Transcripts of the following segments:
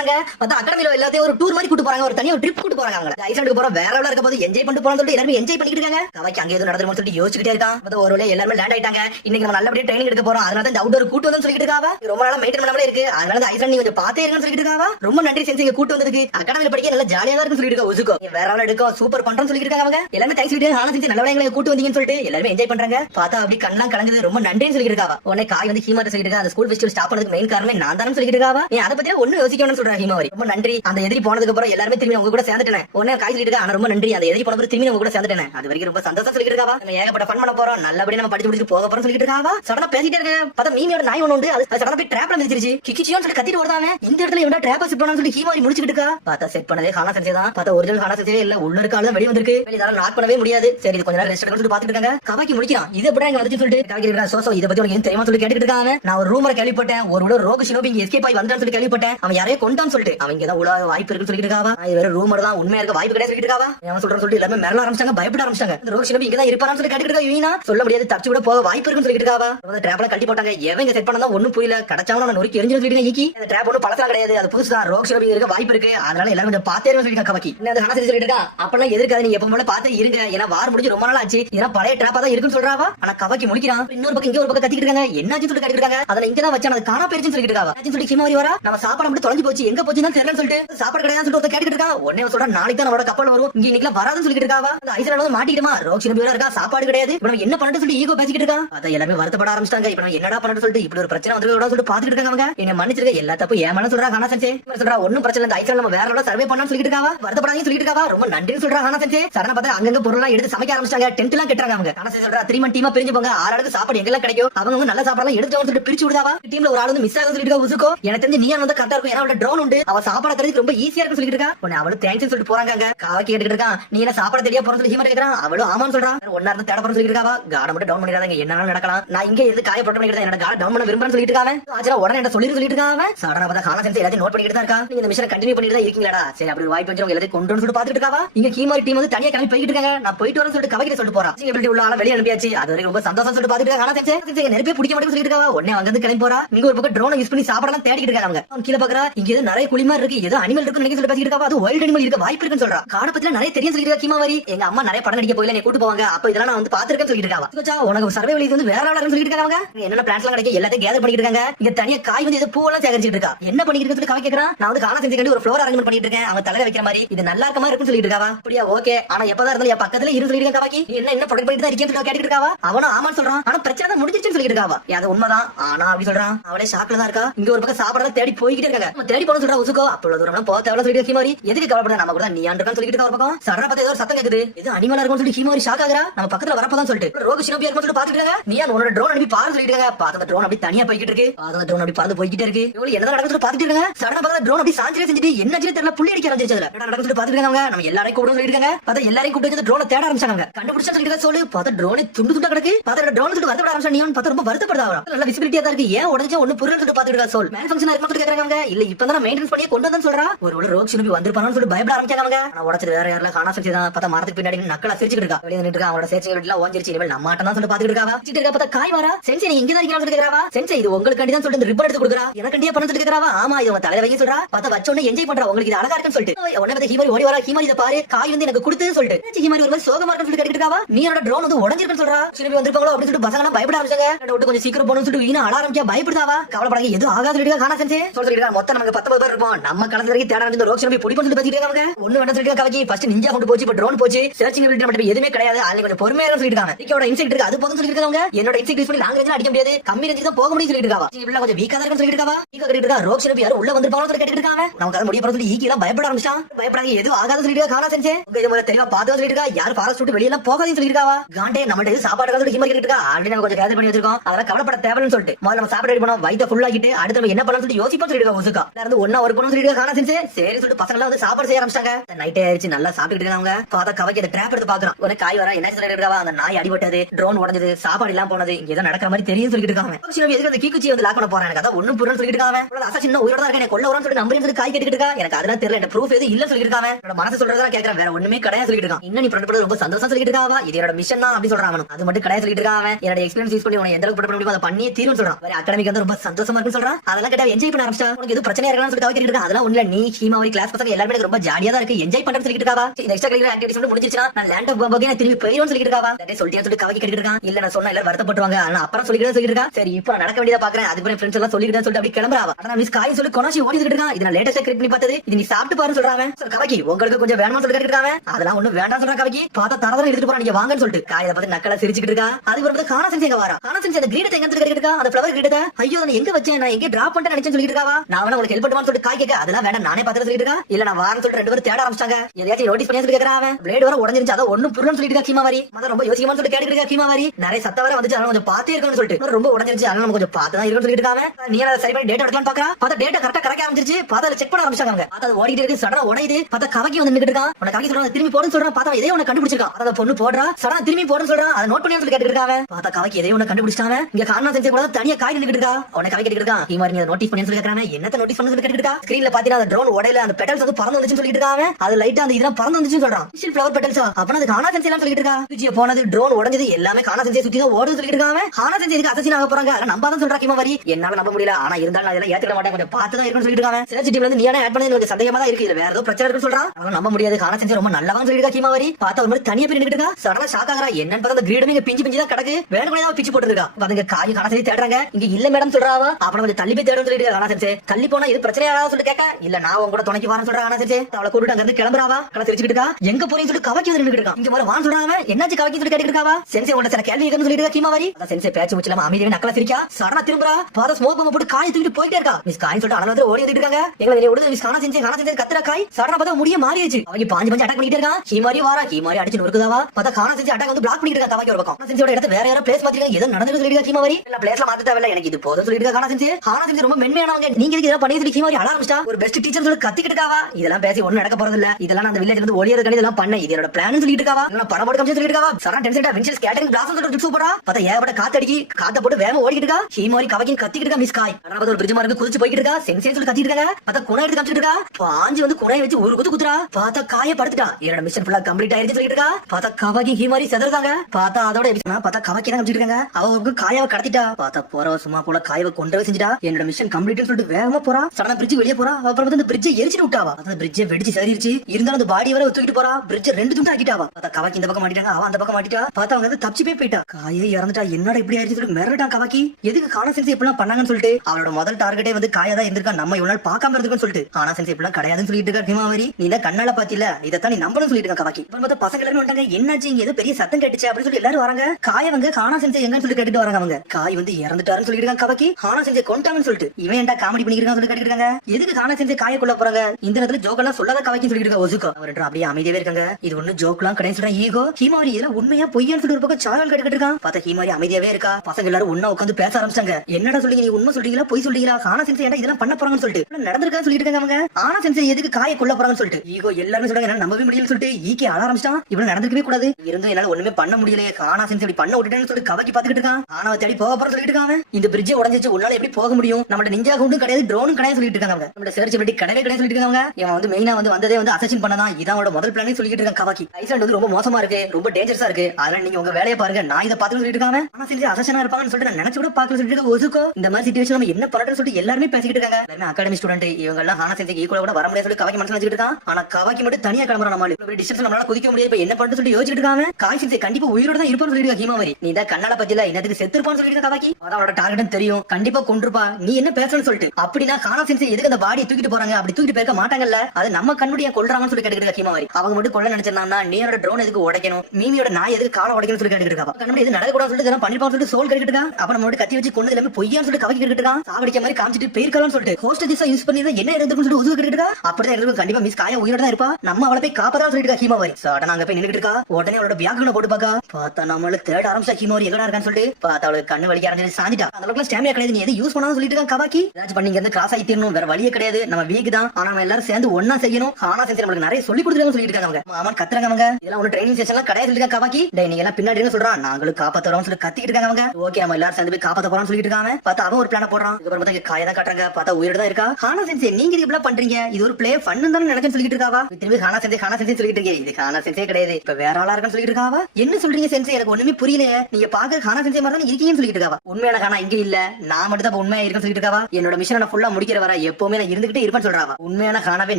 காட்டுறாங்க. பார்த்தா அகாடமில எல்லாத்தையும் ஒரு டூர் மாதிரி கூட்டு போறாங்க, ஒரு தனியா ட்ரிப் கூட்டு போறாங்க. அவங்க ஐஸ்லாண்டுக்கு போறோம், வேற லெவலா இருக்க போது என்ஜாய் பண்ணிட்டு போறோம்னு சொல்லிட்டு எல்லாரும் என்ஜாய் பண்ணிட்டு இருக்காங்க. கவாய்க்கு அங்க ஏதோ நடந்துருமோ சொல்லிட்டு யோசிச்சுட்டே இருக்கான். பார்த்தா ஒரு வேளை எல்லாரும் லேண்ட் ஆயிட்டாங்க. இன்னைக்கு நம்ம நல்லபடியா ட்ரைனிங் எடுக்க போறோம், அதனால தான் அவுட்டோர் கூட்டு வந்து சொல்லிட்டு இருக்காவா. ரொம்ப நாளா மெயின்டைன் பண்ணாமலே இருக்கு, அதனால ஐஸ்லாண்ட் நீங்க கொஞ்சம் பாத்தே இருக்குன்னு சொல்லிட்டு இருக்காவா. ரொம்ப நன்றி சென்ஸ், இங்க கூட்டு வந்ததுக்கு. அகாடமில படிக்க நல்லா ஜாலியா தான் இருக்குன்னு சொல்லிட்டு இருக்கா. உசுகோ வேற லெவலா எடுக்கும், சூப்பர் பண்றோம்னு சொல்லிட்டு இருக்காங்க. அவங்க எல்லாரும் தேங்க்ஸ் சொல்லிட்டு ஆனா செஞ்சு நல்ல எங்களை கூட்டு வந்தீங்கன்னு சொல்லிட்டு எல்லாரும் என்ஜாய் பண்றாங்க. பார்த்தா அப்படி கண்ணெல்லாம் கலங்குது, ரொம்ப நன்றின்னு சொல்லிட்டு இருக்காவா. உடனே காய் வந்து ஹீமாட்ட சொல்லிட்டு இருக்கா, அந்த ஸ்கூல் ஃபெஸ்டிவல் ஸ்டாப் பண்ணதுக்கு மெயின் காரணமே நான் தான் சொல்லிட்டு இருக்காவா. நீ அதை பத்தி ஒன்னும் யோசிக்கணும்னு சொல்றா ஹீமாவரி. ரொம்ப நன்றி, அந்த எதிரி போனதுக்கு அப்புறம் எல்லாருமே திரும்பி உங்க கூட சேர்ந்துட்டேன். உடனே காய் சொல்லிட்டு இருக்கா, ஆனா ரொம்ப நன்றி, அந்த எதிரி போன பிறகு திரும்பி உங்க கூட சேர்ந்துட்டேன். அது வரைக்கும் ரொம்ப சந்தோஷம் சொல்லிட்டு இருக்காவா. நம்ம ஏகப்பட்ட ஃபன் பண்ண போறோம், நல்லபடியா நம்ம படிச்சு முடிச்சு போக போறோம் சொல்லிட்டு இருக்காவா. சடனா பேசிட்டே இருக்க பார்த்தா மீமியோட நாய் ஒண்ணு உண்டு, அது சடனா போய் ட்ராப்ல மிதிச்சிருச்சு. கிக்கிச்சியோன்னு சொல்லி கத்திட்டு ஓடுதானே. இந்த இடத்துல எவ்வளவு ட்ராப்பா செட் பண்ணான்னு சொல்லி ஹீமாவரி முடிச்சுட்டு இருக்கா. பார்த்தா செட் பண்ணதே ஹானா சென்சே தான். பார்த்தா ஒரிஜினல் ஹானா சென்சே இல்ல, உள்ள இருக்க ஆளு தான் வெளிய வந்திருக்கு. இதெல்லாம் லாக் பண்ணவே முடியாது. சரி இது கொஞ்ச நேரம் ரெஸ்ட் எடுக்கணும்னு பாத்துட்டு இருக்காங்க. கவாக்கி முடிக்கிறான். இது எப்படா இங்க வந்துச்சு சொல்லிட்டு காய்க்கிறா. சோசோ இத பத்தி உனக்கு என்ன தெரியுமா சொல்லி கேட்டுட்டு இருக்காங்க. நான் ஒரு ரூமரை கேள்விப்பட்டேன், ஒரு ரோகு ஷினோபி இங்க எஸ்கேப் ஆகி வந்தான்னு சொல்லி கேள்விப்பட்டேன். அவன் யாரையோ கொண்டான்னு சொல்லிட்டு அவன் இங்க தான் உலக வாய்ப்பு இருக்குன்னு சொல்லிட்டு இருக்காவா. இது வேற ரூமர் தான், உண்மையா இருக்க வாய்ப்பு கிடையாது சொல்லிட்டு இருக்காவா. அவன் சொல்றேன்னு சொல்லிட்டு எல்லாரும் மிரள ஆரம்பிச்சாங்க, பயப்பட ஆரம்பிச்சாங்க. இந்த ரோகு ஷினோபி இங்க தான் இருப்பான்னு சொல்லி கேட்டுட்டு இருக்கா. இவனா சொல்ல முடியாது, தப்பிச்சு கூட போக வாய்ப்பு இருக்குன்னு சொல்லிட்டு இருக்காவா. அந்த ட்ராப்ல கட்டி போட்டாங்க, எவங்க செட் பண்ணதா ஒண்ணும் புரியல. கடச்சாவும் நான் நொறுக்கி எரிஞ்சு சொல்லிட்டு ஈக்கி. அந்த ட்ராப் ஒன்னும் பழசா கிடையாது, அது புதுசுதான். ரோகு ஷினோபி இருக்க வாய்ப்பு இருக்கு, அதனால எல்லாரும் கொஞ்சம் பாத்தே சொல்லிட்டு கவாக்கி. என்ன அந்த ஹானா சென்சே சொல்லிட்டு இருக்கா. அப்பெல்லாம் எதிர்க்காது, நீங்க எப்பவும் போல பாத்தே இருங்க, ஏன்னா வார் முடிஞ்சு ரொம்ப நாள் ஆச்சு, இதெல்லாம் பழைய ட்ராப்பா தான் இருக்குன்னு சொல்றாவா. ஆனா கவாக்கி முடிக்கிறான். இன்னொரு பக்கம் இங்க ஒரு பக்கம் கத்திட்டு இருக்காங்க. என்னாச்சு சொல்லிட்டு கேட்டுட்டு இருக்காங்க. அதனால இங்க தான் வச்சான, அது காணா போயிருச்சுன்னு சொல்லிட்டு இருக்காவா. சொல்லி ஹீமாவரி வரா, நம்ம சாப்பாடு மட்டும் தொலைஞ்சு போச்சு, எங்க போச்சுன்னு தெரியலன்னு சொல்லிட்டு சாப்பாடு கிடையாதுன்னு சொல்லிட்டு கேட்டுட்டு இருக்கா. உடனே சொல்றா, நாளைக்கு தான் நம்மளோட கப்பல் வரும், இங்க இன்னைக்கு வராதுன்னு சொல்லிட்டு இருக்காவா. அந்த ஐஸ்லாண்ட் வந்து மாட்டிக்கிடுமா, ரோக் ஷினோபி வேற இருக்கா, சாப்பாடு கிடையாது, இப்ப நம்ம என்ன பண்ணிட்டு சொல்லி ஈகோ பேசிக்கிட்டு இருக்கா. அத எல்லாமே வருத்தப்பட ஆரம்பிச்சிட்டாங்க. இப்ப நம்ம என்னடா பண்ணிட்டு சொல்லிட்டு இப்படி ஒரு பிரச்சனை வந்து சொல்லிட்டு பாத்துட்டு இருக்காங்க. அவங்க என்ன மன்னிச்சிருக்க, எல்லா தப்பு ஏமான்னு சொல்றா ஹானா சென்சே. சொல்றா ஒன்னும் பிரச்சனை இல்ல, ஐஸ்லாண்ட் நம்ம வேற லெவல்ல சர்வே பண்ணலாம்னு சொல்லிட்டு இருக்காவா. வருத்தப்படாதீங்கன்னு சொல்லிட்டு இருக்காவா. ரொம்ப நன்றின்னு சொல்றா ஹானா சென்சே. சடனா பார்த்தா அங்கங்க பொருள்லாம் எடுத்து சமைக்க ஆரம்பிச்சாங்க, டென்ட் எல்லாம் கட்டுறாங்க. அவங்க ஹானா சென்சே சொல்றா, த்ரீ மன் டீமா பிரிஞ்சு போங்க, ஆளுக்கு சாப்பாடு எங்கெல்லாம் கிடைக்கும் அவங்க நல்ல சாப்பாடு எடுத்து சொல்லிட்டு பிரிச்சு விடுதாவா. டீம்ல ஒரு ஆள் வந்து மிஸ் ஆகுது சொல்லிட்டு இருக்கா. உசுகோ எனக்கு தெரிஞ்சு நீ வந்து கரெக்டா இருக்கும், ஏன்னா அவளோட ட்ரோன் உண்டு, அவ சாப்பாடு தரதுக்கு ரொம்ப ஈஸியா இருக்கு சொல்லிட்டு இருக்கா. உடனே அவளும் தேங்க்ஸ் சொல்லிட்டு போறாங்க. காவாக்கி கேட்டுட்டு இருக்கான், நீ என்ன சாப்பாடு தெரியா போறன்னு சொல்லி ஹீமா கேக்குறான். அவளும் ஆமான்னு சொல்றான். ஒன்னா இருந்து தேட போறன்னு சொல்லிட்டு இருக்காவா. கார்ட மட்டும் டவுன் பண்ணிடாதீங்க, என்னாலும் நடக்கலாம், நான் இங்க இருந்து காய போட்டு பண்ணிட்டு என்னோட கார்ட டவுன் பண்ண விரும்புறேன்னு சொல்லிட்டு இருக்காங்க. ஆச்சா உடனே என்ன சொல்லிட்டு இருக்காங்க. சடனா பார்த்தா ஹானா சென்சே எல்லாத்தையும் நோட் பண்ணிட்டு தான் இருக்கா. நீங்க இந்த மிஷனை கண்டினியூ பண்ணிட்டு தான் இருக்கீங்களாடா. சரி அப்படி வாய்ப்பு வந்து எல்லாத்தையும் கொண்டு வந்து சொல்லிட்டு பாத்துட்டு இருக்காவா. இங்க ஹீமாரி டீம் வந்து தனியா கிளம்பி போயிட்டு இருக்காங்க. நான் போயிட்டு வரேன்னு சொல்லிட்டு கவாக்கி சொல்லிட்டு போறா. இங்க உள்ள ஆள வெளிய அனுப்பியாச்சு, அது வரைக்கும் ரொம்ப சந்தோஷம் சொல்லிட்டு பாத்துட்டு இருக்காங்க. ஹானா சென்சே நெருப்பே பிடிக்க மாட்டேன்னு சொல்லிட்டு இருக்காவா. உடனே அங்க இருந்து கிளம்பி போறா. இங்க ஒரு பக்கம் ட்ரோனை யூஸ் பண்ணி சாப்பாடலாம் தேடிட்டு இருக்காங்க. அவங்க கீழ பாக்குறா, இங்க ஏதோ நிறைய குளிமா இருக்கு, ஏதோ அனிமல் இருக்குன்னு நினைக்க சொல்லி பேசிட்டு இருக்கா. அது வைல்ட் அனிமல் இருக்க வாய்ப்பு இருக்குன்னு சொல்றா. காட பத்தில நிறைய தெரியும் சொல்லிட்டு இருக்கா ஹீமாவரி. எங்க அம்மா நிறைய படம் நடிக்க போயில நீ கூட்டு போவாங்க, அப்ப இதெல்லாம் நான் வந்து பாத்துருக்கேன்னு சொல்லிட்டு இருக்காவா. உனக்கு சர்வே வெளியே வந்து வேற ஆளா சொல்லிட்டு இருக்காங்க. என்னென்ன பிளான்ஸ் எல்லாம் கிடைக்கும் எல்லாத்தையும் கேதர் பண்ணிட்டு இருக்காங்க. இங்க தனியா காய் வந்து ஏதோ பூவெல்லாம் சேகரிச்சிட்டு இருக்கா. என்ன பண்ணிட்டு இருக்கு காய் கேக்குறான். நான் வந்து ஹானா சென்சே ஒரு ஃப்ளோர் அரேஞ்ச்மெண்ட் பண்ணிட்டு இருக்கேன், அவங்க தலையில வைக்கிற மாதிரி, இது நல்லா இருக்க மாதிரி இருக்குன்னு சொல்லிட்டு இருக்காவா. அப்படியா ஓகே, ஆனா எப்பதான் இருந்தாலும் என் பக்கத்துல இருந்து சொல்லிட்டு இருக்கா கவாக்கி. என்ன என்ன ப்ரொடெக்ட் பண்ணிட்டு தான் இருக்கேன்னு கேட்டுட்டு இருக்காவா. அவனும் ஆமான்னு சொல்றான். ஆனா பிரச்சனை தான் முடிஞ்சிருச்சுன்னு சொல்லிட்டு இருக்காவா. அது உண்மைதான், ஆனா அப்படி சொல்றான். அவளே ஷாக்ல தான் இருக்கா. இங்க ஒரு பக்கம் சாப்பாடு தேடி போய்கிட்டே இருக்காங்க. தேடி போன சொல்றா உசுகோ. அவ்வளவு தூரம் போக தேவை சொல்லிட்டு ஹீமாரி. எதுக்கு கவலைப்பட, நம்ம கூட நீ ஆண்டுக்கான்னு சொல்லிட்டு இருக்கா. ஒரு பக்கம் சடனா பார்த்து ஏதோ ஒரு சத்தம் கேக்குது, இது அனிமலா இருக்கும்னு சொல்லி ஹீமாரி ஷாக் ஆகுறா. நம்ம பக்கத்துல வரப்பதான் சொல்லிட்டு ரோகு ஷினோபி இருக்குன்னு சொல்லிட்டு பாத்துட்டு இருக்காங்க. நீ உன்னோட ட்ரோன் அனுப்பி பாரு சொல்லிட்டு இருக்காங்க. பார்த்த ட்ரோன் அப்படி தனியா போய்கிட்டு இருக்கு. பார்த்த ட்ரோன் அப்படி பறந்து போய்கிட்டே இருக்கு. இவ்வளவு என்னதான் நடக்குது பாத்துட்டு இருக்காங்க. சடனா பார்த்தா ட்ரோன் அப்படி சாஞ்சிலே செஞ்சுட்டு என்ன தெரியல புள்ளி அடிக்க ஆரம்பிச்சது. என்ன நடக்குது பாத்துட்டு இருக்காங்க. நம்ம எல்லாரையும் கூப்பிட்டு சொல்லிட்டு இருக்காங்க. பார்த்தா எல்லாரையும் கூப்பிட்டு வச்சு ட்ரோனை தேட ஆரம்பிச்சாங்க. கண்டுபிடிச்சா சொல்லிட்டு சொல்லு. பார்த்தா ட்ரோனே துண்டு துண்டா கிடக்கு. பார்த்தா ட்ரோன் சொல்லிட்டு வருத்தப்பட ஆரம்பிச்சா. நீ பார்த்தா ரொம்ப வருத்தப்படுறா. நல்ல விசிபிலிட்டியா தான் இருக்கு, ஏன் உடஞ்சா ஒண்ணு புரியல சொல்லிட்டு பாத்துட்டு இருக்கா. சோல் மேன் ஃபங்க்ஷன் இருக்குன்னு சொல்லி கேக்குறாங்க. இல்ல இப்பதான் மெயின்டெனன்ஸ் பண்ணி கொண்டு வந்து சொல்றா. ஒரு ரோக் ஷினோபி வந்திருப்பானு சொல்லி பயப்பட ஆரம்பிச்சாங்க. ஆனா உடச்சது வேற யாரல ஹானா சென்சே தான். பார்த்தா மரத்துக்கு பின்னாடி நக்கலா சிரிச்சிட்டு இருக்கா. வெளிய நின்னுட்டு இருக்கா. அவளோட சேச்சிங் எல்லாம் ஓஞ்சிருச்சு, இனிமேல் நம்ம ஆட்டம் தான் சொல்லி பாத்துட்டு இருக்காவா. சிட்டு இருக்கா. பார்த்தா காய் வரா. சென்சே நீங்க இங்க தான் இருக்கீங்கன்னு சொல்லி கேக்குறாவா. சென்சே இது உங்களுக்கு கண்டி தான் சொல்லிட்டு ரிப்பன் எடுத்து கொடுக்குறா. எனக்கு கண்டியா பண்ண சொல்லி கேக்குறாவா. ஆமா இது உங்க தலையில வைக்க சொல்றா. பார்த்தா வச்ச உடனே என்ஜாய் பண்றா, உங்களுக்கு இது அழகா இருக்குன்னு சொல்லிட்டு. உடனே பார்த்தா ஹீமாரி ஓடி வரா. ஹீமாரி இத பாரு, காய் வந்து எனக்கு கொடுத்துன்னு சொல்லிட்டு ஹீமாரி ஒரு மாதிரி சோகமா இருக்குன்னு சொல்லி கேட்டுட்டு இருக்காவா. நீ என்னோட ட்ரோன் வந்து உடைஞ்சிருக்குன்னு சொல்றா. ஷினோபி வந்திருப்பாங்களோ அப்படின்னு சொல்லிட்டு பசங்க எல்லாம் பயப்பட ஆரம்பிச்சாங்க. விட்டு கொஞ்சம் சீக்கிரம் போகணும்னு சொல்லிட்டு வீணா அழ ஆரம்பிச்சா. பயப்படுதாவா. கவலைப்படாங்க, எதுவும் ஆகாது சொல்லிட்டு ஹானா சென்சே சொல்லிட்டு மொத்தம் நமக்கு 19 பேர் இருப்போம். நம்ம களத்துல வரைக்கும் தேட ஆரம்பிச்சு ரோக் ஷினோபி பிடிப்போம் சொல்லிட்டு பேசிட்டு இருக்காங்க. ஒண்ணு வேண்டாம் சொல்லிட்டு கவாக்கி. ஃபர்ஸ்ட் நிஞ்சா கொண்டு போச்சு, இப்ப ட்ரோன் போச்சு, சர்ச்சிங் எபிலிட்டி நம்ம எதுவுமே கிடையாது, அதுல கொஞ்சம் பொறுமையா சொல்லிட்டு இருக்காங்க. இக்கோட இன்செக்ட் இருக்கு, அது போதும் சொல்லிட்டு இருக்காங்க. என்னோட இன்செக்ட் யூஸ் பண்ணி லாங் ரேஞ்ச்ல அடிக்க முடியாது, கம்மி ரேஞ்சில தான் போக முடியும் சொல்லிட்டு இருக்காவா. இப்படி கொஞ்சம் வீக்கா தான் இருக்குன்னு சொல்லிட்டு இருக்காவா. ஈகோ கேட்டுட்டு இருக்கா. ரோக் ஷினோபி யாரும் உள்ள வந்திருப்பாங்க சொல்லி கேட்டுட்டு இருக்காங்க. நமக்கு அது முடிய போற சொல்லி ஈகி எல்லாம் பயப்பட ஆரம்பிச்சான். பயப்படாங்க, எதுவும் ஆகாது சொல்லிட்டு ஹானா சென்சே. உங்க தெளிவா பார்த்து சொல்லிட்டு இருக்கா. யார் ஃபாரஸ்ட் விட்டு வெளிய எல்லாம் போகாதீங்கன்னு சொல்லிட்டு இருக்காவா. காண்டே நம்மட்ட இது சாப்பாடு சொல்லி ஹீமாரி கேட்டுட்டு இருக்கா. ஆல்ரெடி நம்ம கொஞ்சம் கேதர் பண்ணி வச்சிருக்கோம், அதெல்லாம் கவலைப்பட தேவைன்னு சொல்லிட்டு முதல்ல நம்ம சாப்பாடு ரெடி பண்ணோம், வயித்தை ஃபுல் ஆகிட்டு அடுத்து நம்ம என்ன பண்ணலாம் சொல்லிட்டு யோசிப்போம் சொல்லிட்டு இருக்கா. உசுகா இருந்து ஒன்னா ஒர்க் பண்ணணும் சொல்லிட்டு ஹானா சென்சே. சரி சொல்லிட்டு பசங்க எல்லாம் வந்து சாப்பாடு செய்ய ஆரம்பிச்சாங்க. நைட்டே ஆயிடுச்சு, நல்லா சாப்பிட்டுட்டு இருக்காங்க. பார்த்தா கவாக்கி அந்த ட்ராப் எடுத்து பாக்குறான். உடனே காய் வரா. என்ன சொல்லிட்டு இருக்காவா. அந்த நாய் அடிபட்டது, ட்ரோன் உடைஞ்சது, சாப்பாடு எல்லாம் போனது, இங்க ஏதோ நடக்கிற மாதிரி தெரியும் சொல்லிட்டு இருக்காங்க. எதுக்கு அந்த கீக்குச்சி வந்து லாக் பண்ண போறான், எனக்கு அதான் ஒண்ணும் புரியல சொல்லிட்டு இருக்காங்க. அசா சின்ன உயிரோட தான் இருக்கேன், கொல்ல வரன்னு சொல்லிட்டு நம்பி வந்து காய் கேட்டுட்டு இருக்கா. எனக்கு அதெல்லாம் தெரியல, எனக்கு ப்ரூஃப் எதுவும் இல்ல சொல்லிட்டு இருக்காங்க. மனசு சொல்றதா கேட்கறேன், வேற ஒண்ணுமே கிடையாது சொல்லிட்டு இருக்கான். இன்னும் நீ பண்ண ரொம்ப சந்தோஷம் சொல்லிட்டு இருக்காவா. இது என்னோட மிஷன் தான் அப்படி சொல்றான். அது மட்டும் கிடையாது சொல்லிட்டு இருக்காங்க. என்னோட எக்ஸ்பீரியன்ஸ் யூஸ் பண்ணி உனக்கு எந்த அளவுக்கு பண்ண முடியுமோ அதை பண்ணியே தீரும் சொல்றான். வேற அகாடமிக்கு வந்து ரொம்ப சந்தோஷமா இருக்குன்னு சொல்றான். அதெல்லாம் கேட்டா என்ஜாய் பண்ண ஆரம்பிச்சா. உனக்கு எது பிரச்சனை இருக்கா சொல்லி கவக்கி இருக்கா. அதெல்லாம் ஒண்ணு நீ ஹீமாவரி கிளாஸ் பசங்க எல்லாரும் ரொம்ப ஜாலியா தான் இருக்கு, என்ஜாய் பண்றேன்னு சொல்லிட்டு இருக்காவா. இந்த எக்ஸ்ட்ரா கரிக்குலர் ஆக்டிவிட்டிஸ் வந்து முடிஞ்சிருச்சுனா நான் லேண்ட் ஆஃப் பாம்பே நான் திரும்பி போயிடுவேன்னு சொல்லிட்டு இருக்காவா. அதே சொல்லிட்டு சொல்லி கவக்கி கேட்டுட்டு இருக்கான். இல்ல நான் சொன்னா எல்லாரும் வருத்தப்படுவாங்க, ஆனா அப்புறம் சொல்லிட்டு இருக்கா. சரி இப்போ நடக்க வேண்டியதா பாக்குறேன், அதுக்கு ஃப்ரெண்ட்ஸ் எல்லாம் சொல்லிட்டு சொல்லிட்டு அப்படி கிளம்புறாவா. ஆனா மிஸ் காய் சொல்லி கொனாசி ஓடிட்டு இருக்கான். இத நான் லேட்டஸ்டா கிரியேட் பண்ணி பார்த்தது, இது நீ சாப்பிட்டு பாருன்னு சொல்றாங்க. சரி கவக்கி உங்களுக்கு கொஞ்சம் வேணுமா சொல்லிட்டு இருக்காங்க. அதெல்லாம் ஒண்ணு வேண்டாம் சொல்றாங்க. கவக்கி பார்த்தா தரதர எடுத்துட்டு போறா, நீங்க வாங்கன்னு சொல்லிட்டு காயை பார்த்து நக்கலா சிரிச்சிட்டு இருக்கா. அது வந்து காணா செஞ்சு எங்க வரா. காணா செஞ்சு அந்த கிரீடத்தை எங்க இருந்து இருக்கா, அந்த ஃப்ளவர் கிரீடத்தை ஐயோ நான் எங்க வச்சேன், நான் எங்க டிராப் பண்ணிட்டு நினைச்சேன்னு சொல்லிட்டு இருக்காவா. நான் வேணா உங்களுக்கு ஹெல்ப் பண்ணுவான்னு சொல்லிட்டு காய் கேட்க அதெல்லாம் வேண்டாம் நானே பார்த்து சொல்லிட்டு இருக்கா. இல்ல நான் வாரன்னு சொல்லிட்டு ரெண்டு பேரும் தேட ஆரம்பிச்சாங்க. எதையாச்சும் நோட்டீஸ் பண்ணி சொல்லி கேக்குறாங்க. பிளேட் வர உடஞ்சிருச்சு, அதை ஒண்ணும் புரியன்னு சொல்லிட்டு இருக்கா ஹீமாவரி. மத ரொம்ப யோசிக்கமா சொல்லிட்டு கேட்டுட்டு இருக்கா ஹீமாவரி. நிறைய சத்த வர வந்துச்சு, அதனால கொஞ்சம் பார்த்தே இருக்கணும்னு சொல்லிட்டு ரொம்ப உடஞ்சிருச்சு, அதனால நம்ம கொஞ்சம் பார்த்து தான் இருக்கணும்னு சொல்லிட்டு இருக்காங்க. நீ அதை சரி பண்ணி டேட்டா எடுக்கலாம் பாக்கா. பார்த்தா டேட்டா கரெக்டா கரெக்டா ஆரம்பிச்சிருச்சு. பார்த்தா செக் பண்ண ஆரம்பிச்சாங்க. பார்த்தா ஓடிட்டு இருக்கு, சடனா உடையுது. பார்த்தா கவக்கி வந்து நின்னுட்டு இருக்கான். உன கவக்கி சொல்றாங்க திரும்பி போடுன்னு சொல்றான். பார்த்தா இதே உன கண்டுபிடிச்சிருக்கான். அதை பொண்ணு போடுறா, சடனா திரும்பி போடுன்னு சொல்றான். அதை நோட் பண்ணி சொல்லி கேட்டுட்டு இருக்காங்க. பார்த்தா கவக்கி இதே உன கண்டுபிடிச்சாங்க. இங்க காரணம் செஞ்சு கூட தனியா காய் நின்னுட்டு இருக்கா. உன கவக்கி கேட்டுட்டு இருக்கான். ஹீமாவரி நீ நோட்டீஸ் பண்ணி சொல்லி கேக்குறாங்க. என்னத்த நோட்டீஸ் பண்ணி சொல்லி கேட்டுட்டு இருக்கா. ஸ்கிரீன்ல பாத்தீங்கன்னா அந்த ட்ரோன் உடையில அந்த பெட்டல்ஸ் வந்து பறந்து வந்துச்சுன்னு சொல்லிட்டு இருக்காங்க. அது லைட்டா அந்த இதெல்லாம் பறந்து வந்துச்சுன்னு சொல்றான். மிஷின் ஃப்ளவர் பெட்டல்ஸா அப்பனா அது காணா செஞ்சு எல்லாம் சொல்லிட்டு இருக்கா. சுஜிய போனது ட்ரோன் உடைஞ்சது எல்லாமே காணா செஞ்சு சுத்தி தான் ஓடுன்னு சொல்லிட்டு இருக்காங்க. காணா செஞ்சு இதுக்கு அசசின் ஆக போறாங்க. ஆனா நம்பாதான் சொல்றா ஹீமாவரி. என்னால நம்ப முடியல, ஆனா இருந்தாலும் அதெல்லாம் ஏத்துக்க மாட்டேன், கொஞ்சம் பார்த்து தான் இருக்குன்னு சொல்லிட்டு இருக்காங்க. சர்ச் டீம்ல இருந்து நீயான ஆட் பண்ணது கொஞ்சம் சந்தேகமா தான் இருக்கு, இதுல வேற ஏதோ பிரச்சனை இருக்குன்னு சொல்றான். அதனால நம்ப முடியாது, காணா செஞ்சு ரொம்ப நல்லவான்னு சொல்லிட்டு இருக்கா ஹீமாவரி. பார்த்தா ஒரு மாதிரி தனியா போய் நின்னுட்டு இருக்கா. சடனா ஷாக் ஆகறா. என்னன்னு பார்த்தா அந்த கிரீடம் இங்க பிஞ்சு பிஞ்சு தான் கிடக்கு, வேணும்னே தான் பிச்சு போட்டு இருக்கா. அதுங்க காய் காணா செஞ்சு தேடுறாங்க. இங்க இல்ல மேடம் சொல்றாவா. அப்புறம் கொஞ்சம் தள்ளி போய் தேடுன்னு சொல்லிட்டு காணா செஞ்சு தள்ளி போனா இது பிரச்சனையா சொல்லிட்டு கேட்க இல்ல நான் உங்க கூட துணைக்கு வரேன்னு சொல்றா. காணா செஞ்சு அவளை கூட்டிட்டு அங்க இருந்து கிளம்புறாவா. கண சிரிச்சுட்டு இருக்கா. எங்க போறீங்கன்னு சொல்லிட்டு கவக்கி வந்து நின்னுட்டு இருக்கா. இங்க வர வான்னு சொல்றாங்க. என்னாச்சு கவக்கி சொல்லி கேட்டுட்டு இருக்காவா. சென்சே உள்ள சில கேள்வி கேட்கணும்னு சொல்லிட்டு இருக்கா ஹீமாவரி. அதான் சென்சே பேச்சு முச்சலாம அமைதியாவே நக்கலா சிரிக்கா. சடனா திரும்புறா. பாத ஸ்மோக் பம்ப போட்டு காய் தூக்கிட்டு போயிட்டே இருக்கா. மிஸ் காய் சொல்லிட்டு அளவுல ஓடி வந்துட்டு இருக்காங்க. எங்களை நீ ஓடுது மிஸ் காணா செஞ்சு கத்துற காய். சடனா பார்த்தா முடிய மாறிடுச்சு. அவங்க பாஞ்சு அட்டாக் பண்ணிட்டு இருக்கா. ஹீமாவரி வாரா. ஹீமாவரி அடிச்சு நொறுக்குதாவா. பார்த்தா காணா செஞ்சு அட்டாக் வந்து பிளாக் பண்ணிட்டு இருக்கா. தவாக்கி ஒரு பக்கம் காணா செஞ்சோட இடத்த வேற யாரோ பிளேஸ் மாத்திருக்காங்க. ஏதோ நடந்துட்டு சொல்லிட்டு இருக்கா ஹீமாவரி. இல்ல பிளேஸ்ல மாத்த தேவையில்ல, எனக்கு இது போதும் சொல்லிட்டு இருக்கா காணா செஞ்சு. காணா செஞ்சு ரொம்ப மென்மையானவங்க, நீங்க இதுக்கு ஏதாவது பண்ணி சொல்லி ஹீமாவரி அழ ஆரம்பிச்சா. ஒரு பெஸ்ட் டீச்சர் சொல்லி கத்திக்கிட்டு இருக்காவா. இதெல்லாம் பேசி ஒண்ணு நடக்க போறது இல்ல, இதெல்லாம் அந்த வில்லேஜ்ல இருந்து ஒளியறதுக்கு இதெல்லாம் பண்ண இது என்னோட பிளான் சொல்லிட்டு இருக்காவா. நான் படம் போட்டு சொல்லிட்டு இருக்காவா. சரண் டென்ஷன்டா வின்சல் ஸ்கேட்டரிங் பிளாஸ்ட் சொல்லிட்டு சூப்பரா. பார்த்தா ஏகப்பட்ட காத்தடிக்கி காத்த போட்டு வேகமா ஓடிட்டு இருக்கா. ஹீமாவரி கவக்கி கத்திக்கிட்டு இருக்கா. மிஸ் காய் அதனால ஒரு பிரிட்ஜ் மார்க்கு குதிச்சு போயிட்டு இருக்கா. சென்சே சொல்லி கத்திட்டு இருக்காங்க. பார்த்தா குணை எடுத்து காமிச்சிட்டு இருக்கா. பாஞ்சு வந்து குணை வச்சு ஒரு குத்து குத்துறா. பார்த்தா காய படுத்துட்டா. என்னோட மிஷன் ஃபுல்லா கம்ப்ளீட் ஆயிருச்சு சொல்லிட்டு இருக்கா. பார்த்தா கவக்கி ஹீமாவரி செதறாங்க. பார்த்தா அதோட பார்த்தா கவக்கி தான் காமிச்சிட்டு இருக்காங்க. அவங்க காயாவை கடத்திட்டா. பார்த்தா போறவ சும்மா போல காயவை கொண்டவே செஞ்சுட்டா. என்னோட மிஷன் கம்ப்ளீட் சொல்லிட்டு வேகமா போறா. சடனா பிரிட்ஜ் வெளியே போறா. அப்புறம் வந்து அந்த பிரிட்ஜை எரிச்சிட்டு விட்டாவா. அந்த பிரிட்ஜை வெடிச்சு சரிச்சு இருந்தாலும் அந்த பாடி வர தூக்கிட்டு போறா. பிரிட்ஜ் ரெண்டு துண்டு ஆக்கிட்டாவா. பார்த்தா கவக்கி இந்த பக்கம் மாட்டிட்டாங்க, அவன் அந்த பக்கம் மாட்டிட்டா. பார்த்தா அவங்க வந்து தப்பிச்சு போயிட்டா. காயே இறந்துட்டா. என்னடா இப்படி ஆயிடுச்சு சொல்லிட்டு மிரட்டான் கவக்கி. எதுக்கு காணா சென்ஸ் இப்படிலாம் பண்ணாங்கன்னு சொல்லிட்டு அவளோட முதல் டார்கெட்டே வந்து காயா தான் இருந்திருக்கா. நம்ம இவ்வளவு நாள் பார்க்காம இருக்குன்னு சொல்லிட்டு காணா சென்ஸ் இப்படிலாம் கிடையாதுன்னு சொல்லிட்டு இருக்கா ஹீமாவரி. நீ தான் கண்ணால பாத்தில, இதைத்தான் நீ நம்பணும்னு சொல்லிட்டு இருக்கா கவக்கி. இப்ப பார்த்தா பசங்க எல்லாரும் வந்தாங்க. என்னாச்சு இங்க ஏதோ பெரிய சத்தம் கேட்டுச்சு அப்படின்னு சொல்லி எல்லாரும் வராங்க. காயவங்க காணா சென்ஸ் எங்கன்னு சொல்லி கேட்டுட்டு வராங்க. அவங்க காய் வந்து இறந்துட்டாருன்னு சொல்லிட்டு இருக்காங்க கவக்கி. காணா சென்ஸ் கொண்டாங்கன்னு சொல்லிட்டு இவன் ஏன்டா காமெடி பண்ணிருக்கான்னு சொல்லி கேட்டுட்டு இருக்காங்க. எதுக்கு காணா சென்ஸ் காய கொள்ள போறாங்க இந்த நேரத்துல ஜோக்கெல்லாம் சொல்லாத கவக்கின்னு சொல்லிட்டு இருக்கா ஒசுக்கோ. அவர் அப்படியே அமைதியாவே இருக்காங்க. இது ஒண்ணு ஜோக்லாம் கிடையாது சொல்றேன் ஈகோ. ஹீமாவரி இதெல்லாம் உண்மையா பொய்யான்னு சொல்லி ஒரு பக்கம் சாவல் கேட்டுக்கிட்டு இருக்கான். பார்த்தா ஹீமாவரி அமைதியாவே இருக்கா. பசங்க எல்லாரும் ஒண்ணா உட்காந்து பேச ஆரம்பிச்சாங்க. என்னடா சொல்றீங்க, நீ உண்மை சொல்றீங்களா பொய் சொல்றீங்களா. காணா சென்ஸ் ஏன்டா இதெல்லாம் பண்ண போறாங்கன்னு சொல்லிட்டு நடந்திருக்கான்னு சொல்லிட்டு இருக்காங்க. அவங்க ஆனா சென்ஸ் எதுக்கு காய கொள்ள போறாங்கன்னு சொல்லிட்டு ஈகோ எல்லாரும் சொல்றாங்க. என்னால நம்பவே முடியலன்னு சொல்லிட்டு ஈகே அழ ஆரம்பிச்சான். இவ்வளவு நடந்திருக்கவே கூடாது, இருந்தும் என்னால ஒண்ணுமே பண்ண முடியலையே. காணா சென்ஸ் இப்படி பண்ண விட்டுட்டேன்னு சொல்லி கவக்கி பாத்துக்கிட்டு இருக்கான். ஆனா தேடி போக போற சொல்லிட்டு இருக்காங்க. இந்த பிரிட்ஜ் உடஞ்சிச்சு, உன்னால எப்படி போக முடியும், நம்மளோட நிஞ்சா குண்டும் கிடையாது ட்ரோனும் கிடையாது சொல்லிட்டு இருக்காங்க. நம்ம சர்ச் பண்ணி கிடையவே கிடையாது சொல்லிட்டு இருக்காங்க. இவன் வந்து மெயினா வந்து வந்ததே வந்து அசசின் பண்ணதான், இதான் அவனோட முதல் பிளானே சொல்லிட்டு இருக்காங்க கவக்கி. ஐஸ்லாண்ட் வந்து ரொம்ப மோசமா இருக்கு, ரொம்ப டேஞ்சரஸா இருக்கு, அதனால நீங்க உங்க வேலையை பாருங்க, நான் இதை பார்த்து சொல்லிட்டு இருக்காங்க. ஆனா செஞ்சு அசசனா இருப்பாங்கன்னு சொல்லிட்டு நான் நினைச்சு கூட பார்க்கல சொல்லிட்டு இருக்க ஒசுக்கோ. இந்த மாதிரி சிச்சுவேஷன் நம்ம என்ன பண்ணணும்னு சொல்லிட்டு எல்லாருமே பேசிக்கிட்டு இருக்காங்க. எல்லாமே அகாடமி ஸ்டூடெண்ட் இவங்க எல்லாம் ஆனா செஞ்சு ஈக்குவலா கூட வர முடியாது சொல்லி கவக்கி மனசுல வச்சுட்டு இருக்கான். ஆனா கவக்கி மட்டும் தனியா கிளம்புற நம்ம டிஸ்டன்ஸ் நம்மளால குதிக்க முடியாது. இப்ப என்ன பண்ணு சொல்லிட்டு யோசிச்சுட்டு இருக்காங்க. காய் செஞ்சு கண்டிப்பா உயிரோட தான் இருப்பான்னு சொல்லிட்டு ஹீமாவரி. நீ தான் கண்ணால பத்தில என்னத்துக்கு செத்துருப்பான்னு சொல்லிட்டு கவக்கி. அதான் அவனோட டார்கெட் தெரியும், கண்டிப்பா கொண்டிருப்பா, நீ என்ன பேசணும்னு சொல்லிட்டு. அப்படின்னா காணா செஞ்சு எதுக்கு அந்த பாடியை தூக்கிட்டு போறாங்க, அப்படி தூக்கிட்டு போயிருக்க மாட்டாங்கல்ல, அது நம்ம கண்ணுடைய கொள்றாங்கன்னு சொல்லி கேட்டுக்கிட்டு ஹீமாவரி. அவங்க மட்டும் கொள்ள நினைச்சிருந்தாங்கன்னா நீயோட ட்ரோன் எதுக்கு உடைக்கணும், மீமியோட நாய் எதுக்கு காலை உடைக்கணும்னு சொல்லி கேட்டுக்கிட்டு இருக்கா. கண்ணு இது நடக்க கூடாது சொல்லிட்டு பண்ணிருப்பான்னு சொல்லிட்டு சோல் கேட்டுக்கிட்டு இருக்கா. அப்ப நம்ம கத்தி வச்சு கொண்டு எல்லாமே பொய்யான்னு சொல்லிட்டு கவக்கி கேட்டுக்கிட்டு இருக்கான். சாவடிக்க மாதிரி காமிச்சிட்டு போயிருக்கலாம்னு சொல்லிட்டு ஹோஸ்டேஜஸா யூஸ் பண்ணி என்ன இருந்துன்னு சொல்லிட்டு உதவி கேட்டுக்கிட்டு இருக்கா. அப்படிதான் இருக்கும், கண்டிப்பா மிஸ் காயா உயிரோட தான் இருப்பா, நம்ம அவளை போய் காப்பதான் சொல்லிட்டு இருக்கா ஹீமாவரி. சடனா அங்க போய் நின்னுட்டு இருக்கா. உடனே அவளோட பியாக்களை போட்டு பாக்கா. பார்த்தா நம்மள தேட ஆரம்பிச்சா ஹீமாவரி எங்கடா இருக்கான்னு சொல்லிட்டு. பார்த்தா அவளுக்கு கண்ணு வலிக்க ஆரம்பிச்சு சாஞ்சிட்டா. அந்த அளவுக்கு ஸ்டாமினா கிடையாது, நீ எதை யூஸ் பண்ணாலும் சொல்லிட்டு இருக்கா கவாக்கி. ஏதாச்சும் பண்ணி இங்க இருந்து கிராஸ் ஆகி தீரணும், வேற வழியே கிடையாது, நம்ம வீக் தான், ஆனா நம்ம எல்லாரும் சேர்ந்து ஒன்னா செய்யணும். ஆனா செஞ்சு நம்மளுக்கு நிறைய சொல்லி கொடுத்துருக்காங்க சொல்லிட்டு இருக்காங்க. அவங்க கத்துறாங்க. அவங்க இதெல்லாம் ஒரு ட்ரைனிங் செஷன்லாம் கிடையாது சொல்லிட்டு கவாக்கி. நீங்க எல்லாம் பின்னாடி சொல்றான், நாங்களும் காப்பாத்துறோம் சொல்லி கத்திக்கிட்டு இருக்காங்க. அவங்க ஓகே நம்ம எல்லாரும் சேர்ந்து போய் காப்பாத்த போறோம்னு சொல்லிட்டு இருக்காங்க. பார்த்தா அவன் ஒரு பிளான போடுறான். இதுக்கப்புறம் பார்த்தா காயை தான் காட்டுறாங்க. பார்த்தா உயிரோட தான் இருக்கா. ஹானா சென்சே நீங்க இது இப்படி பண்றீங்க, இது ஒரு பிளே ஃபன்னு தான் நினைச்சு சொல்லிட்டு இருக்காவா. திரும்பி ஹானா சென்சே சொல்லிட்டு இருக்கே, இது ஹானா சென்சே கிடையாது, இப்ப வேற ஆளா இருக்குன்னு சொல்லிட்டு இருக்காவா. என்ன சொல்றீங்க சென்சே, எனக்கு ஒண்ணுமே புரியல, நீங்க பாக்க ஹானா சென்சே மாதிரி தான் இருக்கீங்கன்னு சொல்லிட்டு இருக்காவா. உண்மையான ஹானா இங்க இல்ல, நான் மட்டும் தான் உண்மையா இருக்குன்னு சொல்லிட்டு இருக்காவா. என்னோட மிஷன் ஃபுல்லா முடிக்கிற வர எப்பவுமே நான் இருந்துகிட்டே இருப்பேன்னு சொல்றாவா. உண்மையான காணாவே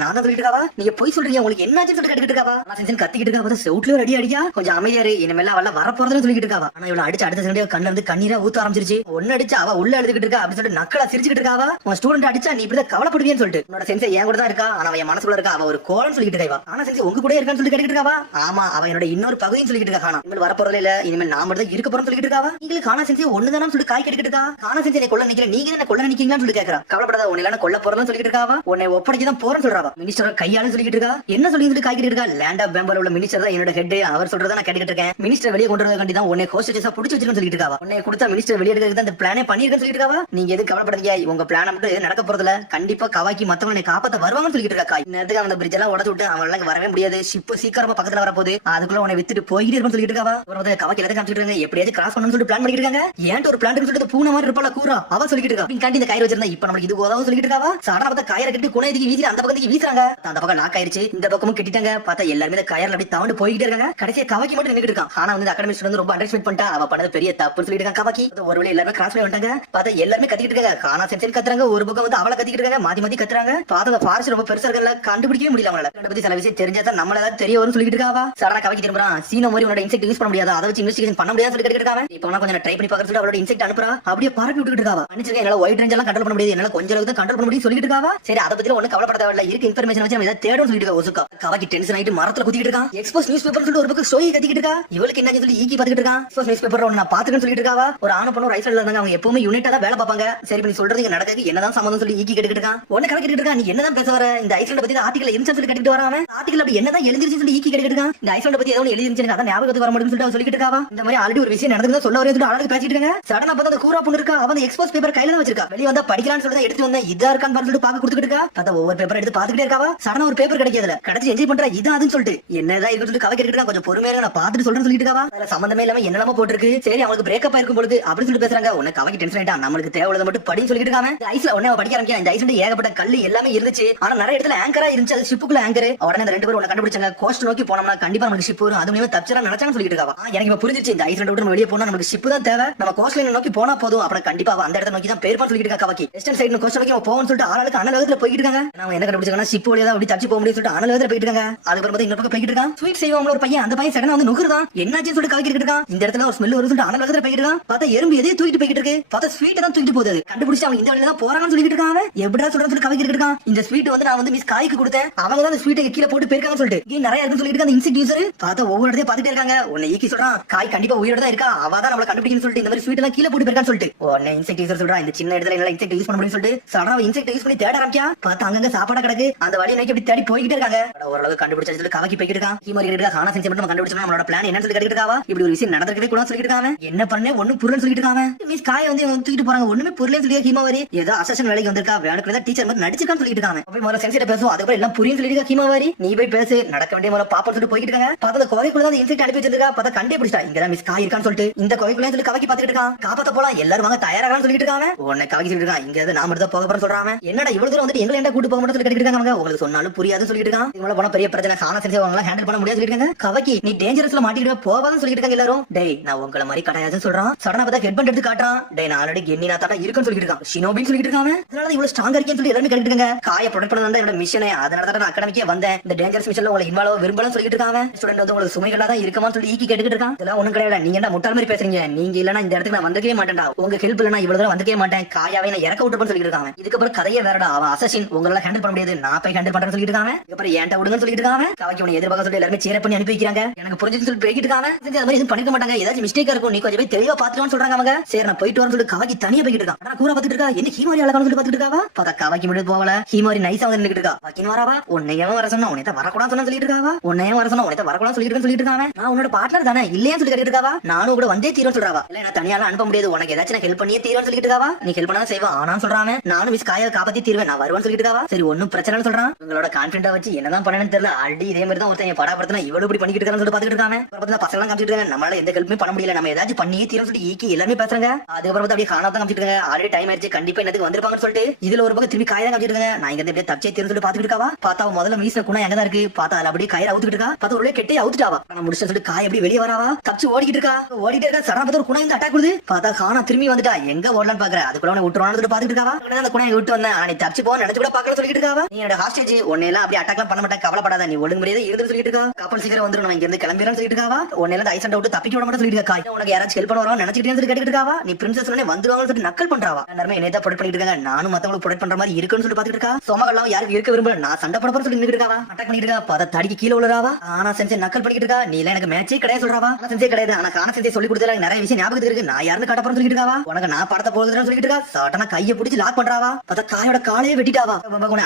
நான் தான் சொல்லிட்டு இருக்காவா. நீங்க போய் சொல்றீங்க, உங்களுக்கு என்னாச்சுன்னு சொல்லிட்டு கேட்டுட்டு இருக்காவா. ஆனா சென்சன் கத்திக்கிட்டு இருக்கா. செவுட்லயும் அடி அடியா கொஞ்சம் அமைதியாரு, இனிமேல அவள வரப்போறதுன்னு சொல்லிட்டு இருக்காவா. ஆனா இவள அடிச்சு அடுத்த செகண்டே கண்ணுல இருந்து கண்ணீரா ஊத்த ஆரம்பிச்சிருச்சு. ஒன்னு அடிச்சு அவ உள்ள எழுதிக்கிட்டு இருக்கா அப்படின்னு சொல்லிட்டு நக்கலா சிரிச்சுக்கிட்டு இருக்காவா. உன் ஸ்டூடெண்ட் அடிச்சா நீ இப்படிதான் கவலைப்படுவியன்னு சொல்லிட்டு உன்னோட சென்சை என் கூட தான் இருக்கா, ஆனா அவன் மனசுக்குள்ள இருக்கா, அவ ஒரு கோலன்னு சொல்லிட்டு இருக்காவா. ஆனா சென்சை உங்க கூட இருக்கான்னு சொல்லி கேட்டுட்டு இருக்காவா. ஆமா, அவ என்னோட இன்னொரு பகுதின்னு சொல்லிட்டு இருக்கா. காணா இனிமேல் வரப்போறதே இல்ல, இனிமேல் நான் மட்டும் தான் இருக்க போறேன்னு சொல்லிட்டு இருக்காவா. நீங்களுக்கு காணா சென்சை ஒண்ணுதானு சொல்லி காய் கேட்டுக்கிட்டு இருக்கா. காணா சென்சை என்னை கொல்ல நிக்கிற, நீங்க என்ன கொல்ல நிக்கீங்கன்னு சொல்லி கேக்குறா. கவலைப்படாத, உன்னை கொல்ல போறேன்னு சொல்லிட்டு இருக்காவா. உன்னை ஒப்படைக்க தான் போறேன்னு சொல்றாவா. மினிஸ்டர் கையாளு சொல்லிட்டு இருக்கா. என்ன சொல்லி காய் கேட்டு இருக்கா. லேண்ட் ஆஃப் பேம்பர்ல உள்ள மினிஸ்டர் தான் என்னோட ஹெட், அவர் சொல்றத நான் கேட்டுக்கிட்டு இருக்கேன். மினிஸ்டர் வெளியே கொண்டு வரதுக்காண்டி தான் உன்னை ஹோஸ்டேஜஸா புடிச்சு வச்சிருக்கேன்னு சொல்லிட்டு இருக்காவா. உன்னை கொடுத்தா மினிஸ்டர் வெளியே எடுக்கிறதுக்கு தான் இந்த பிளானே பண்ணிருக்கேன்னு சொல்லிட்டு இருக்காவா. நீங்க எது கவலைப்படாதீங்க, உங்க பிளான் மட்டும் எது நடக்க போறதுல கண்டிப்பா கவாக்கி மத்தவங்களை காப்பாத்த வருவாங்கன்னு சொல்லிட்டு இருக்கா. நேரத்துக்கு அந்த பிரிட்ஜ் எல்லாம் உடச்சு விட்டு அவங்களால வரவே முடியாது, ஷிப் சீக்கிரமா பக்கத்துல வரப்போகுது, அதுக்குள்ள உன்னை வித்துட்டு போயிட்டு இருக்குன்னு சொல்லிட்டு இருக்காவா. ஒரு கவாக்கி எல்லாத்தையும் காமிச்சிட்டு இருக்காங்க, எப்படியாவது கிராஸ் பண்ணணும்னு சொல்லிட்டு பிளான் பண்ணிட்டு இருக்காங்க. ஏன்ட்டு ஒரு பிளான் சொல்லிட்டு பூனை மாதிரி இருப்பாள கூறா அவ சொல்லிட்டு இருக்கா. பின்காண்டி இந்த கயிறு வச்சிருந்தா இப்ப நமக்கு இது உதவும் சொல்லிட்டு இருக்காவா. சாதாரண பார்த்தா கயிறை கட்டி குணை எதுக்கு வீசி அந்த பக்கத்துக்கு வீசுறாங்க. அந்த பக்கம் லாக் ஆயிருச்சு, இந்த பக்கமும் கட்டிட்டாங்க. பார்த்தா எல்லாருமே இந்த கயிறுல அப்படி தவண்டு போயிட்டே இருக்காங்க. கடைசியா கவாக்கி மட்டும் நின்னுட்டு இருக்கான். ஆனா வந்து அகாடமிஸ்ட் வந்து ரொம்ப அண்டர்ஸ்டாண்ட் பண்ணிட்டா, அவ பண்ணது பெரிய தப்புன்னு சொல்லிட்டு இருக்காங்க. கவாக்கி ஒரு வழி எல்லாருமே கிராஸ் பண்ணி வந்துட்டாங்க. பார்த்தா எல்லாருமே கத்திக்கிட்டு இருக்காங்க. காணா சென்சன் கத்துறாங்க, ஒரு பக்கம் வந்து அவளை கத்திக்கிட்டு இருக்காங்க, மாத்தி மாத்தி கத்துறாங்க. பார்த்தா ஃபாரஸ்ட் ரொம்ப பெருசா இருக்கல, கண்டுபிடிக்கவே முடியல. அவங்கள பத்தி சில விஷயம் தெரிஞ்சாதான் நம்மள ஏதாவது தெரிய வரும்னு சொல்லிட்டு இருக்காவா. சடனா கவாக்கி திரும்புறான். சீனோ மாதிரி உன்னோட இன்செக்ட் யூஸ் பண்ண முடியாது, அதை வச்சு இன்வெஸ்டிகேஷன் பண்ண முடியாது சொல்லிட்டு இருக்காங்க. இப்போ கொஞ்சம் ட்ரை பண்ணி பார்க்க சொல்லி அவளோட இன்செக்ட் அனுப்புறா. அப்படியே பரப்பி விட்டுட்டு இருக்காவா. அனுப்பிச்சிருக்கேன், என்னால ஒயிட் ரேஞ்ச் எல்லாம் கண்ட்ரோல் பண்ண முடியாது, என்னால கொஞ்சம் அளவுக்கு கண்ட்ரோல் பண்ண முடியும் சொல்லிட்டு இருக்காவா. சரி, அதை பத்தி ஒண்ணு கவலைப்பட தேவையில்ல, இருக்கு இன்ஃபர்மேஷன் வச்சு நம்ம ஏதாவது தேடும் சொல்லிட்டு இருக்கா. ஒசுக்கா கவாக்கி டென்ஷன் ஆயிட்டு மரத்துல குத்திட்டு இருக்கான். எக்ஸ்போஸ் நியூஸ் பேப்பர் சொல்லிட்டு ஒரு பக்கம் ஸ்டோரி கத்திக்கிட்டு இருக்கா. இவளுக்கு என்ன சொல்லி ஈக்கி பாத்துக்கிட்டு இருக்கான். எக்ஸ்போஸ் நியூஸ் பேப்பர் ஒன்னு நான் பாத்துக்கன்னு சொல்லிட்டு இருக்காவா. ஒரு ஆணு பொண்ணு ரைட் சைடுல இருந்தாங்க, அவங்க எப்பவுமே யூனிட்டா தான் வேலை பார்ப்பாங்க. சரி, நீ சொல்றது இங்க நடக்காது, என்னதான் சம்பந்தம் சொல்லி ஈக்கி கேட்டுக்கிட்டு இருக்கான். ஒன்னு கலக்கிட்டு இருக்கான். நீ என்னதான் பேச வர, இந்த ஐஸ்லாண்ட் பத்தி ஆர்டிகல் இருந்துச்சு சொல்லி கேட்டுட்டு வரான். ஆர்டிகல் அப்படி என்னதான் எழுதிருச்சு சொல்லி ஈக்கி கேட்டுக்கிட்டு இருக்கான். இந்த ஐஸ்லாண்ட் பத்தி ஏதோ எழுதிருச்சு, அதான் ஞாபகத்துக்கு வர முடியும்னு சொல்லிட்டு சொல்லிட்டு இருக்காவா. இந்த மாதிரி ஆல்ரெடி ஒரு விஷயம் நடந்தது சொல்ல வரேன்னு சொல்லிட்டு ஆளுக்கு பேசிட்டு இருக்காங்க. சடனா பார்த்தா அந்த கூரா பொண்ணு இருக்கா. அவன் எக்ஸ்போஸ் பேப்பர் கையில தான் வச்சிருக்கா. வெளிய வந்தா படிக்கலாம்னு சொல்லி தான் எடுத்து வந்தேன், இதா இருக்கான்னு சொல்லிட்டு பாக்க கொடுத்துட்டு இருக்கா. பார்த்தா ஒவ்வொரு பேப்பர் எடுத்து பாத்துக்கிட்டே இருக்காவா. சடனா ஒரு பேப்பர் கிடைக்காதுல, கிடைச்சு என்ஜாய் பண்றா. இதான் அதுன்னு சொல்லிட்டு என்னதான் இருக்கு சொல்லி கவை கேட்டுக்கிட்டு கொஞ்சம் பொறுமையா நான் பாத்துட்டு சொல்றேன்னு சொல்லிட்டு இருக்காவா. அதுல சம்பந்தமே இல்லாம என்னெல்லாம போட்டுருக்கு. சரி, அவங்களுக்கு பிரேக்கப் ஆயிருக்கும் பொழுது அப்படின்னு சொல்லிட்டு பேசுறாங்க. உன்னை கவைக்கு டென்ஷன் ஆயிட்டா, நம்மளுக்கு தேவையானதை மட்டும் படின்னு சொல்லிட்டு இருக்காங்க. இந்த ஐஸ்ல உடனே படிக்க ஆரம்பிக்க. இந்த ஐஸ்ல ஏகப்பட்ட கல்லு எல்லாமே இருந்துச்சு, ஆனா நிறைய இடத்துல ஆங்கரா இருந்துச்சு, அது ஷிப்புக்குள்ள ஆங்கர். உடனே இந்த ரெண்டு பேரும் உன்னை கண்டுபிடிச்சாங்க. கோஸ்ட் நோக்கி போனோம்னா கண்டிப்பா நமக்கு ஷிப் வரும், அது மூலமா தப்பிச்சா நினைச்சான்னு சொல்லிட்டு இருக்காவா. எனக்கு இப்ப புரிஞ்சிச்சு, இந்த ஐஸ்ல விட்டு நம்ம வெளியே போனா நமக்கு ஷிப் தான் தேவை, நம்ம கோஸ்ட் லைன் நோக்கி போனா போதும், அப்புறம் கண்டிப்பா அந்த இடத்த நோக்கி தான் பேர்பான்னு சொல்லிட்டு இருக்கா. கவாக்கி வெஸ்டர்ன் சைடு கோஸ்ட் நோக்கி போவோம்னு சொல்லிட்டு ஆளுக்கு அனல் வேகத்துல போயிட்டு இருக்காங்க. நம்ம என்ன கண்டுபிடிச்சாங்கன்னா ஷிப் வழியா தான் அப்படி தப்பிச்சு போக முடியும் சொல்லிட்டு அனல் வேகத்துல போயிட்டு இருக்காங்க. அதுக்கப்புறம் பார்த்தா இன்னொரு பக்கம் போயிட்டு இருக்கான். ஸ்வீட் செய்வாங்க ஒரு பையன், அந்த பையன் சடனா வந்து நுகுறதான். என்னாச்சு சொல்லிட்டு கவாக்கி இருக்கான். இந்த இடத்துல ஒரு ஸ்மெல் வரும் சொல்லிட்டு அனல் வேகத்துல போயிட்டு இருக்கான். பார்த்தா எறும்பு எதையும் தூக்கிட்டு போயிட்டு இருக்கு. பார்த்தா ஸ்வீட் தான் தூக்கிட்டு போகுது. கண்டுபிடிச்சு அவன் இந்த வழியில தான் போறாங்கன்னு சொல்லிட்டு இருக்கான். எப்படா சொல்றேன்னு சொல்லி கவாக்கி இருக்கான். இந்த ஸ்வீட் வந்து நான் வந்து மிஸ் காய்க்கு கொடுத்தேன், அவங்க தான் அந்த ஸ்வீட்டை கீழே போட்டு போயிருக்காங்கன்னு சொல்லிட்டு இங்க நிறைய இருக்குன்னு சொல்லிட்டு இருக்காங்க. இன்செக்ட் யூசர் பார்த்தா ஒவ்வொரு இடத்தையும் பார்த்துட்டே இருக்காங்க. உன்னை ஈக்கி சொல்றான், காய் கண்டிப்பா உயிரோட தான் இருக்கா, அவ தான் நம்மள கண்டுபிடிக்கணும்னு சொல்லிட்டு இந்த மாதிரி ஸ்வீட் எல்லாம் கீழே போட்டு போயிருக்கான்னு சொல்லிட்டு உடனே இன்செக்ட் யூசர் சொல்றான், இந்த சின்ன இடத்துல என்னால இன்செக்ட் யூஸ் பண்ண முடியும்னு சொல்லிட்டு சடனா இன்செக்ட் யூஸ் பண்ணி தேட ஆரம்பிக்கா. பார்த்தா அங்கங்க சாப்பாடா கிடக்கு, அந்த வழியை நோக்கி அப்படி தேடி போய்கிட்டே இருக்காங்க. ஓரளவு கண்டுபிடிச்சு சொல்லி கவாக்கி போய்கிட்டு இருக்கான். ஹீமாரி இருக்கா. காணா செஞ்சு மட்டும் நம்ம கண்டுபிடிச்சோம், நம்மளோட பிளான் என்னன்னு சொல்லி கேட்டுட்டு இருக்காவா. இப்படி ஒரு விஷயம் நடந்திருக்கவே கூட சொல்லிட்டு இருக்காங்க. என்ன பண்ணே ஒண்ணும் புரியலன்னு சொல்லிட்டு இருக்காங்க. மிஸ் காயை வந்து தூக்கிட்டு போறாங்க, ஒண்ணுமே புரியலன்னு சொல்லி ஹீமாவாரி ஏதோ அசஷன் வேலைக்கு வந்திருக்கா, வேலைக்கு டீச்சர் மாதிரி நடிச்சிருக்கான்னு சொல்லிட்டு இருக்காங்க. அப்படி முதல்ல சென்சிட்ட பேசுவோம், அதுக்கப்புறம் எல்லாம் புரியும் சொல்லிட்டு இருக்கா. ஹீமாவாரி நீ போய் பேசு, நடக்க வேண்டிய முதல்ல பாப்பா சொல்லிட்டு போய்கிட்டு இருக்காங்க. பார்த்தா அந்த கோகைக்குள்ள தான் இன்செக்ட் அனுப்பி வச்சிருக்கா. பார்த்தா கண்டே பிடிச்சா இங்கதான் மிஸ் காய் இருக்கான்னு சொல்லிட்டு இந்த கோகைக்குள்ள சொல்லி கவாக்கி பாத்துட்டு இருக்கான். காப்பாத்த போலாம், எல்லாரும் வாங்க தயாராகலாம் சொல்லிட்டு இருக்காங்க. உடனே கவாக்கி சொல்லிட்டு இருக்கான், இங்க நாம தான் போக போறோம் சொல்றாங்க. என்னடா இவ்வளவு தூரம் வந்து எங்களை என்ன கூட்டு போக மாட்டேன்னு சொல்லி கேட்டுட்டு இருக்காங்க. உங்களுக்கு சொன்னாலும் புரியாதுன்னு சொல்லிட்டு இருக்கான். இவங்கள போன பெரிய பிரச்சனை, காணா செஞ்சு அவங்கள ஹேண்டில் பண்ண முடியாது சொல்லிட்டு இருக்காங்க. கவாக்கி நீ டேஞ்சரஸ்ல மாட்டிக்கிட்டு போவாதுன்னு சொல்லிட்டு இருக்காங்க எல்லாரும். டேய் நான் உங்களை மாதிரி கிடையாதுன்னு சொல்றான். சடனா பார்த்தா ஹெட் பண்ட் எடுத்து காட்டுறான். டேய் நான் ஆல்ரெடி கென்னி நான் தாட்டா இருக்குன்னு சொல்லிட்டு இருக்கான். ஷினோபின்னு சொல்லிட்டு இருக்காங்க. அதனால இவ்வளவு ஸ்ட்ராங்கா இருக்கேன்னு சொல்லி எல்லாரும் கேட்டுட்டு இருக்காங்க. காயை ப்ரொடெக்ட் பண்ணதான் என்னோட மிஷனே, அதனால தான் நான் அகாடமிக்கே வந்தேன். இந்த டேஞ்சரஸ் மிஷன்ல உங்களை இன்வால்வ் விரும்பலன்னு சொல்லிட்டு இருக்காங்க. ஸ்டூடெண்ட் வந்து உங்களுக்கு சுமைகளா தான் இருக்குமான்னு சொல்லி ஈக்கி கேட்டுட்டு இருக்கான். இதெல்லாம் ஒண்ணும் கிடையாது, நீங்க என்ன முட்டாள் மாதிரி பேசுறீங்க, நீங்க இல்லனா இந்த இடத்துக்கு நான் வந்தக்கவே மாட்டேன்டா, உங்க ஹெல்ப் இல்லனா இவ்வளவு தூரம் வந்தக்கவே மாட்டேன், காயாவே நான் இறக்க விட்டுப்பேன்னு சொல்லிட்டு இருக்காங்க. இதுக்கப்புறம் கதையே வேறடா, அவன் அசசின் உங்களால ஹேண்டில் பண்ண முடியாது, நான் போய் ஹேண்டில் பண்றேன்னு சொல்லிட்டு இருக்காங்க. இதுக்கப்புறம் ஏன்டா விடுங்கன்னு சொல்லிட்டு இருக்காங்க. கவாக்கி உன்னை எதிர்பார்க்க சொல்லி எல்லாரும் சேர் பண்ணி அனுப்பி வைக்கிறாங்க. எனக்கு புரிஞ்சுன்னு சொல்லி போய்கிட்டு இருக்காங்க. அந்த மாதிரி எதுவும் பண்ணிக்க மாட்டாங்க, ஏதாச்சும் மிஸ்டேக்கா இருக்கும், நீ கொஞ்சம் போய் தெளிவா பாத்துக்கலாம்னு சொல்றாங்க அவங்க. சரி நான் போயிட்டு வரேன்னு சொல்லி கவாக்கி தனியா போய்கிட்டு இருக்கான். ஆனா கூரா பாத்துட்டு இருக்கா, என்ன ஹீமாரி அழகான்னு சொல்லி பாத்துட்டு இருக்காவா. பார்த்தா கவாக்கி மட்டும் போகல, ஹீமாரி நைஸா வந்து நின்னுட்டு இருக்கா. வாக்கின் வராவா, உன்னையே வர சொன்னா உன்னை தான் வரக்கூடாது சொன்னா சொல்லிட்டு இருக்காவா. உன்னையே வர சொன்னா உன்னை தான் வரக்கூடாது சொல்லிட்டு இருக்காங்க. நான் உன்னோட பார்ட்னர் தானே இல்லையான்னு சொல்லி கேட்டுட்டு இருக்காவா. நானும் கூட வந்தே தீரும் சொல்றாவா. இல்ல நான் தனியால அனுப்ப முடியாது, உனக்கு ஏதாச்சும் ஹெல்ப் பண்ணியே தீரும்னு சொல்லிட்டு இருக்காவா. நீ ஹெல்ப் பண்ணா செய்வா, ஆனா சொல்றாங்க நானும் மிஸ் காயை காப்பாத்தி தீர்வேன், நான் வருவேன்னு சொல்லிட்டு இருக்காவா. சரி ஒன்னும் பிரச்சனை சொல்றான். உங்களோட கான்பிடன்டா வச்சு என்னதான் பண்ணணும்னு தெரியல, ஆல்ரெடி இதே மாதிரி தான் ஒருத்தன் படாபடுத்தினா இவ்வளவு இப்படி பண்ணிட்டு இருக்கான்னு சொல்லி பாத்துட்டு இருக்காங்க. அப்புறம் பசங்க எல்லாம் காமிச்சிட்டு இருக்காங்க, நம்மளால எந்த ஹெல்ப்புமே பண்ண முடியல, நம்ம ஏதாச்சும் பண்ணியே தீரும் சொல்லி ஈக்கி எல்லாமே பேசுறாங்க. அதுக்கப்புறம் அப்படியே காணாதான் காமிச்சிட்டு இருக்காங்க. ஆல்ரெடி டைம் ஆயிடுச்சு, கண்டிப்பா என்னதுக்கு வந்திருப்பாங்கன்னு சொல்லிட்டு இதுல ஒரு பக்கம் திரும்பி காயை காமிச்சிட்டு இருக்காங்க. நான் இங்க அப்படியே தப்பிச்சே தீரும் சொல்லி பாத்துட்டு இருக்காவா. பார்த்தா முதல்ல மீச குணம் எங்கதான் இருக்கு, பார்த்தா அதுல அப்படியே கயிறு அவுத்துட்டு இருக்கா. பார்த்தா ஒரு கெட்டே அவுத்துட்டாவா. நான் முடிச்சு சொல்லிட்டு காய் எப்படி வெளியே வராவா, தப்பிச்சு ஓடிக்கிட்டு இருக்கா. ஓடிட்டே இருக்கா. சடனா பார்த்தா ஒரு குணம் அட்டாக் கொடுது. பார்த்தா காணா திரும்பி வந்துட்டா, எங்க ஓடலான்னு பாக்குற, அதுக்குள்ள விட்டுருவான்னு பாத்துட்டு இருக்காவா. அந்த குணையை விட்டு கூட்டு வந்தேன் நீ தப்பிச்சு போக நினைச்சு கூட பாக்கல சொல்லிட்டு இருக்காவா. நீ என்னோட ஹாஸ்டேஜ் உன்னை எல்லாம் அப்படி அட்டாக்லாம் பண்ண மாட்டேன் கவலைப்படாத, நீ ஒழுங்கு முறையே இருந்து சொல்லிட்டு இருக்கா. கப்பல் சீக்கிரம் வந்துடும், நான் இங்க இருந்து கிளம்பிடலாம் சொல்லிட்டு இருக்காவா. உன்னை எல்லாம் ஐஸ் அண்ட் அவுட் தப்பிக்க விட மாட்டேன் சொல்லிட்டு இருக்கா. உனக்கு யாராச்சும் ஹெல்ப் பண்ண வரும் நினைச்சிட்டு கேட்டுட்டு இருக்காவா. நீ பிரின்சஸ் வந்துருவாங்க சொல்லி நக்கல் பண்றாவா. எல்லாருமே என்னை தான் ப்ரொடெக்ட் பண்ணிட்டு இருக்காங்க, நானும் மத்தவங்களுக்கு ப்ரொடெக்ட் பண்ற மாதிரி இருக்குன்னு சொல்லி பாத்துட்டு இருக்கா. சோமகல்லாம் யாருக்கு இருக்க விரும்பல, நான் சண்டை போட போறேன் சொல்லி நின்னுட்டு இருக்காவா. அட்டாக் பண்ணிட்டு இருக்கா, பத தடிக்கு கீழே விழுறாவா. ஆனா சென்சே நக்கல் பண்ணிட்டு இருக்கா, நீ எல்லாம் எனக்கு மேட்சே கிடையாது சொல்றாவா. ஆனா சென்சே கிடையாது, ஆனா காண சென்சே சொல்லி கொடுத்தல நிறைய விஷயம் ஞாபகத்துக்கு இருக்கு, நான் யாருன்னு காட்ட போறேன்னு சொல்லிட்டு இருக்காவா. உனக்கு நான் படத்தை போடுறேன்னு சொல்லிட்டு இருக்கா. சாட்டனா கையை பிடிச்சி லாக் பண்றாவா. பத காயோட காலையே வெட்டிட்டாவா.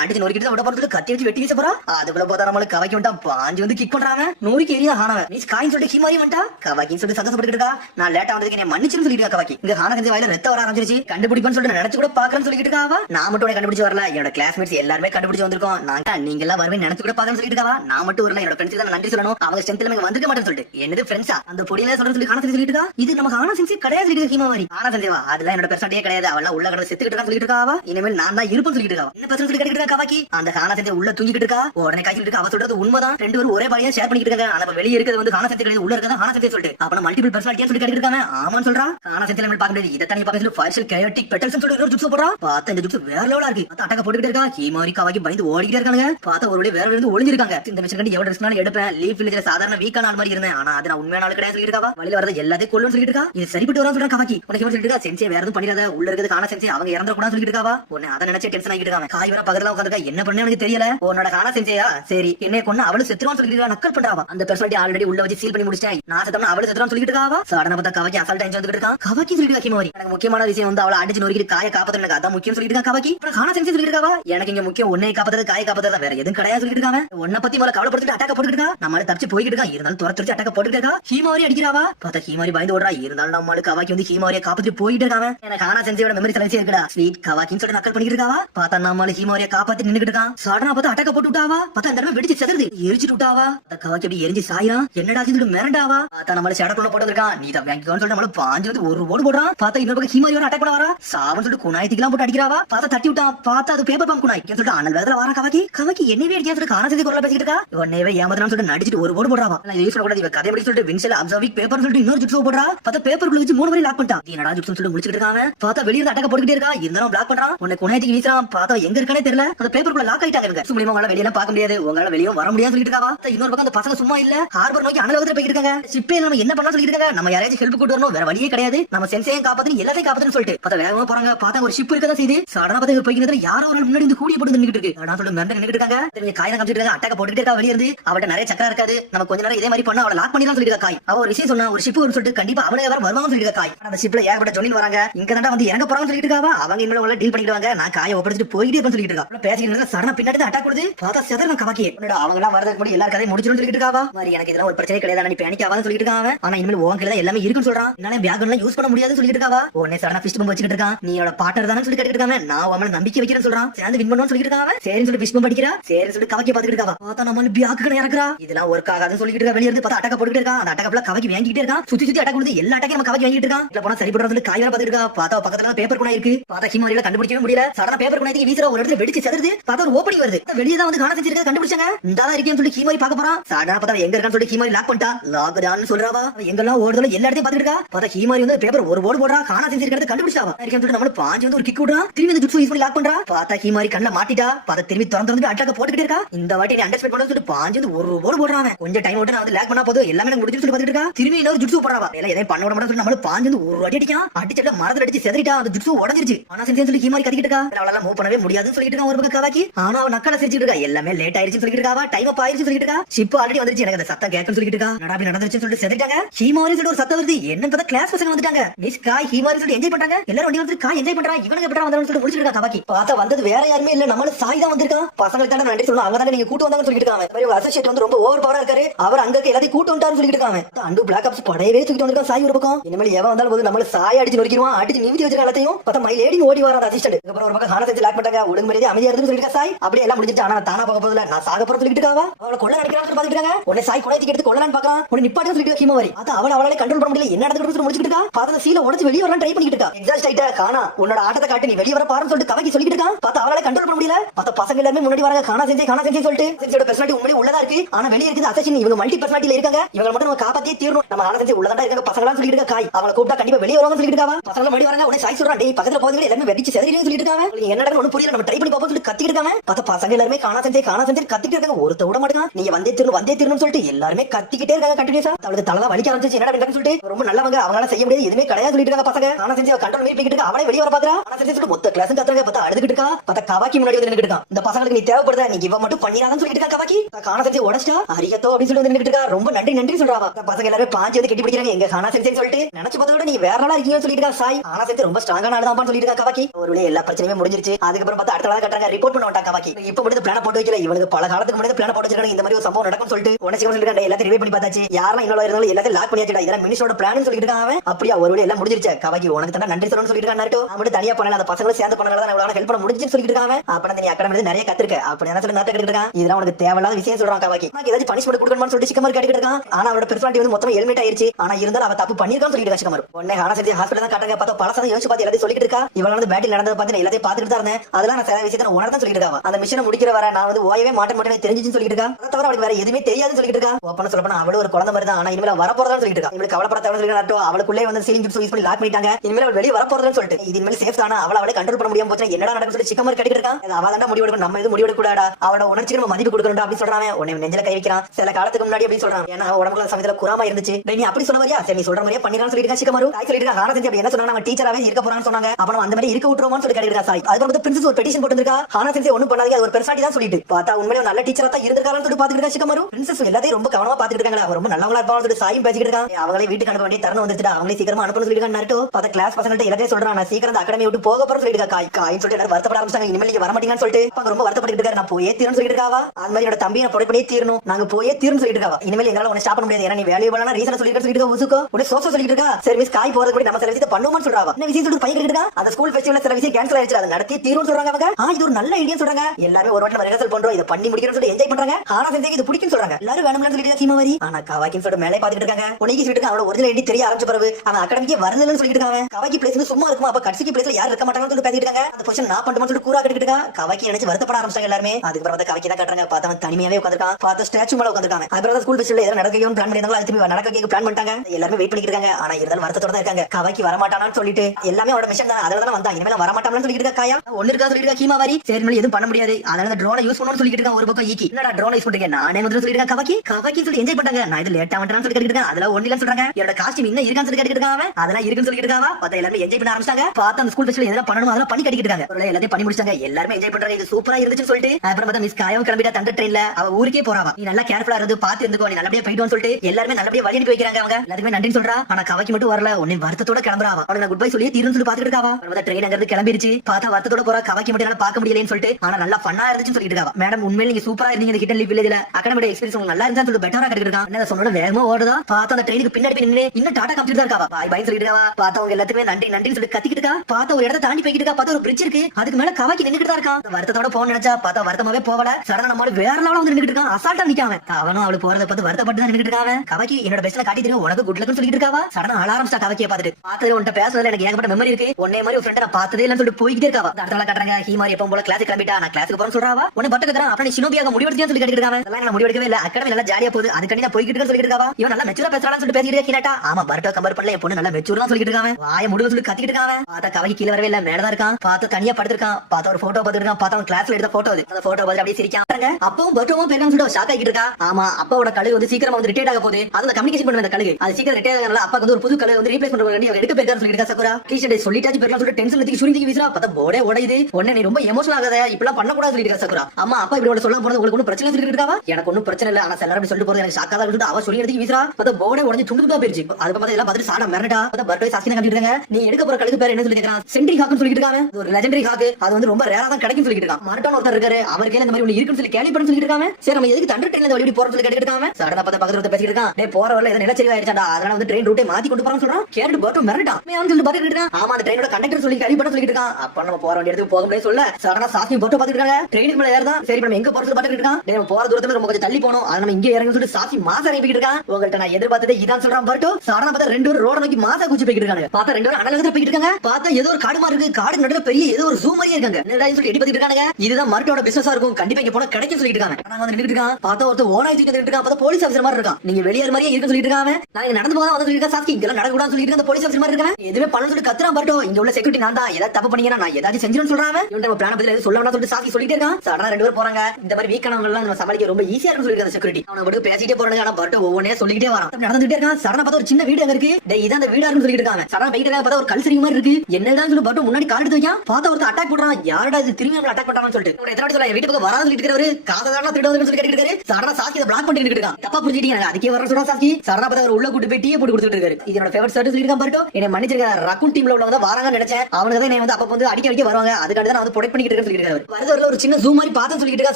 அடிச்சு நொறுக்கிட்டு விட போறதுக்கு கத்தி வச்சு வெட்டி வீச போறா. அதுக்குள்ள போதா நம்மளுக்கு கவாக்கி வந்துட்டா பாஞ்சு வந்து கிக் பண்றாங்க. நூறுக்கு ஏரியா ஹானவ நீ காயின் சொல்லிட்டு ஹிமாரி வந்துட்டா. கவாக்கின்னு சொல்லி சந்தோஷப்பட்டு இருக்கா. நான் லேட்டா வந்ததுக்கு என்ன மன்னிச்சுன்னு சொல்லிட்டு கவாக்கி. இங்க ஹான செஞ்ச வாயில ரத்த வர ஆரம்பிச்சிருச்சு. கண்டுபிடிப்பேன்னு சொல்லிட்டு நினைச்சு கூட பாக்கறேன்னு சொல்லிட்டு இருக்காவா. நான் மட்டும் உன்னை கண்டுபிடிச்சு வரல, என்னோட கிளாஸ்மேட்ஸ் எல்லாருமே கண்டுபிடிச்சு வந்திருக்கோம். நான் நீங்க எல்லாம் வருவேன் நினைச்சு கூட பாக்கறேன்னு சொல்லிட்டு இருக்காவா. நான் மட்டும் வரல, என்னோட ஃப்ரெண்ட்ஸ் தான் நன்றி சொல்லணும். அவங்க ஸ்ட்ரென்த்ல எனக்கு வந்திருக்க மாட்டேன்னு சொல்லிட்டு என்னது ஃப்ரெண்ட்ஸா அந்த பொடியில சொல்றது சொல்லி காண சொல்லிட்டு இருக்கா. இது நம்ம ஹான செஞ்சே கிடையாது சொல்லிட்டு ஹிமாரி. ஹான செஞ்சேவா அதெல்லாம் என்னோட பெர்சன்டே கிடையாது, அவள உள்ள கடந்து செத்துக்கிட்டு இருக்கான்னு சொல்லிட்டு இருக்காவா. இனிமேல் நான் தான் இருப்பேன்னு சொல்லிட்டு இருக்கா. என்ன பிரச்சனை சொல்லி கேட்டுட்டு இருக்கா கவாக்கி. அந்த ஹான செஞ்சே உள்ள தூங்கிட்டு இருக்கா. உடனே காய்ச்சிட்டு இருக்கா. அவ சொல்றது உண்மைதான், ரெண்டு பேரும் ஒரே பாடியா ஷேர் பண்ணிட்டு இருக்காங்க. ஆனா வெளிய இருக்கிறது வந்து ஹான செஞ்சே கிடையாது, உள்ள இருக்கிறது ஹான செஞ்சே சொல்லிட்டு அப்ப மல்டிபிள் பர்சனாலிட்டி சொல்லி கேட்டுட்டு இருக்காங்க. ஆமான்னு சொல்றா. ஹான செஞ்சே நம்ம பார்க்க முடியாது, இத தனி பார்க்க சொல்லி ஃபைஷல் கயோட்டிக் பெட்டல்ஸ் சொல்லி ஒரு ஜுட்ஸ் போறா. பார்த்தா இந்த ஜுட்ஸ் வேற லெவலா இருக்கு. அத அட்டாக்க போட்டுக்கிட்டே இருக்கா. ஹிமாரி கவாக்கி பயந்து ஓடிட்டே இருக்காங்க. பார்த்தா ஒருவேளை வேற இருந்து ஒளிஞ்சிருக்காங்க. இந்த மிஷன் கண்டி எவ்வளவு ரிஸ்க்னால எடுப்பேன். லீஃப் வில்லேஜ்ல சாதாரண வீக்கான ஆள் மாதிரி இருந்தேன், ஆனா அது நான் உண்மையான ஆள் கிடையாது சொல்லிட்டு இருக்கா. வழியில வரது எல்லாத்தையும் கொல்லுன்னு சொல்லிட்டு இருக்கா. இது சரிப்பட்டு வரா சொல்றா கவாக்கி. உனக்கு சொல்லிட்டு இருக்கா சென்சே வேற எதுவும் பண்ணிடாத, உள்ள இருக்கிறது காண சென்சே அவங்க இறந்துட கூடாது சொல்லிட்டு இருக்காவா. உன்னை அதை நினைச்சு டென்ஷன் ஆகிட்டு இருக்காங்க. காய் வர பக்கத்துல உட்காந்துருக்கா. என்ன பண்ணு எனக்கு தெரியல. உன்னோட காண சென்சேயா சரி என்னைய கொண்டு அவளு செத்துறான்னு சொல்லிட்டு நக்கல் பண்றாவா. அந்த பெர்சனாலிட்டி ஆல்ரெடி உள்ள வச்சு சீல் பண்ணி முடிச்சிட்டேன், நான் செத்தோம்னா அவளு செத்துறான்னு சொல்லிட்டு இருக்காவா. சடனா பார்த்தா கவாக்கி அசால்ட் டென்ஷன் வந்துட்டு இருக்கா. கவாக்கி சொல்லிட்டு இருக்கா ஹிமாரி எனக்கு முக்கியமான விஷயம் வந்து அவளை அடிச்சு நொறுக்கி காய காப்பாத்தணும், எனக்கு அதான் முக்கியம் சொல்லிட்டு இருக்கா கவாக்கி. காண சென்சே சொல்லிட்டு இருக்காவா எனக்கு இங்க முக்கியம் உன்னை காப்பாத்துறது காய காப்பாத்துறது வேற எதுவும் கிடையாது சொல்லிட்டு இருக்காங்க. உன்னை பத்தி மேல கவலைப்படுத்திட்டு அட்டாக்க போட்டுட்டு இருக்கா. நம்மளால தப்பிச்சு போய்கிட்டு இருக்கா, இருந்தாலும் துரத்துச்சு அட்டாக்க போட்டுட்டு இருக்கா. ஹிமாரி அடிக்கிறாவா. பார்த்தா ஹிமாரி பயந்து ஓடுறா. இருந்தாலும் நம்மளுக்கு கவாக்கி வந்து ஹிமாரியை காப்பாத்தி போயிட்டு இருக்காங்க. எனக்கு காண சென்சேயோட மெமரி தலைச்சி இருக்குடா. ஸ்வீட் கவாக்கின்னு சொல்லி நக்கல் பண்ணிட்டு இருக்காவா. பார்த்தா நம்மள ஹிமாரியை காப்பாத்தி நின்னுட்டு இருக்கான். சடனா பார்த்தா அட்டாக்க போட்டு விட்டாவா. பார்த்தா இந்த வெடிச்சு செதறுது எரிச்சுட்டு விட்டாவா. கவாக்கி அப்படி எரிஞ்சு சாயா என்னடா சொல்லிட்டு மிரண்டாவா. பார்த்தா நம்மள சேடக்குள்ள போட்டு இருக்கான். நீ தான் பேங்க் சொல்லிட்டு நம்மள பாஞ்சு வந்து ஒரு ஓடு போடுறான். பார்த்தா இன்னொரு பக்கம் ஹிமாரி வர அட்டாக் பண்ண வரா. சாவன் சொல்லிட்டு குணாயத்துக்குலாம் போட்டு அடிக்கிறாவா. பார்த்தா தட்டி விட்டான். பார்த்தா அது பேப்பர் பம்ப் குணாய் சொல்லிட்டு அனல் வேதல வர கவாக்கி. கவாக்கி என்னவே அடிக்க சொல்லிட்டு காண செஞ்சு குரல பேசிட்டு இருக்கா. உடனே ஏமாத்தலாம் சொல்லிட்டு நடிச்சிட்டு ஒரு ஓடு போடுறாவா. யூஸ் பண்ண கூடாது இவ கதை படி சொல்லிட்டு வின்செல் அப்சர்விங் பேப்பர் சொல்லிட்டு இன்னொரு ஜுட்ஸ் போடுறா. பார்த்தா பேப்பருக்குள்ள வச்சு 3 முறை லாக் பண்ணிட்டா. என்னடா ஜுட்ஸ் சொல்லிட்டு முடிச்சிட்டு இருக்காங்க. பார்த்தா வெளிய இருந்து அட்டாக் போட்டுட்டே இருக்கா. இருந்தாலும் பிளாக் பண்றான். உன்னை குணாயத்துக்கு வீசுறான். பார்த்தா எங்க இருக்கானே தெரியல. அந்த பேப்பருக்குள்ள லாக் ஆயிட்டாங்க. இவங்க சும்மா உங்களால வெளிய பார்க்க முடியாது, உங்களால வெளிய வர முடியாது சொல்லிட்டு இருக்காவா. இன்னொரு பக்கம் அந்த பசங்க சும்மா இல்ல ஹார்பர் நோக்கி அனலவத்துல போயிட்டு இருக்காங்க. ஷிப்பே நம்ம என்ன பண்ணலாம் சொல்லிட்டு இருக்காங்க. நம்ம யாரையாச்சும் ஹெல்ப் கூட்டு வரணும், வேற வழியே கிடையாது. நம்ம சென்சேயும் காப்பாத்தி எல்லாத்தையும் காப்பாத்துன்னு சொல்லிட்டு பார்த்தா வேகமா போறாங்க. பார்த்தா ஒரு ஷிப் இருக்கதான் செய்து சடனா பார்த்தா போய்க்கிறதுல யாரோ ஒரு முன்னாடி வந்து கூடிய போட்டு நின்னுட்டு இருக்கு. நான் சொல்லிட்டு மெண்டல் நின்னுட்டு இருக்காங்க. நீங்க காய் காமிச்சிட்டு இருக்காங்க. அட்டாக்க போட்டுட்டே இருக்கா. வெளிய இருந்து அவட்ட நிறைய சக்கரா இருக்காது. நம்ம கொஞ்ச நேரம் இதே மாதிரி பண்ணா அவளை லாக் பண்ணிடலாம் சொல்லிட்டு காய். அவ ஒரு விஷயம் சொன்னா ஒரு ஷிப் ஒரு சொல்லிட்டு கண்டிப்பா அவனே வர வருவாங்க சொல்லிட்டு காய். அந்த ஷிப்ல ஏகப்பட்ட ஜொனின் வராங்க. இங்க தான் வந்து இறங்க போறாங்க சொல்லிட்டு இருக்காவா. அவங்க இனிமேல் டீல் பண்ணிடுவாங்க. நான் காயை ஒப்படைச்சிட்டு போயிட்டே இருப்பேன் சொல்லிட்டு இருக்கா. பேசிட்டு சடனா பின்னாடி அட்டாக் கொடுத்து பார்த்தா செதற கவாக்கி. அவங்க எல்லாம் வரதுக்கு முன்னாடி எல்லாரும் கதையை முடிச்சிடும் சொல்லிட்டு இருக்காவா. மாதிரி எனக்கு இதெல்லாம் ஒரு பிரச்சனை கிடையாது, நீ பேனிக் ஆகாத சொல்லிட்டு இருக்காங்க. ஆனா இனிமேல் உன் கையில எல்லாமே இருக்குன்னு சொல்றான். என்னால பேக் எல்லாம் யூஸ் பண்ண முடியாது சொல்லிட்டு இருக்காவா. உடனே சடனா ஃபிஷ் பம்ப் வச்சுக்கிட்டு இருக்கான். நீ அவளோட பார்ட்னர் தானே சொல்லி கேட்டுட்டு இருக்காங்க. நான் அவன் நம்பிக்கை வைக்கிறேன்னு சொல்றான். சேர்ந்து வின் பண்ணுவோம்னு சொல்லிட்டு இருக்காங்க. சரின்னு சொல்லி ஃபிஷ் பம்ப் அடிக்கிறா. சரின்னு சொல்லி கவாக்கி பாத்துக்கிட்டு இருக்காவா. பார்த்தா நம்ம பேக்கு இறக்குறா. இதெல்லாம் ஒர்க் ஆகாதுன்னு சொல்லிட்டு இருக்கா. வெளிய இருந்து பார்த்தா அட்டாக்க போட்டுக்கிட்டு இருக்கா. அந்த அட்டாக்கப்ல கவாக்கி வாங்கிட்டே இருக்கான். சுத்தி சுத்தி அட்டாக் கொடுத்து எல்லா அட்டாக்கையும் நம்ம கவாக்கி வாங்கிட்டு இருக்கான். இல்ல போனா சரி பண்றது காய் வேற பாத்துட்டு இருக்கா. பார்த்தா பக்கத்துல பேப்பர் குணா இருக்கு. பார்த்தா ஹிமாரியில கண்டுபிடிக்கவே முடியல. சடனா பேப்பர் குணாய்க்கு வீசுற ஒரு இடத்துல வெடிச்சு செதறுது. பார்த்தா ஒரு ஓப்பனிங் வருது. வெளியே தான் வந்து காண செஞ்சிருக்க கண்டுபிடிச்சாங்க. இந்தாதான் இருக்கேன்னு சொல்லி ஹிமாரி பார்க்க போறான். சடனா பார்த்தா எங்க இருக்கான்னு சொல்லி ஹிமாரி லாக் பண்ணிட்டா. லாக் டவுன் சொல்றாவா. எங்கெல்லாம் ஓடுதல எல்லா இடத்தையும் பாத்துட்டு இருக்கா. பார்த்தா ஹிமாரி வந்து பேப்பர் ஒரு ஓடு போடுறா. காண செஞ்சிருக்கிறது கண்டுபிடிச்சாவா. இருக்கேன்னு சொல்லி நம்ம பாஞ்சு வந்து ஒரு கிக் விடுறா. திரும்பி இந்த ஜுட்ஸ் யூஸ் பண்ணி லாக் பண்றா. பார்த்தா ஹிமாரி கண்ண மாட்டிட்டா. பார்த்தா திரும்பி திறந்து வந்து அட்டாக்க போட்டுக்கிட்டே இருக்கா. இந்த வாட்டி நீ அண்டர்ஸ்டாண்ட் பண்ண சொல்லிட்டு பாஞ்சு வந்து ஒரு ஓடு போடுறான். கொஞ்சம் டைம் விட்டு நான் வந்து லாக் பண்ணா போதும் எல்லாமே முடிஞ்சு சொல்லி பாத்துட்டு இருக்கா. திரும்பி இன்னொரு ஜுட்ஸ் போடுறாவா. எதையும் பண்ண விட மாட்டேன்னு சொல்லி நம்ம பாஞ்சு வந்து ஒரு அடி அடிக்கான். அடிச்சல மரத்துல அடிச்சு செதறிட்டா. அந்த ஜுட்ஸ் உடஞ்சிருச்சு. ஆனா செஞ்சு சொல்லி ஹிமாரி கத்திக்கிட்டு இருக்கா. அவளால மூவ் பண்ணவே முடியாதுன்னு சொல்லிட்டு இருக்கா. ஒரு பக்கம் கவாக்கி. ஆனா அவ நக்கல சிரிச்சிட்டு இருக்கா. எல்லாமே லேட் ஆயிருச்சு சொல்லிட்டு இருக்கா. டைம் அப் ஆயிருச்சு சொல்லிட்டு இருக்கா. ஷிப் ஆல்ரெடி வந்துருச்சு. எனக்கு அந்த சத்தம் கேட்கணும்னு சொல்லிட்டு இருக்கா. நடாபி நடந்துருச்சுன்னு சொல்லிட்டு செதறிட்டாங்க. ஹிமாரி சொல்லிட்டு ஒரு சத்தம் வருது. என்னன்னு பார்த்தா கிளாஸ் பசங்க வந்துட்டாங்க. மிஸ் காய் ஹிமாரி சொல்லிட்டு என்ஜாய் பண்றாங்க. எல்லாரும் வண்டி வந்து காய் என்ஜாய் பண்றாங்க. இவனுக்கு எப்படா வந்தான்னு சொல்லிட்டு முடிச்சிட்டு இருக்கா கவாக்கி. பார்த்தா வந்தது வேற யாருமே இல்ல, நம்மள சாய் தான் வந்திருக்கான். பசங்களுக்கு தான் நன்றி சொல்லணும். அவங்க தான் நீங்க கூட்டு வந்தாங்கன்னு சொல்லிட்டு இருக்காங்க. மாதிரி அசோசியேட் வந்து ரொம்ப ஓவர் பவரா இருக்காரு. அவர் அங்க எல்லாத்தையும் கூட்டு வந்தாருன்னு சொல்லிட்டு இருக்காங்க. அண்டு பிளாக் ஆப்ஸ் படையவே தூக்கிட்டு வந்திருக்கான் சாய் ஒரு பக்கம். இனிமேல் எவன் வந்தாலும் போது நம்மள சாய் அடிச்சு நொறுக்கிடுவான். அடிச்சு நிமித்தி வச்சிருக்க எல்லாத்தையும் பார்த்தா மை லேடி ஓடி வராத அசிஸ்டன்ட். அப்புறம் ஒரு பக்கம் காண செஞ்சு லாக் பண்ணிட்டாங்க. ஒழுங்கு மரியாதை அமைதியா இருந்து சொல்லிட்டு சாய் அப்படியே எல்லாம் முடிஞ்சிச்சு. ஆனா தானா போக போதுல நான் சாக போற சொல்லிட்டு இருக்காவா. அவளை கொள்ள நடக்கிறான்னு பாத்துட்டு இருக்காங்க. உடனே சாய் குணையத்துக்கு எடுத்து கொள்ளலான்னு பாக்கலாம். உடனே நிப்பாட்டு சொல்லிட்டு ஹிமாரி. அது அவளாலே கண்ட்ரோல் பண்ண முடியல. என்ன நடக்குதுன்னு முடிச்சிட்டு இருக்கா. பார்த்தா சீல உடைச்சு வெளிய வரலாம் ட்ரை பண்ணிட்டு இருக்கா. எக்ஸாஸ்ட் ஆயிட்டா. காணா உன்னோட ஆட்டத்தை காட்டி நீ வெளிய வர பாருன்னு சொல்லிட்டு கவாக்கி சொல்லிட்டு இருக்கா. பார்த்தா அவளால கண்ட்ரோல் பண்ண முடியல. பார்த்தா பசங்க எல்லாமே முன்னாடி வராங்க. காண செஞ்சே சொல்லிட்டு செஞ்சோட பர்சனாலிட்டி உண்மையிலே உள்ளதா இருக்கு. ஆனா வெளிய இருக்குது அசசின். இவங்க மல்டி பர்சனாலிட்டில இருக்காங்க. இவங்க மட்டும் நம்ம காப்பாத்தியே தீரணும். நம்ம ஆன செஞ்சு உள்ளதா இருக்காங்க பசங்கலாம் சொல்லிட்டு இருக்கா. காய் அவளை கூப்பிட்டா கண்டிப்பா வெளிய வருவாங்கன்னு சொல்லிட்டு இருக்காவா. பசங்க மடி வராங்க. உடனே சாய் சொல்றான். டேய் பக்கத்துல போறீங்க எல்லாமே வெடிச்சு செதறிடுன்னு சொல்லிட்டு இருக்காங்க. என்ன நடக்குது ஒண்ணு புரியல. நம்ம ட்ரை பண்ணி பாப்போம் சொல்லி கத்திட்டு இருக்காங்க. பார்த்தா பசங்க எல்லாரும் காணா செஞ்சு கத்திட்டு இருக்காங்க. ஒருத்த விட மாட்டாங்க. நீங்க வந்தே திருணும் சொல்லிட்டு எல்லாருமே கத்திக்கிட்டே இருக்காங்க கண்டினியூஸா. அவளுக்கு தலை வலிக்க ஆரம்பிச்சு. என்ன பண்றாங்கன்னு சொல்லிட்டு ரொம்ப நல்லவங்க அவங்களால செய்ய முடியாது எதுவுமே கிடையாது சொல்லிட்டு இருக்காங்க பசங்க. காணா செஞ்சு கண்ட்ரோல் மீட் பண்ணிட்டு அவளே வெளிய வர பாக்குறா. காணா செஞ்சு சொல்லிட்டு மொத்த கிளாஸ் கத்துறாங்க. பார்த்தா அழுதுகிட்டு இருக்கா. பார்த்தா கவாக்கி முன்னாடி வந்து நின்னுட்டு இருக்கா. இந்த பசங்களுக்கு நீ தேவைப்படுதா நீ இவ மட்டும் பண்ணிராதன்னு சொல்லிட்டு இருக்கா கவாக்கி. காணா செஞ்சு உடைச்சா அரியத்தோ அப்படின்னு சொல்லி வந்து நின்னுட்டு இருக்கா. ரொம்ப நன்றி சொல்றாவா. பசங்க எல்லாரும் பாஞ்சு வந்து கட்டி பிடிக்கிறாங்க. எங்க காணா செஞ்சு சொல்லிட்டு நினைச்சு பார்த்தோட நீ வேற நாளா இருக்கீங்கன்னு சொல்லிட்டு இருக்கா சாய். காணா செஞ்சு ரொம்ப ஸ்ட்ராங்கான ஆளுதான் சொல்லிட்டு இருக்கா கவாக்கி. ஒருவேளை எல்லா பிரச்சனையுமே முடிஞ்சிருச்சு. அதுக்கப்புறம் பார்த்தா அடுத்த நாள் கட்டுறாங்க. ரிப்போர்ட் பண்ண மாட்டாங்க கவாக்கி. இப்ப மட்டும் பிளான் போட்டு வைக்கல. இவனுக்கு பல காலத்துக்கு முன்னாடி பிளான் போட்டு வச்சிருக்காங்க. இந்த மாதிரி ஒரு சம்பவம் நடக்கும் சொல்லிட்டு உடனே சொல்லிட்டு எல்லாத்தையும் ரிவே பண்ணி பார்த்தாச்சு. யாரெல்லாம் இன்னொரு இருந்தாலும் எல்லாத்தையும் லாக் பண்ணியாச்சுடா. இதெல்லாம் மினிஸ்டரோட பிளான் சொல்லிட்டு இருக்காங்க. அப்படியே ஒருவேளை எல்லாம் முடிஞ்சிருச்சு கவாக்கி. உனக்கு தான் நன்றி சொல்லணும்னு சொல்லிட்டு இருக்காங்க. நான் மட்டும் தனியா பண்ணல. அந்த பசங்களும் சேர்ந்து பண்ணனால தான் இவ்வளவு ஹெல்ப் பண்ண முடிஞ்சுன்னு சொல்லிட்டு இருக்காங்க. அப்ப நீ அகாடமில நிறைய கத்துருக்க. அப்படி என்ன சொல்லி நாட்ட கேட்டு இருக்கான். இதெல்லாம் உனக்கு தேவையில்லாத விஷயம் சொல்றான் கவாக்கி. எனக்கு ஏதாச்சும் பனிஷ்மெண்ட் கொடுக்கணும்னு சொல்லிட்டு சிக்கமர் கேட்டுட்டு இருக்கான். ஆனா அவரோட பெர்சனாலிட்டி வந்து மொத்தம் எலிமினேட் ஆயிருச்சு. ஆனா இருந்தாலும் அவ தப்பு பண்ணிருக்கான்னு சொல்லிட்டு இருக்கான் சிக்கமர். உடனே காணா செஞ்சு ஹாஸ்பிடல் தான் காட்டுறாங்க. பார்த்தா பழசா யோசிச்சு பார்த்து எல்லாத்தையும் சொல்லிட்டு இருக்கா. இவள வந்து பேட்டில் நடந்தது பார்த்து எல்லாத்தையும் பார்த்துட்டு தான் இருந்தேன். அதெல்லாம் நான் சில விஷயத்தை உணர்தான் சொல்லிட்டு இருக்கா. அந்த மிஷனை முடிக்கிற வர நான் வந்து ஓயவே மாட்டேன் தெரிஞ்சுன்னு சொல்லிட்டு இருக்கா. அதை தவிர அவளுக்கு வேற எதுவுமே தெரியாதுன்னு சொல்லிட்டு இருக்கா. ஓப்பனா சொல்ல போனா அவளும் ஒரு குழந்தை மாதிரி தான். ஆனா இனிமேல் வரப்போறதான்னு சொல்லிட்டு இருக்கா. இவளுக்கு கவலைப்பட தேவை சொல்லிட்டு அவளுக்குள்ளே வந்து சீலிங் கிப்ஸ் யூஸ் பண்ணி லாக் பண்ணிட்டாங்க. இனிமேல் அவள் வெளியே வரப்போறதுன்னு சொல்லிட்டு இது இனிமேல் சேஃப் தானா அவளை கண்ட்ரோல் பண்ண முடியாம போச்சு. என்னடா நடக்கும் சொல்லி சிக்கமர் கேட்டுட்டு இருக்கான். அவ தான் முடிவு எடுக்கணும். நம்ம எதுவும் முடிவு எடுக்க கூடாடா. அவளோட உணர்ச்சி நம்ம மதிப்பு கொடுக்கணும் அப்படின்னு சொல்றான். உன்னை நெஞ்சில கை வைக்கிறான். சில காலத்துக்கு முன்னாடி அப்படின்னு சொல்றான். ஏன்னா உடம்புல சமயத்துல குறாம இருந்துச்சு. நீ அப்படி சொல்ல வரியா சரி நீ சொல்ற மாதிரியே பண்ணிடலாம் சொல்லிட்டு சிக்கமரு சொல்லிட்டு இருக்கா. காணா செஞ்சு அப்படி என்ன சொன்னாங்க. நம்ம டீச்சராவே இருக்க போறான்னு சொன்னாங்க. அப்ப நம்ம அந்த மாதிரி இருக்க விட்டுருவோம்னு சொல்லி கேட்டுட்டு சாய். அதுக்கப்புறம் பிரின்சஸ் ஒரு பெட்டிஷன் போட்டுருக்கா. காணா செஞ்சு ஒண்ணும் பண்ணாதீங்க அது ஒரு பெர்சனாலிட்டி தான் சொல்லிட்டு பார்த்தா உண்மையிலே நல்ல டீச்சரா தான் இருந்திருக்கான்னு சொல்லி பாத்துட்டு இருக்கா சிக்கமரு. பிரின்சஸ் எல்லாத்தையும் ரொம்ப கவனமா பாத்துட்டு இருக்காங்க. அவர் ரொம்ப நல்லவங்களா இருப்பான்னு சொல்லிட்டு சாயும் பேசிட்டு இருக்கான். அவங்களே வீட்டுக்கு அனுப்ப வேண்டிய தருணம் வந்துருச்சு. அவங்களே சீக்கிரமா அனுப்பணும் சொல்லிட்டு இருக்காங்க. பார்த்தா கிளாஸ் பசங்கள்ட்ட எல்லாத்தையும் சொல்றான். நான் சீக்கிரம் அந்த அகாடமி விட்டு போக போறேன்னு சொல்லிட்டு இருக்கா. காயின்னு சொல்லிட்டு எல்லாரும் வருத்தப்பட ஆரம்பிச்சாங்க. இனிமேல் நீங்க வர மாட்டீங்கன்னு சொல்லிட்டு அப்ப ரொம்ப வருத்தப்பட்டு இருக்காரு. நான் போயே தீரணும் சொல்லிட்டு இருக்காவா. அந்த மாதிரி என்னோட தம்பியை நான் பொறுப்படியே தீரணும். நாங்க போயே தீரணும் சொல்லிட்டு இருக்காவா. இனிமேல் எங்களால உன்னை ஸ்டாப் பண்ண முடியாது. ஏன்னா நீ வேல்யூபிளான ரீசன் சொல்லிட்டு இருக்கா. உசுக்கோ உடனே சோசோ சொல்லிட்டு இருக்கா. சரி மிஸ் காய் போறது கூட நம்ம சில விஷயத்தை பண்ணுவோம்னு சொல்றாவா. என்ன விஷயம் சொல்லிட்டு பையன் இருக்கா. அந்த ஸ்கூல் ஃபெஸ்டிவல்ல சில விஷயம் கேன்சல் ஆயிடுச்சு. அதை நடத்தி தீரும்னு சொல்றாங்க அவங்க. இது ஒரு நல்ல ஐடியா சொல்றாங்க. எல்லாரும் ஒரு வாட்டி ரிஹர்சல் பண்றோம். இதை பண்ணி முடிக்கிறோம்னு சொல்லி என்ஜாய் பண்றாங்க. ஆனா செஞ்சு இது பிடிக்கும் சொல்றாங்க. எல்லாரும் வேணும்னு சொல்லிட்டு சீமாவாரி. ஆனா கவாக்கின்னு சொல்லிட்டு மேலே பாத்துட்டு இருக்காங்க. உனக்கு சொல்லிட்டு அவளோட ஒரிஜினல் ஐடி தெரிய ஆரம்பிச்ச பிறகு அவன் அகாடமிக்கு வரலன்னு சொல்லிட்டு இருக்காங்க. கவாக்கி பிளேஸ்ல சும்மா இருக்கும். அப்ப கடைசி பிளேஸ்ல யாரும் இருக்க மாட்டாங்கன்னு சொல்லி பேசிட்டு இருக்காங்க. அந்த பொசிஷன் நான் பண்ணுவேன்னு சொல்லிட்டு கூறா கட்டிட்டு இருக்கா. கவாக்கி நினைச்சு வருத்தப்பட ஆரம்பிச்சாங்க எல்லாரும். அதுக்கப்புறம் வந்து கவாக்கி தான் கட்டுறாங்க. பார்த்தா அவன் தனிமையாவே உட்கார்ந்திருக்கான். பார்த்த ஸ்டாச்சு மேல உட்கார்ந்திருக்காங்க. அதுக்கப்புறம் ஸ்கூல் ஃபெஸ்டிவல்ல ஏதோ நடக்கணும் பிளான் பண்ணிருந்தாங்க. அது திரும்பி நடக்க பிளான் பண்ணிட்டாங்க. எல்லாரும் வெயிட் பண்ணிட்டு இருக்காங்க. ஆனா இருந்தாலும் வருத்தத்தோட தான் இருக்காங்க. கவாக்கி வர மாட்டானான்னு சொல்லிட்டு எல்லாமே அவரோட மிஷன் தான். அதனால தான் வந்தா. இனிமேல் வர மாட்டான்னு சொல்லிட்டு இருக்கா. காயா ஒன்னு இருக்கா சொல்லிட்டு இருக்கா. கீமாவாரி சரி மேல எதுவும் பண்ண முடியாது. அதனால ட்ரோனை யூஸ் பண்ணணும்னு சொல்லிட்டு இருக்கான். ஒரு பக்கம் ஈக்கி என்னடா ட்ரோனை யூஸ் பண்றீங்க. நானே வந்து சொல்லிட்டு இருக்கேன். கவாக்கி சொல்லி என்ஜாய் பண்றாங்க. நான் இது லேட்டா வந்துட்டான்னு சொல்லி கேட்டுட்டு இருக்கேன். அதெல்லாம் ஒண்ணு இல்லன்னு சொல்றாங்க. என்னோட காஸ்டியூம் இன்னும் இருக்கான்னு சொல்லி கேட்டுட்டு இருக்காங்க. அதெல்லாம் இருக்குன்னு சொல்லிட்டு இருக்காவா. பார்த்தா எல்லாரும் என்ஜாய் பண்ண ஆரம்பிச்சாங்க. பார்த்தா அந்த ஸ்கூல் ஃபெஸ்டிவல் எதெல்லாம் பண்ணணும் அதெல்லாம் பண்ணி கட்டிட்டு இருக்காங்க. எல்லாத்தையும் பண்ணி முடிச்சாங்க. எல்லாரும் என்ஜாய் பண்றாங்க. இது சூப்பரா இருந்துச்சுன்னு சொல்லிட்டு அப்புறம் பார்த்தா மிஸ் காயம் கிளம்பிட்டா தண்டர் ட்ரெயின்ல. அவ ஊருக்கே போறாவா. நீ நல்லா கேர்ஃபுல்லா இருந்து பாத்து இருந்துக்கோ. நீ நல்லபடியா போயிட்டு சொல்லிட்டு எல்லாரும் நல்லபடியா வழி அனுப்பி வைக்கிறாங்க. அவங்க எல்லாருமே நன்றி சொல்றா. ஆனா கவாக்கி மட்டும் வரல. உன்னை வருத்தத்தோட கிளம்புறாவா. அவளை குட் பை சொல்லி தீர்ந்து சொல்லி பாத்துட்டு இருக்காவா. பார்த்தா ட்ரெயின் அங்க இருந்து கிளம்பிருச்சு. பார்த்தா வருத்தத்தோட போறா. கவாக்கி மட்டும் என்னால பார்க்க முடியலன்னு சொல்லிட்டு ஆனா நல்லா ஃபன்னா இருந்துச்சுன்னு சொல்லிட்டு இருக்காவா. மேடம் உண்மையில நீங்க சூப்பரா இருந்தீங்க. இந்த கிட்டன் வில்லேஜ்ல அகாடமியோட எக்ஸ்பீரியன்ஸ் உங்களுக்கு நல்லா இருந்தான்னு சொல்லிட்டு பெட்டரா கிடைச்சிருக்கான். என்ன சொன்னோட வேகமா ஓடுதா. பார்த்தா அந்த ட்ரெயினுக்கு பின்னாடி நின்னு இன்னும் டாடா காமிச்சிட்டு தான் இருக்காவா. பாய் பாய் சொல்லிட்டு இருக்காவா. பார்த்தா அவங்க எல்லாத்துக்குமே நன்றி சொல்லி கத்திக்கிட்டு இருக்கா. பார்த்தா ஒரு இடத்த தாண்டி போய்கிட்டு இருக்கா. பார்த்தா ஒரு பிரிட்ஜ் இருக்கு. அதுக்கு மேல கவாக்கி நின்னுட்டு தான் இருக்கான். வருத்தத்தோட போக நினைச்சா பார்த்தா வருத்தமாவே போகல. சடனா நம்ம வேற லெவல்ல வந்து நின்னுட்டு இருக்கான். அசால்ட்டா நிக்காம அவனும் அவளுக்கு போறத பார்த்து வருத்தப்பட்டு தான் நின்னுட்டு இருக்காங்க. கவாக்கி என்னோட பெஸ்ட்ல காட்டி தெரியும் உனக்கு குட் லக்னு சொல்லிட்டு இருக்காவா. சடனா அழ ஆரம்பிச்சா கவாக்கியை பார்த்துட்டு. பார்த்ததுல உன்கிட்ட பேசுறதுல எனக்கு ஏகப்பட்ட மெமரி இருக்கு. உன்னை மாதிரி ஒரு ஃப்ரெண்ட் நான் பார்த்ததே இல்லன்னு சொல்லிட்டு போய்கிட்டே இருக்காவா. அடுத்த நாள் காட்டுறாங்க. ஹீமாரி எப்பவும் போல கிளாஸ் கிளம்பிட்டா. நான் கிளாஸ்க்கு போறேன்னு சொல்றாவா. உன்னை பட்டு கத்துறான். அப்புறம் சினோபியாக முடிவெடுத்தியான்னு சொல்லி கேட்டுட்டு இருக்காங்க. அதெல்லாம் நான் முடிவெடுக்கவே இல்ல. அகாடமி நல்லா ஜாலியா போகுது. அதுக்கண்டி நான் போய்கிட்டு இருக்கேன்னு சொல்லிட்டு இருக்காவா. இவன் நல்லா மெச்சூரா பேசுறான்னு சொல்லிட்டு பேசிட்டு இருக்கீனாட்டா. ஆமா பர்ட்டோ கம்பேர் பண்ணல என் பொண்ணு நல்லா மெச்சூரா சொல்லிட்டு இருக்காங்க. வாய முடிவு சொல்லி கத்திட்டு இருக்காங்க. பார்த்தா கவாக்கி கீழ வரவே இல்ல. மேலதான் இருக்கான். பார்த்தா தனியா படுத்திருக்கான். பார்த்தா ஒரு போட்டோ பார்த்துட்டு இருக்கான். பார்த்தா அவன் கிளாஸ்ல எடுத்த போட்டோ அது. அந்த போட்டோ பார்த்து அப்படியே சிரிக்காங்க. அப்பவும் பர்ட்டோவும் பேருன்னு சொல்லிட்டு ஷாக் ஆகிட்டு இருக்கா. ஆமா அப்பாவோட கழுகு வந்து சீக்கிரமா வந்து ரிட்டையர்ட் ஆக போகுது. அதுல கம்யூனிகேஷன் பண்ணுற அந்த கழுகு அது சீக்கிரம் ரிட்டையர் ஆகனால அப்பா வந்து ஒரு புது கழுகு வந்து ரீப்ளேஸ் பண்ற வேண்டிய எடுக்க போயிருக்கான்னு சொல்லிட்டு இருக்கா. சக்குரா டீஷர்ட் சொல்லிட்டாச்சு பேர்லாம் சொல்லிட்டு டென்ஷன் எடுத்து சுருங்கி வீசுறா. பார்த்தா போடே உடையுது. உடனே நீ ரொம்ப எமோஷனல் ஆகாத. இப்பெல்லாம் பண்ண கூடாது சொல்லிட்டு இருக்கா. சக்குரா அம்மா அப்பா இப்படி சொல்ல போறது உங்களுக்கு ஒன்னும் பிரச்சனை சொல்லிட்டு இருக்காவா. எனக்கு ஒன்னும் பிரச்சனை இல்ல. ஆனா எல்லாரும் சொல்லிட்டு போறது எனக்கு ஷாக்கா தான் சொல்லிட்டு அவ சொல்லி எடுத்து வீசுறா. பார்த்தா போடே உடஞ்சு துண்டு துண்டா போயிருச்சு. அதுக்கு பார்த்தா எல்லாம் பார்த்துட்டு சாடா மிரட்டா. பார்த்தா பர்த்டே சாஸ்தினா கட்டிட்டு இருக்காங்க. நீ எடுக்க போற கழுகு பேர் என்ன சொல்லி கேக்குறான். சென்ட்ரி ஹாக்னு சொல்லிட்டு இருக்காங்க. ஒரு லெஜெண்டரி ஹாக். அது வந்து ரொம்ப ரேரா தான் கிடைக்கும் சொல்லிட்டு இருக்கான். மரட்டான ஒருத்தர் இருக்காரு. அவருக்கு இந்த மாதிரி ஒன்னு இருக்குன்னு சொல்லி கேள்விப்பட்டு சொல்லிட்டு இருக்காங்க. சரி நம்ம எதுக்கு தண்டர் ட்ரெயின்ல வழி போறோம்னு சொல்லி கேட்டுட்டு இருக்காங்க. சடனா பார்த்தா பக்கத்துல ஒருத்தர் பேசிட்டு இருக்கான். டேய் போற வரல ஏதோ நிலச்சரிவு ஆயிடுச்சாடா. அதனால வந்து ட்ரெயின் ரூட்டை மாத்தி கொண்டு போறோம்னு சொல்றான். கேட்டு பர்ட்டோ மிரட்டான். அவன் சொல்லி பாத்துட்டு இருக்கான். ஆமா அந்த ட்ரெயினோட கண்டக்டர் சொல்லி கேள்விப்பட்டு சொல்லிட்டு இருக்கான். அப்ப நம்ம போற வேண்டிய இடத்துக்கு போக முடியாது சொல்ல. சடனா சாஸ்தி பர்ட்டோ பாத்துட்டு இருக்காங்க. ட்ரெயினுக்கு மேல ஏறதான். சரி நம்ம எங்க போறோம்னு பாத்துட்டு இருக்கான். டேய் நம்ம போற தூரத்துல ரொம்ப கொஞ்சம் தள்ளி போணும். அதனால நம்ம இங்க இறங்கி சொல்லிட்டு சாஸ்தி மாசா இறங்கிட்டு இருக்கான். உங்கள்ட்ட நான் எதிர்பார்த்ததே இதான் சொல்றான் பர்ட்டோ. சடனா பார்த்தா ரெண்டு பேரும் ரோட நோக்கி மாசா குச்சி போய்கிட்டு இருக்காங்க. பார்த்தா ரெண்டு பேரும் அனலகத்துல போய்கிட்டு இருக்காங்க. பார்த்தா ஏதோ ஒரு காடு மாதிரி இருக்கு. காடு நடுவுல பெரிய ஏதோ ஒரு ஜூ மாதிரியே இருக்காங்க. என்னடா சொல்லி எடி பாத்துட்டு இருக்காங்க. இதுதான் மர்ட்டோட பிசினஸா இருக்கும். கண்டிப்பா இங்க போனா கிடைக்கும் சொல்லிட்டு இருக்காங்க. நாங்க வந்து நின்னுட்டு இருக்கான். பார்த்தா ஒருத்தர் ஓனாய் தூக்கிட்டு இருக்கான். பார்த்தா போலீஸ் ஆபீசர் மாதிரி இருக்கான். நீங்க வெளியேற மாதிரியே இருக்குன்னு சொல்லிட்டு இருக்காங்க. நான் நடந்து போக வந்து சொல்லிட்டு இருக்கேன். சாஸ்தி இதெல்லாம் நடக்க கூடாதுன்னு சொல்லிட்டு அந்த போலீஸ் ஆபீசர் மாதிரி இருக்காங்க. எதுவுமே பண்ணணும்னு சொல்லி கத்துறான் பர்ட்டோ. இங்க உள்ள செக்யூரிட்டி நான் தான். ஏதாவது தப்பு பண்ணீங்கன்னா நான் ஏதாச்சும் செஞ்சிருன்னு சொல்றான். இவன் நம்ம பிளான் பத்தி சொல்ல வேண்டாம் சொல்லிட்டு சாக்கி சொல்லிட்டே இருக்கான். சடனா 2 பேரும் போறாங்க. இந்த மாதிரி வீக்கானவங்க எல்லாம் நம்ம சமாளிக்க ரொம்ப ஈஸியா இருக்குன்னு சொல்லிருக்காங்க செக்யூரிட்டி. அவனை மட்டும் பேசிட்டே போறாங்க. ஆனா பர்ட் ஒவ்வொன்னே சொல்லிட்டே வரான். நடந்துட்டே இருக்கான். சடனா பார்த்தா ஒரு சின்ன வீடு அங்க இருக்கு. டேய் இதான் அந்த வீடா இருக்குன்னு சொல்லிட்டு இருக்காங்க. சடனா போயிட்டு இருக்காங்க. பார்த்தா ஒரு கல்சரி மாதிரி இருக்கு. என்னடா சொல்லி பர்ட் முன்னாடி கால் எடுத்து வைக்கான். பார்த்தா ஒருத்தர் அட்டாக் பண்றான். யாரடா இது திரும்பி நம்மள அட்டாக் பண்றான்னு சொல்லிட்டு இவன் எத்தனை சொல்ல வீட்டு பக்கம் வராது சொல்லிட்டு இருக்காரு. காததான திருடவன்னு சொல்லி கேட்டுட்டு இருக்காரு. சடனா சாக்கி அதை பிளாக் பண்ணிட்டு இருக்கான். தப்பா புரிஞ்சிட்டீங்க. அதுக்கே வர சொல்றா சாக்கி. சடனா பார்த்தா அவர் உள்ள கூட்டி போய் டீ போட்டு கொடுத்துட்டு இருக்காரு. இது என்னோட ஃபேவரட் ஷர்ட் சொல்லி இருக்கான். பர்ட் என்னை மன்னிச்சிருங்க. ரக்கூன் டீம்ல உள்ளவங்க தான் வராங்கன்னு நினைச்சேன். அவனுக்கு தான் என்ன வந்து அப்ப வந்து அடிக்க வருவாங்க. அதுக்காக தான் நான் வந்து ப்ரொடெக்ட் பண்ணிட்டு இருக்கேன்னு சொல்லிட்டு இருக்காரு. வரதுல ஒரு சின்ன ஜூம் மாதிரி பார்த்து சொல்லிட்டு இருக்கா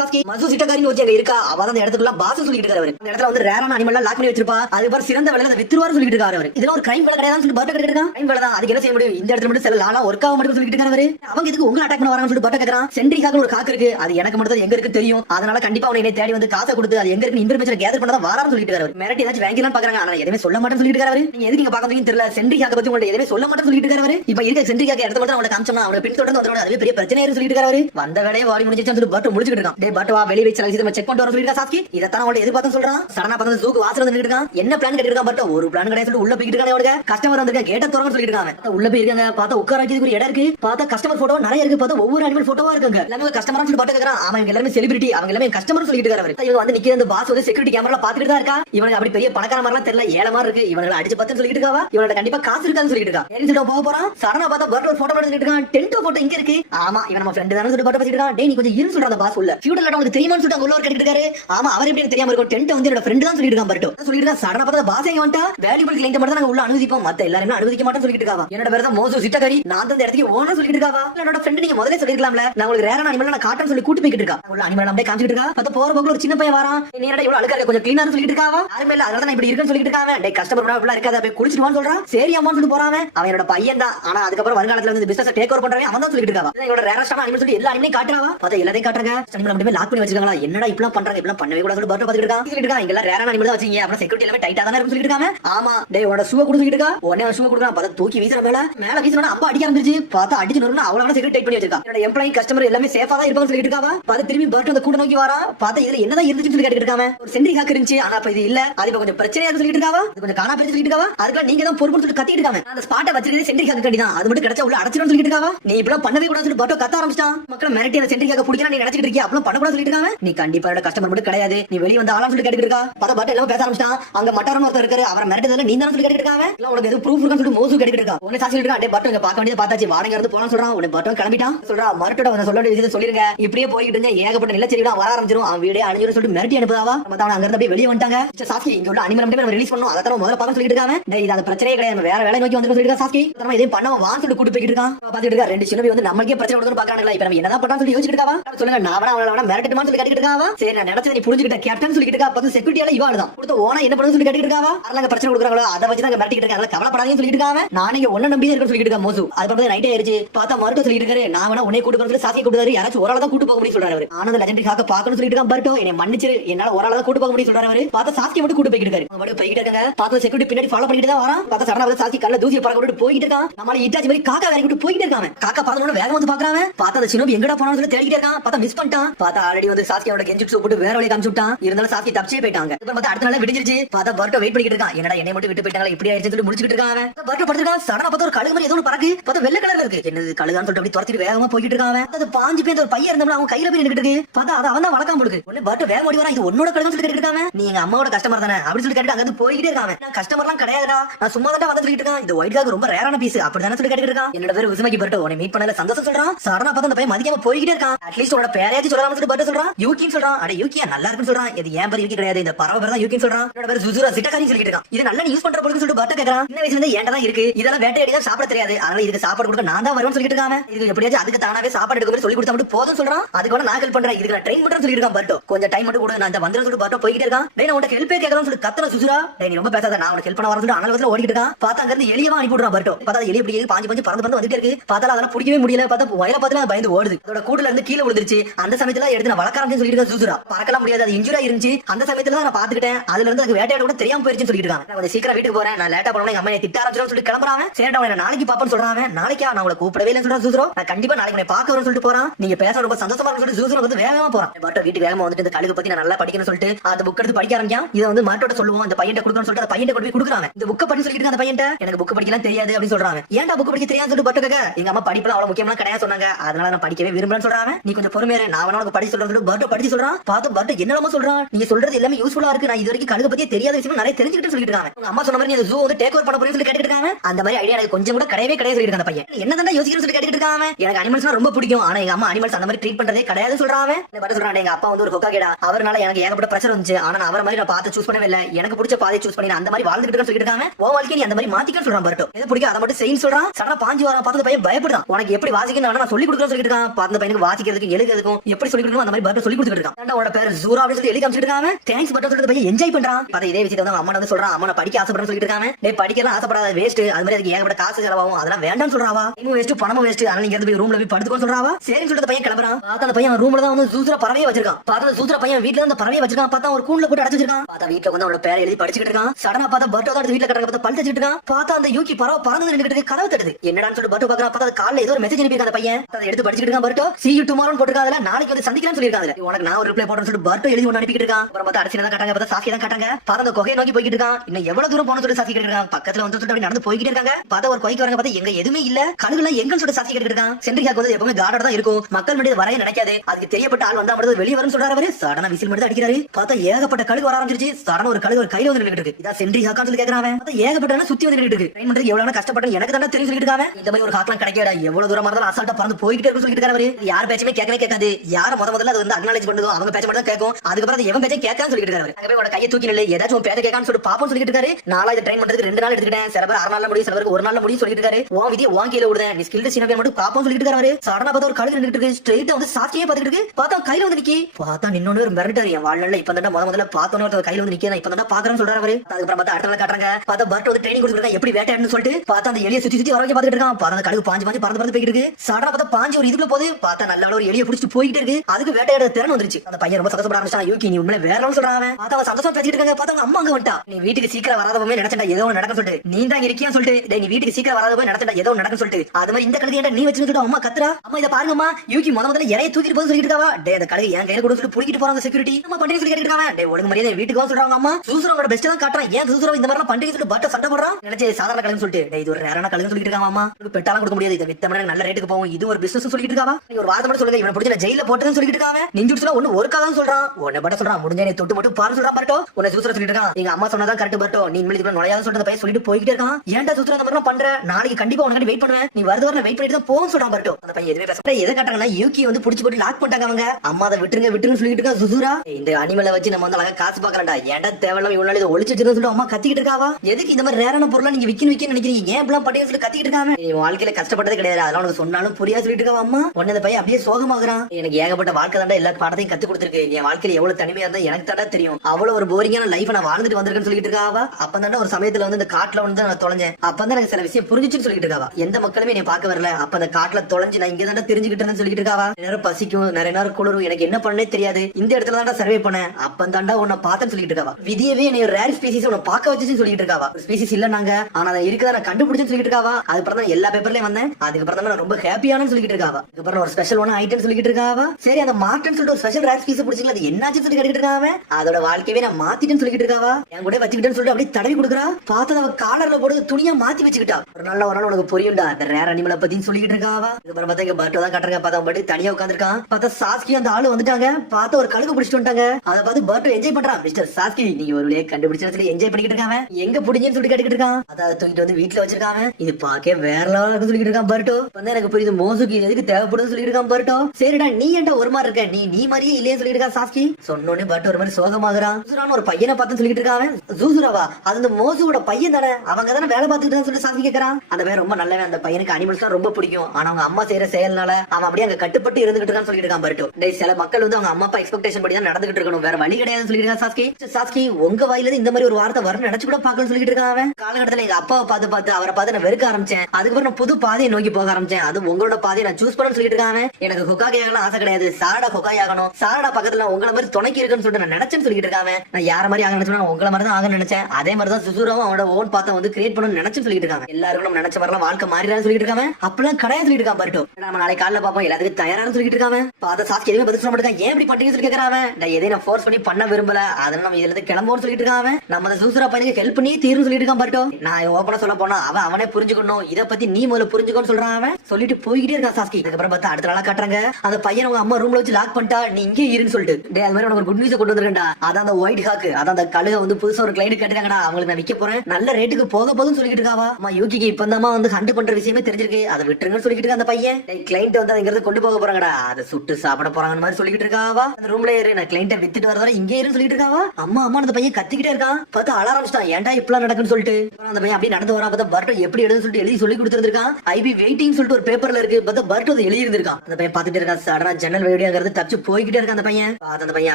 சாக்கி. மசு சிட்டகாரின்னு ஒருத்தங்க இருக்கா. அவ தான் அந்த இடத்துக்குள்ள பாஸ் சொல்லிட்டு இருக்காரு. அந்த இடத்துல வந்து ரேரான அனிமல்லாம் லாக் பண்ணி வச்சிருப்பா. அது பார் சிறந்த வேலையில வித்துருவாரு சொல்லிட்டு இருக்காரு அவர். இதெல்லாம் ஒரு கிரைம் வேலை கிடையாதுன்னு சொல்லி பர்ட் கேட்டுருக்கான். கிரைம் வேலை தான். அதுக்கு என்ன செய்ய முடியும்? இந்த இடத்துல மட்டும் சில லாலா ஒர்க் ஆக மட்டும் சொல்லிட்டு இருக்காரு. அவங்க இதுக்கு உங்களை அட்டாக் பண்ண வராங்கன்னு சொல்லி பர்ட் கேக்குறான். சென்ட்ரிகாக்கு ஒரு காக்கு இருக்கு. அது எனக்கு மட்டும் எங்க இருக்கு தெரியும். அதனால கண்டிப்பா அவனை என்னை தேடி வந்து காசை கொடுத்து அது எங்க இருக்கு இன்ஃபர்மேஷன் கேதர் பண்ணதான் வரான்னு சொல்லிட்டு இருக்காரு. மிரட்டி ஏதாச்சும் வாங்கிடலாம் பாக்குறாங்க. ஆனா எதுவுமே சொல்ல மாட்டேன்னு சொல்லிட்டு இருக்காரு. நீங்க எதுக்கு இங்க பாக்குறீங்கன்னு தெரியல. சென்ட்ரிகாக்க பத்தி உங்கள்ட்ட எதுவுமே சொல்ல மாட்டேன்னு சொல்லிட்டு இருக்காரு. இப்ப இருக்க சென்ட்ரிகாக்க இடத்த மட்டும் அவனை காமிச்சோம்னா அவனை பின் தொடர்ந்து வந்துடும். அதுவே பெரிய பிரச்சனை சொல்லிட்டு இருக்காரு. வந்த வேலையை வாடி முடிஞ்சிச்சு சொல்லி பர்ட் முடிச்சுட்டு இருக்கான். டே பர்ட் வா வெளிய வச்சு நம்ம செக் பண்ணிட்டு வர சொல்லிருக்கா சாக்கி. இதத்தான் அவளை எதிர்பார்த்து சொல்றான். சடனா பார்த்து ஜூக்கு வாசல் வந்து இருக்கான். என்ன பிளான் கேட்டிருக்கான். பர்ட் ஒரு பிளான் கிடையாது சொல்லி உள்ள போயிட்டு இருக்காங்க. அவனுக்கு கஸ்டமர் வந்திருக்க கேட்ட திறந்து சொல்லிட்டு இருக்காங்க. உள்ள போய் இருக்காங்க. பார்த்தா உட்கார வைக்கிறதுக்கு ஒரு இடம் இருக்கு. பார்த்தா கஸ்டமர் போட்டோ நிறைய இருக்கு. பார்த்தா ஒவ்வொரு அனிமல் போட்டோவா இருக்காங்க. எல்லாமே கஸ்டமர் சொல்லி பர்ட் கேக்குறான். ஆமா இவங்க எல்லாமே செலிபிரிட்டி. அவங்க எல்லாமே கஸ்டமர் சொல்லிட்டு இருக்காரு. இவங்க வந்து நிக்கிற அந்த பாஸ் வந்து செக்யூரிட்டி கேமரால பாத்துட்டு தான் இருக்கா. இவனுக்கு அப்படி பெரிய பணக்கார மாதிரிலாம் தெரியல. ஏழை மாதிரி இருக்கு. இவங்களை அடிச்சு பத்துன்னு சொல்லிட்டு இருக்காவா. இவனோட கண்டிப்பா காசு இருக்கான்னு சொல்லிட்டு இருக்கா. ஏன் சொல்லிட்டு போக போறான். சடனா பார்த்தா பர்ட் ஒரு போட்டோ எடுத்துட்டு இருக்கான். டென்ட் போட்டோ இங்க இருக்கு. ஆமா இவன் நம்ம ஃப்ரெண்ட் தானே சொல்லி பர்ட் பேசிட்டு இருக்கான். டேய் நீ கொஞ்சம் இரு சொல்றான் பாஸ் உள்ள. ஃபியூடல் உங்களுக்கு தெரியுமான்னு சொல்லிட்டு உள்ள ஒரு கேட்டுட்டு இருக்காரு. ஆமா அவர் எப்படி தெரியாம இருக்கும். டென்ட் வந்து என்னோட ஃப்ரெண்ட் தான் சொல்லிட்டு இருக்கான். பர்ட் சொல்லிட்டு இருக்கான். சடனா பார்த்தா பாஸ் எங்க வந்துட்டா. வேல்யூபிள் கிளைண்ட் மட்டும் நாங்க உள்ள அனுமதிப்போம். மத்த எல்லாரும் அனுமதிக்க மாட்டோம்னு சொல்லிட்டு இருக்காவா. என்னோட பேர் தான் மோசு சிட்டகாரி. நான் தான் இந்த இடத்துக்கு ஓனர் சொல்லிட்டு இருக்காவா. என்னோட ஃப்ரெண்ட் நீங்க முதல்ல சொல்லிருக்கலாம்ல. நான் உங்களுக்கு ரேரான அனிமல் நான் காட்டன்னு சொல்லி கூட்டி போயிட்டு இருக்கா. உள்ள அனிமல் அப்படியே காமிச்சிட்டு இருக்கா. பார்த்தா போற போக்குல ஒரு சின்ன பையன் வரான். நீ என்னடா இவ்வளவு அழுக்காக கொஞ்சம் கிளீனா சொல்லிட்டு இருக்காவா. யாருமே இல்ல அதனால நான் இப்படி இருக்கேன்னு சொல்லிட்டு இருக்காங்க. டேய் கஸ்டமர் இப்படி இருக்காத போய் குடிச்சிடுவான்னு சொல்றான். சரி அம்மான்னு சொல்லி போறான். அவன் என்னோட பையன் தான். ஆனா அதுக்கப்புறம் வருங்காலத்துல வந்து பிசினஸ் டேக் ஓவர் பண்றவன் அவன் தான் சொல்லிட்டு இருக்காவா. என்னோட ரேரான அனிமல் சொல்லி எல்லா அனிமலையும் காட்டுறாவா. பார்த்தா எல்லாத்தையும் காட்டுறாங்க. அனிமல் அப்படியே லாக் பண்ணி வச்சிருக்காங்களா. என்னடா இப்பலாம் பண்றாங்க. இப்பலாம் பண்ணவே கூட சொல்லி பர்ட் பாத்துட்டு இருக்கான். சொல்லிட்டு இருக்கான். இங்க ரேரான அனிமல் தான் வச்சீங்க. அப்புறம் செக்யூரிட்டி எல்லாமே டைட்டா தான இருக்குன்னு சொல்லிட்டு இருக்காங்க. ஆமா டேய் உன்னோட ஷூ கொடுத்து சொல்லிட்டு இருக்கா. உடனே ஷூ கொடுக்குறான். பார்த்தா தூக்கி வீசுற மேல வீசுறா. அம்பா அடிக்க ஆரம்பிச்சு. பார்த்தா அடிச்சு நொறுனா அவ்வளவு செக்யூரிட்டி டைட் பண்ணி வச்சிருக்கா. என்னோட எம்ப்ளாயி கஸ்டமர் எல்லாமே சேஃபா தான் இருப்பாங்க சொல்லிட்டு இருக்காவா. பார்த்தா திரும்பி பர்ட் அந்த கூட நோக்கி வரா. பார்த்தா இதுல என்னதான் இருந்துச்சு சொல்லி கேட்டுட்டு இருக்காங்க. ஒரு சென்ட்ரி ஹாக் இருந்துச்சு. ஆனா இப்ப இது இல்ல. அது இப்ப கொஞ்சம் பிரச்சனையா சொல்லிட்டு இருக்காவா. அது கொஞ்சம் காணா போயிட்டு சொல்லிட்டு இருக்காவா. அதுக்கு நீங்க தான் பொறுப்புன்னு சொல்லி கத்திட்டு இருக்காங்க. அந்த ஸ்பாட்டை வச்சிருக்கே சென்ட்ரி ஹாக் கட்டி தான். அது மட்டும் கிடைச்சா உள்ள அடைச்சிரும் சொல்லிட்டு இருக்காவா. நீ இப்பலாம் பண்ணவே கூடாது சொல்லி பர்ட் கத்த ஆரம்பிச்சான். மக்கள் மிரட்டி அந்த சென்ட்ரி ஹாக் பிடிக்கணும் நீ நினைச்சிட்டு இருக்கியா. அப்பலாம் பண்ண கூடாது சொல்லிட்டு இருக்காங்க. நீ கண்டிப்பா என்னோட கஸ்டமர் மட்டும் கிடையாது. நீ வெளிய வந்து ஆளான்னு சொல்லி கேட்டுட்டு இருக்கா. பார்த்தா பர்ட் எல்லாம் பேச ஆரம்பிச்சான். அங்க மட்டாரன் ஒருத்தர் இருக்காரு. அவரை மிரட்டதுல நீ தான் சொல்லி கேட்டுட்டு இருக்காங்க. இல்ல உனக்கு எது ப்ரூஃப் இருக்கான்னு சொல்லி மோசு கேட்டுட்டு இருக்கா. உடனே சாட்சி இருக்கா. டே பர்ட் இங்க பார்க்க வேண்டியது பார்த்தாச்சு. வாடகை இருந்து போலாம் சொல்றான். உடனே பர்ட் கிளம்பிட்டான். சொல்றா மரட்டோட அவனை சொல்ல வேண்டிய விஷயத்தை சொல்லிருங்க. இப்படியே போயிட்டு இருந்தா ஏகப்பட்ட நிலச்சரிவுலாம் வர ஆரம்பிச்சிரும். அவன் வீடே அணிஞ்சிரும் சொல்லிட்டு மிரட்டி அனுப்புதாவா. நம்ம தான் அங்க இருந்து அப்படியே வெளியே வந்துட்டாங்க. சாஸ்கி இங்க உள்ள அனிமல் மட்டும் நம்ம ரிலீஸ் பண்ணனும். அததான் முதல்ல பார்க்க சொல்லிட்டு இருக்காங்க. டேய் இது அந்த பிரச்சனையே கிடையாது. நம்ம வேற வேலை நோக்கி வந்து சொல்லிட்டு இருக்கா. சாஸ்கி நம்ம எதையும் பண்ணாம வான்னு சொல்லி கூட்டி போயிட்டு இருக்கான். பாத்துட்டு இருக்கா. ரெண்டு சின்னவி வந்து நமக்கே பிரச்சனை கொடுத்து பாக்குறாங்களா. இப்ப நம்ம என்னதான் பண்ணான்னு சொல்லி யோசிச்சுட்டு இருக்காவா. சொல்லுங்க நான் வேணா அவளை மிரட்டட்டுமான்னு சொல்லி கேட்டுட்டு இருக்காவா. சரி நான் நினைச்சதை நீ புரிஞ்சுக்கிட்ட கேப்டன் சொல்லிட்டு இருக்கா. பார்த்து செக்யூரிட்டியால இவாள் தான் கொடுத்த ஓனா என்ன பண்ணு சொல்லி கேட்டுட்டு இருக்காவா. அதனால பிரச்சனை கொடுக்குறாங்களோ அதை வச்சு தான் மிரட்டிட்டு இருக்காங்க. கவலைப்படாதீங்கன்னு சொல்லிட்டு இருக்காங்க. நானே ஒன்ன நம்பி இருக்கேன்னு சொல்லிட்டு இருக்கா மோசு. அது பக்கத்துல நைட் ஆயிருச்சு. பார்த்தா மறுட்டு சொல்லிட்டு இருக்காரு. நான் வேணா உன்னை கூட்டு போறேன்னு சொல்லி சாஸ்கி கூப்பிடுறாரு. யாராச்சும் ஒரு ஆளை தான் கூட்டு போக முடியும் சொல்றாரு. ஆனந்த லெஜெண்டரி ஹாக்க பார்க்கணும்னு சொல்லிட்டு இருக்கான். பர்ட் என்னை மன்னிச்சிரு. என்னால ஒரு ஆளை தான் கூட்டு போக முடியும் சொல்றாரு. பார்த்தா சாஸ்கி மட்டும் கூட்டு போயிட்டு இருக்காரு. அவரு போயிட்டு இருக்காங்க. பார்த்தா செக்யூரிட்டி பின்னாடி ஃபாலோ பண்ணிட்டு தான் வரான். பார்த்தா சடனா வந்து சாஸ்கி கல்ல தூசியை பறக்க விட்டு போயிட்டு இருக்கான். நம்மள இட்டாச்சி மாதிரி காக்கா வேற விட்டு போயிட்டு இருக்காங்க. காக்கா பார்த்தோன்னு வேகம் வந்து பாக்குறாங்க. பார்த்தா அந்த சின்னோபி எங்கடா போனான்னு சொல்லி தேடிட்டு இருக்கான். பார்த்தா மிஸ் பண்ணிட்டான். பார்த்தா ஆல்ரெடி வந்து சாஸ்கியோட கெஞ்சுட்சு போட்டு வேற வழியை காமிச்சு விட்டான். இருந்தாலும் சாஸ்கி தப்பிச்சே போயிட்டாங்க. அப்புறம் பார்த்தா அடுத்த நாள் விடிஞ்சிருச்சு. பார்த்தா பர்ட் வெயிட் பண்ணிட்டு இருக்கான். என்னடா என்னை மட்டும் விட்டு போயிட்டாங்க இப்படி ஆயிடுச்சு சொல்லி முடிச்சிட்டு இருக்காங்க. பர்ட் படுத்துட்டான். சடனா பார்த்தா ஒரு கழுகு மாதிரி ஏதோ பறக்கு. பார்த்தா வெள்ளை கலர்ல இருக்கு. என்னது கழுகான்னு சொல்லிட்டு அப்படி துரத்திட்டு வேகமா போயிட்டு இருக்காங்க. அது பாஞ்சு பேர் ஒரு பையன் இருந்தவங்க அவன் கையில போய் நின்னுட்டு இருக்கு. பார்த்தா அதை அவன் தான் வளர்க்காம போடுது. உடனே பர்ட் வேக ஓடி வரான். இது உன்னோட கழுகுன்னு சொல்லி கேட்டுட்டு இருக்காங்க. நீ எங்க அம்மாவோட கஸ்டமர் தானே அப்படி சொல்லி கேட்டு அங்க இருந்து போயிட்டே இருக்காங்க. நான் கஸ்டமர்லாம் கிடையாதுடா. நான் சும்மா தான் வந்து சொல்லிட்டு இருக்கேன். இது ஒயிட் டாக் ரொம்ப ரேரான பீஸ் அப்படிதானே சொல்லி கேட்டுட்டு இருக்கான். என்னோட பேர் உசுமகி பர்ட். உன்னை மீட் பண்ணல சந்தோஷம் சொல்றான். சடனா பார்த்தா அந்த பையன் மதிக்காம போயிட்டே இருக்கான். அட்லீஸ்ட் உன்னோட பேரையாச்சும் சொல்லலாம்னு சொல்லி பர்ட் சொல்றான். யூகின்னு சொல்றான். அட யூகியா நல்லா இருக்குன்னு சொல்றான். இது ஏன் பேர் யூகி கிடையாது. இந்த பறவை பேர் தான் யூகின்னு சொல்றான். என்னோட பேர் சுசுரா சிட்டகாரின்னு சொல்லிட்டு இருக்கான். இது நல்லா யூஸ் பண்ற பொழுது சொல்லிட்டு பர்ட் கேக்குறான். இந்த வயசுல இருந்து ஏன்டா தான் இருக்கு. இதெல்லாம் வேட்டையாடி தான் சாப்பிட தெரியாது. அதனால இதுக்கு சாப்பாடு கொடுக்க நான் தான் வருவேன்னு சொல்லிட்டு இருக்காங்க. இது எப்படியாச்சும் அதுக்கு தானாவே சாப்பாடு எடுக்க சொல்லி கொடுத்தா மட்டும் போதும் சொல்றான். அதுக்கு வேணா நான் ஹெல்ப் பண்றேன். இதுக்கு நான் ட்ரெயின் பண்றேன்னு சொல்லிட்டு இருக்கான் பர்ட். கொஞ்சம் டைம் மட்டும் கூட நான் இந்த வந்துறேன்னு சொல்லிட்டு பர்ட் போயிட்டே இருக்கான். டேய் நான் உனக்கு ஹெல்ப்பே கேட்கலாம்னு சொல்லி கத்தன சுசுரா. டேய் நீ ரொம்ப பேசாத. நான் உனக்கு ஹெல்ப் பண்ண வரேன்னு சொல்லிட்டு அனலவத்துல ஓடிட்டு இருக்கான். பார்த்தா அங்க இருந்து எலியவா அனுப்பி விடுறான் பர்ட். பார்த்தா எலி இப்படி பாஞ்சு பறந்து வந்துட்டே இருக்கு. பார்த்தா அதெல்லாம் பிடிக்கவே முடியல. பார்த்தா வயல பார்த்தா பயந்து ஓடுது. அதோட கூட்டுல இருந்து கீழே விழுந்துருச்சு. அந்த சமயத்துல எடுத்து நான் வளர்க்கறேன்னு சொல்லிட்டு இருக்க சுசுரா. பறக்கலாம் முடியாது. அது இன்ஜூரா இருந்துச்சு. அந்த சமயத்துல தான் நான் பாத்துக்கிட்டேன். அதுல இருந்து அதுக்கு வேட்டையாட கூட தெரியாம போயிருச்சுன்னு சொல்லிட்டு இருக்கான். நான் கொஞ்சம் சீக்கிரம் வீட்டுக்கு போறேன். நான் லேட்டா போனேன். எங்க அம்மா திட்ட ஆரம்பிச்சிடும் சொல்லி கிளம்புறான். சரிடா உன்னை நாளைக்கு பாப்பேன்னு சொல்றான். நாளைக்கா நான் உங்களை கூப்பிடவே இல்லைன்னு சொல்றேன் சுசுரா. நான் கண்டிப்பா நாளைக்கு உன்னை பார்க்க வரேன்னு சொல்லிட்டு போறான். நீங்க பேச ரொம்ப சந்தோஷமா இருக்குன்னு சொல்லிட்டு சுசுரா வந்து வேகமா போறான். பட் வீட்டுக்கு வேகமா வந்துட்டு இந்த கழுகு பத்தி நான் நல்லா படிக்கணும்னு சொல்லிட்டு அந்த புக் எடுத்து படிக்க ஆரம்பிக்கான். இதை வந்து மாட்டோட சொல்லுவோம். அந்த பையன் கொடுக்கணும்னு சொல்லிட்டு அந்த பையன் கொண்டு போய் கொடுக்குறாங்க. இந்த புக் படி சொல்லிட்டு அந்த பையன் எனக்கு புக் படிக்கலாம் தெரியாது அப்படின்னு சொல்றாங்க. ஏன்டா புக் படிக்க தெரியாது சொல்லிட்டு பட் எங்க அம்மா அம்மா படிப்புல அவ்வளவு முக்கியமான கிடையாது சொன்னாங்க, அதனால நான் படிக்கவே விரும்பலன்னு சொல்றான். நீ கொஞ்சம் பொறுமையா நான் உனக்கு படிச்சு சொல்றேன் பர்ட்டோ படிச்சு சொல்றான். பார்த்து பர்ட்டோ என்னமா சொல்றான், நீங்க சொல்றது எல்லாமே யூஸ்ஃபுல்லா இருக்கு, நான் இது வரைக்கும் கழுகு பத்தியே தெரியாத விஷயம் நிறைய தெரிஞ்சுக்கிட்டு சொல்லிட்டு இருக்காங்க. உங்க அம்மா சொன்ன மாதிரி நீ ஜூ வந்து டேக் ஓவர் பண்ண போறேன்னு சொல்லி கேட்டுட்டு இருக்காங்க. அந்த மாதிரி ஐடியா எனக்கு கொஞ்சம் கூட கிடையவே கிடையாது சொல்லிட்டு அந்த பையன். என்னதான் யோசிக்கிறேன்னு சொல்லி கேட்டுட்டு இருக்காங்க. எனக்கு அனிமல்ஸ்னா ரொம்ப பிடிக்கும், ஆனா எங்க அம்மா அனிமல்ஸ் அந்த மாதிரி ட்ரீட் பண்றதே கிடையாது சொல்றாங்க. பர்ட்டோ சொல்றான், எங்க அப்பா வந்து ஒரு ஹொக்காகேடா, அவரால எனக்கு ஏகப்பட்ட பிரஷர் வந்துச்சு, ஆனா நான் அவரை மாதிரி நான் பார்த்து சூஸ் பண்ணவே இல்ல, எனக்கு பிடிச்ச பாதையை சூஸ் பண்ணி அந்த மாதிரி வாழ்ந்துட்டு இருக்கேன்னு சொல்லிட்டு இருக்காங்க. ஓ வாழ்க்கை நீ அந்த மாதிரி மாத்திக்கன்னு சொல்றான் பர்ட்டோ. எது பிடிக்கும் அதை மட்டும் செய்யு சொல்றான். சடனா பாஞ்சு வரான். பார்த்து பையன் பயப்படுறான். உனக்கு எப்படி வாசிக்கணும் நான் சொல்லி கொடுக்கறேன்னு சொல்லிட்டு இருக்கான். பார்த்த பையனுக்கு வாசிக்கிறதுக்கு எழுதுறதுக்கும் எப்படி சொல்லி கொடுக்கணும் அந்த மாதிரி பர்ட்டோ சொல்லி கொடுத்துட்டு இருக்கான். உன்னோட பேர் ஜூரா அப்படின்னு சொல்லி எழுதி காமிச்சிட்டு இருக்காங்க. தேங்க்ஸ் பர்ட்டோ சொல்லிட்டு பையன் என்ஜாய் பண்றான். பார்த்த இதே விஷயத்தை வந்து அம்மா வந்து சொல்றான், அம்மா நான் படிக்க ஆசைப்படுறேன்னு சொல்லிட்டு இருக்காங்க. டேய் படிக்கலாம் ஆசைப்படாத வேஸ்ட், அது மாதிரி அதுக்கு ஏகப்பட்ட காசு செலவாகும், அதெல்லாம் வேண்டாம்னு சொல்றாவா. இன்னும் வேஸ்ட் பணமும் வேஸ்ட், அதனால நீங்க போய் ரூம்ல போய் படுத்துக்கோன்னு சொல்றாவா. சரின்னு சொல்லிட்டு பையன் கிளம்புறான். பார்த்த அந்த பையன் ரூம்ல தான் வந்து ஜூசரா பறவையை வச்சிருக்கான். பார்த்த ஜூசரா பையன் வீட்ல இருந்து பறவையை வச்சிருக்கான். பார்த்தா ஒரு கூண்டுல போட்டு அடைச்சு வச்சிருக்கான். பார்த்தா வீட்ல வந்து அவனோட பேரை எழுதி படிச்சிட்டு இருக்கான். சடனா பார்த்தா பர்ட்டோ தான் வீட்ல கடக்க பார்த்து பல் தச்சிட்டு இருக்கான். பார்த்தா அந்த யூகி பறவை பறந்து நின்னுட்டு கதவு தட்டுது. என்னடான்னு சொல்லிட்டு பர்ட்டோ பார்க்கறான். பார்த்தா காலைல ஏதோ ஒரு மெசேஜ் அனுப்பி அந்த பையன் அதை எடுத்து படிச்சிட்டு இருக்கான். பர்ட்டோ see you tomorrow போட்டுருக்கான். அதுல நாளைக்கு வந்து சந்திக்கலாம்னு சொல்லிருக்காங்க. உனக்கு நான் ஒரு ரிப்ளை போடுறேன்னு சொல்லிட்டு பர்ட்டோ எழுதி ஒன்னு அனுப்பிட்டு இருக்கான். அப்புறம் பார்த்தா அடிச்சு தான் காட்டாங்க. பார்த்தா சாக்கி தான் காட்டாங்க. பார்த்தா அந்த குகையை நோக்கி போயிட்டு இருக்கான். இன்னும் எவ்வளவு தூரம் போகணும்னு சொல்லிட்டு சாக்கி கேட்டுருக்கான். பக்கத்துல வந்து சொல்லிட்டு நடந்து போய்கிட்டே இருக்காங்க. பார்த்தா ஒரு குகைக்கு வராங்க. பார்த்தா எங்க எதுவுமே இல்ல, கழுகுலாம் எங்கன்னு சொல்லிட்டு சாக்கி கேட்டுட்டு இருக்கான். சென்ட்ரிகாக்கு வந்து எப்பவுமே கார்டோட தான் இருக்கும், மக்கள் முன்னாடி வரைய நினைக்காது, அதுக்கு தெரியப்பட்ட ஆள் வந்தா மட்டும் வெளியே வரும்னு சொல்றாரு. சடனா விசில் மட்டும் அடிக்கிறாரு. பார்த்தா ஏகப்பட்ட கழுகு வர ஆரம்பிச்சிருச்சு. சடனா ஒரு கழுகு ஒரு கையில வந்து நின்னுட்டு இருக்கு. இதான் சென்ட்ரிகாக்கான்னு சொல்லி கேக்குறான். பார்த்தா ஏகப்பட்ட சுத்தி வந்து நின்னுட்டு இருக்கு. ட்ரெயின் பண்றது எவ்வளவு கஷ்டப்பட்டு எனக்கு தான் தெரியும் சொல்லிட்டு இருக்காங்க. இந்த மாதிரி ஒரு ஹாக்லாம் கிடைக்காதா, எவ்வளவு தூரமா இருந்தாலும் அசால்ட்டா பறந்து போய்கிட்டே இருக்குன்னு சொல்லிட்டு இருக்காரு. யார் பேச்சுமே கேட்கவே கேட்காது, யார முதல்ல அது வந்து அக்னாலேஜ் பண்ணுதோ அவங்க பேச்ச மட்டும் கேட்கும், அதுக்கப்புறம் அது எவன் பேச்சே கேட்கான்னு சொல்லிட்டு இருக்காரு. அங்க போய் உன கையை தூக்கி நில்லு, ஏதாச்சும் உன் பேச்ச கேட்கான்னு சொல்லிட்டு பாப்போம் சொல்லிட்டு இருக்காரு. நாளா இதை ட்ரெயின் பண்றதுக்கு 2 நாள் எடுத்துக்கிட்டேன், சில பேர் 6 நாள்ல முடியும், சில பேருக்கு 1 நாள்ல முடியும் சொல்லிட்டு இருக்காரு. உன் விதியை உன் கையில விடுதேன், நீ ஸ்கில்டு சின்ன மட்டும் பாப்போம் சொல்லிட்டு இருக்காரு. சடனா பார்த்தா ஒரு கழுகு நின்னுட்டு இருக்கு. ஸ்ட்ரைட்டா வந்து சாட்சியே பார்த்துட்டு இருக்கு. பார்த்தா கையில வந்து நிக்கி. பார்த்தா நின்னோட ஒரு மிரட்டாரு. என் வாழ்நாள்ல இப்ப தான் முதல்ல பார்த்தோன்னே ஒரு கையில வந்து நிக்க, இப்ப தான் பாக்குறேன்னு சொல்றாரு. அதுக்கப்புறம் பார்த்தா அடுத்த நாள் காட்டுறாங்க. பார்த்தா பர்ட் வந்து ட்ரைனிங் கொடுத்துருக்காங்க எப்படி வேட்டையாடணும்னு சொல்லிட்டு. பார்த்தா அந்த எலியை சுத்தி சுத்தி வர பார்த்துட்டு இருக்கான். பார்த்தா அந்த கழுகு பாஞ்சு பறந்து போயிட்டு இருக்கு. சடனா பார்த்தா பாஞ்சு ஒரு இதுக்குள்ள போகுது. பார்த்தா நல்ல ஒரு எலியை பிடிச்சிட்டு போயிட்டு இருக்கு. அதுக்கு வேட்டையாட திறன் வந்துருச்சு. அந்த பையன் ரொம்ப சந்தோஷப்பட ஆரம்பிச்சான். யூகி நீ உண்மையில வேறன்னு சொல்றாங்க. பார்த்தா அவன் சந்தோஷம் பேசிட்டு இருக்காங்க. பார்த்தா அம்மா அங்க வந்துட்டா. நீ வீட்டுக்கு சீக்கிரம் வராதவே நினைச்சா ஏதோ நடக்கும் சொல்லிட்டு நீ தான் இருக்கியான்னு சொல்லிட்டு நீ வீட்டுக்கு சீக்கிரம் வராதவே நினைச்சா ஏதோ நடக்கும் சொல்லிட்டு அது மாதிரி இந்த கழுகு நீ வச்சுன்னு சொல்லிட்டு அம்மா கத்துறா. அம்மா இதை பாருங்கம்மா, யூகி முதல்ல இறைய தூக்கிட்டு போய் சொல்லிட்டு இருக்காவா. டே அந்த கழுகு என் கையில கூட சொல்லி புடிக்கிட்டு போறாங்க செக்யூரிட்டி. அம்மா பண்டிகை சொல்லி கேட்டு இருக்காங்க. டே ஒழுங்கு மரியாதை வீட்டுக்கு சொல்றாங்க. அம்மா சூசரோட பெஸ்ட் தான் காட்டுறான். ஏன் சூசரோ இந்த மாதிரி பண்டிகை சொல்லி பட்ட சண்டை போடுறான் நினைச்சு சாதாரண கழுகு சொல்லிட்டு டே இது ஒரு ரேரான கழுகு சொல்லிட்டு இருக்காங்க. அம்மா பெட்டாலாம் கொடுக்க முடியாது, இதை வித்தமனே நல்ல ரேட்டுக்கு போகும், இது ஒரு பிசினஸ் சொல்லிட்டு இருக்காவா. நீங்க ஒரு வார்த்தை மட்டும் சொல்லுங்க, இவனை பிடிச்ச ஜெயில போட்டதுன்னு சொல்லிட்டு இருக்காங்க. நெஞ்சுடுச்சுல ஒண்ணு ஒர்க்காதான் சொல்றான். உன்னை பட்ட சொல்றான் முடிஞ்ச நீ தொட்டு மட்டும் பாரு சொல்றான். பர்ட்டோ உன்னை சூசர சொல்லிட்டு இருக்கான். எங்க அம்மா சொன்னதான் கரெக்ட் பர்ட்டோ, நீ இனிமேல் நுழையாத சொல்றத பையன் சொல்லிட்டு போய்கிட்டே இருக்கான். ஏன்டா சூசர அந்த மாதிரி பண்ற, நாளைக்கு கண்டிப்பா உனக்கு வெயிட் பண்ணுவேன், நீ வருது வர வெயிட் பண்ணிட்டு தான் போன்னு சொல்றான். பர்ட்டோ அந்த பையன் எதுவுமே பேச எதை காட்டுறாங்கன்னா யூகி வந்து புடிச்சு போட்டு லாக் பண்ணிட்டாங்க அவங்க. அம்மா அதை விட்டுருங்க சொல்லிட்டு இருக்கா. சுசூரா இந்த அனிமலை வச்சு நம்ம வந்து அழகா காசு பாக்கலாம்டா, ஏன்டா தேவையில்லாம இவ்வளவு நாள் இதை ஒளிச்சுட்டு சொல்லிட்டு அம்மா கத்திக்கிட்டு இருக்காவா. எதுக்கு இந்த மாதிரி ரேரான பொருளை நீங்க விக்கணும் நினைக்கிறீங்க, ஏன் இப்பெல்லாம் பட்டியல் சொல்லி கத்திக்கிட்டு இருக்காங்க. நீ வாழ்க்கையில கஷ்டப்பட்டதே கிடையாது, அதெல்லாம் உனக்கு சொன்னாலும் புரியா சொல்லிட்டு இருக்கா. அம்மா உடனே அந்த பையன் அப்படியே சோகமாகறான். எனக்கு ஏகப்பட்ட வாழ்க்கை தாண்டா எல்லா பாடத்தையும் கத்து கொடுத்துருக்கு, என் வாழ்க்கையில எவ்வளவு தனிமையா இருந்தா எனக்கு தாண்டா தெரியும், அவ்வளவு ஒரு போரிங்கான லைஃப் நான் வாழ்ந்துட்டு வந்திருக்கேன்னு சொல்லிட்டு இருக்காவா. அப்பதாண்டா ஒரு சமயத்துல வந்து இந்த காட்டுல வந்து நான் தொலைஞ்சேன், அப்பதான் எனக்கு சில விஷயம் புரிஞ்சுன்னு சொல்லிட்டு இருக்காவா. எந்த மக்களுமே நீ பாக்க வரல, அப்ப அந்த காட்டுல தொலைஞ்சு நான் இங்க தாண்டா தெரிஞ்சுக்கிட்டேன்னு சொல்லிட்டு இருக்காவா. நேரம் பசிக்கும், நிறைய நேரம் குளிரும், எனக்கு என்ன பண்ணே தெரியாது, இந்த இடத்துல தாண்டா சர்வே பண்ணேன், அப்பந்தாண்டா உன்னை பார்த்தேன்னு சொல்லிட்டு இருக்காவா. விதியவே நீ ரேர் ஸ்பீசிஸ் உன்னை பார்க்க வச்சுன்னு சொல்லிட்டு இருக்காவா. ஸ்பீசிஸ் இல்ல நாங்க, ஆனா அதை இருக்கதா நான் கண்டுபிடிச்சேன்னு சொல்லிட்டு இருக்காவா. அதுக்கப்புறம் தான் எல்லா பேப்பர்லயும் வந்தேன், அதுக்கப்புறம் தான் நான் ரொம்ப ஹாப்பியானு சொல்லிட்டு இருக்காவா. அதுக்கப்புறம் ஒரு ஸ்பெஷல் ஒன்னு ஐட்டம் சொல்லிட்டு இருக்காவா. சரி அந்த மார்ட்டன் சொல்லிட்டு ஒரு ஸ்பெஷல் ரேர் ஸ்பீஸ் பிடிச்சிங்களா, அது என்னாச்சு சொல்லி கேட்டுட்டு இருக்காவ. அதோட வாழ்க்கையவே நான் மாத்திட்டேன்னு சொல்லிட்டு இருக்காவா. என் கூட வச்சுக்கிட்டேன்னு சொல்லிட்டு அப்படியே தடவி கொடுக்குறா. பார்த்தா அவ காலர்ல போட்டு துணியா மாத்தி வச்சுக்கிட்டா. ஒரு நாள் உனக்கு புரியும்டா அந்த ரேர் அனிமலை பத்தின்னு சொல்லிட்டு இருக்காவா. அதுக்கப்புறம் பார்த்தா இங்க பர்ட்டோ தான் காட்டுறாங்க. பார்த்தா பட்டு தனியா உட்காந்துருக்கான். பார்த்தா சாஸ்கி அந்த ஆளு வந்துட்டாங்க. பார்த்தா ஒரு கழுகு பிடிச்சிட்டு வந்துட்டாங்க. அதை பார்த்து பர்ட்டோ என்ஜாய் பண்றான். மிஸ்டர் சாஸ்கி நீங்க ஒரு வழியை கண்டுபிடிச்சு சொல்லி என்ஜாய் பண்ணிட்டு இருக்காங்க. எங்க புடிஞ்சேன்னு சொல்லி கேட்டுக்கிட்டு இருக்கான். அதை தூக்கிட்டு வந்து வீட்டுல வச்சிருக்காங்க. இது பாக்க வேற லெவலுக்கு சொல்லிட்டு இருக்கான் பர்ட்டோ. வந்து எனக்கு புரியுது மோசுக்கு எதுக்கு தேவைப்படுதுன்னு சொல்லிட்டு இருக்கான் பர்ட்டோ. சரிடா நீ ஏன்டா ஒரு மாதிரி இருக்க, நீ மாதிரியே இல்லையே சொல்லிட்டு இருக்கான் சாஸ்கி. சொன்னோடனே பர்ட்டோ ஒரு மாதிரி சோகமாகறான். ஒரு பையனை பார்த்து சொல்லிட்டு இருக்காங்க. ஜூசுராவா அது அந்த மோசுவோட பையன் தானே, அவங்க தானே வேலை பார்த்துக்கிட்டு சொல்லி சாஸ்கி கேட்கறான். அந்த பையன் ரொம்ப நல்லவன், அந்த பையனுக்கு அனிமல்ஸ் ரொம்ப பிடிக்கும், ஆனா அவங்க அம்மா செய்யற செயல்னால அவன் அப்படியே அங்க கட்டுப்பட்டு இருந்துகிட்டு இருக்கான்னு சொல்லிட்டு இருக்கான் பர்ட்டோ. சில மக்கள் வந்து அவங்க அம்மா அப்பா எக்ஸ்பெக்டேஷன் படி தான் நடந்துகிட்டு இருக்கணும், வேற வழி கிடையாதுன்னு சொல்லிட்டு இருக்கான் சாஸ்கி. சாஸ்கி உங்க வாயில இந்த மாதிரி ஒரு வார்த்தை வர நினைச்சு கூட பாக்கணும்னு சொல்லிட்டு இருக்காங்க. காலகட்டத்துல எங்க அப்பாவை பார்த்து அவரை பார்த்து நான் வெறுக்க ஆரம்பிச்சேன், அதுக்கப்புறம் நான் புது பாதையை நோக்கி போக ஆரம்பிச்சேன், அது உங்களோட பாதையை நான் சூஸ் பண்ணு சொல்லிட்டு இருக்காங்க. எனக்கு ஹொக்காகே ஆகணும் ஆசை கிடையாது, சாரடா ஹொக்காகே ஆகணும், சாரடா பக்கத்துல உங்களை மாதிரி துணைக்கி இருக்குன்னு சொல்லிட்டு நான் நினைச்சேன்னு சொல்லிட்டு இருக்காங்க. நான் யார மாதிரி ஆக நினைச்சேன், உங்களை மாதிரி தான் ஆக நினைச்சேன், அதே மாதிரி தான் சுசூராவும் அவனோட ஓன் பாத்தை வந்து கிரியேட் பண்ணணும்னு நினைச்சு சொல்லிட்டு இருக்காங்க. எல்லாருக்கும் நம்ம நினைச்ச மாதிரிலாம் வாழ்க்கை மாறிடான்னு சொல்லிட்டு இருக்காங்க. அப்பெல்லாம் கிடையாது சொல்லிட்டு இருக்கான் பர்ட்டோ. நம்ம நாளை காலைல பாப்போம் எல்லாத்துக்கும் தயாரான்னு சொல்லிட்டு இருக்காங்க. பாத்த சாஸ்கி எதுவுமே பதில் சொல்ல மாட்டேங்க, ஏன் இப்படி பண்றீங்கன்னு சொல்லி கேட்கறாங்க. நான் எதையும் நான் ஃபோர்ஸ் பண்ணி பண்ண விரும்பல, அதனால நம்ம இதுல இருந்து கிளம்புவோம்னு சொல்லிட்டு இருக்காங்க. நம்ம அந்த சூசரா பையனுக்கு ஹெல்ப் பண்ணி தீர்வு சொல்லிட்டு இருக்கான் பர்ட்டோ. நான் ஓப்பனா சொல்ல போனா அவனே புரிஞ்சுக்கணும், இதை பத்தி நீ முதல்ல புரிஞ்சுக்கணும் சொல்றான் அவன். சொல்லிட்டு போய்கிட்டே இருக்கான் சாஸ்கி. அதுக்கப்புறம் பார்த்தா அடுத்த நாளா காட்டுறாங்க அந்த பையன் அவங்க அம்மா ரூம்ல வச்சு லாக் பண்ணிட்டா, நீ இங்கே இருன்னு சொல்லிட்டு. டே அது மாதிரி உனக்கு ஒரு குட் நியூஸ் கொண்டு வந்திருக்கேன்டா. அதான் அந்த ஒயிட் ஹாக், அதான் அந்த கழுக வந்து புதுசா ஒரு கிளைண்ட் கேட்டுக்காங்கடா, அவங்களுக்கு நான் விற்க போறேன், நல்ல ரேட்டுக்கு போக போதும் சொல்லிட்டு இருக்காவா. அம்மா யூகிக்கு இப்பதாமா வந்து ஹண்ட் பண்ற விஷயமே தெரிஞ்சிருக்கு, அதை விட்டுருங்கன்னு சொல்லிட்டு இருக்க அந்த பையன். கிளைண்ட் வந்து இங்க கொண்டு போக போறாங்கடா, அதை சுட்டு சாப்பிட போறாங்கன்னு மாதிரி சொல்லிட்டு இருக்காவா. அந்த ரூம்ல ஏறு, நான் கிளைண்ட்டை வித்துட்டு வரதா இங்கே இருன்னு சொல்லிட்டு இருக்காவா. அம்மா அம்மா அந்த பையன் கத்திக்கிட்டே இருக்கான். பார்த்தா அழ ஆரம்பிச்சிட்டான், ஏன்டா இப்பெல்லாம் நடக்குன்னு சொல்லிட்டு. அந்த பையன் அப்படியே நடந்து வரான். பார்த்தா பர்ட்டோ எப்படி எழுதுன்னு சொல்லிட்டு எழுதி சொல்லி கொடுத்துருக்கான். ஐபி வெயிட்டிங் சொல்லிட்டு ஒரு பேப்பர்ல இருக்கு. பார்த்தா பர்ட்டோ அதை எழுதி இருந்திருக்கான். அந்த பையன் பார்த்துட்டு இருக்கான். சடனா ஜன்னல் வழியாங்கிறது தப்பிச்சு போய்கிட்டே இருக்கான் அந்த பையன். பார்த்து அந்த பையன்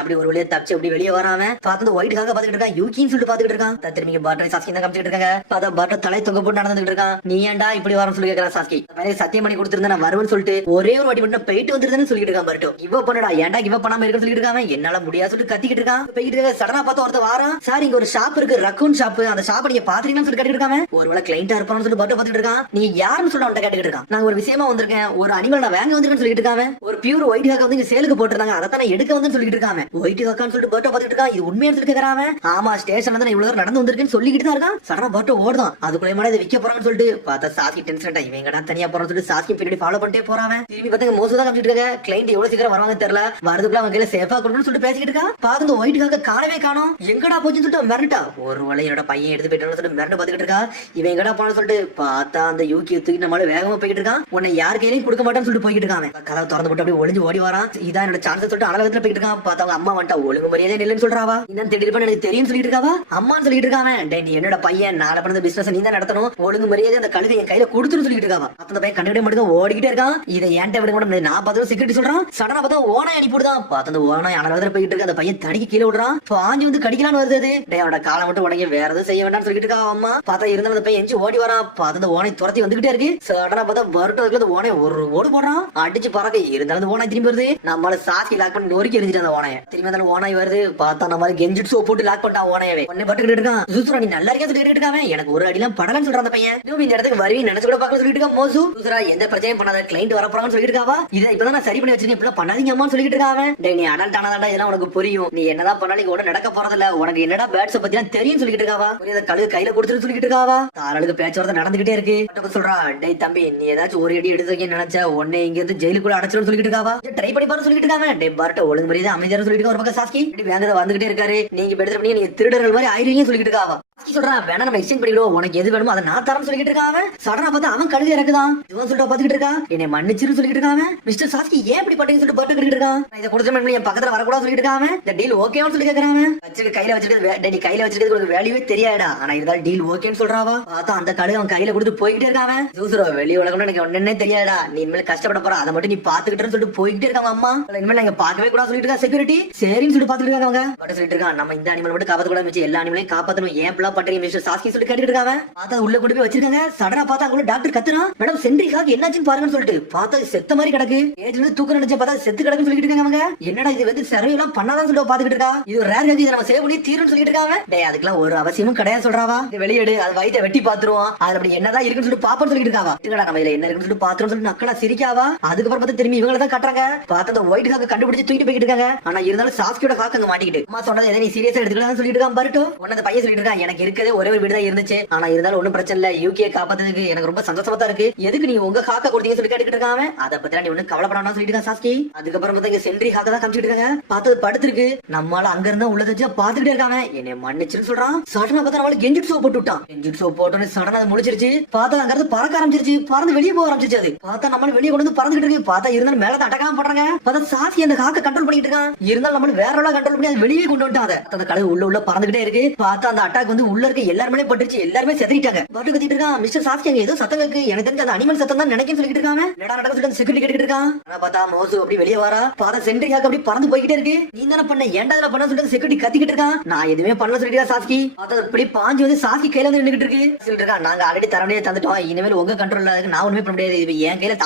அப்படி ஒரு வழியா தப்பிச்சு அப்படி வெளியே வராம பார்த்து அந்த ஒயிட் ஹாக்க பார்த்துட்டு இருக்கான். யூகின்னு சொல்லிட்டு பார்த்துட்டு இருக்கான். திரும்பி பர்ட்டோ சாஸ்கி தான் காமிச்சிட்டு இருக்காங்க. பார்த்தா பர்ட்டோ தலை தொங்க போட்டு நடந்துட்டு இருக்கான். நீ ஏன்டா இப்படி வரணும் சொல்லி கேட்கறான் சாஸ்கி. சத்தியம் பண்ணி கொடுத்திருந்தா நான் வருவேன்னு சொல்லிட்டு ஒரே ஒரு வாட்டி மட்டும் போயிட்டு வந்துருந்தேன்னு சொல்லிட்டு இருக்கான் பர்ட்டோ. இவ பண்ணடா, ஏன்டா இவ பண்ணாம இருக்குன்னு சொல்லிட்டு இருக்கான். என்னால முடியாது சொல்லிட்டு கத்திக்கிட்டு இருக்கான். போய்கிட்டு இருக்க. சடனா பார்த்து ஒருத்த வாரான். சார் இங்க ஒரு ஷாப் இருக்கு, ரக்கூன் ஷாப், அந்த ஷாப் நீங்க பாத்தீங்கன்னு சொல்லி கேட்டுட்டு இருக்கான். ஒருவேளை கிளைண்டா இருப்பான்னு சொல்லி பர்ட்டோ பார்த்துட்டு இருக்கான். நீ யாருன்னு சொல்ல அவன்கிட்ட கேட்டுக்கிட்டு இருக்கான். நான் ஒரு விஷயமா வந்திருக்கேன், ஒரு அனிமல் நான் வாங்க வந்திருக்கேன்னு சொல்லிட்டு இருக்கான். ஒரு பியூர் ஒயிட் ஹாக் வந்து இங்க சேலுக்கு போட்டுருந்தாங்க, அதை தான் எடுக்க வந்து சொல்லிட்டு இருக்கான். ஒயிட் ஹாக்கான்னு சொல்லிட்டு பர்ட்டோ பார்த்துட்டு இருக்கான். இது உண்மையா சொல்லி கேட்கறான். ஆமா ஸ்டேஷன்ல தான் இவ்வளவு நடந்து வந்திருக்குன்னு சொல்லிட்டு தான் இருக்கான். சடனா பர்ட்டோ ஓடுதான். அதுக்குள்ளே மாதிரி இதை விற்க போறான்னு சொல்லிட்டு பார்த்தா சாஸ்கி டென்ஷன் ஆயிட்டா. இவங்கடா தனியா போறான்னு சொல்லிட்டு சாஸ்கி பின்னாடி ஃபாலோ பண்ணிட்டே போறான். திரும்பி பார்த்தா மோசம் தான் காமிச்சிட்டு இருக்காங்க. கிளைண்ட் எவ்வளவு சீக்கிரம் வருவாங்க தெரியல, வரதுக்குள்ள அவங்க கையில சேஃபா கொடுக்கணும்னு சொல்லிட்டு பேசிக்கிட்டு இருக்கான். பார்த்து இந்த ஒயிட் ஹாக்க காணவே காணோம். எங்கடா போச்சுன்னு சொல்லிட்டு மிரட்டா. ஒரு வேளை என்னோட பையன் எடுத்து போயிட்டான்னு சொல்லிட்டு மிரண்டு பார்த்துக்கிட்டு இருக்கா. இவன் எங்கடா போனான்னு சொல்லிட்டு பார்த்தா அந்த யூகி தூக்கி நம்மளால வேகமா போய்கிட்டு இருக்கான். உன்னை யார் கையிலையும் கொடுக்க மாட்டான்னு சொல்லிட்டு போய்கிட்டு இருக்கான். கதவை திறந்து போட்டு அப்படியே ஒளிஞ்சு ஓடி வரான். இதான் என்னோட சான்ஸ் சொல்லிட்டு அழகத்துல போய்கிட்டு இருக்கான். பார்த்தா அவங்க அம்மா வந்துட்டா. ஒழுங்கு மரியாதை இல்லைன்னு சொல்றாவா. இன்னும் திடீர்னு எனக்கு தெரியும் சொல்லிட்டு இருக்காவா. அம்மான்னு சொல்லிட்டு இருக்கான். நீ என்னோட பையன், நாளை பண்ண பிசினஸ் நீ தான் நடத்தணும், ஒழுங்கு மரியாதை அந்த கழுதை என் கையில கொடுத்துன்னு சொல்லிட்டு இருக்காவா. அந்த பையன் கண்டுகிட்டே மட்டும் ஓடிக்கிட்டே இருக்கான். இதை ஏன்ட்ட விட கூட நான் பார்த்து செக்யூரிட்டி சொல்றான். சடனா பார்த்தா ஓனா அனுப்பிவிடுதான். பார்த்து அந்த ஓனா அனலவதில் போயிட்டு இருக்கு. அந்த பையன் தடிக்கு கீழே விடுறான். பாஞ்சு வந்து கடிக்கலான்னு வருது. அவனோட காலை மட்டும் உடனே வேற எதுவும் செய்ய வேண்டாம்னு சொல்லிட்டு இருக்கா அம்மா. பார்த்தா இருந்தாலும் அந்த பையன் எஞ்சி ஓடி வரான். பார்த்து அந்த ஓனை துரத்தி வந்துகிட்டே இருக்கு. சடனா பார்த்தா பர்ட்டோ அந்த ஓனை ஒரு ஓடு போடுறான். அடிச்சு பறக்க இருந்தாலும் அந்த ஓனாய் திரும்பி வருது. நம்மளால சாஸ்கி லாக் பண்ணி நொறுக்கி எரிஞ்சிட்டு அந்த ஓனைய. திரும்பி அந்த ஓனாய் வருது. பார்த்தா நம்மளால கெஞ்சிட்டு போட்டு லாக் பண்ணிட்டான் ஓனையவே. ஒன்னே பட்டுக்கிட்டு இருக்கான். சூசுரா நீ நல்லா இருக்கா சொல்லிட்டு இருக்கான். எனக்கு ஒரு அடிலாம் படலன்னு சொல்றான் அந்த பையன். இந்த இடத்துக்கு வருவி நினைச்சு கூட பார்க்க சொல்லிட்டு இருக்கான். மோசு சூசுரா எந்த பிரச்சனையும் பண்ணாத, கிளைண்ட் வர போறாங்கன்னு சொல்லிட்டு இருக்காவா. இதை இப்பதான் நான் சரி பண்ணி வச்சிருக்கேன், இப்பெல்லாம் பண்ணாதீங்க அம்மான்னு சொல்லிட்டு இருக்காவ. நீ அடல்ட் ஆனதாண்டா இதெல்லாம் உனக்கு புரியும், நீ என்னதான் பண்ணாலும் கூட நடக்க போறதில்ல, உனக்கு என்னடா பேட்ஸ் பத்தி தெரியும் சொல்லிட்டு இருக்காவா. கழுகு கையில கொடுத்துட்டு சொல்லிட்டு இருக்காவா. தாராளுக்கு பேச்சுவார்த்தை நடந்துகிட்டே இருக்கு. சொல்றா டே தம்பி நீ ஏதாச்சும் ஒரு அடி எடுத்து வைக்க நினைச்சா உடனே இங்க இருந்து ஜெயிலுக்குள்ள அடைச்சிடும் சொல்லிட்டு இருக்காவா. ட்ரை பண்ணி பாரு சொல்லிட்டு இருக்காங்க. டே பார்ட்ட ஒழுங்கு மரியாதை அமைதியா சொல்லிட்டு ஒரு பக்கம் சாஸ்கி வேங்கத வந்துகிட்டே இருக்காரு. நீங்க எடுத்து பண்ணி நீங்க திருடர்கள் மாதிரி ஆயிருவீங்க சொல்லிட்டு இருக்காவா. சொல்றான் வேணா நம்ம எக்ஸ்சேஞ்ச் பண்ணிடுவோம், உனக்கு எது வேணுமோ அதை நான் தரேன்னு சொல்லிட்டு இருக்கான். சடனா பார்த்து அவன் கழுகு இறக்குதான். இவன் சொல்லிட்டு பாத்துக்கிட்டு இருக்கான். என்னை மன்னிச்சிரு சொல்லிட்டு இருக்கான். மிஸ்டர் சாஸ்கி ஏன் இப்படி பட்டீங்கன்னு சொல்லிட்டு பாத்துக்கிட்டு இருக்கான். இதை கொடுத்த என் பக்கத்துல வரக்கூடாது சொல்லிட்டு இருக்கான். இந்த டீல் ஓகேன்னு சொல்லி கேட்கறான். வச்சுட்டு கையில வச்சிருக்கிறது கையில வச்சிருக்கிறது வேல்யூவே தெரியாடா, ஆனா இருந்தாலும் டீல் ஓகேன்னு சொல்றாவா. பார்த்தா அந்த கழுகு அவன் கையில கொடுத்து போய்கிட்டே இருக்கான். ஜூசுரோ வெளி உலகம் எனக்கு ஒன்னே தெரியாடா, நீ இனிமேல் கஷ்டப்பட போற, அதை மட்டும் நீ பாத்துக்கிட்டு சொல்லிட்டு போய்கிட்டே இருக்காங்க. அம்மா இனிமேல் நாங்க பாக்கவே கூட சொல்லிட்டு இருக்கா செக்யூரிட்டி. சரின்னு சொல்லிட்டு பாத்துட்டு இருக்காங்க. அவங்க சொல்லிட்டு இருக்கான் நம்ம இந்த அனிமல் மட்டும் காப்பாத்த கூட மிச்சம் எல்லா அனிமலையும் காப்பாத்தணும், ஏன் பிள்ளை பண்றீங்க மிஸ்டர் சாஸ்கி சொல்லி கேட்டுட்டு இருக்காங்க. பார்த்தா உள்ள கொண்டு போய் வச்சிருக்காங்க. சடனா பார்த்தா அங்க டாக்டர் கத்துறான். மேடம் சென்ட்ரி ஹாக் என்னாச்சுன்னு பாருங்கன்னு சொல்லிட்டு பார்த்தா செத்த மாதிரி கிடக்கு. ஏஜ்ல தூக்க நினைச்ச பார்த்தா செத்து கிடக்குன்னு சொல்லிட்டு இருக்காங்க. அவங்க என்னடா இது வந்து சர்வே எல்லாம் பண்ணாதான் சொல்லிட்டு பாத்துக்கிட்டு இருக்கா. இது ஒரு ரேர் ஹாக், இதை நம்ம சேவ் பண்ணி தீருன்னு சொல்லிட்டு இருக்காங்க. டேய் அதுக்கெல்லாம் ஒரு அவசியமும் கிடையாது சொல்றாவா. இது வெளியேடு, அது வயித்தை வெட்டி பாத்துருவோம், அதுல அப்படி என்னதான் இருக்குன்னு சொல்லிட்டு பாப்போம்னு சொல்லிட்டு இருக்காவா. இதுடா நம்ம இதுல என்ன இருக்குன்னு சொல்லிட்டு பாத்துறோம்னு சொல்லிட்டு நக்கலா சிரிக்காவா. அதுக்கப்புறம் பார்த்தா திரும்பி இவங்கள தான் கட்டுறாங்க. பார்த்தா அந்த ஒயிட் ஹாக் கண்டுபிடிச்சு தூக்கிட்டு போயிட்டு இருக்காங்க. ஆனா இருந்தாலும் சாஸ்கியோட ஹாக் அங்க மாட்டிக்கிட்டு அம்மா சொன்னதை எதை நீ சீரியஸா எடுத்துக்கலாம் சொல்லிட்டு இருக்கான். பர்ட்டோ உன்னத பையன் சொல்லிட்டு இருக்கான். எனக்கு இருக்கதே ஒரே ஒரு வீடு தான் இருந்துச்சு, ஆனா இருந்தாலும் ஒண்ணும் பிரச்சனை இல்ல, யூகே காப்பாத்துறதுக்கு எனக்கு ரொம்ப சந்தோஷமா தான் இருக்கு, எதுக்கு நீ உங்க ஹாக்க கொடுத்தீங்கன்னு சொல்லி கேட்டுக்கிட்டு இருக்காங்க. அதை பத்தி நீ ஒன்னும் கவலைப்படாம சொல்லிட்டு இருக்கான் சாஸ்கி. அதுக்கப்புறம் பார்த்தா இங்க சென்ட்ரி ஹாக்க தான் காமிச்சிட்டு இருக்காங்க. பார்த்தது படுத்திருக்கு. நம்மளால அங்க இருந்தா உள்ள வச்சு பாத்துக்கிட்டே இருக்காங்க. என்னை மன்னிச்சுன்னு சொல்றான். சடனா பார்த்தா நம்மளுக்கு கெஞ்சிட் சோப் போட்டு விட்டான். கெஞ்சிட் சோப் போட்டோன்னு சடனா அது முடிச்சிருச்சு. பார்த்தா அங்க இருந்து பறக்க ஆரம்பிச்சிருச்சு. பறந்து வெளியே போக ஆரம்பிச்சிருச்சு. அது பார்த்தா நம்ம வெளியே கொண்டு வந்து பறந்துகிட்டு இருக்கு. பார்த்தா இருந்தாலும் மேல அட்டகாம பண்றாங்க. பார்த்தா சாஸ்கி அந்த ஹாக்க கண்ட்ரோல் பண்ணிட்டு இருக்கான். இருந்தாலும் நம்ம வேற எவ்வளவு கண்ட்ரோல் பண்ணி அது வெளியே கொண்டு வந்துட்டாங்க. அந்த கழுகு உள்ள பறந்துகிட்டே இருக்கு. பார்த்தா அந்த அட்டாக் வந்து உள்ள இருக்க எல்லாருமே பட்டுருச்சு, எல்லாருமே செதறிட்டாங்க. பாட்டு கத்திட்டு இருக்கான். மிஸ்டர் சாஸ்கி அங்க ஏதோ சத்தம் இருக்கு, எனக்கு தெரிஞ்ச அந்த அனிமல் சத்தம் தான் நினைக்கிறேன்னு சொல்லிட்டு இருக்காங்க. நடக்க சொல்லிட்டு செக்யூரிட்டி கேட்டுட்டு இருக்கான். ஆனா பார்த்தா மோசு அப்படி வெளியே வரா. பார்த்தா சென்ட்ரி ஹாக் அப்படி பறந்து போய்கிட்டே இருக்கு. நீ தானே பண்ண, ஏன்டா இதெல்லாம் பண்ண சொல்லிட்டு செக்யூரிட்டி கத்திக்கிட்டு இருக்கான். நான் எதுவுமே பண்ணல சொல்லிட்டு சாஸ்கி. பார்த்தா அப்படி பாஞ்சு வந்து சாஸ்கி கையில வந்து நின்னுட்டு இருக்கு. சொல்லிட்டு இருக்கான் நாங்க ஆல்ரெடி தரவே தந்துட்டோம், இனிமேல் உங்க கண்ட்ரோல்ல இருக்கு, நான் ஒண்ணுமே பண்ண முடியாது, இது என் கையில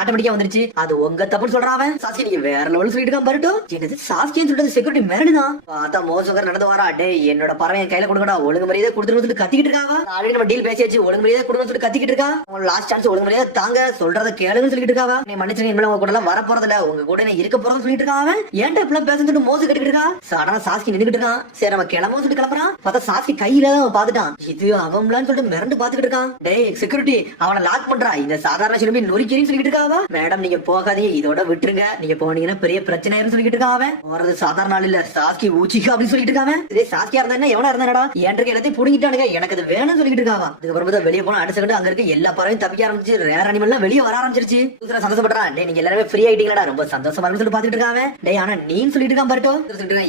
ஆட்டோமேட்டிக்கா வந்துருச்சு, அது உங்க தப்புன்னு சொல்றான். சாஸ்கி நீங்க வேற லெவல் சொல்லிட்டு இருக்கான். பரட்டும் என்னது சாஸ்கின்னு சொல்லிட்டு செக்யூரிட்டி மிரடுதான். பார்த்தா மோசகர் நடந்து வரா. டே என்னோட பறவை என் கையில கொடுங்க பண்ணுங்கடா, ஒழுங்கு மரியாதை கொடுத்துருன்னு சொல்லி கத்திக்கிட்டு இருக்காங்க. ஆல்ரெடி நம்ம டீல் பேசியாச்சு, ஒழுங்கு மரியாதை கொடுன்னு சொல்லி கத்திக்கிட்டு இருக்கா. உங்க லாஸ்ட் சான்ஸ், ஒழுங்கு மரியாதை தாங்க, சொல்றத கேளுங்கன்னு சொல்லிட்டு இருக்காவா. நீ மன்னிச்சிருங்க, இனிமேல் உங்க கூட எல்லாம் வர போறது இல்ல, உங்க கூட நான் இருக்க போறதுன்னு சொல்லிட்டு இருக்காங்க. ஏன்டா இப்பெல்லாம் பேசுறது மோசம் கட்டிக்கிட்டு இருக்கா. சடனா சாஸ்கி நின்னுக்கிட்டு இருக்கான். சரி நம்ம கிளம்பும் சொல்லிட்டு கிளம்புறான். பார்த்தா சாஸ்கி கையில தான் பாத்துட்டான். இது அவன்லான்னு சொல்லிட்டு மிரண்டு பாத்துக்கிட்டு இருக்கான். டேய் செக்யூரிட்டி, அவனை லாக் பண்றா, இந்த சாதாரண சிலம்பி நொறுக்கிறேன்னு சொல்லிட்டு இருக்காவா. மேடம் நீங்க போகாதீங்க, இதோட விட்டுருங்க, நீங்க போனீங்கன்னா பெரிய பிரச்சனை சொல்லிட்டு இருக்கான். போறது சாதாரண ஆள் இல்ல, சாஸ்கி ஊச்சிக்கா அப்படின்னு சொல்லிட்டு இருக்காங்க. இதே சாஸ்கியா இருந்தா என்ன, எவனா இருந்தாடா, என்கிட்ட எல்லாத்தையும் புடிங்கிட்டானுங்க, எனக்கு அது வேணும்னு சொல்லிட்டு இருக்காவா. அதுக்கப்புறம் வெளியே போனா அடுத்த செகண்ட் அங்க இருக்க எல்லா பறவையும் தப்பிக்க ஆரம்பிச்சு, ரேர் அனிமல் எல்லாம் வெளியே வர ஆரம்பிச்சிருச்சு. சந்தோஷப்படுறான். டே நீங்க எல்லாருமே ஃப்ரீ ஆயிட்டீங்களா, ரொம்ப சந்தோஷமா இருக்குன்னு சொல்லி பாத்துட்டு இருக்காங்க. டே ஆனா நீன்னு சொல்லிட்டு இருக்கான் பரட்டோ.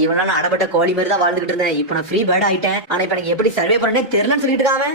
இவனால அடப்பட்ட கோழி மாதிரி தான் வாழ்ந்துட்டு இருந்தேன், இப்ப நான் ஃப்ரீ பேர்ட் ஆயிட்டேன், ஆனா இப்ப எனக்கு எப்படி சர்வே பண்ணே தெரியலன்னு சொல்லிட்டு இருக்காங்க.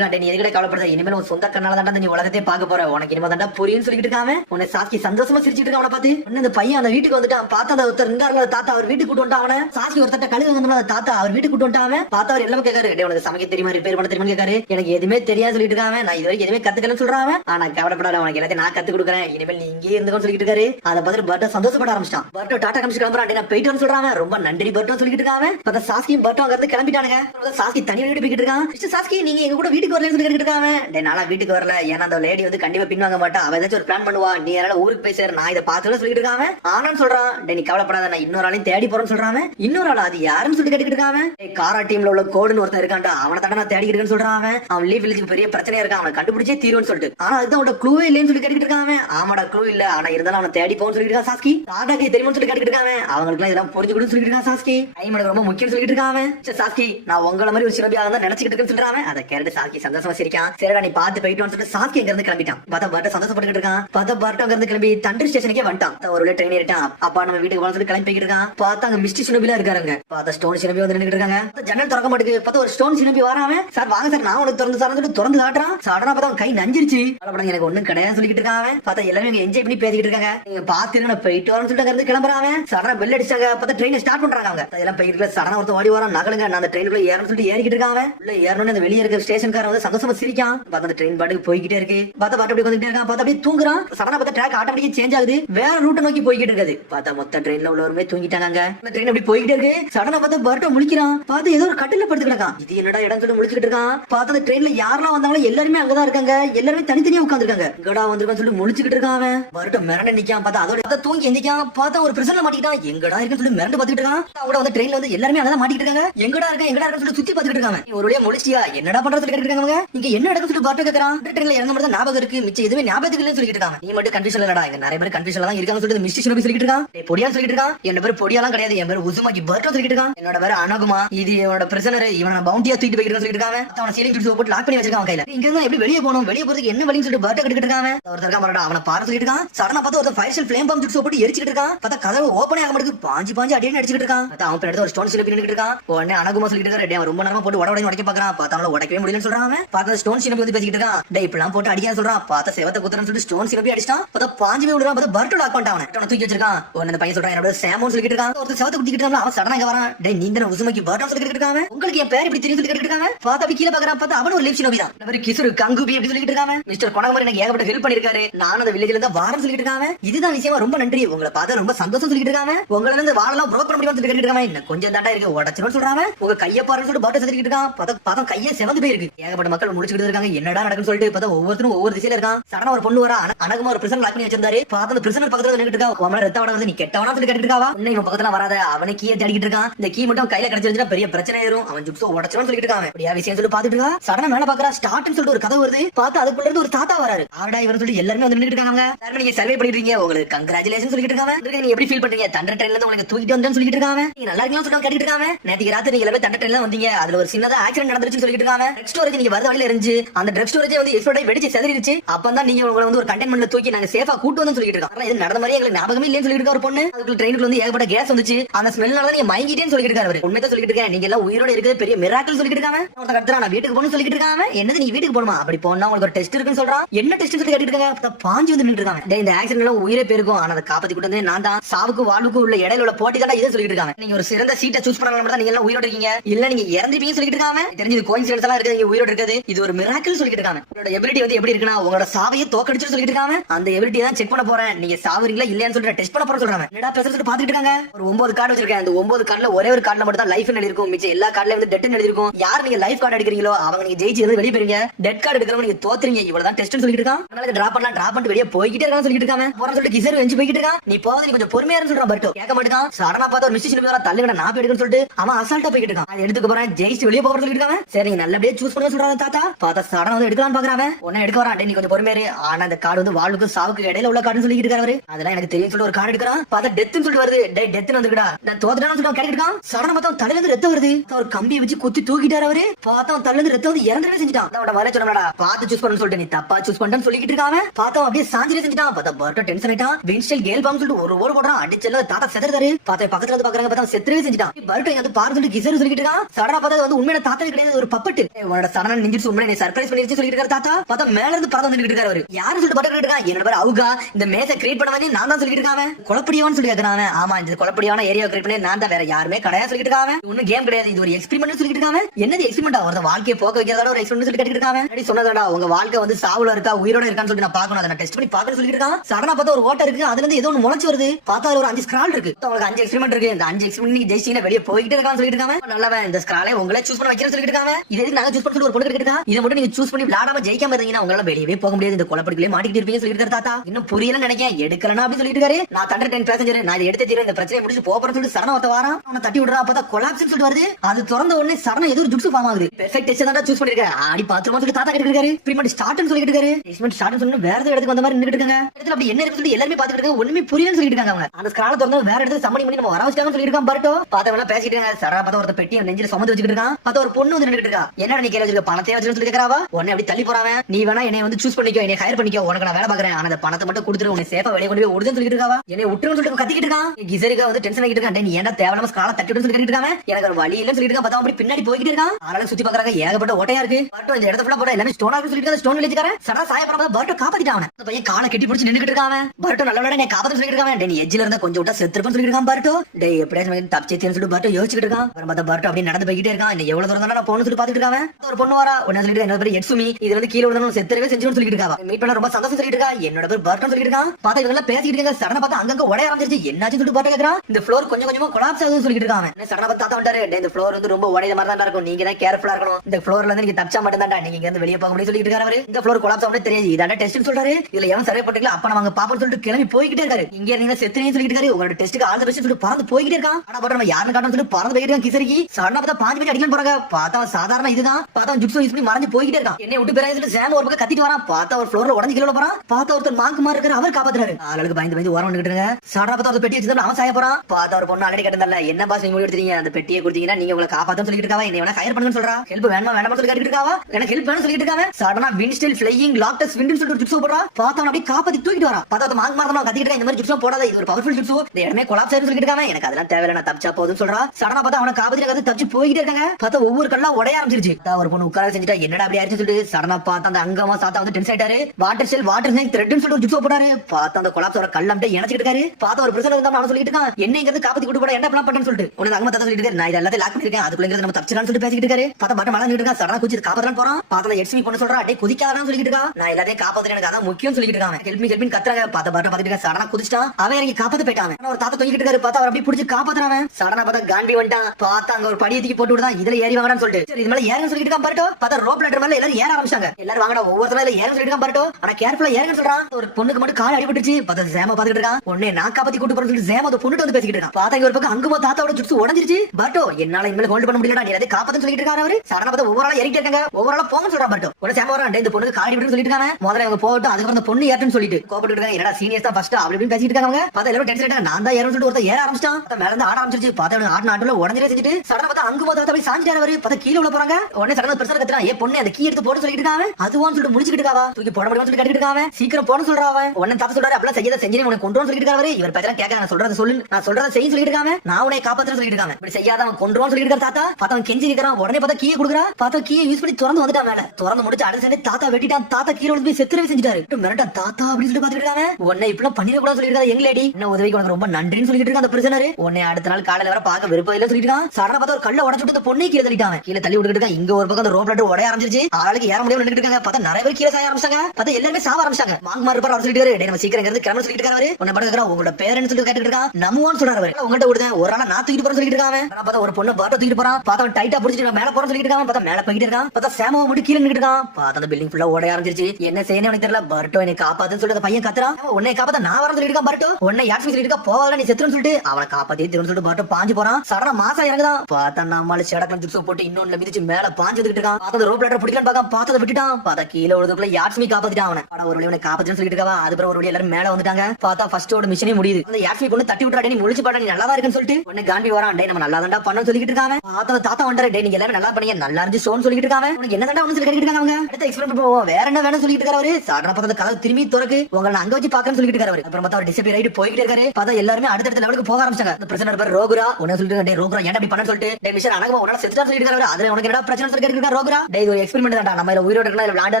நீ எதுக்கிட்ட கவலைப்படுற, இனிமேல் உன் சொந்த கண்ணால தான் நீ உலகத்தை பார்க்க போற, உனக்கு இனிமே தான் புரியும்னு சொல்லிட்டு இருக்காங்க. உன்னை சாஸ்கி சந்தோஷமா சிரிச்சிட்டு இருக்கான். அவனை பார்த்து அந்த பையன் அந்த வீட்டுக்கு வந்துட்டான். பார்த்தா அந்த ஒருத்தர் இருந்தாரு தாத்தா, அவர் வீட்டுக்கு கூட்டு வந்துட்டான். அவனை சாஸ்கி ஒருத்தட்ட கழுகு வந்து தாத்தா அவர் வீட்டுக்கு கூட்டு வந்துட்டான். பார்த்தா அவர் எல்லாமே கேட்காரு, உனக்கு சமைக்க தெரியுமா, ரிப்பேர் பண்ண தெரியுமா கேட்காரு. எனக்கு எதுவுமே தெரியாது சொல்லிட்டு இருக்காங்க. நான் இது வரைக்கும் எதுவுமே கத்துக்கலன்னு சொல்றாங்க. ஆனா கவலைப்படாத, உனக்கு எல்லாத்தையும் நான் கத்து கொடுக்குறேன், இனிமேல் நீ இங்கே இருந்துன்னு சொல்லிட்டு இருக்காரு. அதை பார்த்து பர்ட்டோ சந்தோஷப்பட ஆரம்பிச்சிட்டான். பர்ட்டோ டாடா காமிச்சு கிளம்புறான். நான் போயிட்டு சொல்றாங்க, ரொம்ப நன்றி பர்ட்டோ சொல்லிட்டு இருக்காங்க. பார்த்தா சாஸ்கியும் பர்ட்டோ அங்க இருந்து கிளம்பிட்டானுங்க. சாஸ்கி தனி வீட்டு போயிட்டு இருக்கான். சாஸ்கி நீங்க எங்க கூட வீட்டுக்கு வரலன்னு சொல்லிட்டு இருக்காங்க. நானா வீட்டுக்கு வரல, ஏன்னா அந்த லேடி வந்து கண்டிப்பா பின்வாங்க மாட்டா, அவ ஏதாச்சும் ஒரு பிளான் பண்ணுவா, நீ யாரால ஊருக்கு போய் சேர, நான் இதை பார்த்து சொல்லிட்டு இருக்காங்க. ஆனான்னு சொல்றான். நீ கவலைப்படாத, நான் இன்னொரு ஆளையும் தேடி போறேன்னு சொல்றாங்க. இன்னொரு ஆள் அது யாருன்னு சொல்லி கேட்டுக்கிட்டு இருக்காங்க. காரா டீம்ல உள்ள கோடுன்னு ஒருத்தன் இருக்கான்டா, அவனை தட நான் தேடிக்கிட்டு இருக்கேன்னு சொல்றாங்க. அவன் லீவ் வில்லேஜுக்கு பெரிய பிரச்சனையா இருக்கான், அவனை கண்டுபிடிச்சே தீருன்னு சொல்லிட்டு. ஆனா அதுதான் அவனோட க்ளூவே இல்லைன்னு சொல்லி கேட்டுக்கிட்டு இருக்காங்க. ஆமாடா க்ளூ இல்ல, ஆனா இருந்தாலும் அவனை தேடி போன்னு சொல்லிட்டு இருக்கான் சாஸ்கி. டாடாக்கு தெரியும்னு சொல்லி கேட்டுக்கிட்டு இருக்காங்க. அவங்களுக்கு இதெல்லாம் புரிஞ்சுக்கிட்டு சொல்லிட்டு இருக்கான் சாஸ்கி. டைம் எனக்கு ரொம்ப முக்கியம் சொல்லிட்டு இருக்காங்க. சாஸ்கி நான் உங்களை மாதிரி ஒரு சிறப்பியாக தான் நினைச்சிட்டு இருக்கேன்னு சொல்றாங்க. அதை கேட்டு சாஸ்கி சந்தோஷமா சிரிக்கான். சரிடா நீ பார்த்து போயிட்டு சொல்லிட்டு சாஸ்கி அங்க இருந்து கிளம்பிட்டான். பார்த்தா பர்ட்டோ சந்தோஷப்பட்டு இருக்கான். பார்த்தா பர்ட்டோ அங்க இருந்து கிளம்பி தண்டர் ஸ்டேஷனுக்கே வந்துட்டான். ஒரு ட்ரெயின் ஏறிட்டான். அப்பா நம்ம வீட்டுக்கு போன சொல்லி கிளம்பி போய்கிட்டு இருக்கான். பார்த்தா அங்க மிஸ்டி சினோபில இருக்காங்க. பார்த்தா ஸ்டோன் சினோபி வந்து நின்னுட்டு இருக்காங்க. ஜன்னல் திறக்க மாட்டேங்குது. பார்த்தா ஒரு ஸ்டோன் சினோபி வராம, சார் வாங்க சார் நான் உனக்கு திறந்து சார் திறந்து காட்டுறான். சடனா பார்த்தா கை நஞ்சிருச்சு. எனக்கு ஒண்ணும் கிடையாது சொல்லிட்டு இருக்காங்க. பார்த்தா எல்லாரும் என்ஜாய் பண்ணி பேசிக்கிட்டு இருக்காங்க. நீங்க பாத்துட்டு நான் போயிட்டு வரேன்னு சொல்லிட்டு இருந்து கிளம்புறாங்க. சடனா பெல் அடிச்சாங்க. பார்த்தா ட்ரெயின் ஸ்டார்ட் பண்றாங்க. அவங்க அதெல்லாம் போயிட்டு சடனா ஒருத்தர் ஓடி வரான். நகலுங்க நான் அந்த ட்ரெயினுக்குள்ள ஏறணும்னு சொல்லிட்டு ஏறிக்கிட்டு இருக்காங்க. உள்ள ஏறணும்னு அந்த வெளியே இருக்க ஸ்டேஷன்காரன் வந்து சந்தோஷமா சிரிக்கான். பார்த்தா அந்த ட்ரெயின் பாட்டுக்கு போய்கிட்டே இருக்கு. பார்த்தா பாட்டு அப்படி வந்துட்டே இருக்கான். பார்த்தா அப்படியே தூங்குறான். சடனா பார்த்தா ட்ராக் ஆட்டோமேட்டிக்கா சேஞ்ச் ஆகுது, வேற ரூட்டை நோக்கி போய்கிட்டு இருக்குது. பார்த்தா மொத்த ட்ரெயின்ல உள்ளவருமே தூங்கிட்டாங்க. அந்த ட்ரெயின் அப்படி போய்கிட்டே இருக்கு. சடனா பார்த்தா பர்ட்டோ முழிக்கிறான். பார்த்து ஏதோ ஒரு கட்டில படுத்து கிடக்கான். இது என்னடா இடம் சொல்லி முழிச்சுக்கிட்டு இருக்கான். பார்த்தா அந்த ட்ரெயின்ல யாரெல்லாம் வந்தாங்களோ எல்லாருமே அங்கதான் இருக்காங்க. எல்லாருமே தனித்தனியா உட்காந்துருக்காங்க. எங்கடா வந்திருக்கான்னு சொல்லி முழிச்சுக்கிட்டு இருக்கான். அவன் பர்ட்டோ மிரண்டு நிக்கான். பார்த்தா அதோட தூங்கி எந்திக்கான். பார்த்தா ஒரு பிரச்சனை மாட்டிக்கிட்டான். எங்கடா இருக்குன்னு சொல்லி மிரண்டு பாத்துக்கிட்டு இருக்கான். அவட வந்து ட்ரெயின்ல வந்து எல்லாருமே அங்கதான் மாட்டிக்கிட்டு இருக்காங்க. எங்கடா இருக்குன்னு சொல்லி சுத்தி பாத்துக்கிட்டு இருக்காங்க. ஒரு வழியா முழிச்சியா என்னடா பண்றது சொல்லி கேட்டுட்டு இருக்காங்க. இங்க என்ன நடக்குன்னு சொல்லி பர்ட்டோ கேக்குறான். ட்ரெயின்ல இறங்க மட்டும் ஞாபகம் இருக்கு, மிச்சம் எதுவுமே ஞாபகத்துக்கு இல்லன்னு சொல்லிட்டு இருக்காங்க. நீ மட்டும் கன்ஃபியூஷன் இல்லடா, இங்க நிறைய பேர் கன்ஃபியூஷன்ல தான் இருக்காங்க சொல்லிட்டு மிஸ்டி சினோபி சொல்லிட்டு இருக்கான். பொடியா சொல்லிட்டு இருக்கான். என் பேர் பொடியாலாம் கிடையாது, என் பேர் உசுமாக்கி பர்ட்டோ சொல்லிட்டு இருக்கான். என்னோட பேர் அனகுமா, இது என்னோட பிரசனர், இவனை பவுண்டியா தூக்கிட்டு போய்ட்டு சொல்லிட்டு இருக்காங்க. அவன சீலிங் டிப்ஸ் போட்டு லாக் பண்ணி வச்சிருக்கான் கையில. இங்க இருந்தா எப்படி வெளியே போகணும், வெளியே போறதுக்கு என்ன வழின்னு சொல்லிட்டு பர்ட்டோ கேட்டுட்டு இருக்காங்க. ஒருத்தர் இருக்கான், அவனை பாரு சொல்லிட்டு இருக்கான். சடனா பார்த்தா ஒரு fire shell flame pump tips போட்டு எரிச்சிட்டு இருக்கான். பார்த்தா கதவு ஓபன் ஆக மாட்டேங்குது, பாஞ்சு அடியே அடிச்சிட்டு இருக்கான். அவன் பின்னாடி ஒரு ஸ்டோன் சிலபி நின்னுட்டு இருக்கான். உடனே அனகுமா சொல்லிட்டு இருக்காரு, ரொம்ப நேரமா போட்டு உடைக்க பாக்குறான். பார்த்தா அவனால உடைக்கவே முடியலன்னு சொல்றாங்க. பார்த்தா ஸ்டோன் சிலபி வந்து பேசிட்டு இருக்கான். டேய் இப்பலாம் போட்டு அடிக்கான்னு சொல்றான். பார்த்தா செவத்த குத்துறன்னு சொல்லிட்டு ஸ்டோன் சிலபி அடிச்சான். பார்த்தா பாஞ்சு விடுறான். பார்த்தா பர்ட்டோ லாக் பண்ணிட்டான். அவனை தூக்கி வச்சிருக்கான். உடனே அந்த பையன் சொல்றான், என்னோட சாமோன்னு சொல்லிட்டு இருக்கான். ஒருத்தர் செவத்த குத்திக்கிட்டு இருக்கான். அவன் சடனா இங்க வரான். டேய் நீ இந்த உசுமாக்கி பர்ட்டோ சொல்லிட்டு இருக்காங்க. உங்களுக்கு என் பேர் இப்படி தெரியும் சொல்லிட்டு இருக்காங்க. பார்த்தா அப்படி கீழே பாக்குறான். பார்த்தா அவன் ஒரு லிப் சினோபி தான். இந்த மாதிரி கிசுரு கங்குபி அப்படி சொல்லிட்டு இருக்காங்க. மிஸ்டர் கொனகமரி எனக்கு ஏகப்பட்ட ஹெல்ப் பண்ணிருக்காரு, நானும் அந்த வில்லேஜ்ல இருந்து வாரம் சொல்லிட்டு இருக்காங்க. இதுதான் விஷயமா, ரொம்ப நன்றி, உங்களை பார்த்தா ரொம்ப சந்தோஷம் சொல்லிட்டு இருக்காங்க. உங்களை இருந்து வாழலாம் ப்ரோக் பண்ண முடியும்னு சொல்லிட்டு இருக்காங்க. இன்னும் கொஞ்சம் தாண்டா இருக்கு, உடச்சிரும் சொல்றாங்க. உங்க கைய பாருன்னு சொல்லிட்டு பர்ட்டோ சொல்லிட்டு இருக்கான். பார்த்தா கையே செவந்து போயிருக்கு. ஏகப்பட்ட மக்கள் முடிச்சுட்டு இருக்காங்க. என்னடா நடக்குன்னு சொல்லிட்டு பார்த்தா ஒவ்வொருத்தரும் ஒவ்வொரு திசையில இருக்கான். சடனா ஒரு பொண்ணு வரா. அனகுமா ஒரு பிரிசன் லாக் பண்ணி வச்சிருந்தாரு. பார்த்தா அந்த பிரிசனர் பக்கத்துல நின்னுட்டு இருக்கா. உன் மேல ரத்த வட வந்து நீ கெட்டவனா சொல்லி கேட்டுட்டு இருக்காவா. இன்னும் இவன் பக்கத்துல வராத, அவனை கீழே தேடிக்கிட்டு இருக்கான். இந்த கீ மட்டும் கையில கிடைச்சிருந்தா பெரிய பிரச்சனை ஆயிரும், அவன் ஜுப்ஸோ உடச்சிரும் சொல்லிட்டு இருக்காங்க. அப்படியா விஷயம் சொல்லி பாத்துட்டு இருக்கா. சடனா மேல பாக்குறா. ஸ்டார்ட்னு சொல்லிட்டு ஒரு கதை வருது. பார்த்தா அதுக்குள்ள இருந்து ஒரு தாத்தா வராரு. ஆடா இவன் சொல்லி எல்லாருமே வந்து நின்னுட்டு இருக்காங்க. சார் நீங்க சர்வே பண்ணிட்டீங்க, உங்களுக்கு கங்க்ராச்சுலேஷன் சொல்லிட்டு இருக்காங்க. நீங்க எப்படி ஃபீல் பண்றீங்க, தண்டர் ட்ரெயின்ல இருந்து உங்களுக்கு தூக்கிட்டு வந்தேன்னு சொல்லிட்டு இருக்காங்க. நீங்க நல்லா இருக்கீங்களா சொல்லி கேட்டுட்டு இருக்காங்க. நேத்து ராத்திரி நீங்க எல்லாரும் தண்டர் ட்ரெயின்ல வந்தீங்க, அதுல ஒரு சின்னதா ஆக்சிடென்ட் நடந்துருச்சுன்னு சொல்லிட்டு இருக்காங்க. ட்ரக் ஸ்டோரேஜ் நீங்க வரது வழியில இருந்துச்சு, அந்த ட்ரக் ஸ்டோரேஜ் வந்து எக்ஸ்ப்ளோட் ஆகி வெடிச்சு செதறிடுச்சு. அப்பதான் நீங்க உங்களை வந்து ஒரு கண்டெய்ன்மென்ட்ல தூக்கி நாங்க சேஃபா கூட்டு வந்து சொல்லிட்டு இருக்காங்க. இது நடந்த மாதிரி எங்களுக்கு ஞாபகமே இல்லைன்னு சொல்லிட்டு இருக்க ஒரு பொண்ணு. அதுக்குள்ள ட்ரெயினுக்குள்ள வந்து ஏகப்பட்ட கேஸ் வந்துச்சு, அந்த ஸ்மெல்னால நீங்க மயங்கிட்டேன்னு சொல்லிட்டு இருக்காரு. உண்மையை சொல்லிட்டு இருக்கேன், நீங்க எல்லாம் உயிரோட இருக்கிறது பெரிய மிராக்கிள் சொல்லிட்டு இருக்காங்க. ஒருத்தர் கத்துறா நான் வீட்டுக்கு போகணும்னு சொல்லிட்டு இருக்காங்க. என்னது நீ வீட்டுக்கு போகணுமா, அப்படி போனா உங்களுக்கு ஒரு டெஸ்ட் இருக்குன்னு சொல்றான். என்ன டெஸ்ட் சொல்லி கேட்டுட்டு இருக்காங்க. பாஞ்சு வந்து நின்று இருக்காங்க. இந்த ஆக்சிடென்ட் எல்லாம் உயிரே பேருக்கும், ஆனா அதை காப்பாத்தி கூட்டு வந்து நான் தான். சாவுக்கு வாழ்வுக்கு உள்ள இடையில உள்ள போட்டி தான் இதை சொல்லிட்டு இருக்காங்க. நீங்க ஒரு சிறந்த சீட்டை சூஸ் பண்ணலாம், நீங்க எல்லாம் உயிரோட இருக்கீங்க, இல்ல நீங்க இறந்துப்பீங்க சொல்லிட்டு இருக்காங்க. தெரிஞ்சது கோயின்சிடன்ஸ் எல்லாம் இருக்குது, நீங்க உயிரோட இருக்குது, இது ஒரு மிராக்கிள் சொல்லிட்டு இருக்காங்க. உங்களோட எபிலிட்டி வந்து எப்படி இருக்குன்னா உங்களோட சாவையை தோக்கடிச்சு சொல்லிட்டு இருக்காங்க. அந்த எபிலிட்டி தான் செக் பண்ண போறேன், நீங்க சாவறீங்களா இல்லையான்னு சொல்லிட்டு டெஸ்ட் பண்ண போறேன் சொல்றாங்க. என்னடா பேசுறது பாத்துட்டு இருக்காங்க. ஒரு 9 கார்டு வச்சிருக்கேன், அந்த 9 கார்டுல ஒரே ஒரு கார்டுல மட்டும் தான் லைஃப் இருக்கும், மிச்ச எல்லா கார்டுல வந்து டெட் எழுதிருக்கும். யார் நீங்க லைஃப் கார்டு எடுக்கிறீங்களோ அவங்க நீங்க ஜெயிச்சு வெளியே போறீங்க. டெட் கார்டு எடுக்கிறவங்க நீங்க தோத்துறீங்க. இவ்வளவுதான் டெஸ்ட் சொல்லிட்டு இருக்கான். அதனால டிரா பண்ணலாம், டிரா பண்ணிட்டு வெளியே போய்கிட்டே இருக்கான்னு சொல்லிட்டு இருக்காங்க. போறன்னு சொல்லிட்டு கிசர் வெஞ்சு போய்கிட்டு இருக்கான். நீ போவது கொஞ்சம் பொறுமையா இருந்து சொல்றான். பர்ட்டோ கேட்க மாட்டான். சடனா பார்த்து ஒரு மிஸ்டேக் வர தள்ளுங்க நான் எடுக்கணும்னு சொல்லிட்டு அவன் அசால்ட்டா போய்கிட்டு இருக்கான். அதை எடுத்துக்க போறேன் ஜெயிச்சு வெளியே போக சொல்லிட்டு இருக்காங்க. சரி நீங்க நல்லபடியா சூஸ் பண்ண சொல்றாங்க தாத்தா. பார்த்தா சடனா வந்து எடுக்கலாம்னு பாக்குறாங்க. உடனே எடுக்க வரான். நீ கொஞ்சம் பொறுமையா இரு. ஆனா அந்த கார்டு வந்து வாழ்வுக்கு சாவுக்கு இடையில உள்ள கார்டுன்னு சொல்லிட்டு இருக்காரு. அதெல்லாம் எனக்கு தெரியும் சொல்லிட்டு ஒரு கார்டு எடுக்கிறான். பார்த்தா டெத்னு சொல்லிட்டு வருது. டேய் டெத்னு வந்துடா. நான் தோத்துட்டான்னு சொல்லிட்டு கேட்கிட்டான். சடனா பார்த்தா தலையில இருந்து ரத்தம் வருது. ஒரு கம்பியை வச்சு குத்தி தூக்கிட்டாரு அவரு. பார்த்தா தலையில இருந்து ரத்தம் வந்து இறந்தவே செஞ்சுட்டான். அவனோட வர சொன்னடா பார்த்து சூஸ் பண்ணு சொல்லிட்டு நீ தப்பா சூஸ் பண்ணன்னு சொல்லிட்டு இருக்காங்க. பார்த்தா அப்படியே சாஞ்சிரே செஞ்சுட்டான். பார்த்தா பர்ட்டோ டென்ஷன் ஆயிட்டான். வின்ஸ்டல் கேல் பாம் சொல்லிட்டு ஒரு ஓடு போடுறான். அடிச்சல தாத்தா செதறாரு. பார்த்தா பக்கத்துல வந்து பாக்குறாங்க. பார்த்தா செத்துறவே செஞ்சுட்டான். பர்ட்டோ வந்து பாரு சொல்லிட்டு கிசர் சொல்லிட்டு இருக்கான். சடனா பார்த்தா வந்து உண்மையான தாத்தாவே கிடையாது, ஒரு பப்பட்டு. உன்னோட சடனா நெஞ்சிச்சு உண்மையை நீ சர்ப்ரைஸ் பண்ணிருச்சு சொல்லிட்டு இருக்காரு தாத்தா. பார்த்தா மேல இருந்து பறந்து வந்துட்டு இருக்காரு அவரு. யாரு சொல்லிட்டு பர்ட்டோ இருக்கான். என்னோட பேர் அவுகா. இந்த மேசை கிரியேட் பண்ணவனே நான் தான் சொல்லிட்டு இருக்கான். குழப்படியான்னு சொல்லி இருக்கான். ஆமா இந்த குழப்படியான ஏரியா கிரியேட் பண்ணி நான் தான், வேற யாருமே கிடையாது சொல்லிட்டு இருக்காங்க. ஒன்னும் கேம் கிடையாது, இது ஒரு எக்ஸ்பெரிமெண்ட் சொல்லிட்டு இருக்காங்க. என்னது எக்ஸ்பெரிமெண்ட்? அவரோட வாழ்க்கையை போக்க வைக்கிறதோட ஒரு எக்ஸ்பெரிமெண்ட் சொல்லி கேட்டுட்டு இருக்காங்க. அப்படி சொன்னதாடா உங்க வாழ்க்கை வந்து சாவுல இருக்கா உயிரோட இருக்கான்னு சொல்லிட்டு நான் பார்க்கணும், அதை நான் டெஸ்ட் பண்ணி பார்க்கணும்னு சொல்லிட்டு இருக்கான். சடனா பார்த்தா ஒரு ஓட்டை இருக்கு. அதுல இருந்து ஏதோ ஒன்று முளைச்சு வருது. பார்த்தா ஒரு 5 ஸ்கிரால் இருக்கு. உங்களுக்கு 5 எக்ஸ்பெரிமெண்ட் இருக்கு. இந்த 5 எக்ஸ்பெரிமெண்ட் நீங்க ஜெயிச்சீங்கன்னா வெளியே போய்கிட்டே இருக்கான்னு சொல்லிட்டு இருக்காங்க. நல்லவன் இந்த ஸ்கிராலை உங்களே சூஸ் பண்ண வைக்கிறேன்னு சொல்லிட்டு இருக்காங்க. இது எதுக்கு நாங்க சூஸ் பண்ணி ஒரு பொண்ணு கேட்டுருக்கா. இதை மட்டும் நீங்க சூஸ் பண்ணி விளையாடாம ஜெயிக்காம இருந்தீங்கன்னா உங்களால வெளியவே போக முடியாது. இந்த குழப்படிகளே மாட்டிக்கிட்டு இருப்பீங்க சொல்லிட்டு இருக்காரு தாத்தா. இன்னும் புரியல நினைக்கிறேன். எடுக்கலனா அப்படி சொல்லிட்டு இருக்காரு. நான் 10 பேசஞ்சர் நான் இதை எடுத்து தீர்வேன், இந்த பிரச்சனை முடிச்சு போறேன்னு சொல்லிட்டு சரண ஒருத்த வாரம் அவனை தட்டி விடுறா. பார்த்தா கொலாப்ஸ் சொல்லிட்டு வருது. அது திறந்த உடனே சரண ஏதோ ஒரு ஜுட்ஸ் ஃபார்ம் ஆகுது. பெர்ஃபெக்ட் டெஸ்ட் தான் சூஸ் பண்ணிருக்காரு. ஆடி பாத்துமா சொல்லி தாத்தா கேட்டு இருக்காரு. எக்ஸ்பெரிமெண்ட் ஸ்டார்ட்னு சொல்லிட்டு இருக்காரு. எக்ஸ்பெரிமெண்ட் ஸ்டார்ட்னு சொன்னா வேற ஏதோ இடத்துக்கு வந்த மாதிரி நின்னுட்டு இருக்காங்க. இடத்துல அப்படி என்ன இருக்கு சொல்லி எல்லாரும் பாத்துட்டு இருக்காங்க. ஒண்ணுமே புரியலன்னு சொல்லிட்டு இருக்காங்க. அவங்க அந்த ஸ்கிரால திறந்து வேற இடத்துல சம்மணி பண்ணி நம்ம வர வச்சாங்கன்னு சொல்லிட்டு இருக்கான். பர்ட்டோ பார்த்தவங்க பேசிட்டு இருக்காங்க. சரண பார்த்தா ஒருத்த பெட்டி நெஞ்சில சுமந்து வச்சுட்டு இருக்கான். பார்த்தா ஒரு பொண்ணு வந்து நின்னுட்டு இருக்கா. என்னடா நீ கேள வச்சிருக்க பணத்தை வச்சிருன்னு சொல்லி கேக்குறாவா. உடனே அப்படி தள்ளி போறாங்க. நீ வேணா என்னை வந்து சூஸ் பண்ணிக்கோ, என்னை ஹையர் பண்ணிக்கோ, உனக்கு நான் வேலை பாக்குறேன், ஆனா அந்த பணத்தை மட்டும் கொடுத்துட்டு உன்னை சேஃபா வெளியே கொண்டு போய் விடுதுன்னு சொல்லிட்டு இருக்காவா. என்னை விட்டுருன்னு சொல்லிட்டு கத்திக்கிட்டு இருக்கான். கிசரிக்கா வந்து டென்ஷன் ஆகிட்டு இருக்கான். நீ ஏன்டா தேவையில்லாம ஸ்கிரால தட்டி விடுன்னு சொல்லிட்டு இருக்காங்க. எனக்கு ஒரு வழி இல்லன்னு சொல்லிட்டு இருக்கான். பார்த்தா அப்படி பின்னாடி போய்கிட்டு இருக்கான். ஆளால சுத்தி பாக்குறாங்க. ஏகப்பட்ட ஓட்டையா இருக்கு. பர்ட்டோ இந்த இடத்துல ஃபுல்லா போட எல்லாமே ஸ்டோனா இருக்கு சொல்லிட்டு ஸ்டோன் வில்லேஜ்காரன் சடா சாய போறப்ப பர்ட்டோ காப்பாத்திட்டான். அவனை அந்த பையன் காலை கட்டி பிடிச்சு நின்னுட்டு இருக்கான். பர்ட்டோ நல்லவனே நீ காப்பாத்து சொல்லிட்டு இருக்கான். நீ எட்ஜ்ல இருந்தா கொஞ்சம் விட்டா செத்துருப்பன்னு சொல்லிட்டு இருக்கான். பர்ட்டோ டேய் எப்படியாச்சும் தப்பிச்சேன்னு சொல்லிட்டு பர்ட்டோ யோசிச்சுட்டு இருக்கான். அப்புறம் பார்த்தா பர்ட்டோ அப்படியே நடந்து போய்கிட்டே இருக்கான். இன்னும் எவ்வளவு தூரம் தான் நான் போகணும்னு சொல்லி பாத்துட்டு இருக்கான். ஒரு பொண்ணு வரா. உடனே சொல்லிட்டு என்னோட பேர் எட்சுமி, இது வந்து கீழே விழுந்தாலும் செத்துறவே செஞ்சுன்னு சொல்லிட்டு இருக்கா. மீட் பண்ண ரொம்ப சந்தோஷம் சொல்லிட்டு இருக்கா. என்னோட பேர் பர்ட்டோ சொல்லிட்டு இருக்கான். பார்த்தா இவங்க எல்லாம் பேசிட்டு இருக்காங்க. சடனா பார்த்தா அங்கங்க உடைய ஆரம்பிச்சிருச்சு. என்னாச்சு சொல்லிட்டு பர்ட்டோ கேக்குறான். இந்த ஃப்ளோர் கொஞ்சம் கொஞ்சமா கொலாப்ஸ் ஆகுதுன்னு சொல்லிட்டு இருக்கான். சடனா பார்த்தா தாத்தா வந்தாரு. இந்த ஃப்ளோர் வந்து ரொம்ப உடையத மாதிரி தான் இருக்கும், நீங்க தான் கேர்ஃபுல்லா இருக்கணும். இந்த ஃப்ளோர்ல இருந்து நீங்க தப்பிச்சா மட்டும் தான் நீங்க இங்க இருந்து வெளியே போக முடியும் சொல்லிட்டு இருக்காரு. அவரு இந்த ஃப்ளோர் கொலாப்ஸ் ஆகுது தெரியாது, இதான டெஸ்ட்னு சொல்றாரு. இதுல எவன் சர்வே பண்ணிக்கல அப்ப நம்ம பாப்போம்னு சொல்லிட்டு கிளம்பி போய்கிட்டே இருக்காரு. இங்க நீங்க செத்துனே சொல்லிட்டு இருக்காரு. உங்களோட டெஸ்ட்டுக்கு ஆல் தி பெஸ்ட் சொல்லிட்டு பறந்து போய்கிட்டே இருக்கான். ஆனா பட் நம்ம யாருன்னு காட்டணும் சொல்லிட்டு பறந்து போய்கிட்டே இருக்கான். கிசரிக்கு சடனா பார்த்தா 5 பேர் அடிக்கலாம் போறாங்க. பார்த்தா சாதாரண இதுதான். பார்த்தா ஜுட்ஸ் யூஸ் பண்ணி மறைஞ்சு போய்கிட்டே இருக்கான். என்னை விட்டு பேராது சொல்லிட்டு சாம் ஒரு பக்கம் கத்திட்டு வரான். பார்த்தா ஒரு ஃப்ளோர்ல உடைஞ்சு கீழ போறான். பார்த்தா ஒருத்தர் மாங்கு மாதிரி இருக்காரு. அவர் காப்பாத்துறாரு. ஆளுக்கு பயந்து ஓரம் வந்துட்டு இருக்காங்க. சடனா பார்த்தா ஒரு பெட்டி வச்சு அவன் சாய போறான். பார்த்தா ஒரு பொண்ணு ஆல்ரெடி கேட்டதல்ல என்ன பாஸ் நீங்க எடுத்தீங்க, அந்த பெட்டியை கொடுத்தீங்கன்னா நீங்க உங்களை காப்பாத்தன்னு சொல்லிட்டு இருக்காவா. என்ன வேணா ஹையர் பண்ணுன்னு சொல்றா. ஹெல்ப் வேணுமா வேண்டாம்னு சொல்லி கேட்டுட்டு இருக்காவா. எனக்கு ஹெல்ப் வேணும்னு சொல்லிட்டு இருக்காங்க. சடனா விண்ஸ்டில் ஃளையிங் லாக்டஸ் விண்ட்னு சொல்லிட்டு ஜுட்ஸ் போடுறா. பார்த்தா அப்படியே காப்பாத்தி தூக்கிட்டு வரா. பார்த்தா மாங்கு மாதிரி கத்திட்டு இந்த மாதிரி ஜுட்ஸ் போடாத, இது ஒரு பவர்ஃபுல் ஜுட்ஸ், இந்த இடமே கொலாப்ஸ் ஆயிரு சொல்லிட்டு இருக்காங்க. எனக்கு அதெல்லாம் தேவையில்ல, நான் தப்பிச்சா போதும்னு சொல்றா. சடனா பார்த்தா அவனை காப்பாத்தி தப்பிச்சு போய்கிட்டே இருக்காங்க. பார்த்தா ஒவ்வொரு கல்லா உடைய ஆரம்பிச்சிருச்சு. ஒரு பொண்ணு உட்கார செஞ்சுட்டா என்னடா அப்படி ஆயிடுச்சு சொல்லிட்டு சடனா பார்த்தா அந்த அங்கமா சாத்தா வந்து டென்ஸ் ஆயிட்டாரு. வாட்டர் செல் வாட்டர் ஸ்னேக் த்ரெட்னு சொல்லிட்டு ஜுட்ஸ் போடாரு. பார்த்தா அந்த கொலாப்ஸோட கல்லம் இணைச்சிட்டு இருக்காரு. பார்த்தா ஒரு பிரச்சனை இருந்தா அவன் சொல்லிட்டு இருக்கான். என்னங்கிறது காப்பாத்தி கூட்டு போட என்ன பிளான் பண்றேன்னு சொல்லிட்டு உனக்கு அங்கமா தாத்தா சொல்லிட்டு இருக்காரு. நான் இதெல்லாம் லாக் பண்ணிருக்கேன், அதுக்குள்ள நம்ம தப்பிச்சலாம்னு சொல்லிட்டு பேசிட்டு இருக்காரு. பார்த்தா பட்ட மழை நின்னுட்டு இருக்கா. சடனா குச்சி காப்பாத்தலாம் போறான். பார்த்தா எட்ஸ்மி பொண்ணு சொல்றா டேய் குதிக்காதன்னு சொல்லிட்டு இருக்கா. நான் எல்லாத்தையும் காப்பாத்துறேன், எனக்கு அதான் முக்கியம் சொல்லிட்டு இருக்காங்க. ஹெல்ப் மீ கத்துறாங்க. பார்த்தா பட்ட பாத்துட்டு இருக்கா. சடனா குதிச்சிட்டான். அவன் இறங்கி காப்பாத்த போயிட்டான். ஒரு தாத்தா தொங்கிட்டு இருக்காரு. பார்த்தா அவர் அப்படியே பிடிச்சி காப்பாத்துறான். சடனா பார்த்தா காண்பி வந்துட்டான். பார்த்தா அங்க ஒரு படியை தூக்கி போட்டு விடுதான். இதுல ஏறி வாங்கடான்னு சொல்லிட்டு சரி இது மேல ஏறன்னு சொல்லிட்டு இருக்கான். பர்ட்டோ பார்த்தா ரோப் லேட்டர் மேல எல்லாரும் ஏற ஆரம்பிச்சாங்க. எல்லாரும் வாங்கடா ஒவ்வொருத்தரும் இதுல ஏறன்னு சொல்லிட்டு இருக்கான். பர்ட்டோ ஆனா கேர்ஃபுல்லா ஏறன்னு சொல்றான். ஒரு பொண்ணுக்கு மட்டும் கால் அடிபட்டுச்சு. பார்த்தா ஜேமா பாத்துட்டு இருக்கான். உடனே நான் காப்பாத்தி கூட்டு போறேன்னு சொல்லிட்டு ஜேமா அந்த பொண்ணுட்டு வந்து பேசிட்டு இருக்கான். பார்த்தா இங்க ஒரு பக்கம் அங்குமா தாத்தாவோட ஜுட்ஸ் உடைஞ்சிருச்சு. பர்ட்டோ என்னால இனிமேல் ஹோல்ட் பண்ண முடியலடா, நீ அதை காப்பாத்துன்னு சொல்லிட்டு இருக்காரு. அவரு சடனா பார்த்தா ஒவ்வொரு ஆளா ஏறிட்டே இருக்காங்க. ஒவ்வொரு ஆளா போங்கன்னு சொல்றான். பர்ட்டோ உடனே ஜேமா வரான். இந்த பொண்ணுக்கு கால் அடிபட்டுன்னு சொல்லிட்டு இருக்காங்க. முதல்ல அவங்க போகட்டும், அதுக்கப்புறம் அந்த பொண்ணு ஏறட்டுன்னு சொல்லிட்டு கோபப்பட்டு இருக்காங்க. என்னடா சீனியர்ஸ் தான் ஃபர்ஸ்ட் அப்படி பேசிட்டு இருக்காங்க. பார்த்தா எல்லாரும் டென்ஷன் ஆயிட்டாங்க. நான் தான் ஏறணும்னு சொல்லிட்டு ஒருத்தர் ஏற ஆரம்பிச்சான். மேல இருந்து ஆட ஆரம்பிச்சிருச்சு. பார்த்தா ஆட்டு நாட்டுல உடனே செஞ்சுட்டு சடனா பார்த்தா அங்குமா தாத்தா போய் சாஞ்சிட்டாரு. அவரு பார்த்தா கீழே உள்ள போறாங்க. உடனே சடனா பிரச்சனை கத்துறான். ஏ பொண்ணு அந்த கீ எடுத்து போட சொல்லிட்டு இருக்காங்க. அதுவான்னு சொல்லிட்டு முடிச்சுட்டு இருக்காவா. தூக்கி போட முடியும்னு சொல்லி கட்டிட்டு இருக்காங்க. சீக்கிரம் போட சொல்றாவ. உடனே தாத்தா சொல்றாரு அப்பலாம் செய்யத செஞ்சு உனக்கு கொண்டு வந்து சொல்லிட்டு இருக்காரு. இவர் பேச்செல்லாம் கேட்க நான் சொல்றத சொல்லு, நான் சொல்றத செய்ய சொல்லிட்டு இருக்காங்க. நான் உன்னை காப்பாத்துறேன் சொல்லிட்டு இருக்காங்க. இப்படி செய்யாத அவன் கொண்டு வந்து சொல்லிட்டு இருக்காரு. தாத்தா பார்த்தா அவன் கெஞ்சி நிக்கிறான். உடனே பார்த்தா கீயை கொடுக்குறா. பார்த்தா கீயை யூஸ் பண்ணி திறந்து வந்துட்டான். மேல திறந்து முடிச்சு அடுத்த சண்டை தாத்தா வெட்டிட்டான். தாத்தா கீழே வந்து போய் செத்துறவே செஞ்சுட்டாரு. மிரட்டா தாத்தா அப்படின்னு சொல்லி பாத்துட்டு இருக்காங்க. உன்னை இப்பெல்லாம் பண்ணிட கூட சொல்லிட்டு இருக்காங்க. எங்க லேடி என்ன உதவிக்கு உனக்கு ரொம்ப நன்றின்னு சொல்லிட்டு இருக்கான் அந்த பிரச்சனை. உன்னை அடுத்த நாள் காலையில வர பார்க்க விருப்பம் இல்ல சொல்லிட்டு இருக்கான். சடனா பார்த்தா ஒரு கல்ல உடைச்சு விட்டு பொண்ணை கீழே தள்ளிட்டாங்க. கீழே தள்ளி விட்டுட்டு இருக்கான். இங்க ஒரு பக்கம் அந்த ரோப் லெட்டர் உடைய ஆரம்பிச்சிருச்சு. ஆளுக்கு ஏற முடியாம நின்னுட்டு இருக்காங்க. பார்த்தா நிறைய பேர் கீழே சாய ஆரம்பிச்சாங்க. பார்த்தா எல்லாருமே சாவ ஆரம்பிச்சாங்க. மாங்கமா இருப்பாரு அவர் சொல்லிட்டு இருக்காரு. நம்ம சீக்கிரம் இருந்து கிளம்ப சொல்லிட்டு இருக்காரு. உன்னை படுக்க உங்களோட பேரன்னு சொல்லிட்டு கேட்டுட்டு இருக்கான். நம்மவான்னு சொல்றாரு. உங்ககிட்ட விடுதேன் ஒரு ஆளா நான் தூக்கிட்டு போறேன்னு சொல்லிட்டு இருக்காங்க. பார்த்தா ஒரு பொண்ணு பாட்டை தூக்கிட்டு போறான். பார்த்தா டைட்டா புடிச்சிட்டு மேல போற சொல்லிட்டு இருக்கான். பார்த்தா மேல போயிட்டு இருக்கான். பார்த்தா சேமோ மட்டும் கீழே நின்னுட்டு இருக்கான். பார்த்தா அந்த பில்டிங் ஃபுல்லா ஓட ஆரம்பிச்சிருச்சு. என்ன செய்யணும் எனக்கு தெரியல. பர்ட்டோ என்னை காப்பாத்துன்னு சொல்லிட்டு அந்த பையன் கத்துறான். உன்னை காப்பாத்த நான் வரேன்னு சொல்லிட்டு இருக்கான். பர்ட்டோ உன்னை யாட்சி சொல்லிட்டு இருக்கா, போவாத நீ செத்துறன்னு சொல்லிட்டு அவனை காப்பாத்தி திரும்ப சொல்லிட்டு பர்ட்டோ பாஞ்சு போறான். சடனா மாசா இறங்குதான். பார்த்தா நம்மால செடக்கல ஜிப்ஸோ போட்டு இன்னொன்னு மிதிச்சு மேல பாஞ்சு வந்துட்டு இருக்கான். பார்த்தா அந்த ரோப் லைட்டர் பிடிக்கலான்னு பார்க்க பார்த்ததை விட்டுட்டான். பார்த்தா கீழே விழுதுக்குள்ள யாட்சி காப்பாத்திட்டான் அவனை. பட ஒரு வழி காப்பாத்துன்னு சொல்லிட்டு இருக்கா. அதுக்கப்புறம் ஒரு வழி எல்லாரும் மேல வந்துட்டாங்க. பார்த்தா ஃபர்ஸ்டோட மிஷனே முடியுது. அந்த யாட்சி பொண்ணு தட்டி விட்டுறா, நீ முழிச்சு பாடா, நீ நல்லா தான் இருக்குன்னு சொல்லிட்டு உன்னை காண்பி வரான். டே நம்ம நல்லா தான்டா பண்ணு சொல்லிட்டு இருக்காங்க. பார்த்தா தாத்தா வந்தாரு. டே நீங்க எல்லாரும் நல்லா பண்ணீங்க, நல்லா இருந்து ஷோன்னு சொல்லிட்டு இருக்காங்க. உனக்கு என்ன தாண்டா ஒன்னு சொல்லி கேட்டுட்டு இருக்காங்க. அடுத்த எக்ஸ்பிளைன் போவோம், வேற என்ன வேணும் சொல்லிட்டு இருக்காரு. சாதாரண பக்கத்துல கதவு திரும்பி திறக்கு, உங்களை அங்க வச்சு பாக்கன்னு சொல்லிட்டு இருக்காரு. அப்புறம் பார்த்தா அவர் டிசப்பியர் ஆயிட்டு போயிட்டே இருக்காரு. பார்த்தா எல்லாருமே அடுத்த லெவலுக்கு போக ஆரம்பிச்சாங்க. அந்த பிரச்சனை பேர் ரோகுரா உன்ன சொல்லிட்டு டே ரோகுரா ஏன்டா இப்படி பண்ணு சொல்லிட்டு டே மிஷன் அனகமா உன்னால செத்துட்டா சொல்லிட்டு இருக்காரு. அதுல உனக்கு என்னடா பிரச்சனை சொல்லி கேட்டுட்டு இருக்காரு ரோகுரா. டே இது ஒரு எக்ஸ்பெரிமெண்ட் தான்டா, நம்ம உயிரோட இருக்கா இல்ல விளையாண்டா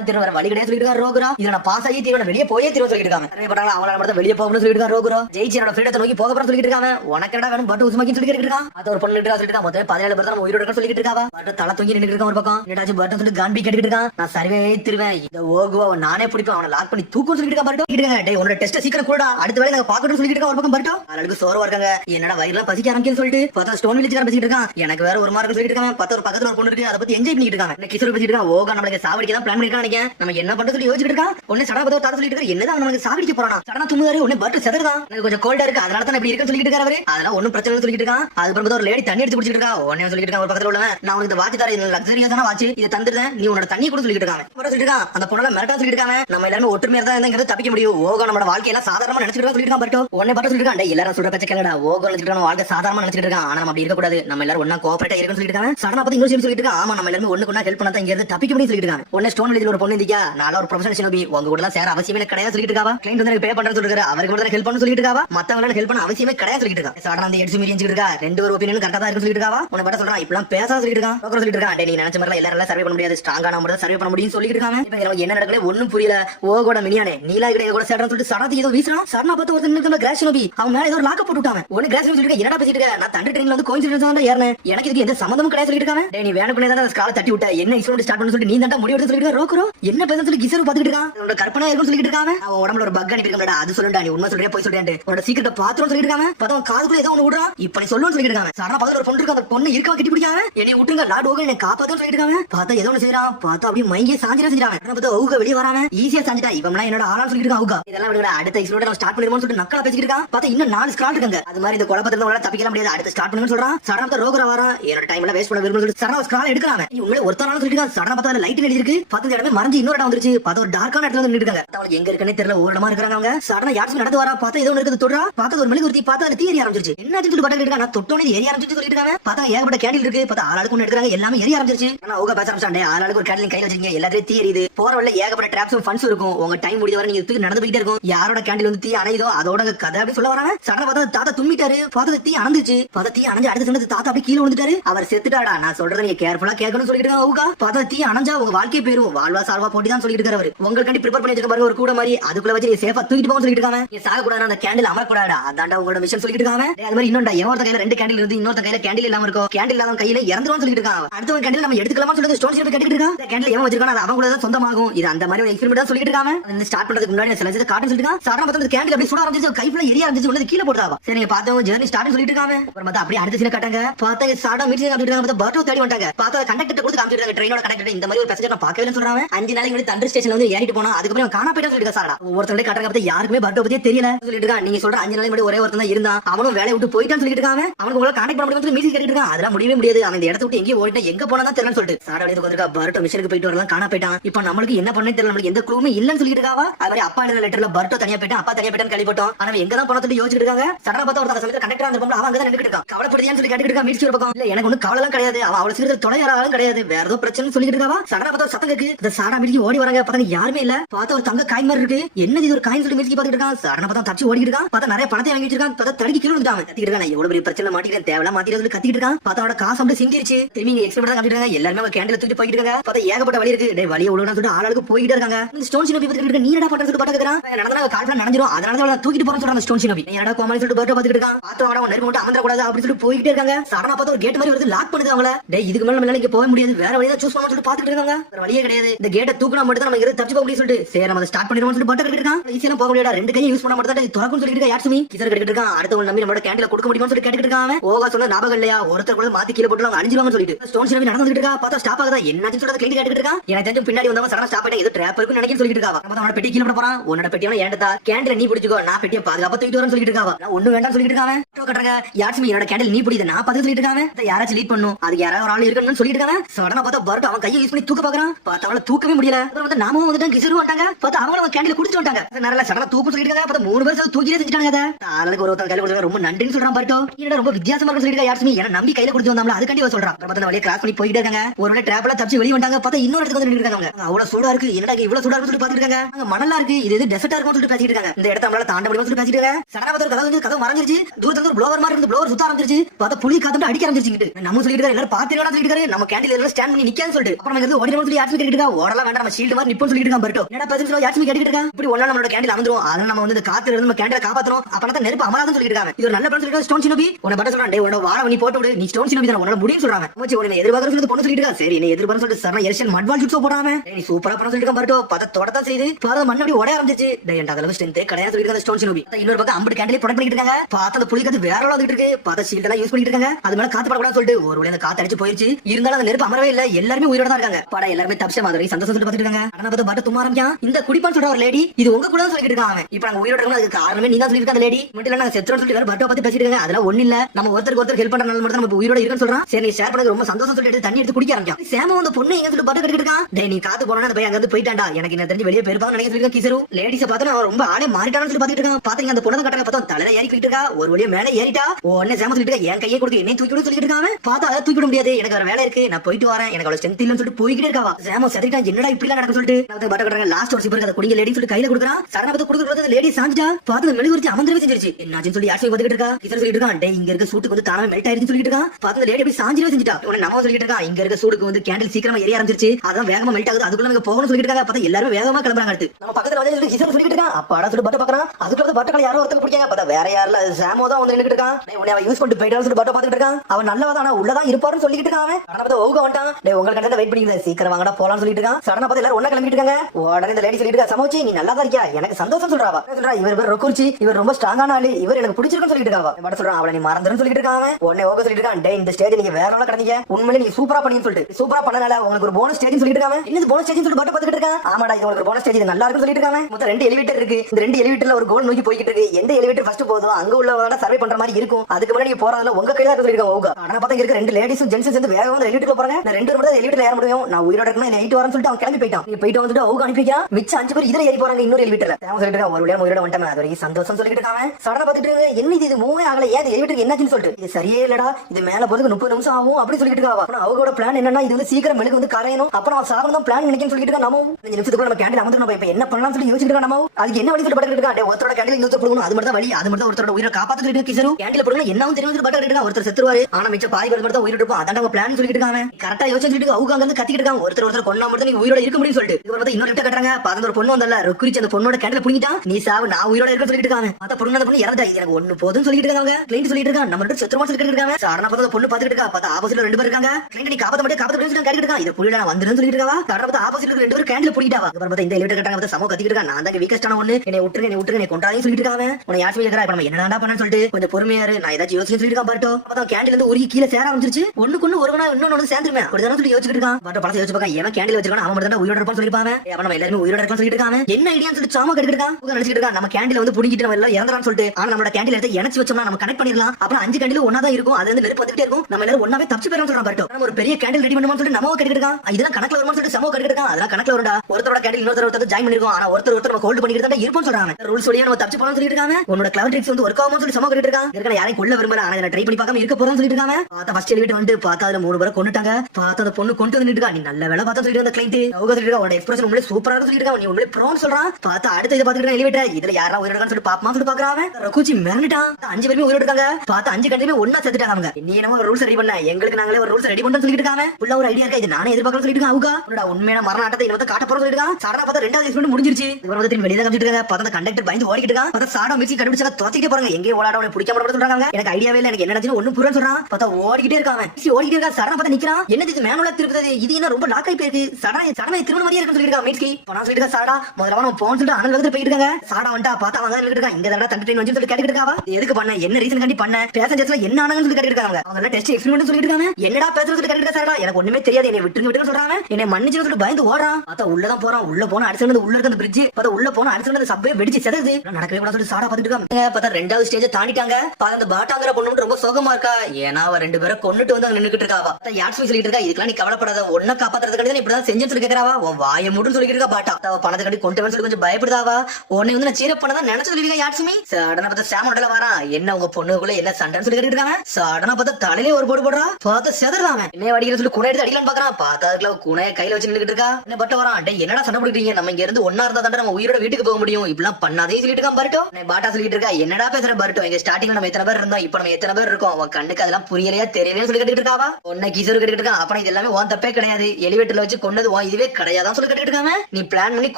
திரும்ப வழி கிடையாது சொல்லிட்டு இருக்காரு ரோகுரா. இத நான் பாஸ் ஆகி திரும்ப வெளியே போயே திரும்ப சொல்லிட்டு இருக்காங்க. நிறைய பட்டாங்க அவங்களால மட்டும் வெளியே போகணும்னு சொல்லிட்டு இருக்காரு ரோகுரா. ஜெயிச்சு என்னோட ஃப்ரீடத்தை நோக்கி போக போறேன்னு சொல்லிட்டு இருக்காங்க. உனக்கு என்னடா வேணும் பட் உசுமாக்கின்னு சொல்லிட்டு இருக்கான். அது ஒரு பொண்ணு சொல்லிட்டு இருக்கான். மொத்தம் 17 பேர் தான் உயிரோட இருக்க சொல்லிட்டு இருக்காவா. பட் தலை தூங்கி நின்னுட்டு இருக்கான் ஒரு பக்கம். என்னடாச்சு பட் சொல்லிட்டு கான்பி கேட்டுட்டு இருக்கான். நான் சர்வே திருவேன் இந்த ஓகுவா நானே பிடிப்பேன், அவனை லாக் பண்ணி தூக்குன்னு சொல்லிட்டு இருக்கான். பர்ட்டோ கிட்ட டேய் உன்னோட டெஸ்ட் சீக்கிரம் கூட அடுத்த வேளை நாங்க பாக்கணும்னு சொல்லிட்டு இருக்கான் ஒரு பக்கம். பர்ட்டோ ஆளுக்கு சோர்வா இருக்காங்க. என்னடா வயிறுலாம் பசிக்க ஆரம்பிக்குன்னு சொல்லிட்டு பார்த்தா ஸ்டோன் வில்லேஜ்காரன் பேசிட்டு இருக்கான். எனக்கு வேற ஒரு மார்க் சொல்லிட்டு இருக்கான். பார்த்தா ஒரு பக்கத்துல ஒரு பொண்ணு இருக்கு, அதை பத்தி என்ஜாய் பண்ணிட்டு இருக்காங்க. இன்னைக்கு கிசோர் பேசிட்டு இருக்கான். ஓகா நம்மளுக்கு சாவடிக்க தான் பிளான் பண்ணிருக்கான் நினைக்கிறேன். நம்ம என்ன பண்றது சொல்லி யோசிச்சுட்டு இருக்கான். உடனே சடா பார்த்தா தாத்தா சொல்லிட்டு இருக்காரு, என்னதான் நம்மளுக்கு சாவடிக்க போறானா. சடனா தும்முறாரு. உடனே பர்ட்டோ செதறதான். எனக்கு கொஞ்சம் கோல்டா இருக்கு, அதனால தான் இப்படி இருக்குன்னு சொல்லிட்டு இருக்காரு. அதெல்லாம் ஒண்ணும் பிரச்சனை சொல்லிட்டு இருக்கான். அதுக்கப்புறம் பார்த்தா ஒரு லேடி தண்ணி எடுத்து குடிச்சிட்டு இருக்கா. உடனே சொல்லிட்டு இருக்கான் ஒரு பக்கத்துல உள்ளவன், நான் உனக்கு இந்த வாட்ச் தரேன், லக்ஸரியாஸான வாட்ச், இதை தந்துடுறேன், நீ உன்னோட தண்ணி கூட சொல்லிட்டு இருக்காங்க. சொல்லிட்டு இருக்கான். அந்த பொண்ணல மிரட்டா சொல்லிட்டு இருக்காங்க. நம்ம எல்லாரும் ஒற்றுமையா தான் இருந்தா தப்பிக்க முடியும். ஓகோ நம்ம வாழ்க்கையெல்லாம் சாதாரணமா நினைச்சிட்டு சொல்லிட்டு இருக்கான். பர்ட்டோ உடனே பர்ட்டோ சொல்லிட்டு இருக்கான், எல்லாரும் சொல்ற பச்சை கேளடா. ஓகோ நினைச்சிட்டு நம்ம வாழ்க்கை சாதாரணமா நினைச்சிட்டு இருக்கான். ஆனா நம்ம அப்படி இருக்க கூடாது, நம்ம எல்லாரும் ஒண்ணா கோஆபரேட்டா இருக்குன்னு சொல்லிட்டு இருக்காங்க. சடனா பார்த்து இன்னொரு சொல்லிட்டு இருக்கான். ஆமா நம்ம எல்லாரும் ஒண்ணுக்கு ஒண்ணா ஹெல்ப் பண்ணா தான் இங்க இருந்து தப்பிக்க முடியும் சொல்லிட்டு இருக்காங்க. உடனே ஸ்டோன் வில்லேஜ்ல ஒரு பொண்ணு இருந்தியா, நான் ஒரு ப்ரொஃபஷனல் ஷினோபி, உங்க கூட சேர அவசியமே கிடையாது சொல்லிட்டு இருக்காவா. கிளைண்ட் வந்து எனக்கு பே பண்றேன்னு சொல்லிட்டு இருக்காரு. அவருக்கு மட்டும் ஹெல்ப் பண்ண சொல்லிட்டு இருக்காவா. மத்தவங்கள ஹெல்ப் பண்ண அவசியமே கிடையாது சொல்லிட்டு இருக்கா. சடனா அந்த எட்ஸ் மீறிஞ்சிட்டு இருக்கா. ரெண்டு ஒரு ஒபினியன் கரெக்ட்டா தான் இருக்கு சொல்லிட்டு இருக்காவா. உன்னை பட்ட சொல்றான் இப்பலாம் பேச சொல்லிட்டு இருக்கான். ப்ரோக்கர் சொல்லிட்டு இருக்கான், டேய் நீ நினைச்ச மாதிரி எல்லாரும் சர்வே பண்ண முடியாது, ஸ்ட்ராங்கான மட்டும் சர்வே பண்ண முடியும்னு சொல்லிட்டு இருக்காங்க. இப்போ எனக்கு என்ன நடக்கல ஒண்ணும் புரியல. ஓகோட மினியானே நீலா கிட்ட கூட சேரன்னு சொல்லிட்டு சடனா ஏதோ வீசுறான். சடனா பார்த்து ஒருத்தன் நின்னுட்டு கிராஷ் ஷினோபி அவன் மேல ஏதோ லாக்க போட்டு விட்டாங்க. உடனே கிராஷ் ஷினோபி சொல்லிட்டு என்னடா பேசிட்டு இருக்க, நான் தண்டர் ட்ரெயின்ல வந்து கோயின்சிடன்ஸ் தான் ஏறனே, எனக்கு இதுக்கு எந்த சம்பந்தமும் கிடையாது சொல்லிட்டு இருக்காங்க. டேய் நீ வேணுக்குனே தான் ஸ்கால தட்டி விட்ட, என்ன இஷ்யூ ஸ்டார்ட் பண்ணு சொல்லிட்டு நீ தான் முடிவு எடுத்து சொல்லிட்டு ரோக்குறோ என்ன பேச சொல்லி கிசரு பாத்துட்டு இருக்கான். உன்னோட கற்பனை இருக்குன்னு சொல்லிட்டு இருக்காங்க. அவன் உடம்புல ஒரு பக் அனுப்பிருக்கா, அது சொல்லுடா நீ உண்மை சொல்றியா போய் சொல்றியான்னு உன்னோட சீக்கிரட்ட பாத்துறோம் சொல்லிட்டு இருக்காங்க. பார்த்தா காதுக்குள்ள ஏதோ ஒன்னு விடுறான். இப்ப நீ சொல்லுன்னு சொல்லிட்டு இருக்காங்க. சடனா பார்த்தா ஒரு பொண்ணு இருக்கு, அந்த பொண்ணு இருக்கா கட்டி பிடிக்காம என்னை விட்டுங்க லாட் ஓக என்ன காப்பாத்துன்னு சொல்லிட்டு இருக்காங்க. பார்த்தா ஏதோ ஒன்னு செய்யறான். பார்த்தா அப்படியே மைங்கே சாஞ்சிரா செஞ்சாங்க. பார்த்தா அவங்க வெளியே வராம ஈஸியா சாஞ்சிட்டா. இவன் என்னோட ஆளான்னு சொல்லிட்டு இருக்கான். அவங்க இதெல்லாம் விடுங்க, அடுத்த எபிசோட நம்ம ஸ்டார்ட் பண்ணிடுவோம்னு சொல்லிட்டு நக்கலா பேசிட்டு இருக்கான். பார்த்தா இன்னும் 4 ஸ்கிரால் இருக்காங்க. அது மாதிரி இந்த குழப்பத்துல உங்களால தப்பிக்க முடியாது, அடுத்து ஸ்டார்ட் பண்ணுன்னு சொல்றான். சடனா ரோகரா வரான். என்னோட டைம் எல்லாம் வேஸ்ட் பண்ண விரும்புன்னு சொல்லிட்டு சடனா ஸ்கிரால் எடுக்கலாம். நீ உண்மையிலே ஒருத்தரான சொல்லிட்டு இருக்கான். சடனா பார்த்தா லைட் எழுதி இருக்கு. பார்த்த இடமே மறைஞ்சு இன்னொரு இடம் வந்துருச்சு. பார்த்தா ஒரு டார்க்கான இடத்துல வந்து நின்னுட்டு இருக்காங்க. அவங்களுக்கு எங்க இருக்குன்னு தெரியல, ஒரு இடமா இருக்காங்க அவங்க. சடனா யாரும் நடந்து வரா. பார்த்தா ஏதோ ஒன்னு இருக்குது தொடுறா. பார்த்தா ஒரு மெழுகுவர்த்தி பார்த்தா அது தீய ஆரம்பிச்சிருச்சு. என்ன சொல்லிட்டு பட்டன் இருக்கா, நான் தொட்டோனே ஏறி ஆரம்பிச்சிட்டு சொல்லிட்டு இருக்காங்க. பார்த்தா ஏகப்பட்ட கேண்டில் இருக்கு. பார்த்தா ஆளாளுக்கு ஒன்னு எடுக்கறாங்க, எல்லாமே ஏறி ஆரம்பிச்சிருச்சு. ஆனா அவங்க பேச ஆரம்பிச்சாண்டே ஆளாளுக்கு ஒரு கேண்டில் கையில வச்சிருக்கீங்க, எல்லாத்தையும் தீ எரியுது. போற வழியில ஏகப்பட்ட ட்ராப்ஸும் ஃபன்ஸ் இருக்கும். உங்க டைம் முடிய வர நீங்க தூக்கி நடந்து போயிட்டே இருக்கும். யாரோட கேண்டில் வந்து தீ அணையுதோ அதோட கதை அப்படி சொல்ல வராங்க. சடனா பார்த்தா தாத்தா தும்மிட்டாரு. பார்த்தா தீ அணைஞ்சிச்சு. பார்த்தா தீ அணைஞ்சு அடுத்த சொன்னது தாத்தா அப்படியே கீழே விழுந்துட்டாரு. அவர் செத்துட்டாடா, நான் சொல்றதை நீங்க கேர்ஃபுல்லா கேட்கணும்னு சொல்லிட்டு இருக்காங்க. அவங்க பார்த்தா தீ அணைஞ்சா உங்க வாழ்க்கையே போயிரும், வாழ்வா சால்வா போட்டி தான் சொல்லிட்டு இருக்காரு. உங்களுக்காண்டி ப்ரிப்பேர் பண்ணி வச்சிருக்க பாருங்க ஒரு கூட மாதிரி, அதுக்குள்ள வச்சு நீங்க சேஃபா தூக்கிட்டு போக சொல்லிட்டு இருக்காங்க. நீங்க சாக கூடாது, அந்த கேண்டில் அமரக்கூடாதா, அதான்டா உங்களோட மிஷன் சொல்லிட்டு இருக்காங்க. அது மாதிரி இன்னொரு எவர்த்த கையில 2 கேண்டில் இருந்து இன்னொரு கையில கேண்டில் இல்லாம இருக்கும். கேண்டில் இல்லாத கையில இறந்துருவான்னு சொல்லிட்டு இருக்காங்க. அடுத்த கேண்டில் நம்ம எடுத்துக்கலாமா சொல்லிட்டு ஸ்டோன் ஷிப் கேட்டுட்டு இருக்காங்க. இந்த கேண்டில் எவன் வச்சிருக்கானோ அது அவங்க கூட தான் சொந்தமாகும். இது அந்த மாதிரி ஒரு எக்ஸ்பெரிமெண்ட் தான் சொல்லிட்டு இருக்காங்க. இந்த ஸ்டார்ட் பண்றதுக்கு முன்னாடி சில விஷயத்தை காட்டுன்னு சொல்லிட்டு இருக்காங்க. சாதாரண பார்த்தா கேண்டில் அப்படியே சுட ஆரம்பிச்சு கை ஃபுல்லா எரிய ஆரம்பிச்சு உள்ளது கீழே போடுறாவா. சரி நீங்க பார்த்தவங்க ஜர்னி ஸ்டார்ட் சொல்லிட்டு இருக்காங்க. அப்புறம் பார்த்தா அப்படியே அடுத்த சீனை காட்டாங்க. பார்த்தா சாடா மீட்டிங் காமிச்சிட்டு இருக்காங்க. பார்த்தா பர்ட்டோ தேடி வந்துட்டாங்க. பார்த்தா கண்டக்டர் கொடுத்து காமிச்சிட்டு ட்ரெயினோட கண்டக்டர் இந்த மாதிரி ஒரு பேசஞ்சர் நான் பார்க்கவே இல்லைன்னு சொல்றாங்க. 5 நாளைக்கு முன்னாடி தண்டர் ஸ்டேஷன்ல வந்து ஏறிட்டு போனா அதுக்கப்புறம் காணா போயிட்டா சொல்லிட்டு சாடா ஒவ்வொருத்தருடைய காட்டுறாங்க. பார்த்தா யாருக்குமே பர்ட்டோ பத்தியே தெரியல சொல்லிட்டு இருக்காங்க. நீங்க சொல்ற 5 நாளைக்கு முன்னாடி ஒரே ஒருத்தன் தான் இருந்தான், அவனும் வேலையை விட்டு போயிட்டான்னு சொல்லிட்டு இருக்காங்க. அவனுக்கு உங்களை கான்டாக்ட் பண்ண முடியும்னு மீட்டிங் கேட்டுட்டு இருக்காங்க. அதெல்லாம் முடியவே முடியாது, அவன் இந்த இடத்த விட்டு எங்கேயும் ஓடிட்டா எங்க போனா தான் தெரியலன்னு சொல்லிட்டு சாடா வெளியே உட்கார்ந்திருக்கா. பர்ட்டோ மிஷனுக்கு போயிட்டு வரலாம் காணா போயிட்டான். இப்போ நம்மளுக்கு என்ன பண்ணே தெரியல, நம்மளுக்கு எந்த க்ளூமே இல்லன்னு சொல்லிட்டு இருக்காவா. அது மாதிரி அப்பா எழுதின லெட்டர்ல பர்ட்டோ தனியா போயிட்டான், அப்பா தனியா போயிட்டான்னு கேள்விப்பட்டோம். ஆனா எங்க தான் போன சொல்லி யோசிச்சுட்டு இருக்காங்க. சடனா பார்த்தா ஒரு சமயத்துல கண்டக்டரா அந்த பொம்பளை அவன் அங்க தான் நின்னுட்டு இருக்கான். கவலைப்படுதியான்னு சொல்லி கேட்டுட்டு இருக்கா. மீட்சி ஒரு பக்கம் இல்ல எனக்கு ஒன்னும் கவலைலாம் கிடையாது, அவன் அவ்வளவு சீக்கிரம் தொலையாலும் கிடையாது, வேற ஏதோ பிரச்சனை சொல்லிட்டு இருக்காவா. சடனா பார்த்தா ஒரு சத்தம் கேக்கு. இந்த சாடா மீட்சி ஓடி வராங்க. பார்த்தா யாருமே இல்ல. பார்த்தா ஒரு தங்க காயின் மாதிரி இருக்கு. என்னது இது ஒரு காயின் சொல்லி மீட்சி பார்த்துட்டு இருக்கான். சடனா பார்த்தா தச்சு ஓடிட்டு இருக்கான். பார்த்தா நிறைய பணத்தை வாங்கி வச்சிருக்கான். பார்த்தா தடுக்கி கீழே வந்துட்டான். கத்திட்டு இருக்கான், எவ்வளவு பெரிய பிரச்சனை மாட்டிக்கிறேன் தேவையில்ல மாத்திட்டு சொல்லி கத்திட்டு இருக்கான். பார்த்தா அவனோட காசு அப்படியே சிங்கிருச்சு. திரும்பி இங்க எக்ஸ்பெரிமெண்ட் தான் காமிச்சிட்டு இருக்காங்க. எல்லாரும் கேண்டில் தூக்கிட்டு போயிட்டு இருக்காங்க. பார்த்தா ஏகப்பட்ட வழி இருக்கு. டேய் வழியை விடுனா சொல்லிட்டு ஆளுக்கு போயிட்டே இருக்காங்க. இந்த ஸ்டோன் ஷினோபி பத்தி இருக்க நீ என்னடா பண்றது சொல்லிட்டு பாத்துக்கறான். நடந்தா கால்ல நனைஞ்சிரும், அதனால அவளை தூக்கிட்டு போறேன்னு சொல்றாங்க ஸ்டோன் ஷினோபி. நீ என்னடா கோமாளி சொல்லிட்டு பர்ட்டோ பாத்துட்டு இருக்கான். பார்த்தா அவன நெருங்க மட்டும் அமர்ந்த கூடாது அப்படி சொல்லிட்டு போயிட்டே இருக்காங்க. சடனா பார்த்தா ஒரு கேட் மாதிரி வருது, லாக் பண்ணுது அவங்கள. டேய் இதுக்கு மேல நம்மளால இங்க போக முடியாது, வேற வழியை தான் சூஸ் பண்ணனும்னு சொல்லிட்டு பாத்துட்டு இருக்காங்க. வேற வழியே கிடையாது, இந்த கேட்டை தூக்குனா மட்டும் தான் நம்ம இங்க தப்பிச்சு போக முடியும் சொல்லிட்டு சரி நம்ம ஸ்டார்ட் பண்ணிடுவோம்னு சொல்லிட்டு பர்ட்டோ இருக்கான். ஈஸியா போக முடியாதா, 2 கையும் யூஸ் பண்ண மட்டும் தான் துறக்கும்னு சொல்லிட்டு இருக்கா. யாட்சுமி கிசர் கேட்டுட்டு இருக்கான். அடுத்த ஒரு நம்பி நம்மளோட கேண்டில கொடுக்க முடியும்னு சொல்லி கேட்டுட்டு இருக்கான். ஓகா சொன்ன ஞாபகம் இல்லையா, ஒருத்தர் கூட மாத்தி கீழே போட்டு அழிஞ்சிருவாங்கன்னு சொல்லிட்டு ஸ்டோன் சினபி நடந்துட்டு இருக்கா. பார்த்தா ஸ்டாப் ஆகுதா என்னாச்சு சொல்றது கிளிண்ட் கேட்டுட்டு இருக்கா. எனக்கு தெரிஞ்சு பின்னாடி வந்தவங்க சடனா ஸ்டாப் ஆயிட்டா ஏதோ ட்ராப் இருக்குன்னு நினைக்கிறேன் சொல்லிட்டு இருக்கா. அப்ப அவன பெட்டி கீழே போட போறான். உன்னோட பெட்டியான ஏண்டா கேண்டில் நீ பிடிச்சுக்கோ, நான் பெட்டியை பாதுகாப்பா தூக்கிட்டு வரேன்னு சொல்லிட்டு இருக்கா. நான் ஒண்ணு வேண்டாம் சொல்லிட்டு இருக்காங்க. கட்டுறாங்க யாட்ஸ்மி என்னோட கேண்டில் நீ பிடித நான் பார்த்து சொல்லிட்டு இருக்காங்க. யாராச்சும் லீட் பண்ணும் அது யாராவது ஒரு ஆள் இருக்கணும்னு சொல்லிட்டு இருக்காங்க. சடனா பார்த்தா பர்ட் அவன் கையை யூஸ் பண்ணி தூக்க பாக்குறான். பார்த்தா அவளை தூக்கவே முடியல. அப்புறம் வந்து நாமும் வந்துட்டாங்க கிசரு வந்தாங்க. பார்த்தா அவங்களும் கேண்டில் குடிச்சு வந்தாங்க. நல்ல சடனா தூக்கு சொல்லிட்டு இருக்காங்க. பார்த்தா 3 பேர் தூக்கியே செஞ்சுட்டாங்க. ஆளுக்கு ஒருத்தர் கையில கொடுத்து ரொம்ப நன்றின்னு சொல்றான் பர்ட்டோ. என்னடா ரொம்ப வித்தியாசமா இருக்கு சொல்லிட்டு யாட்ஸ்மி என்ன நம்பி கையில கொடுத்து வந்தாங்களா அதுக்காண்டி சொல்றான். பார்த்தா வழியை கிராஸ் பண்ணி போயிட்டே இருக்காங்க. ஒருவேளை டிராப்ல தப்பிச்சு வெளிய வந்தாங்க. பார்த்தா இன்னொரு இடத்துக்கு வந்து நின்னுட்டாங்க. அவ்வளவு சூடா இருக்கு என்னடா இவ்வளவு சூடா இருக்குன்னு சொல்லி பாத்துட்டு இருக்காங்க. அங்க மணலா இருக்கு இது எது டெசர்ட்டா இருக்கும்னு சொல்லிட்டு பேசிட்டு இருக்காங்க. இந்த இடத்த நம்மளால தாண்ட முடியும்னு சொல்லி பேசிட்டு இருக்காங்க. சடனா பார்த்தா கதவு மறைஞ்சிருச்சு. தூரத்துல ஒரு ப்ளோவர் மாதிரி இருந்து ப்ளோவர் சுத்த ஆரம்பிச்சிருச்சு. பார்த்தா புலி காத்துட்டு அடிக்க ஆரம்பிச்சிட்டு நம்ம சொல்லிட்டு இருக்காரு எல்லாரும் பாத்துறடா சொல்லிட்டு இருக்காரு. நம்ம கேண்டில் எல்லாம் ஸ்டாண்ட் பண்ணி நிக்கான்னு சொல்லிட்டு அப்புறம் இங்க ஓடி வந்து யாட்ஸ்மி கேட்டிட்டு இருக்கா. ஓடலாம் வேண்டாம் நம்ம ஷீல்ட் மாதிரி நிப்போன்னு சொல்லிட்டு இருக்கான் பர்ட்டோ. என்னடா பேசுறீங்க யாட்ஸ்மி கேட்டிட்டு இருக்கா. இப்படி ஒண்ணா நம்மளோட கேண்டில் அமர்ந்துரும். அதனால நம்ம வந்து இந்த காத்துல இருந்து நம்ம கேண்டில காப்பாத்தணும். அப்பதான் நெருப்பு அமராதுன்னு சொல்லிட்டு இருக்காங்க. இது ஒரு நல்ல பிளான் சொல்லிட்டு ஸ்டோன் சினோபி உன்னை பட்ட சொல்றான். டேய் உன்னோட வாரம் நீ போட்டு விடு நீ ஸ்டோன் சினோபி தான் உன்னால முடியும் சொல்றாங்க. மச்சி உன்னை எதிர்பார்க்கற சொல்லிட்டு பொண்ணு சொல்லிட்டு இருக்கா. சரி நீ எதிர்பார்க்கற சொல்லிட்டு சரண எர்ஷன் மட்வால் ஜுட்ஸோ போடாம நீ சூப்பரா பண்ண சொல்லிட்டு இருக்கான் பர்ட்டோ. பார்த்தா தொடதா செய்து பாத மண்ண அப்படி உடைய ஆரம்பிச்சிச்சு. டேய் அந்த அளவு ஸ்ட்ரென்த் கிடையாது சொல்லிட்டு இருக்காங்க ஸ்டோன் சினோபி. இன்னொரு பக்கம் அம்பு கேண்டிலே ப்ரொடெக்ட் பண்ணிட்டு இருக்காங்க. பார்த்தா அந்த புலி காத்து வேற லெவல்ல வந்துட்டு இருக்கு. பார்த்தா ஷீல்ட் எல்லாம் யூஸ் பண்ணிட்டு இருக்காங்க. அது மேல காத்து படக்கூடாதுன்னு சொல்லிட்டு ஒரு வேளை அந்த காத்து அடிச்சு போயிருச்சு. இருந்தாலும் அந்த நெருப்பு அமரவே இல்ல. எல்லாரும் உயிரோட தான் இருக்காங்க. பட எல்லாரும் தப்பிச்ச மாதிரி சந்தோஷம் சொல்லிட்டு பாத்துட்டு இருக்காங்க. ஆனா பார்த்தா பட்ட தும்மா ஆரம்பிச்சான். இந்த குடிப்பான்னு சொல்ற ஒரு லேடி இது உங்க கூட சொல்லிட்டு இருக்காங்க. இப்போ நாங்க உயிரோட இருக்கோம் அதுக்கு காரணமே நீ தான் சொல்லிட்டு இருக்க. அந்த லேடி மட்டும் இல்ல நாங்க செத்துறோம் சொல்லிட்டு பட்டோ பத்தி பேசிட்டு இருக்காங்க. அதெல்லாம் ஒண்ணு இல்ல நம்ம ஒருத்தருக்கு ஒருத்தர் ஹெல்ப் பண்றனால மட்டும் நம்ம உயிரோட இருக்குன்னு சொல்றான். சரி நீ ஷேர் பண்ணது ரொம்ப சந்தோஷம் சொல்லிட்டு தண்ணி எடுத்து குடிக்க ஆரம்பிச்சான். சேம அந்த பொண்ணு எங்க சொல்லிட்டு பட்டோ கட்டிட்டு இருக்கான். டேய் நீ காத்து போனா அந்த பையன் அங்க இருந்து போயிட்டான்டா எனக்கு என்ன தெரிஞ்சு வெளியே போயிருப்பாங்க நினைக்க சொல்லிட்டு கிசரு லேடிஸை பார்த்து அவன் ரொம்ப ஆளே மாறிட்டான்னு சொல்லி பாத்துட்டு இருக்கான். பாத்தீங்க அந்த பொண்ணு கட்டங்க பார்த்தா தலையில ஏறி போயிட்டு இருக்கா. ஒரு வழியா மேல ஏறிட்டா உடனே சேம சொல்லிட்டு என் கையை கொடுக்க என்னை தூக்கி விட சொல்லிட்டு இருக்கான். பார்த்தா அதை தூக்கி விட முடியாது எனக்கு வேற வேலை இருக்கு நான் போயிட்டு வரேன் எனக்கு அவ்வளவு ஸ்ட்ரென்த் இல்லன்னு சொல்லிட்டு போய்கிட்டே இருக்காவா. சேம செத்துட்டா என்னடா இப்படி எல்லாம் நடக்கும் சொல்லிட்டு பட்டோ கட்டுறாங்க. லாஸ்ட் ஒரு சிப்பர் அதை குடிங்க லேடி சொல்லிட்டு கையில கொடுக்குறான். சடனா பார்த்து கொடுக்குறது லேடி சாஞ்சிட்டா. பார்த்து மெழுகு வச்சு அமர்ந்தவே செஞ்சிருச்சு. என்னாச்சுன்னு சொல்லி யாட்ஸ்மி பார்த்துட்டு இருக்கா. கிசர் சொல்லிட்டு இருக்கான். டேய் இங்க இருக்க சூட்டுக்கு வந்து தானே மெல்ட் ஆயிருச்சு சொல்லிட்டு இருக்கான். பார்த்து அந்த லேடி அப்படி சாஞ்சிரவே செஞ்சிட்டா. உடனே நம்ம சொல்லிட்டு இருக்கான் இங்க இருக்க சூடுக்கு வந்து கேண்டில் சீக்கிரமா எரிய ஆரம்பிச்சிருச்சு. அதான் வேகமா மெல்ட் ஆகுது அதுக்குள்ள நம்ம போகணும்னு சொல்லிட்டு இருக்காங்க. பார்த்தா எல்லாரும் வேகமா கிளம்புறாங்க. அடுத்து நம்ம பக்கத்துல வந்து கிசர் சொல்லிட்டு இருக்கான். அப்பாடா சொல்லிட்டு பட்டோ பாக்குறான். அதுக்குள்ள பட்டோல யாரோ ஒருத்தர் பிடிக்காங்க. பார்த்தா வேற யாரல சாமோ தான் வந்து நின்னுட்டு இருக்கான். உடனே அவன் யூஸ் பண்ணிட்டு போயிட்டான்னு சொல்லிட்டு பட்டோ பாத்துட்டு இருக்கான். அவன் நல்லவதான் ஆனா உள்ளதான் இருப்பாருன்னு சொல்லிட்டு இருக்கான். ஆனா பார்த்தா ஓக வந்துட்டான். டேய் உங்க கண்டத வெயிட் பண்ணிங்க சீக்கிரம் வாங்கடா போலாம்னு சொல்லிட்டு இருக்கான். சடனா பார்த்தா எல்லாரும் ஒண்ணா கிளம்பிட்டு இருக்காங்க. உடனே இந்த லேடி சொல்லிட்டு இருக்கா சமோச்சி நீ நல்லா தான் இருக்கியா எனக்கு சந்தோஷம் சொல்றாவா. சொல்றா இவர் பேர் ரொக்குர்ச்சி இவர் ரொம்ப ஸ்ட்ராங்கான ஆளு இவர் எனக்கு பிடிச்சிருக்குன்னு சொல்லிட்டு இருக்காவா. பட் சொல்றான் அவளை நீ மறந்துருன்னு சொல்லிட்டு இருக்கான். உடனே ஓக சொல்லிட்டு இருக்கான். டேய் இந்த ஸ்டேஜ் நீங்க வேற லெவல்ல கடந்தீங்க உண்மையிலே நீங்க சூப்பரா பண்ணீங்கன்னு சொல்லிட்டு சூப்பரா பண்ணனால உங்களுக்கு ஒரு போனஸ் ஸ்டேஜ் சொல்லிட்டு இருக்காங்க. என்ன போனஸ் ஸ்டேஜ் சொல்லிட்டு பட்டோ பாத்துட்டு இருக்கான். ஆமாடா இது உங்களுக்கு போனஸ் ஸ்டேஜ் இது நல்லா இருக்குன்னு சொல்லிட்டு இருக்காங்க. மொத்தம் 2 எலிவேட்டர் இருக்கு. இந்த 2 எலிவேட்டர்ல ஒரு கோல் நோக்கி போயிட்டு இருக்கு. எந்த எலிவேட்டர் ஃபர்ஸ்ட் போதோ அங்க உள்ளவங்கள சர்வே பண்ற மாதிரி இருக்கும். அதுக்கு முன்னாடி நீங்க போறதுல உங்க கையில தான் சொல்லிருக்காங்க. ஓகா ஆனா பார்த்தா இருக்க 2 லேடிஸும் ஜென்ஸும் சேர்ந்து வேகமா வந்து எலிவேட்டர்ல போறாங்க. நான் 2 பேர் மட்டும் எலிவேட்டர்ல ஏற முடியும். நான் உயிரோட இருக்கணும் என்ன 8 வரேன்னு சொல்லிட்டு அவன் கிளம்பி போயிட்டான். நீ போயிட்டு வந்துட்டு ஓக அனுப்பிக்கிறான். மிச்சம் 5 பேர் இதுல ஏறி போறாங்க இன்னொரு எலிவேட்டர்ல. அவன் சொல்லிட்டு இருக்கான் ஒரு வேளை உயிரோட வந்துட்டாங்க அது வரைக்கும் சந்தோஷம் சொல்லிட்டு இருக்காங்க. சடனா பார்த்துட்டு என்ன இது மூவே ஆகல ஏன் எலிவேட்டர் என்னாச்சுன்னு சொல்லிட்டு இது சரியே இல்லடா இது மேல போறதுக்கு 30 நிமிஷம் ஆகும் அப்படி சொல்லிட்டு இருக்காவா. அவங்களோட பிளான் என்னன்னா இது வந்து சீக்கிரம் மெழுகு வந்து கரையணும் அப்புறம் அவன் சாகணும் தான் பிளான் நினைக்கன்னு சொல்லிட்டு இருக்கா. நம்ம 5 நிமிஷத்துக்கு நம்ம கேண்டில் அமர்ந்து நம்ம இப்ப என்ன பண்ணலாம்னு சொல்லி யோசிச்சுட்டு இருக்கா. நம்ம அதுக்கு என்ன வழி சொல்லிட்டு பட்டு இருக்கா. ஒருத்தரோட கேண்டில் இன்னொருத்தர் போடணும் அது மட்டும் தான் வழி. அது மட்டும் ஒருத்தரோட உயிரை காப்பாத்து சொல்லிட்டு கிசரு கேண்டில் போடணும் என்னவும் தெரியும் சொல்லிட்டு பட்டு இருக்கா. ஒருத்தர் செத்துருவாரு ஆனா மிச்ச பாதி பேர் மட்டும் உயிரோட இருப்போம் அதான் அவங்க பிளான் சொல்லிட்டு இருக்காங்க. கரெக்டா யோசிச்சு சொல்லிட்டு அவங்க அங்க இருந்து கத்திட்டு இருக்காங்க. ஒருத்தர் கொன்னா மட்டும் நீங்க உயிரோட இருக்க முடியும்னு சொல்லிட்டு இவர் வந்து இன்னொரு லிஃப்ட் கட்டுறாங்க. பாத்து ஒரு பொண்ணு வந்தல்ல ரொக்குரிச்சு அந்த பொண்ணோட கேண்டில் புடிங்கிட்டான். நீ சாவு நான் உயிரோட இருக்க சொல்லிட்டு இருக்காங்க. அந்த பொண்ணு அந்த பொண்ணு இறந்தா இது எனக்கு ஒண்ணு போதும்னு சொல்லிட்டு இருக்காங்க. கிளைண்ட் சொல்லிட்டு இருக்காங்க நம்ம ரெண்டு செத்துருமா சொல்லிட்டு இருக்காங்க. சாரணா பார்த்து பொண்ணு பாத்துட்டு இருக்கா. பார்த்தா ஆப்போசிட்ல 2 பேர் இருக்காங்க. கிளைண்ட் நீ காப்பாத்த முடியாது காப்பாத்த முடியாது கேட்டுட்டு இருக்கான். இத புரியல நான் வந்துறேன்னு சொல்லிட்டு இருக்கா. சாரணா பார்த்து ஆப்போசிட்ல 2 பேர் கேண்டில் புடிங்கிட்டாவா. அப்புறம் பார்த்தா இந்த லிஃப்ட் கட்டாங்க. பார்த்தா சமோ கத்திட்டு இருக்கான். நான் தான் வீக்கஸ்டான ஒண்ணு என்னை விட்டுருங்க என்னை கொண்டாதே சொல்லிட்டு இருக்காங்க. உன்னை யார் சொல்லி இருக்கா இப்ப நம்ம என்னடா பண்ணன்னு சொல்லிட்டு கொஞ்சம் பொறுமையா இரு நான் ஏதாச்சும் யோசிச்சு சொல்லிட்டு இருக்கான். பாட்டோ பார்த்தா கேண்டில் இருந்து உருகி கீழே சேர ஆரம்பிச்சிருச்சு. ஒண்ணுக்குன்னு ஒருவனா இன்னொன்னு சேர்ந்துருமே அப்படிதான் சொல்லி யோசிச்சுட்டு இருக்கான். பாட்டோ பழச யோசிச்சு பார்க்க எவன் கேண்டில் வச்சிருக்கான் அவன் மட்டும் தான் உயிரோட இருப்பான்னு சொல்லிருப்பாங்க. அப்ப நம்ம எல்லாரும் உயிரோட இருக்கான்னு சொல்லிட்டு இருக்காங்க. என்ன ஐடியான்னு சொல்லி சாமா கட்டிட்டு இருக்கான். நினைச்சிட்டு இருக்கான் நம்ம கேண்டில் வந்து புடிங்கிட்டு நம்ம எல்லாம் இறந்துறான்னு சொல்லிட்டு. ஆனா நம்மளோட கேண்டில் எடுத்து இணைச்சு வச்சோம்னா நம்ம கனெக்ட் பண்ணிடலாம். அப்புறம் 5 கேண்டில் ஒண்ணா தான் இருக்கும். அது வந்து நெருப்பு வந்துட்டே இருக்கும். நம்ம எல்லாரும் ஒண்ணாவே தப்பிச்சு போயிரும் சொல்றான். பாட்டோ நம்ம ஒரு பெரிய கேண்டில் ரெடி பண்ணுவோம்னு சொல்லிட்டு நம்ம கட்டிட்டு இருக்கான். இதெல்லாம் கணக்குல வரும்னு சொல்லிட்டு சமோ கட்டிட்டு இருக்கான். அதெல்லாம் கணக்குல வரும்டா. ஒருத்தரோட கேண்டில் இன்னொருத்தர் ஜாயின் பண்ணிருக்கோம். ஆனா ஒருத்தர் நம்ம ஹோல்ட் பண்ணிட்டு தான் இருப்போம்னு சொல்றாங்க. ரூல்ஸ் வழியா நம்ம தப்பிச்சு போறோம்னு சொல்லிட்டு இருக்காங்க. உன்னோட கிளவர் ட்ரிக்ஸ் வந்து ஒர்க் ஆகும்னு சொல்லி சமோ கட்டிட்டு இருக்கான். இருக்கற யாரையும் கொல்ல விரும்பல ஆனா இத ட்ரை பண்ணி பார்க்காம இருக்க போறோம்னு சொல்லிட்டு இருக்காங்க. பார்த்தா ஃபர்ஸ்ட் எலிவேட்டர் வந்து பார்த்தா அதுல 3 பேரை கொன்னுட்டாங்க. பார்த்தா அந்த பொண்ணு கொண்டு வந்து நின்னுட்டா. நீ நல்ல வேலை பார்த்தா சொல்லிட்டு அந்த கிளைண்ட் அவங்க சொல்லிட்டு இருக்காங்க. உன்னோட எக்ஸ்பிரஷன் உண்மையிலே சூப்பரா சொல்லிட்டு இருக்காங்க. நீ உண்மையிலே ப்ரோன்னு சொல்றான். பார்த்தா அடுத்து இத பாத்துட்டு எலிவேட்டர் இதுல யாரா உயிரோட சொல்லி பாப்பமா சொல்லி பாக்குறாங்க. ரகுச்சி மிரண்டுட்டான். 5 பேருமே உயிரோட இருக்காங்க. பார்த்தா 5 கண்டிப்பா ஒண்ணா செத்துட்டாங்க. அவங்க நீ நம்ம ரூல்ஸ் ரெடி பண்ண எங்களுக்கு நாங்களே ஒரு ரூல்ஸ் ரெடி பண்ணு சொல்லிட்டு இருக்காங்க. உள்ள ஒரு ஐடியா இருக்கா இது நானே எதிர்பார்க்கற சொல்லிட்டு இருக்காங்க. அவங்க உன்னோட உண்மையான மரண ஆட்டத்தை இவங்க காட்ட போறோம் சொல்லிட்டு இருக்காங்க. சாடா பார்த்தா 2வது எக்ஸ்பெரிமென்ட் முடிஞ்சிருச்சு. இவங்க வந்து திரும்பி வெளிய காமிச்சிட்டு இருக்காங்க. பார்த்தா கண்டக்டர் பயந்து ஓடிக்கிட்டு இருக்கான். பார்த்தா சாடா மிச்சி கண்டுபிடிச்சா தோத்திட்டே போறாங்க. எங்கே ஓடாட அவனை பிடிக்காம போட சொல்றாங்க. எனக்கு ஐடியாவே இல்ல எனக்கு என்ன நடந்துச்சு ஒண்ணும் புரியல சொல்றான். பார்த்தா ஓடிக்கிட்டே இருக்காங்க. ஓடிக்கிட்டே இருக்கா. சாடா பார்த்தா நிக்கிறான். என்ன இது மேனுவலா திருப்பது இது என்ன ரொம்ப லாக் ஆயி போயிருக்கு. சாடா திரும்ப மாதிரியே இருக்குன்னு சொல்லிட்டு இருக்கான். மீட்ஸ்கி நான் சொல்லிட்டு இருக்கா. சாடா முதல்ல அவன் போன் சொல்லிட்டு அனல் வந்து போயிட்டு இருக்காங்க. சாடா வந்துட்டா பார்த்தா அவங்க நின்னுட்டு இருக்காங்க. இந்த தடவை தண்டு ட்ரெயின் வந்து சொல்லி கேட்டுட்டு இருக்காவா. எதுக்கு பண்ண என்ன ரீசன் கண்டி பண்ண பேசஞ்சர்ஸ்ல என்ன ஆனாங்கன்னு சொல்லி கேட்டுட்டு இருக்காங்க. அவங்க டெஸ்ட் நெக்ஸ்ட் எக்ஸ்பெரிமெண்ட் சொல்லிட்டு இருக்காங்க. என்னடா பேசுறது சொல்லி கரெக்டா சாரடா எனக்கு ஒண்ணுமே தெரியாது என்னை விட்டுருங்க சொல்றாங்க. என்னை மன்னிச்சு சொல்லி பயந்து ஓடுறான். பார்த்தா உள்ளதான் போறான். உள்ள போன அடிச்சு உள்ள இருக்க அந்த பிரிட்ஜ் பார்த்தா உள்ள போன அடிச்சு சப்பே வெடிச்சு செதறது. நடக்கவே கூட சொல்லி சாடா பாத்துட்டு இருக்காங்க. பார்த்தா ரெண்டாவது ஸ்டேஜ் தாண்டிட்டாங்க. பார்த்தா அந்த பாட்டாங்கிற பொண்ணு ரொம்ப சோகமா இருக்கா. ஏன்னா அவ ரெண்டு பேரை கொண்டுட்டு வந்து அங்க நின்னுட்டு இருக்காவா. யாட்ஸ்மி சொல்லிட்டு இருக்கா இதுக்கெல்லாம் நீ கவலைப்படாத ஒன்ன காப்பாத்துறதுக்காண்டி இப்படிதான் செஞ்சு சொல்லி கேக்குறாவா. உன் வாயை மூடுன்னு சொல்லிட்டு இருக்கா பாட்டா. அவ பணத்தை கட்டி கொண்டு வந்து சொல்லி கொஞ்சம் பயப்படுதாவா. உன்னை வந்து நான் சீரப் பண்ணதான் நினைச்சு சொல்லிருக்கா யாட்ஸ்மி. சடனா பார்த்தா சாம் உடல வரான். என்ன உங்க பொண்ணுக்குள்ள என்ன சண்டைன்னு சொல்லி கேட்டு இருக்காங்க. சடனா பார்த்தா தலையிலே ஒரு போடு போடுறா. பார்த்தா செதறாம என்ன அடிக்கிற சொல்லி குணை எடுத்து அடிக்கலான்னு பாக்குறான். பார்த்தா அதுக்குள்ள குணைய கையில வச்சு நின்னுட்டு இருக்கா. என்ன பட்ட வரான். டே என்னடா சண்டை போட்டுட்டீங்க நம்ம இங்க இருந்து ஒன்னா இருந்தா தான் நம்ம உயிரோட வீட்டுக்கு போக முடியும். இப்பெல்லாம் பண்ணாதே சொல்லிட்டு இருக்கான் பர்ட்டோ. பாட்டா சொல்லிட்டு இருக்கா என்னடா பேசுற பர்ட்டோ. எங்க ஸ்டார்டிங்ல நம்ம எத்தனை பேர் இருந்தோம் இப்ப நம்ம எத்தனை பேர் இருக்கோம். அவன் கண்ணுக்கு அதெல்லாம் புரியலையா தெரியலையா சொல்லி கேட்டுட்டு இருக்காவா. உன்னை கிசரு கேட்டுட்டு இருக்கான். அப்ப இது எல்லாமே உன் தப்பே கிடையாது. எலிவேட்டர்ல வச்சு கொண்டது உன் இதுவே கிடையாதான் சொல்லி கேட்டுட்டு இருக்காங்க. நீ பிளான் பண்ணி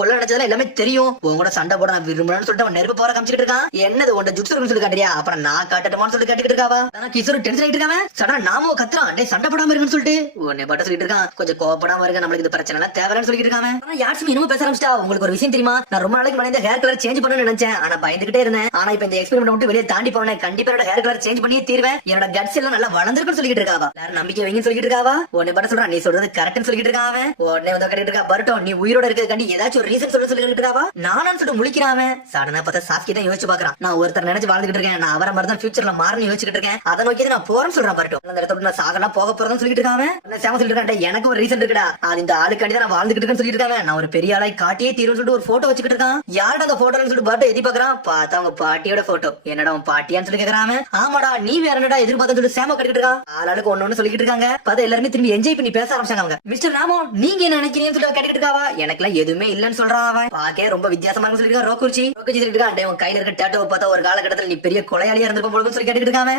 கொள்ள நினைச்சதுல எல்லாமே தெரியும். உன் கூட சண்டை போட நான் விரும்புறேன்னு சொல்லிட்டு அவன் நெருப்பு போற காமிச்சிட்டு இருக்கான். என்னது உன்ட ஜுட்சு சொல்லி காட்டுறியா அப்புறம் நான் காட்டட்டுமான்னு சொல்லி கேட்டுட்டு இருக்காவா. ஆனா கிசரு டென்ஷன் ஆயிட்டு இருக்காங்க. சடனா நாமோ கத்துறான். டே சண்டை போடாம இருக்குன்னு சொல்லிட்டு உன்னை பட்ட சொல்லிட்டு இருக்கான். கொஞ்சம் கோபப்படாம இருக்க நம்மளுக்கு இந்த பிரச்சனை எல்லாம் தேவைன்னு சொல்லிட்டு இருக்காங்க. ஆனா யாட்ஸ்மி இன்னும் பேச ஆரம்பிச்சிட்டா. உங்களுக்கு ஒரு விஷயம் தெரியுமா நான் ரொம்ப நாளைக்கு முன்னாடி இந்த ஹேர் கலர் சேஞ்ச் பண்ணணும்னு நினைச்சேன். ஆனா பயந்துகிட்டே இருந்தேன். ஆனா இப்ப இந்த எக்ஸ்பெரிமெண்ட் விட்டு வெளியே தாண்டி போனேன். கண்டிப்பா என்னோட ஹேர் கலர் சேஞ்ச் பண்ணியே தீர்வேன். என்னோட கட்ஸ் எல்லாம் நல்லா வளர்ந்துருக்குன்னு சொல்லிட்டு இருக்காவா. எல்லாரும் நம்பிக்கை வைங்கன்னு சொல்லிட்டு இருக்காவா. உன்னை பட்ட சொல்றான் நீ சொல்றது கரெக்ட்னு சொல்லிட்டு இருக்காங்க. உடனே வந்து கேட்டுட்டு இருக்கா பர்ட்டோ நீ உயிரோட இருக்கிறதுக்காண்டி ஏதாச்சும் ஒரு ரீசன் சொல்லிட்டு இருக்காவா. நானும் சொல்லிட்டு முழிக்கிறான். சடனா பார்த்தா சாஸ்கி தான் யோசிச்சு பாக்குறான். நான் ஒருத்தர் நினைச்சு வாழ்ந்துட்டு இருக்கேன். நான் அவரை மாதிரி தான் ஃபியூச்சர்ல மாறணும் யோசிச்சுட்டு இருக்கேன். அதை நோக்கி நான் போறேன்னு சொல்றான் பர்ட்டோ. அந்த இடத்துல நான் சாகலாம் போக போறேன்னு சொல்லிட்டு இருக்காங்க. சேம சொல்லிட்டு இருக்கேன் எனக்கு ஒரு ரீசன் இருக்குடா. அது இந்த ஆளுக்காண்டி தான் நான் வாழ்ந்துட்டு இருக்கேன்னு சொல்லிட்டு இருக்காங்க. நான் ஒரு பெரிய ஆளாய் காட்டியே தீரும்னு சொல்லிட்டு ஒரு போட்டோ வச்சுக்கிட்டு இருக்கான். யாரோட அந்த போட்டோன்னு சொல்லிட்டு பர்ட்டோ எதி பாக்குறான். பார்த்தா அவங்க பாட்டியோட போட்டோ. என்னடா உன் பாட்டியான்னு சொல்லி கேக்குறான். ஆமாடா நீ வேற என்னடா எதிர்பார்த்து சொல்லிட்டு சேம கட்டிட்டு இருக்கான். ஆளாளுக்கு ஒன்னு சொல்லிட்டு இருக்காங்க. பார்த்தா எல்லாருமே திரும்பி என்ஜாய் பண்ணி பேச ஆரம்பிச்சாங்க. மிஸ்டர் ராமோ நீங்க என்ன நினைக்கிறீங்கன்னு சொல்லிட்டு கேட்டுட்டு இருக்காவா. எனக்கு எல்லாம் எதுவுமே இல்லன்னு சொல்றான். அவன் பாக்கே ரொம்ப வித்தியாசமா சொல்லிட்டு இருக்கான். ரோக்குச்சி சொல்லிட்டு இருக்கான். உன் கையில இருக்க டேட்டோவை பார்த்தா ஒரு காலகட்டத்தில் நீ பெரிய கொலையாளியா இருந்திருக்கும் போல சொல்லி கேட்டுட்டு இருக்காங்க.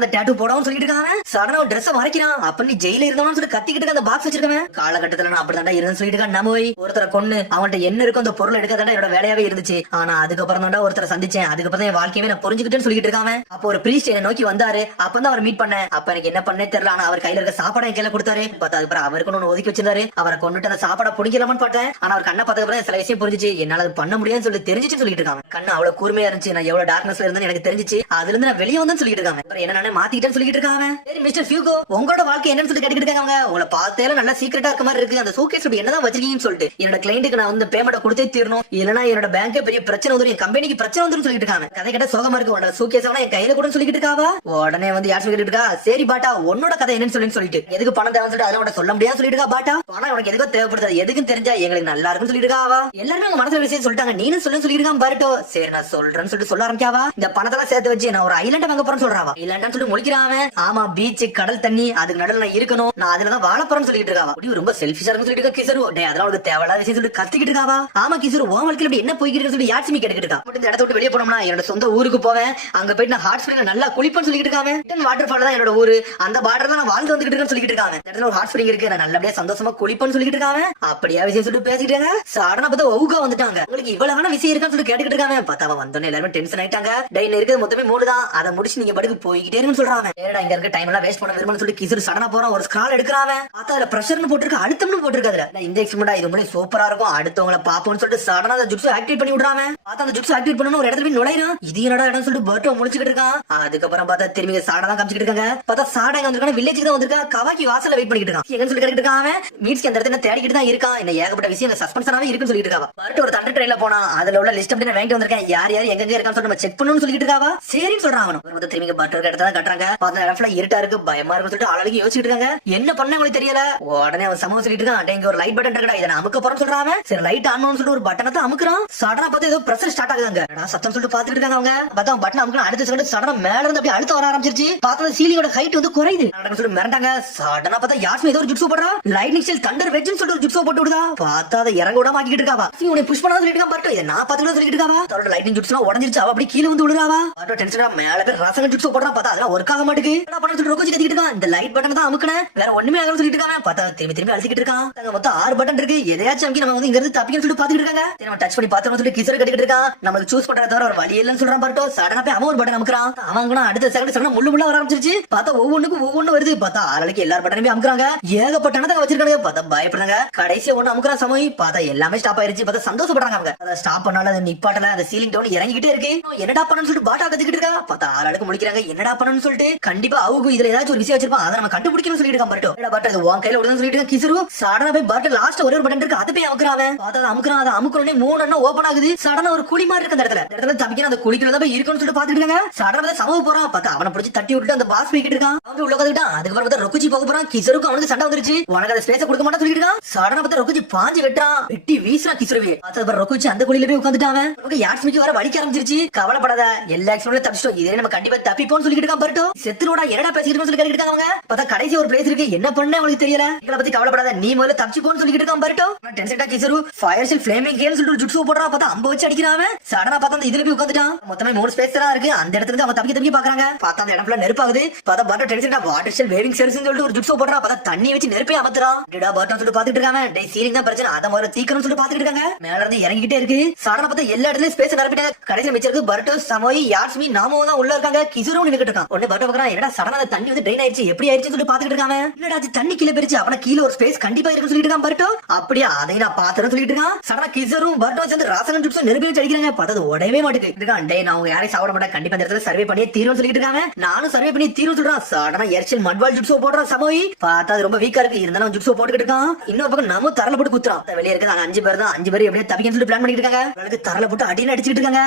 அந்த டேட்டூ போடவும் சொல்லிட்டு இருக்காங்க. சடனா ஒரு ட்ரெஸ் மறைக்கிறான். அப்ப நீ ஜெயில இருந்தவனு சொல்லி கத்திக்கிட்டு அந்த பாக்ஸ் வச்சிருக்கேன். காலகட்டத்துல நான் அப்படிதான் இருந்தேன்னு சொல்லிட்டு இருக்கான். நம்ம ஒருத்தரை கொண்டு அவன்கிட்ட என்ன இருக்கும் அந்த பொருள் எடுக்காதான் என்னோட வேலையாவே இருந்துச்சு. ஆனா அதுக்கப்புறம் தான் ஒருத்தரை சந்திச்சேன். அதுக்கப்புறம் என் வாழ்க்கையவே நான் புரிஞ்சுக்கிட்டேன்னு சொல்லிட்டு இருக்காங்க. அப்போ ஒரு பிரீஸ்ட் என்ன நோக்கி வந்தாரு. அப்பதான் அவர் மீட் பண்ணேன். அப்ப எனக்கு என்ன பண்ணே தெரியல. ஆனா அவர் கையில இருக்க சாப்பாடை கையில கொடுத்தாரு. பார்த்தா அதுக்கப்புறம் அவருக்கு ஒண்ணு ஒதுக்கி வச்சிருந்தாரு. அவரை கொண்டுட்டு அந்த சாப்பாடை பிடிக்கலாமான்னு பார்த்தேன். ஆனா அவர் கண்ணை பார்த்ததுக்கு சில விஷயம் புரிஞ்சிச்சு. என்னால அது பண்ண முடியாதுன்னு சொல்லி தெரிஞ்சிச்சு சொல்லிட்டு இருக்காங்க. கண்ணு அவ்வளவு கூர்மையா இருந்துச்சு. நான் எவ்வளவு டார்க்னஸ்ல இருந்தேன்னு எனக்கு தெரிஞ்சிச்சு. அதுல இருந்து நான் வெளியே வந்தேன்னு சொல்லிட்டு இருக்காங்க. அப்புறம் என்ன மாத்திக்கிட்டேன்னு சொல்லிட்டு இருக்காங்க. சரி மிஸ்டர் ஃபியூகோ உங்களோட வாழ்க்கை என்னன்னு சொல்லி கேட்டுட்டு இருக்காங்க. உங்களை பார்த்தேல நல்லா சீக்கிரட்டா இருக்க மாதிரி இருக்கு. அந்த சூட்கேஸ் என்னதான் வச்சிருக்கீங்கன்னு சொல்லிட்டு என்னோட கிளைண்ட்டுக்கு நான் வந்து பேமெண்ட் கொடுத்தே தீரணும். இல்லனா என்னோட பேங்க் பெரிய பிரச்சனை வந்து என் கம்பெனிக்கு பிரச்சனை வந்து சொல்லிட்டு இருக்காங்க. கதை கேட்ட சோகமா இருக்கு. உன்னோட சூட்கேஸ் எல்லாம் என் கையில கூட சொல்லிட்டு இருக்காவா. உடனே வந்து யார் சொல்லிட்டு இருக்கா. சரி பாட்டா உன்னோட கதை என்னன்னு சொல்லிட்டு எதுக்கு பணம் தேவைன்னு சொல்லிட்டு அதோட சொல்ல முடியாது சொல்லிட்டு இருக்கா. பாட்டா பணம் உனக்கு எதுக்கோ தேவைப்படுது. எதுக்குன்னு தெரிஞ்சா எங்களுக்கு நல்லா இருக்குன்னு சொல்லிட்டு இருக்காவா. எல்லாருமே உங்க மனசுல விஷயம் சொல்லிட்டாங்க. நீனும் சொல்லிட்டு இருக்கான் பர்ட்டோ. சரி நான் சொல்றேன்னு சொல்லிட்டு சொல்ல ஆரம்பிக்காவா. இந்த பணத்தெல்லாம் சேர்த்து வச்சு நான் ஒரு ஐலாண்ட் வாங்க போறேன்னு சொல்றாவா. ஐலாண்டான்னு சொல்லிட்டு முழிக்கிறான். ஆமா பீச் கடல் தண்ணி அதுக்கு நடுவில் நான் இருக்கணும். நான் அதுலதான் வாழ போறேன்னு சொல்லிட்டு இருக்காவா. அப்படி ரொம்ப செல்ஃபிஷா இருக்கு சொல்லிட்டு இருக்கா கிசரு. அதெல்லாம் உனக்கு தேவையில்லாத விஷயம் சொல்லிட்டு கத்திக்கிட்டு இருக்காவா. ஆமா கிசரு உன் வாழ்க்கையில இப்படி என்ன போய்கிட்டு சொல்லி யாட்ஸ்மி கேட்டுக்கிட்டு இருக்கா. இந்த இடத்த விட்டு வெளியே போனோம்னா என்னோட சொந்த ஊருக்கு போவேன். அங்க போயிட்டு நான் ஹாட் ஸ்பிரிங் நல்லா குளிப்பேன்னு சொல்லிட்டு இருக்காங்க. வாட்டர் ஃபால் தான் என்னோட ஊரு. அந்த பார்டர் தான் நான் வாழ்ந்து வந்துகிட்டு இருக்கேன்னு சொல்லிட்டு இருக்காங்க. இடத்துல ஒரு ஹாட் ஸ்பிரிங் இருக்கு. நான் நல்லபடியா சந்தோஷமா குளிப்பேன்னு சொல்லிட்டு இருக்காங்க. அப்படியா விஷயம் சொல்லிட்டு பேசிட்டு இருக்காங்க. சடனா பார்த்தா ஒவுகா வந்துட்டாங்க. உங்களுக்கு இவ்வளவு விஷயம் இருக்கான்னு சொல்லி கேட்டுக்கிட்டு இருக்காங்க. பார்த்தா அவன் வந்தோடனே எல்லாரும் டென்ஷன் ஆயிட்டாங்க. டைன் இருக்கிறது மொத்தமே 3 தான். அதை முடிச்சு நீங்க படுக்கு போய்கிட்டே இருக்குன்னு சொல்றாங்க. ஏடா இங்க இருக்க டைம் எல்லாம் வேஸ்ட் பண்ண விரும்புன்னு சொல்லிட்டு கிசரு சடனா போறான். ஒரு ஸ்க்ரால் எடுக்கறாங்க. பார்த்தா அதுல பிரஷர்னு போட்டுருக்கு அழுத்தம்னு போட்டுருக்கு. அதுல இந்த எக்ஸ்பெரிமெண்ட் இது முன்னாடி சூப்பரா இருக்கும். அடுத்தவங்கள பாப்போம்னு சொல்லிட்டு சடனா அந்த ஜுட்ஸு ஆக்டிவேட் பண்ணி விடுறாங்க. பார்த்தா அந்த ஜுட்ஸு ஆக்டிவேட் பண்ணனும் ஒரு இடத்துல போய் நுழைறான். இது என்னடா இடம் சொல்லிட்டு பர்ட்டோ முழிச்சிட்டு இருக்கான். அதுக்கப்புறம் பார்த்தா திரும்பி சாடா தான் காமிச்சிட்டு இருக்காங்க. பார்த்தா சாடா எங்க வந்திருக்காங்க. வில்லேஜுக்கு தான் வந்திருக்கா. கவாக்கி வாசல்ல வெயிட் பண்ணிட்டு இருக்கான். எங்கன்னு சொல்லி கேட்டுட்டு இருக்கான். மீட்ஸ் அந்த இடத்துல தேடிக்கிட்டு தான் இருக்கான். என்ன ஏகப்பட்ட விஷயம் சஸ்பென்ஸாவே இருக்குன்னு சொல்லிட்டு இருக்காவா. பர்ட்டோ ஒரு தண்டர் ட்ரெயின்ல போனா அதுல உள்ள லிஸ்ட் அப்படி வாங்கிட்டு வந்திருக்கேன். யார் யார் எங்க இருக்கான்னு சொல்லிட்டு நம்ம செக் பண்ணணும்னு சொல்லிட்டு இருக்காவா. சரின்னு சொல்றான். அவன் திரும்பி பர்ட்டோ இடத்துல கட்டுறாங்க. பார்த்தா இடத்துல இருட்டா இருக்கு பயமா இருக்குன்னு சொல்லிட்டு ஆளுக்கு யோசிச்சுட்டு இருக்காங்க. என்ன பண்ண உங்களுக்கு தெரியல. உடனே அவன் சமம் சொல்லிட்டு இருக்கான். இங்க ஒரு லைட் பட்டன் இருக்கடா இதை அமுக்க போறேன்னு சொல்றாங்க. சரி லைட் ஆன் பண்ணணும்னு சொல்லிட்டு ஒரு பட்டனை அமுக்குறான். சடனா பார்த்து ஏதோ பிரஷர் ஸ்டார்ட் ஆகுதுங்க. சத்தம் சொல்லிட்டு பாத்துட்டு இருக்காங்க. அவங்க பார்த்தா பட்டன் அமுக்குறான். அடுத்த செகண்ட் சடனா மேல இருந்து அப்படியே அழுத்த வர ஆரம்பிச்சிருச்சு. பார்த்தா சீலிங்கோட ஹைட் வந்து குறையுது. சொல்லி மிரண்டாங்க. சடனா பார்த்தா யாருமே ஏதோ ஒரு ஜுட்ஸு போடுறா. லைட்னிங் ஸ்டைல் தண்டர் வெட்ஜ்னு சொல்லிட்டு ஒரு ஜுட்ஸு போட்டு விடுதா. பார்த்தா அதை இறங்க விடாம ஆக்கிட்டு இருக்காவா. உன்னை புஷ் பண்ணாத சொல்லிட்டு இருக்கான். பர்ட்டோ இதை நான் பாத்துட்டு சொல்லிட்டு இருக்காவா. அதோட லைட்னிங் ஜுட்ஸ்லாம் உடைஞ்சிருச்சு. அவ அப்படி கீழே வந்து விடுறாவா. பர்ட்டோ டென்ஷனா மேல பேர் ரசங்க ஜுட்ஸு போடுறா. பார்த்தா அதெல்லாம் ஒர்க் ஆக மாட்டேங்குது. என்ன பண்ண சொல்லி ரோக்கோச்சி கத்திட்டு இருக்கான். இந்த லைட் பட்டன் தான் அமுக்குனேன். வேற ஒண்ணுமே ஆகலன்னு சொல்லிட்டு இருக்காங்க. பார்த்தா திரும்பி அழுத்திட்டு இருக்கான். அங்க மொத்தம் 6 பட்டன் இருக்கு. எதையாச்சும் அமுக்கி நம்ம வந்து இங்க இருந்து தப்பிக்கன்னு சொல்லிட்டு பாத்துட்டு இருக்காங்க. நம்ம டச் பண்ணி பார்த்தோம்னு சொல்லி கிசர் கட்டிட்டு இருக்கான். நமக்கு சூஸ் பண்றத தவிர ஒரு வழி இல்லன்னு சொல்றான். பர்ட்டோ சடனா போய் அவன் ஒரு பட்டன் அமுக்குறான். அவன் கூட அடுத்த செகண்ட் சடனா முள்ளு வர ஆரம்பிச்சிருச்சு. பார்த்தா ஒவ்வொன்றுக்கும் ஒவ்வொன்னு வருது. பார்த்தா ஆளுக்கு எல்லா பட்டனையும் அமுக்குறாங்க. ஏகப்பட்டனதை வச்சிருக்காங்க. பார்த்தா பயப்படுறாங்க. கடைசியா ஒண்ணு அமுக்குறான் சமயம். பார்த்தா எல்லாமே ஸ்டாப் ஆயிருச்சு. பார்த்தா சந்தோஷப்படுறாங்க. அவங்க அதை ஸ்டாப் பண்ணால அதை நிப்பாட்டல. அந்த சீலிங் டவுன் இறங்கிட்டே இருக்கு. என்னடா பண்ணணும்னு சொல்லிட்டு பாட்டா கத்திக்கிட்டு இருக்கா. பார்த்தா ஆளுக்கு முழிக்கிறாங்க. என்னடா பண்ணணும்னு சொல்லிட்டு கண்டிப்பா அவங்க இருக்கும், இதுல ஏதாச்சும் ஒரு விஷயம் வச்சிருப்பான், அதை நம்ம கண்டுபிடிக்கணும்னு சொல்லிட்டு இருக்கான் பர்ட்டோ. பட் அது உன் கையில விடுன்னு சொல்லிட்டு இருக்கான் கிசுரு. சடனா போய் பர்ட்டோ லாஸ்ட் ஒரே ஒரு பட்டன் இருக்கு, அதை போய் அமுக்குறான். பார்த்தா அமுக்குறான், அதை அமுக்குறோனே 3 அண்ணா ஓபன் ஆகுது. சடனா ஒரு குழி மாதிரி இருக்கு அந்த இடத்துல தப்பிக்கணும், அந்த குழிக்குள்ள தான் போய் இருக்குன்னு சொல்லிட்டு பாத்துட்டு இருக்காங்க. சடனா சமவ போறான், பார்த்தா அவனை பிடிச்சி தட்டி விட்டுட்டு அந்த பாஸ் போய்கிட்டு இருக்கான். அவன் உள்ள வந்துட்டான். அதுக்கப்புறம் பார்த்தா ரொக்குச்சி போக போறான். கிசுருக்கு அவனுக்கு சண்டை வந்துருச்சு. உனக்கு அந்த ஸ்பேஸ கொடுக்க மாட்டான்னு சொல்லிட்டு இருக்கான். சடனா பார்த்தா ரொக்குச்சி பாஞ்சு வெட்டான், வெட்டி வீசுறான் கிசுருவே. பார்த்தா ரொக்குச்சி அந்த குழியில போய் உட்காந்துட்டான். யாட்ஸ்மிக்கு வர வலிக்க ஆரம்பிச்சிருச்சு. கவலைப்படாத, எல்லா எக்ஸ்பிளோட தப்பிச்சிட்டோம், இதே நம்ம கண்டிப்பா தப்பிப்போம்னு சொல்லிட்டு இருக்கான் பர்ட்டோ. செத்துரோடா என்னடா பேசிட்டு சொல்லி கேட்டுட்டு இருக்காங்க. பார்த்தா கடைசி ஒரு பிளேஸ் இருக்கு, என்ன பண்ண உங்களுக்கு தெரியல, இத பத்தி கவலைப்படாத, நீ முதல்ல தப்பிச்சு போன்னு சொல்லிட்டு இருக்கான் பர்ட்டோ. டென்ஷன்டா கிசுரு ஃபயர் ஷெல் ஃப்ளேமிங் கேம் சொல்லிட்டு ஜுட்ஸு போடுறா. பார்த்தா அம்ப வச்சு அடிக்கிறான். சடனா பார்த்தா அந்த இதுல போய் உட்காந்துட்டான். மொத்தமே 3 ஸ்பேஸ் தான் இருக்கு, அந்த இடத்துல இருந்து அவன் தப்பிக்க பாக்குறாங்க. பார்த்தா அந்த இடம் ஃபுல்லா நெருப்பாகுது. பார்த்தா பர்ட்டோ டென்ஷன்டா வாட்டர் ஷெல் வேவிங் செல்ஸ் சொல்லிட்டு ஒரு ஜுட்ஸு போடுறா. பார்த்தா தண்ணி வச்சு நெருப்பே அமத்துறான். டேடா பர்ட்டோ சொல்லிட்டு பாத்துட்டு இருக்காங்க. டே சீலிங் தான் பிரச்சனை, அத முதல்ல தீக்கணும்னு சொல்லிட்டு பாத்துட்டு இருக்காங்க. மேல இருந்து இறங்கிட்டே இருக்கு. சடனா பார்த்தா எல்லா இடத்துலயும் ஸ்பேஸ் நிரப்பிட்டாங்க. கடைசில மிச்சருக்கு பர்ட்டோ, சமோய், யாட்ஸ்மி, நாமோ தான் உள்ள இருக்காங்க. கிசுரு நின்னுட்டு இருக்கான். உடனே பர்ட்டோ பாக்குறான், என்னடா சடனா அந்த தண்ணி வந்து ட்ரெயின் ஆயிடுச்சு, எப்படி ஆயிடுச்சுன்னு சொல்லிட்டு பாத்துட்டு இருக்காங்க. என்னடா அது தண்ணி கீழே போயிருச்சு, அவன கீழே ஒரு ஸ்பேஸ் கண்டிப்பா இருக்குன்னு சொல்லிட்டு இருக்கான் பர்ட்டோ. அப்படியே அதை நான் பாத்துறேன்னு சொல்லிட்டு இருக்கான். சடனா கிசுரும் பர்ட்டோ சேர்ந்து ராசன் ஜுட்ஸும் நெருப்பி வச்சு அடிக்கிறாங்க. பார்த்தது உடவே மாட்டேங்குது. டே நான் அவங்க யாரையும் சாப்பிட மாட்டேன், கண்டிப்பா இந்த இடத்துல சர்வே பண்ணி தீரும் சொல்லிட்டு இருக்காங்க. நானும் சர்வே பண்ணி தீரும் சொல்றான். சடனா எரிச்சல் மட்வால் ஜுட்ஸோ போடுறான் சமோய். பார்த்தா அது ரொம்ப வீக்கா இருக்கு, இருந்தாலும் ஜுட்ஸோ போட்டுக்கிட்டு இருக்கான். இன்னொரு பக்கம் நம்ம தரல போட்டு குத்துறான். வெளியே இருக்கு 5 பேர் தான், 5 பேர் எப்படியே தப்பிக்கன்னு சொல்லிட்டு பிளான் பண்ணிட்டு இருக்காங்க. அவளுக்கு தரல போட்டு அடின்னு அடிச்சிட்டு இருக்காங்க.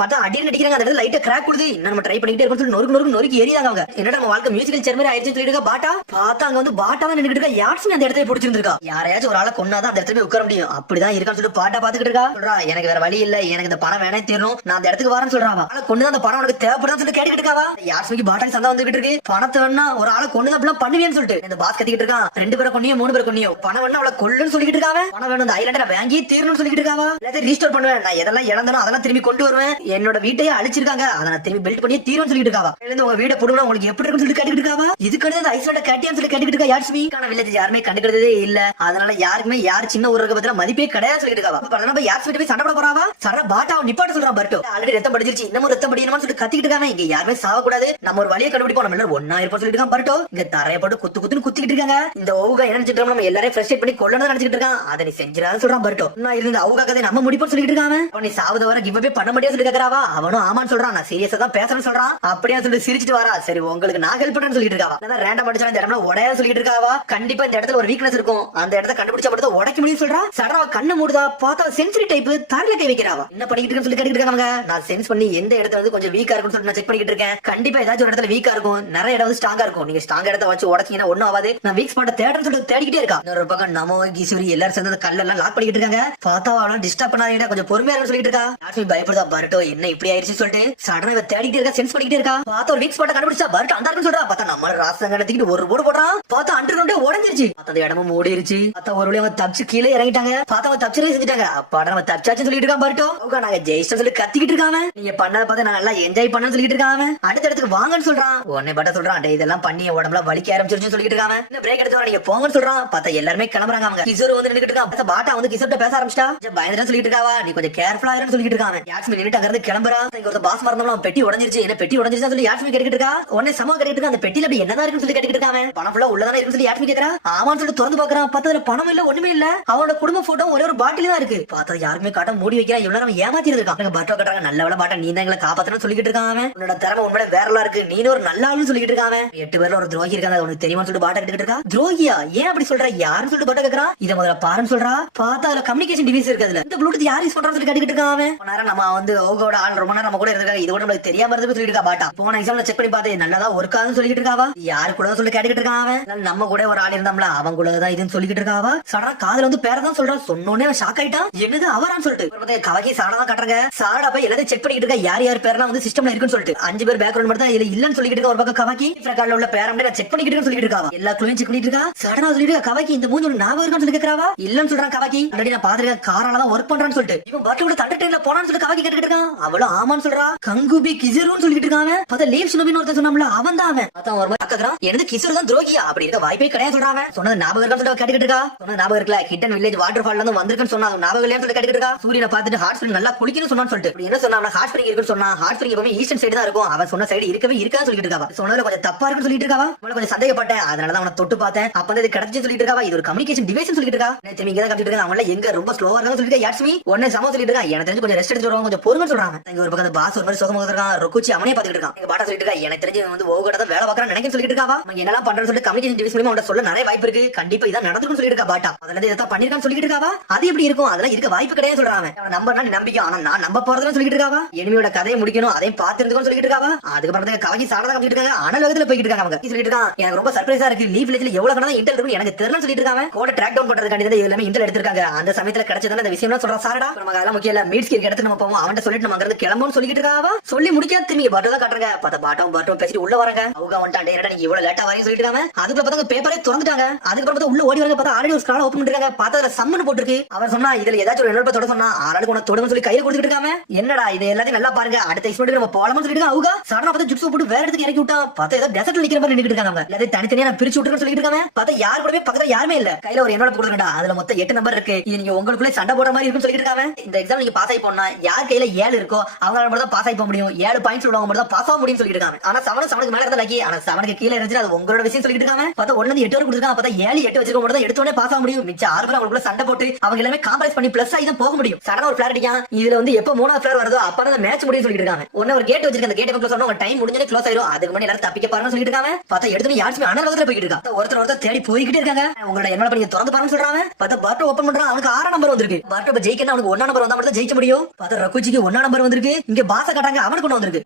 பார்த்தா அடின்னு அடிக்கிறாங்க, அந்த இடத்துல லைட்டா கிராக் கொடுது. இன்னும் நம்ம ட்ரை பண்ணிட்டே இருக்கோம் சொல்லி நொறுக்கு ஏறியாங்க அவங்க. என்னடா நம்ம வாழ்க்கை மியூசிக்கல் சேர் மாதிரி ஆயிடுச்சு சொல்லிட்டு இருக்கா பாட்டா. பார்த்தா அங்க வந்து பாட்டா தான் நின்னுட்டு இருக்கா. யாட்ஸ்மி அந்த இடத்துல பிடிச்சிருந்திருக்கா. யாரையாச்சும் ஒரு ஆளை கொன்னாதான் அந்த இடத்துல போய் உட்கார முடியும், அப்படிதான் இருக்கான்னு சொல்லிட்டு பாட்டா பாத்துக்கிட்டு இருக்கா. சொல்றா எனக்கு வேற வழி இல்ல, எனக்கு இந்த பணம் வேணே தீரணும், நான் அந்த இடத்துக்கு வரேன்னு சொல்றான். ஆளை கொண்டு அந்த பணம் உனக்கு தேவைப்படுதுன்னு சொல்லிட்டு கேட்டுக்கிட்டு இருக்காவா. யாட்ஸ்மிக்கு பாட்டா சந்தா வந்துகிட்டு இருக்கு. பணத்தை வேணா ஒரு ஆளை கொண்டு அப்படிலாம் பண்ணுவேன்னு சொல்லிட்டு இந்த பாஸ் கத்திக்கிட்டு இருக்கான். 2 பேரை கொன்னியோ 3 பேரை கொன்னியோ பணம் வேணா அவளை கொல்லுன்னு சொல்லிட்டு இருக்காவ. பணம் வேணும் இந்த ஐலாண்ட வாங்கி தீரணும்னு சொல்லிட்டு இருக்காவா. எல்லாத்தையும் ரீஸ்டோர் பண்ணுவேன், நான் எதெல்லாம் இழந்தனோ அதெல்லாம் திரும்பி கொண்டு வருவேன், என்னோட வீட்டையே அழிச்சிருக்காங்க, அதை நான் திரும்பி பில்ட் பண்ணி தீரணும்னு சொல்லிட்டு இருக்காவா. உங்க வீட போடுங்க உங்களுக்கு எப்படி இருக்குன்னு சொல்லி கேட்டுக்கிட்டு இருக்காவா. இதுக்கு அந்த ஐஸ்லாண்ட கேட்டியான்னு சொல்லி கேட்டுக்கிட்டு இருக்கா யாட்ஸ்மி. ஆனா வில்லேஜ் யாருமே கண்டுக்கிறதே இல்ல, அதனால யாருக்குமே யார் சின்ன ஊருக்கு பத்தின மதிப்பே கிடையாது சொல்லிட்டு இருக்காவா. அப்ப யாட்ஸ்மி போய் சண்டை போட போறாவா. சண்டை பாட்டா நிப்பாட்ட சொல்றான் பர்ட்டோ. ஆல்ரெடி ரத்தம் படிச்சிருச்சு, இன்னமும் ரத்தம் படிக்கணும்னு சொல்லிட்டு கத்திக்கிட்டு இருக்காங்க. இங்க யாருமே சாவ கூடாது, நம்ம ஒரு வழியை கண்டுபிடிப்போம், நம்ம எல்லாரும் ஒண்ணா இருப்போம் சொல்லிட்டு இருக்கான் பர்ட்டோ. இங்க தரைய போட்டு குத்துன்னு குத்திக்கிட்டு இருக்காங்க. இந்த ஓவுகா என்ன நினைச்சிட்டு நம்ம எல்லாரையும் ஃப்ரஸ்ட்ரேட் பண்ணி கொல்லணும் நினைச்சிட்டு இருக்கான். அதை நீ செஞ்சிடான்னு சொல்றான் பர்ட்டோ. நான் இருந்த அவுகா கதை நம்ம முடிப்போம் சொல்லிட்டு இருக்காங்க. அவன் நீ சாவத வர கிவ் அவே பண்ண முடியாது சொல்லி கேக்குறாவா. அவனும் ஆமான்னு சொல்றான், நான் சீரியஸா தான் பேசுறேன்னு சொல்றான். அப்படியே சொல்லிட்டு சிரிச்சிட்டு வரா. சரி உங்களுக்கு நான் ஹெல்ப் பண்றேன்னு சொல்லிட்டு இருக்காவா. அதான் ரேண்டம் அடிச்சா இந்த இடம்ல உடைய சொல்லிட்டு இருக்காவா. கண்டிப்பா இந்த இடத்துல ஒரு வீக்னஸ் இருக்கும், அந்த இடத்த கண்டுபிடிச்சா மட்டும் உடைக்க முடியும் சொல்றா. சடனா கண்ணு மூடுதா, பார்த்தா சென்சிரி டைப் தரல கை வைக்கிறாவா. என்ன பண்ணிட்டு இருக்கேன்னு சொல்லி கேட்டுட்டு இருக்காங்க. நான் சென்ஸ் பண்ணி எந்த இடத்துல வந்து கொஞ்சம் வீக்கா இருக்குன்னு சொல்லி நான் செக் பண்ணிட்டு இருக்கேன். கண்டிப்பா ஏதாச்சும் ஒரு இடத்துல வீக்கா இருக்கும், நிறைய இடம் வந்து ஸ்ட்ராங்கா இருக்கும். நீங்க ஸ்ட்ராங் இடத்த வச்சு உடைச்சீங்கன்னா ஒண்ணும் ஆகாது. நான் வீக் ஸ்பாட் தேடுறேன்னு சொல்லிட்டு தேடிக்கிட்டே இருக்கா. இன்னொரு பக்கம் நமோ கிசுரி எல்லாரும் சேர்ந்து கல்லெல்லாம் லாக் பண்ணிட்டு இருக்காங்க. பார்த்தா அவளை டிஸ்டர்ப் பண்ணாதீங்க, கொஞ்சம் பொறுமையா இருக்குன்னு சொல்லிட்டு இருக்கா. யாட்ஸ்மி பயப்படுதா பர்ட்டோ என்ன இப்படி ஆயிடுச்சு சொல்லிட்டு. சடனா இவ தேடிக்கிட்டே இருக்கா, சென்ஸ் பண்ணிக்கிட்டே இருக்கா. பார்த்தா ஒரு வீக் ஸ்பாட் கண்டுபிடிச்சா பர்ட்டோ அந்த இருக்குன்னு சொல்றா. பார்த்தா நம்ம ராசங்க நடத்திக்கிட்டு ஒரு போடு போடுறான். பார்த்தா அண்டர் கிரவுண்டே உடைஞ்சிருச்சு. அந்த இடமும் மூடிருச்சு. பார்த்தா ஒரு வழியா அவன் தப்பிச்சு கீழே இறங்கிட்டாங்க. பார்த்தா அவன் தப்பிச்சு செஞ்சுட்டாங்க. அப்பாடா நம்ம தப்பிச்சாச்சுன்னு சொல்லிட்டு இருக்கான் பர்ட்டோ. நாங்க ஜெயிச்சோம் சொல்லி கத்திக்கிட்டு இருக்காங்க. நீங்க பண்ணத பார்த்து நான் நல்லா என்ஜாய் பண்ணு சொல்லிட்டு இருக்காங்க. அடுத்த இடத்துக்கு வாங்கன்னு சொல்றான். உடனே பட்ட சொல்றான், டே இதெல்லாம் பண்ணி உடம்புல வலிக்க ஆரம்பிச்சிருச்சுன்னு சொல்லிட்டு இருக்காங்க. இந்த பிரேக் எடுத்து நீங்க போங்கன்னு சொல்றான். பார்த்தா எல்லாருமே கிளம்புறாங்க. அவங்க கிஷோர் வந்து நின்னுட்டு இருக்கான். பார்த்தா பாட்டா வந்து கிஷோர்ட்ட பேச ஆரம்பிச்சிட்டா. பயந்துட்டு சொல்லிட்டு இருக்காவா, நீ கொஞ்சம் கேர்ஃபுல்லா இருன்னு சொல்லிட்டு இருக்காங்க. யாட்ஸ்மி நின்னுட்டு அங்க இருந்து கிளம்புறா. இங்க ஒரு பாஸ் மறந்தவங்க பெட்டி உடைஞ்சிருச்சு, என்ன பெட்டி உடைஞ்சிருச்சா சொல்லி யாட்ஸ்மி கேட்டுக்கிட்டு இருக்கா. உடனே சம கேட்டுக்கிட்டு இருக்கா, அந்த பெட்டில அப்படி என்னதான் இருக்குன்னு சொல்லி கேட்டுக்கிட்டு இருக்காங்க. பணம் ஃபுல்லா உள்ளதானே இருக்குன்னு சொல்லி யாட்ஸ்மி கேக்குறா. ஆமான்னு சொல்லிட்டு திறந்து பாக்குறான். பார்த்தா அதுல பணம் இல்ல, ஒண்ணுமே இல்ல. அவனோட குடும்ப போட்டோ ஒரே ஒரு பாட்டில் தான் இருக்கு. பார்த்தா யாருமே காட்ட மூடி வைக்கிறா. இவ்வளவு நம்ம ஏமாத்திட்டு இருக்கான். பர்ட்டோ கட்டுறாங்க, நல்ல வேலை பாட்டா நீ தான் எங்களை காப்பாத்தணும்னு சொல்லிட்டு இருக்கான். உன்னோட திறமை உண்மையில வேறலாம் இருக்கு, நீ ஒரு நல்ல ஆளுன்னு சொல்லிட்டு இருக்காங்க. 8 பேர்ல ஒரு துரோகி இருக்காங்க, உனக்கு தெரியுமான்னு சொல்லிட்டு பாட்டா கேட்டுக்கிட்டு இருக்கா. துரோகியா ஏன் அப்படி சொல்ற, யாருன்னு சொல்லிட்டு பாட்டா கேக்குறான். இத முதல்ல பாருன்னு சொல்றா. பார்த்தா அதுல கம்யூனிகேஷன் டிவைஸ் இருக்கு, அதுல இந்த ப்ளூடூத் யார் யூஸ் பண்றான்னு சொல்லி கேட்டுக்கிட்டு இருக்கான். நம்ம வந்து ஓகோட ஆள் ரொம்ப நேரம் நம்ம கூட இருக்காங்க, இது கூட நமக்கு தெரியாம இருந்து சொல்லிட்டு இருக்கா பாட்டா. போன எக்ஸாம்ல செக் பண்ணி பார்த்தேன், நல்லதா ஒர்க் ஆகுதுன்னு சொல்லிட்டு இருக்காவா. யாரு கூட சொல்லி கேட்டுக்கிட்டு இருக்கான். நம்ம கூட ஒரு ஆள் இருந்தாம்ல, அவங்க கூட தான் இதுன்னு சொல்லிட்டு இருக்காவா. சடனா காதுல வந்து பேரதான் சொல்றான். சொன்னோன்னே ஷாக் ஆயிட்டான், என்னது அவரான்னு சொல்லிட்டு. கவகி சாடா தான் கட்டுறாங்க. சாடா போய் எல்லாத்தையும் செக் பண்ணிட்டு இருக்கா, யார் யார் பேர்லாம் வந்து சிஸ்டம்ல இருக்குன்னு சொல்லிட்டு. 5 பேர் பேக்ரவுண்ட் மட்டும் தான் இதுல இல்லன்னு சொல்லிட்டு இருக்க. ஒரு பக்கம் கவகி பிரகார்ல உள்ள பேரம் செக் பண்ணிட்டு சொல்லிட்டு இருக்காவா. எல்லா குழுவையும் செக் பண்ணிட்டு இருக்கா. சடனா சொல்லிட்டு கவகி இந்த மூஞ்சி ஒரு ஞாபகம் இருக்கான்னு சொல்லி கேக்குறாவா. இல்லன்னு சொல்றான் கவகி. ஆல்ரெடி நான் பாத்துருக்கேன், காரால தான் ஒர்க் பண்றான்னு சொல்லிட்டு. இவன் பர்ட்டோட தண்டர் ட்ரெயின்ல போனான்னு சொல்லி கவகி கேட்டுக்கிட்டு இருக்கான். அவளும் ஆமான்னு சொல்றா. கங்குபி கிசருன்னு சொல்லிட்டு இருக்காங்க. பார்த்தா லீவ் ஷினோபின்னு ஒருத்தர் சொன்னாம்ல, அவன் தான் அவன். அதான் ஒரு மாதிரி அக்கறான், எனக்கு கிசரு தான் துரோகியா அப்படி இருக்க வாய்ப்பே கிடையாது சொல்றாங்க. சொன்னது ஞாபகம் இருக்கான்னு சொல்லி கேட்டுக்கிட்டு இருக்கா. சொன்னது ஞாபகம் இருக்கல, ஹிடன் வில்லேஜ் வாட்டர் ஃபால்ல இருந்து வந்திருக்குன்னு சொன்னா ஞாபகம் இல்லைன்னு சொல்லி கேட்டுக்கிட்டு இருக்கா. சூரியனை பார்த்துட்டு ஹாட் ஸ்பிரிங் நல்லா குளிக்கணும்னு சொன்னான்னு சொல்லிட்டு. இப்படி என்ன சொன்னா, ஹாட் ஸ்பிரிங் இருக்குன்னு சொன்னா. ஹாட் ஸ்பிரிங் எப்பவுமே ஈஸ்டர்ன் சைடு தான் இருக்கும், அவன் சொன்ன சைடு இருக்கவே இருக்கான்னு சொல்லிட்டு இருக்காவா. சொன்னதுல கொஞ்சம் தப்பா இருக்குன்னு சொல்லிட்டு இருக்காவா. கொஞ்சம் சந்தேகப்பட்டேன், அதனாலதான் அவனை தொட்டு பார்த்தேன், அப்ப வந்து கிடைச்சு சொல்லிட்டு இருக்காவா. இது ஒரு கம்யூனிகேஷன் டிவைஸ் சொல்லிட்டு இருக்கா. நேத்து இங்க தான் கட்டிட்டு இருக்காங்க, அவங்கள எங்க ரொம்ப ஸ்லோவா இருக்கான்னு சொல்லிட்டு யாட்ஸ்மி. உடனே சம சொல்லிட்டு இருக்கா, எனக்கு தெரிஞ்சு கொஞ்சம் ரெஸ்ட் எடுத்து வருவாங்க, கொஞ்சம் பொறுமை சொல்றாங்க. இங்க ஒரு பக்கம் பாஸ் ஒரு மாதிரி சுகமாக இருக்கான். ரொக்குச்சி அவனே பாத்துக்கிட்டு இருக்கான். எங்க பாட்டா சொல்லிட்டு இருக்கா, எனக்கு தெரிஞ்சு வந்து ஓகோட தான் வேலை பார்க்கறான்னு நினைக்கிறேன். சொல்லிட்டு இருக்காவா. என்னெல்லாம் பண்றேன்னு சொல்லிட்டு கம்யூனிகேஷன் டிவைஸ் மூலமா அவன் சொல்ல நிறைய வாய்ப்பு இருக்கு. கண்டிப்பா இதான் நடந்துக்கும் சொல்லிட்டு இருக்கா பாட்டா. அதெல்லாம் இதை பண்ணிருக்கான்னு சொல்லிட்டு இருக்காவா. அது எப்படி இருக்கும், அதெல்லாம் இருக்க வாய்ப்பு கிடையாது சொல்றாங்க. நம்பர்னா நீ நம்பிக்கை, ஆனா நான் நம்ப போறதுன்னு சொல்லிட்டு இருக்காவா. எனிமியோட கதையை முடிக்கணும், அதையும் பார்த்திருந்துக்கும் சொல்லிட்டு இருக்காவா. அதுக்கப்புறம் கவகி சாரதா காமிச்சிட்டு இருக்காங்க. ஆனா லோகத்துல போயிட்டு இருக்காங்க. அவங்க சொல்லிட்டு இருக்கான் எனக்கு ரொம்ப சர்ப்ரைஸா இருக்கு. லீவ் வில்லேஜ்ல எவ்வளவு கணக்கு இன்டெல் இருக்கும் எனக்கு தெரியல சொல்லிட்டு இருக்காங்க. கோட ட்ராக் டவுன் பண்றதுக்காண்டி தான் எல்லாமே இன்டெல் எடுத்திருக்காங்க. அந்த சமயத்துல கிடைச்சதான இந்த விஷயம் சொல்றா சாரடா. நமக்கு அதெல்லாம் முக்கியம் இல்ல. மீட்ஸ் கேக் எடுத்து நம்ம போவோம். அவன்கிட்ட சொல்லிட்டு நம்ம அங்க கிளம்பும்னு சொல்லிட்டு இருக்காவா. சொல்லி முடிக்காத திரும்பி பாட்டோ தான் காட்டுறாங்க. பார்த்தா பாட்டம் பேசிட்டு உள்ள வராங்க. அவங்க வந்துட்டான். டேரடா நீங்க இவ்வளவு லேட்டா வரீங்க சொல்லிட்டு இருக்காங்க. அதுக்கு பார்த்தா பேப்பரே திறந்துட்டாங்க. அதுக்கப்புறம் பார்த்தா உள்ள ஓடி வராங்க. பார்த்தா ஆல்ரெடி ஒரு ஸ்க்ரால் ஓபன் பண்ணிருக்காங்க. பார்த்தா அதுல சம்மன் போட்டுருக்கு. அவர் சொன்னா இதுல ஏதாச்சும் ஒரு என்னோட தொட சொன்னா ஆளாளுக்கு உன தொடுன்னு சொல்லி கையில கொடுத்துட்டு இருக்காங்க. என்னடா இது எல்லாத்தையும் நல்லா பாருங்க, அடுத்த எக்ஸ்பெரிமெண்ட் நம்ம போலாம்னு சொல்லிட்டு அவங்க சடனா பார்த்தா ஜிப்ஸ் போட்டு வேற இடத்துக்கு இறக்கி விட்டா. பார்த்தா ஏதோ டெசர்ட்ல நிக்கிற மாதிரி நின்னுட்டு இருக்காங்க. எல்லாத்தையும் தனித்தனியா நான் பிரிச்சு விட்டுறேன்னு சொல்லிட்டு இருக்காங்க. பார்த்தா யார் கூடவே பக்கத்துல யாருமே இல்ல. கையில ஒரு என்னோட கொடுங்கடா. அதுல மொத்தம் 8 நம்பர் இருக்கு. இது நீங்க உங்களுக்குள்ளே சண்டை போடுற மாதிரி இருக்குன்னு சொல்லிட்டு இருக்காங்க. இந்த எக்ஸாம் நீங்க பாஸ் ஆகி போனா யார் கையில 7 இருக்கோ அவங்களால மட்டும் தான் பாஸ் ஆகி போக முடியும். 7 பாயிண்ட்ஸ் உள்ளவங்க மட்டும் தான் பாஸ் ஆக முடியும்னு சொல்லிட்டு இருக்காங்க. ஆனா 7 மேல இருந்தா லக்கி, ஆனா 7 கீழே இருந்துச்சு அது உங்களோட விஷயம் சொல்லிட்டு இருக்காங்க. பார்த்தா 1 இருந்து 8 வரை கொடுத்துருக்காங்க. பார்த்தா 7 8 வச்சிருக்க மட்டும் தான் எடுத்தோடனே பாஸ் ஆக முடியும். மிச்ச 6 பேர் அவங்களுக்குள்ள சண்டை போட்டு அவங்க எல்லாமே காம்ப்ரமைஸ் பண்ணி பிளஸ் ஆகி தான் போக முடியும். சடனா ஒரு ஃபிளார் அடிக்கான். இதுல வந்து எப்ப 3வது ஃபிளார் வருதோ அப்பதான் அந்த மேட்ச் முடியும் சொல்லிட்டு இருக்காங்க. ஒன்னு ஒரு கேட் வச்சிருக்க. அந்த கேட் க்ளோஸ் ஆனா உங்க டைம் முடிஞ்சே க்ளோஸ் ஆயிரும். அதுக்கு முன்னாடி எல்லாரும் தப்பிக்க பாருன்னு சொல்லிட்டு இருக்காங்க. பார்த்தா எடுத்து யாருமே அனலகத்துல போயிட்டு இருக்காங்க. ஒருத்தர் தேடி போய்கிட்டே இருக்காங்க. உங்களோட என்னோட பண்ணி திறந்து பாருன்னு சொல்றாங்க. பார்த்தா பாட்டோ ஓபன் பண்றான். அவனுக்கு 6 நம்பர் வந்திருக்கு. பாட்டோ ஜெயிக்கணும் அவனுக்கு 1 நம்பர் வந்தா மட்டும் ஜெயிக்க முடியும். பார்த்தா ரகுச்சிக்கு 1 நம்பர் வந்திருக்கு. இங்க பாச காட்டாங்க. அவனுக்கு 1 வந்திருக்கு.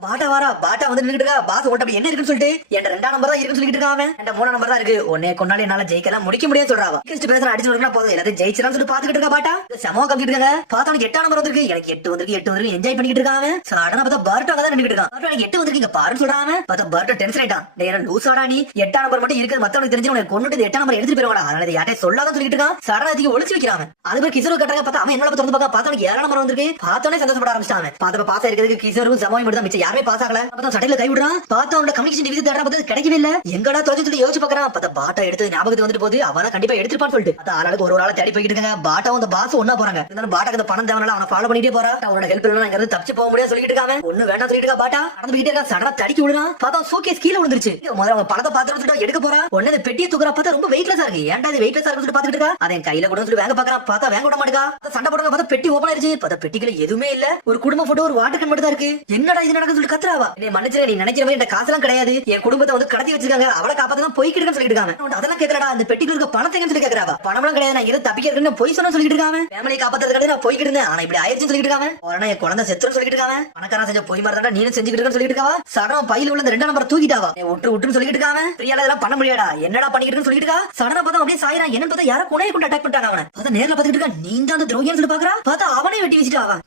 பாட்டா வந்து நின்னுட்டு இருக்கா. பாஸ் ஓட்ட என்ன இருக்குன்னு சொல்லிட்டு என்கிட்ட 2ஆம் நம்பர் தான் இருக்குன்னு சொல்லிட்டு இருக்காங்க. என்கிட்ட 3ஆம் நம்பர் தான் இருக்கு. ஒன்னே கொண்டாலே என்னால ஜெயிக்கலாம் முடிக்க முடியாது சொல்றாங்க. பேசுற அடிச்சு விடுறா போதும் எல்லாத்தையும் ஜெயிச்சிடலாம் சொல்லிட்டு பாத்துக்கிட்டு இருக்கா. பாட்டா சமோ கம்பிட்டு இருக்காங்க. பார்த்தா அவனுக்கு 8ஆம் நம்பர் வந்திருக்கு. எனக்கு 8 வந்திருக்கு என்ஜாய் பண்ணிட்டு இருக்காங்க. சடனா பார்த்தா பாட்டோ அங்க தான் நின்னுட்டு இருக்கான். பாட்டோ எனக்கு 8 வந்திருக்கு பாருன்னு சொல்றாங்க. பார்த்தா பாட்டோ டென்ஷன் ஆயிட்டான். டேய் லூசாடா நீ 8ஆம் நம்பர் மட்டும் இருக்கு மத்தவனுக்கு தெரிஞ்சு உனக்கு கொன்னுட்டு 8ஆம் நம்பர் எடுத்துட்டு போறவடா. அதனால யார்ட்டே சொல்லாதன்னு சொல்லிட்டு இருக்கான். சடனா அதிக ஒளிச்சு வைக்கிறாங்க. அது பேர் கிசரு கட்டறாங்க. பார்த்தா அவன் என்னோட திறந்து பார்க்க பார்த்தா அவனுக்கு 7ஆம் நம்பர் வந்திருக்கு. பார்த்தோனே சந்தோஷப்பட ஆரம்பிச்சாங்க. பார்த்தா பாஸ் ஆயிருக்கிறதுக்கு கிசரும் சமோயும் மட்டும் தான் மிச்சம் யாருமே பாஸ் ஆகல. பார்த்தா சட்டையில கை விடுறான். பார்த்தா அவனோட கம்யூனிகேஷன் டிவைஸ் தேடுறா. பார்த்தா கிடைக்கவே இல்ல. எங்கடா தொலைச்சு சொல்லி யோசிச்சு பார்க்கறான். பார்த்தா பாட்டா எடுத்து ஞாபகத்துக்கு வந்துட்டு போகுது. அவன கண்டிப்பா எடுத்துப்பான்னு சொல்லிட்டு பார்த்தா ஆளாளுக்கு ஒரு ஆளை தேடி போயிட்டு இருக்காங்க. பாட்டா அந்த பாஸ் ஒண்ணா போறாங்க. இருந்தாலும் பாட்டாக்கு அந்த பணம் தேவனால அவனை ஃபாலோ பண்ணிட்டே போறா. அவனோட ஹெல்ப் இல்லனா இங்க இருந்து தப்பிச்சு போக முடியாது சொல்லிட்டு இருக்காங்க. ஒண்ணு வேண்டாம் சொல்லிட்டு இருக்கா. பாட்டா நடந்து போயிட்டே இருக்கா. சடனா தடிக்கி விடுறான். பார்த்தா சூட்கேஸ் கீழ விழுந்துருச்சு. முதல்ல அவங்க பணத்தை பாத்துறோம்னு சொல்லிட்டு எடுக்க போறா. உடனே அந்த பெட்டியை தூக்குறா. பார்த்தா ரொம்ப வெயிட்லெஸ்ஸா இருக்கு. ஏன்டா இது வெயிட்லெஸ்ஸா இருக்குன்னு சொல்லிட்டு பாத்துட்டு இருக்கா. அதை கையில கூட சொல்லி வேங்க பாக்குறா. பார்த்தா வேங்க விட மாட்டேங்கா. சண்டை போடுறாங்க. பார்த்தா பெட்டி ஓபன் ஆயிருச்சு. பார்த்தா பெட்டிக்குள்ள எதுவுமே இல்ல. ஒரு குடும்ப போட்டோ ஒரு வாட்டர் கேன் மட்டும் தான் இருக்கு. என்னடா இது நடக்குன்னு சொல்லிட்டு கத்துறாவா. நீ மன்னிச்சிரு, நீ நினைக்கிற மாதிரி என்கிட்ட காசெல்லாம் கிடையாது. என் குடும்பத்தை வந்து கடத்தி வச்சிருக்காங்க. அவளை காப்பாத்த தான் போய்கிட்டு இருக்கேன்னு சொல்லிட்டு இருக்காங்க. அதெல்லாம் கேட்கலடா. அந்த பெட்டிக்குள்ள இருக்க பணத்தை சொல்லி கேக்குறாவா. பணம்லாம் கிடையாது, நான் ஏதோ தப்பிக்க இருக்குன்னு பொய் சொன்னு சொல்லிட்டு இருக்காங்க. ஃபேமிலி காப்பாத்துறதுக்காக நான் போய்கிட்டு இருந்தேன். ஆனா இப்படி ஆயிடுச்சுன்னு சொல்லிட்டு இருக்காங்க. உடனே என் குழந்தை செத்துன்னு சொல்லிட்டு இருக்காங்க. பணக்காரன் செஞ்ச பொய் மாதிரி தான் நீனும் செஞ்சுக்கிட்டு இருக்கன்னு சொல்லிட்டு இருக்காவா. சடனா பையில உள்ள அந்த 2ஆம் நம்பர் தூக்கிட்டாவா. விட்டுன்னு சொல்லிட்டு இருக்காங்க. பிரியால இதெல்லாம் பண்ண முடியாடா, என்னடா பண்ணிக்கிட்டு சொல்லிட்டு இருக்கா. சடனா பார்த்தா அப்படியே சாயிரா. என்னன்னு பார்த்தா யாரோ குணையை கொண்டு அட்டாக் பண்ணிட்டாங்க. அவனை பார்த்தா நேர்ல பாத்துக்கிட்டு இருக்கா. நீ தான் அந்த துரோகின்னு சொல்லி பாக்குறா. பார்த்தா அவனே வெட்டி வச்சுட்டான்.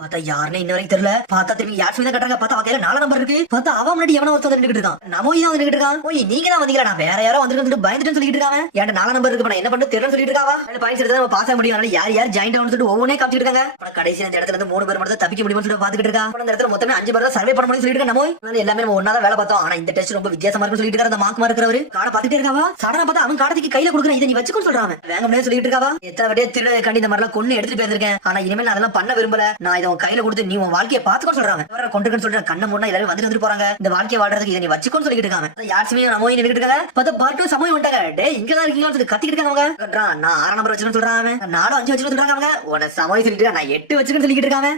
பார்த்தா யாருன்னு இன்ன வரைக்கும் தெரியல. பார்த்தா திரும்பி யார் சொல்லி கட்டுறாங்க. பார்த்தா அவன் 4 நம்பர் இருக்கு. பார்த்தா அவன் முன்னாடி எவனோ ஒருத்தர் நின்னுட்டு இருக்கான். நமோய் தான் நின்னுட்டு இருக்கான். ஓய் நீங்க தான் வந்தீங்களா, நான் வேற யாரோ வந்திருக்கேன்னு பயந்துட்டேன்னு சொல்லிட்டு இருக்காங்க. என்கிட்ட 4 நம்பர் இருக்கு, நான் என்ன பண்ண தெரியல சொல்லிட்டு இருக்காவா. பாயிண்ட்ஸ் எடுத்தா நம்ம பாஸ் ஆக முடியும். யார் ஜாயின் ஆகணும்னு சொல்லிட்டு ஒவ்வொன்னே காமிச்சிட்டு இருக்காங்க. கடைசி அந்த இடத்துல இருந்து 3 பேர் மட்டும் தப்பிக்க முடியும்னு சொல்லிட்டு பாத்துக்கிட்டு இருக்கா. அந்த இடத்துல மொத்தமே 5 பேர் தான் சர்வே பண்ண முடியும் சொல்லிட்டு நமோய். எல்லாமே நம்ம ஒண்ணா தான் வேலை பார்த்தோம். ஆனா இந்த டெஸ்ட் ரொம்ப வித்தியாசமா இருக்குன்னு சொல்லிட்டு இருக்காரு. அந்த மார்க் இருக்கிறவரு கார்டை பாத்துட்டே இருக்காவா. சடனா பார்த்தா அவன் கார்டை கையில கொடுக்குறான். இதை நீ வச்சுக்கோன்னு சொல்றாங்க. வேங்க முடியாது சொல்லிட்டு இருக்காவா. எத்தனை வட்டியே திருட கண்டி இந்த மாதிரிலாம் கொண்டு எடுத்துட்டு போயிருக்கேன். ஆனா இனிமேல் அதெல்லாம் பண்ண விரும்பல. நான் இதை உன் கையில கொடுத்து நீ உன் வாழ்க்கையை பாத்துக்கோன்னு சொல்றாங்க. கொண்டுன்னு சொல்லிட்டு கண்ணை மூணா எல்லாரும் வந்துட்டு போறாங்க. இந்த வாழ்க்கையை வாழ்றதுக்கு இதை நீ வச்சுக்கோன்னு சொல்லிட்டு இருக்காங்க. யாருமே நமோய் நின்னுட்டு இருக்காங்க. பார்த்தா பார்ட்டு சமயம் வந்துட்டாங்க. டே இங்கதான் இருக்கீங்கன்னு சொல்லி கத்திக்கிட்டு இருக்காங்க. நான் 6ஆம் நம்பர் வச்சுன்னு சொல்றாங்க. 4 5 வச்சுன்னு சொல்றாங்க. அவங்க உன சமயம் சொல்லிட்டு நான் 8 வச்சுன்னு சொல்லிட்டு இருக்காங்க.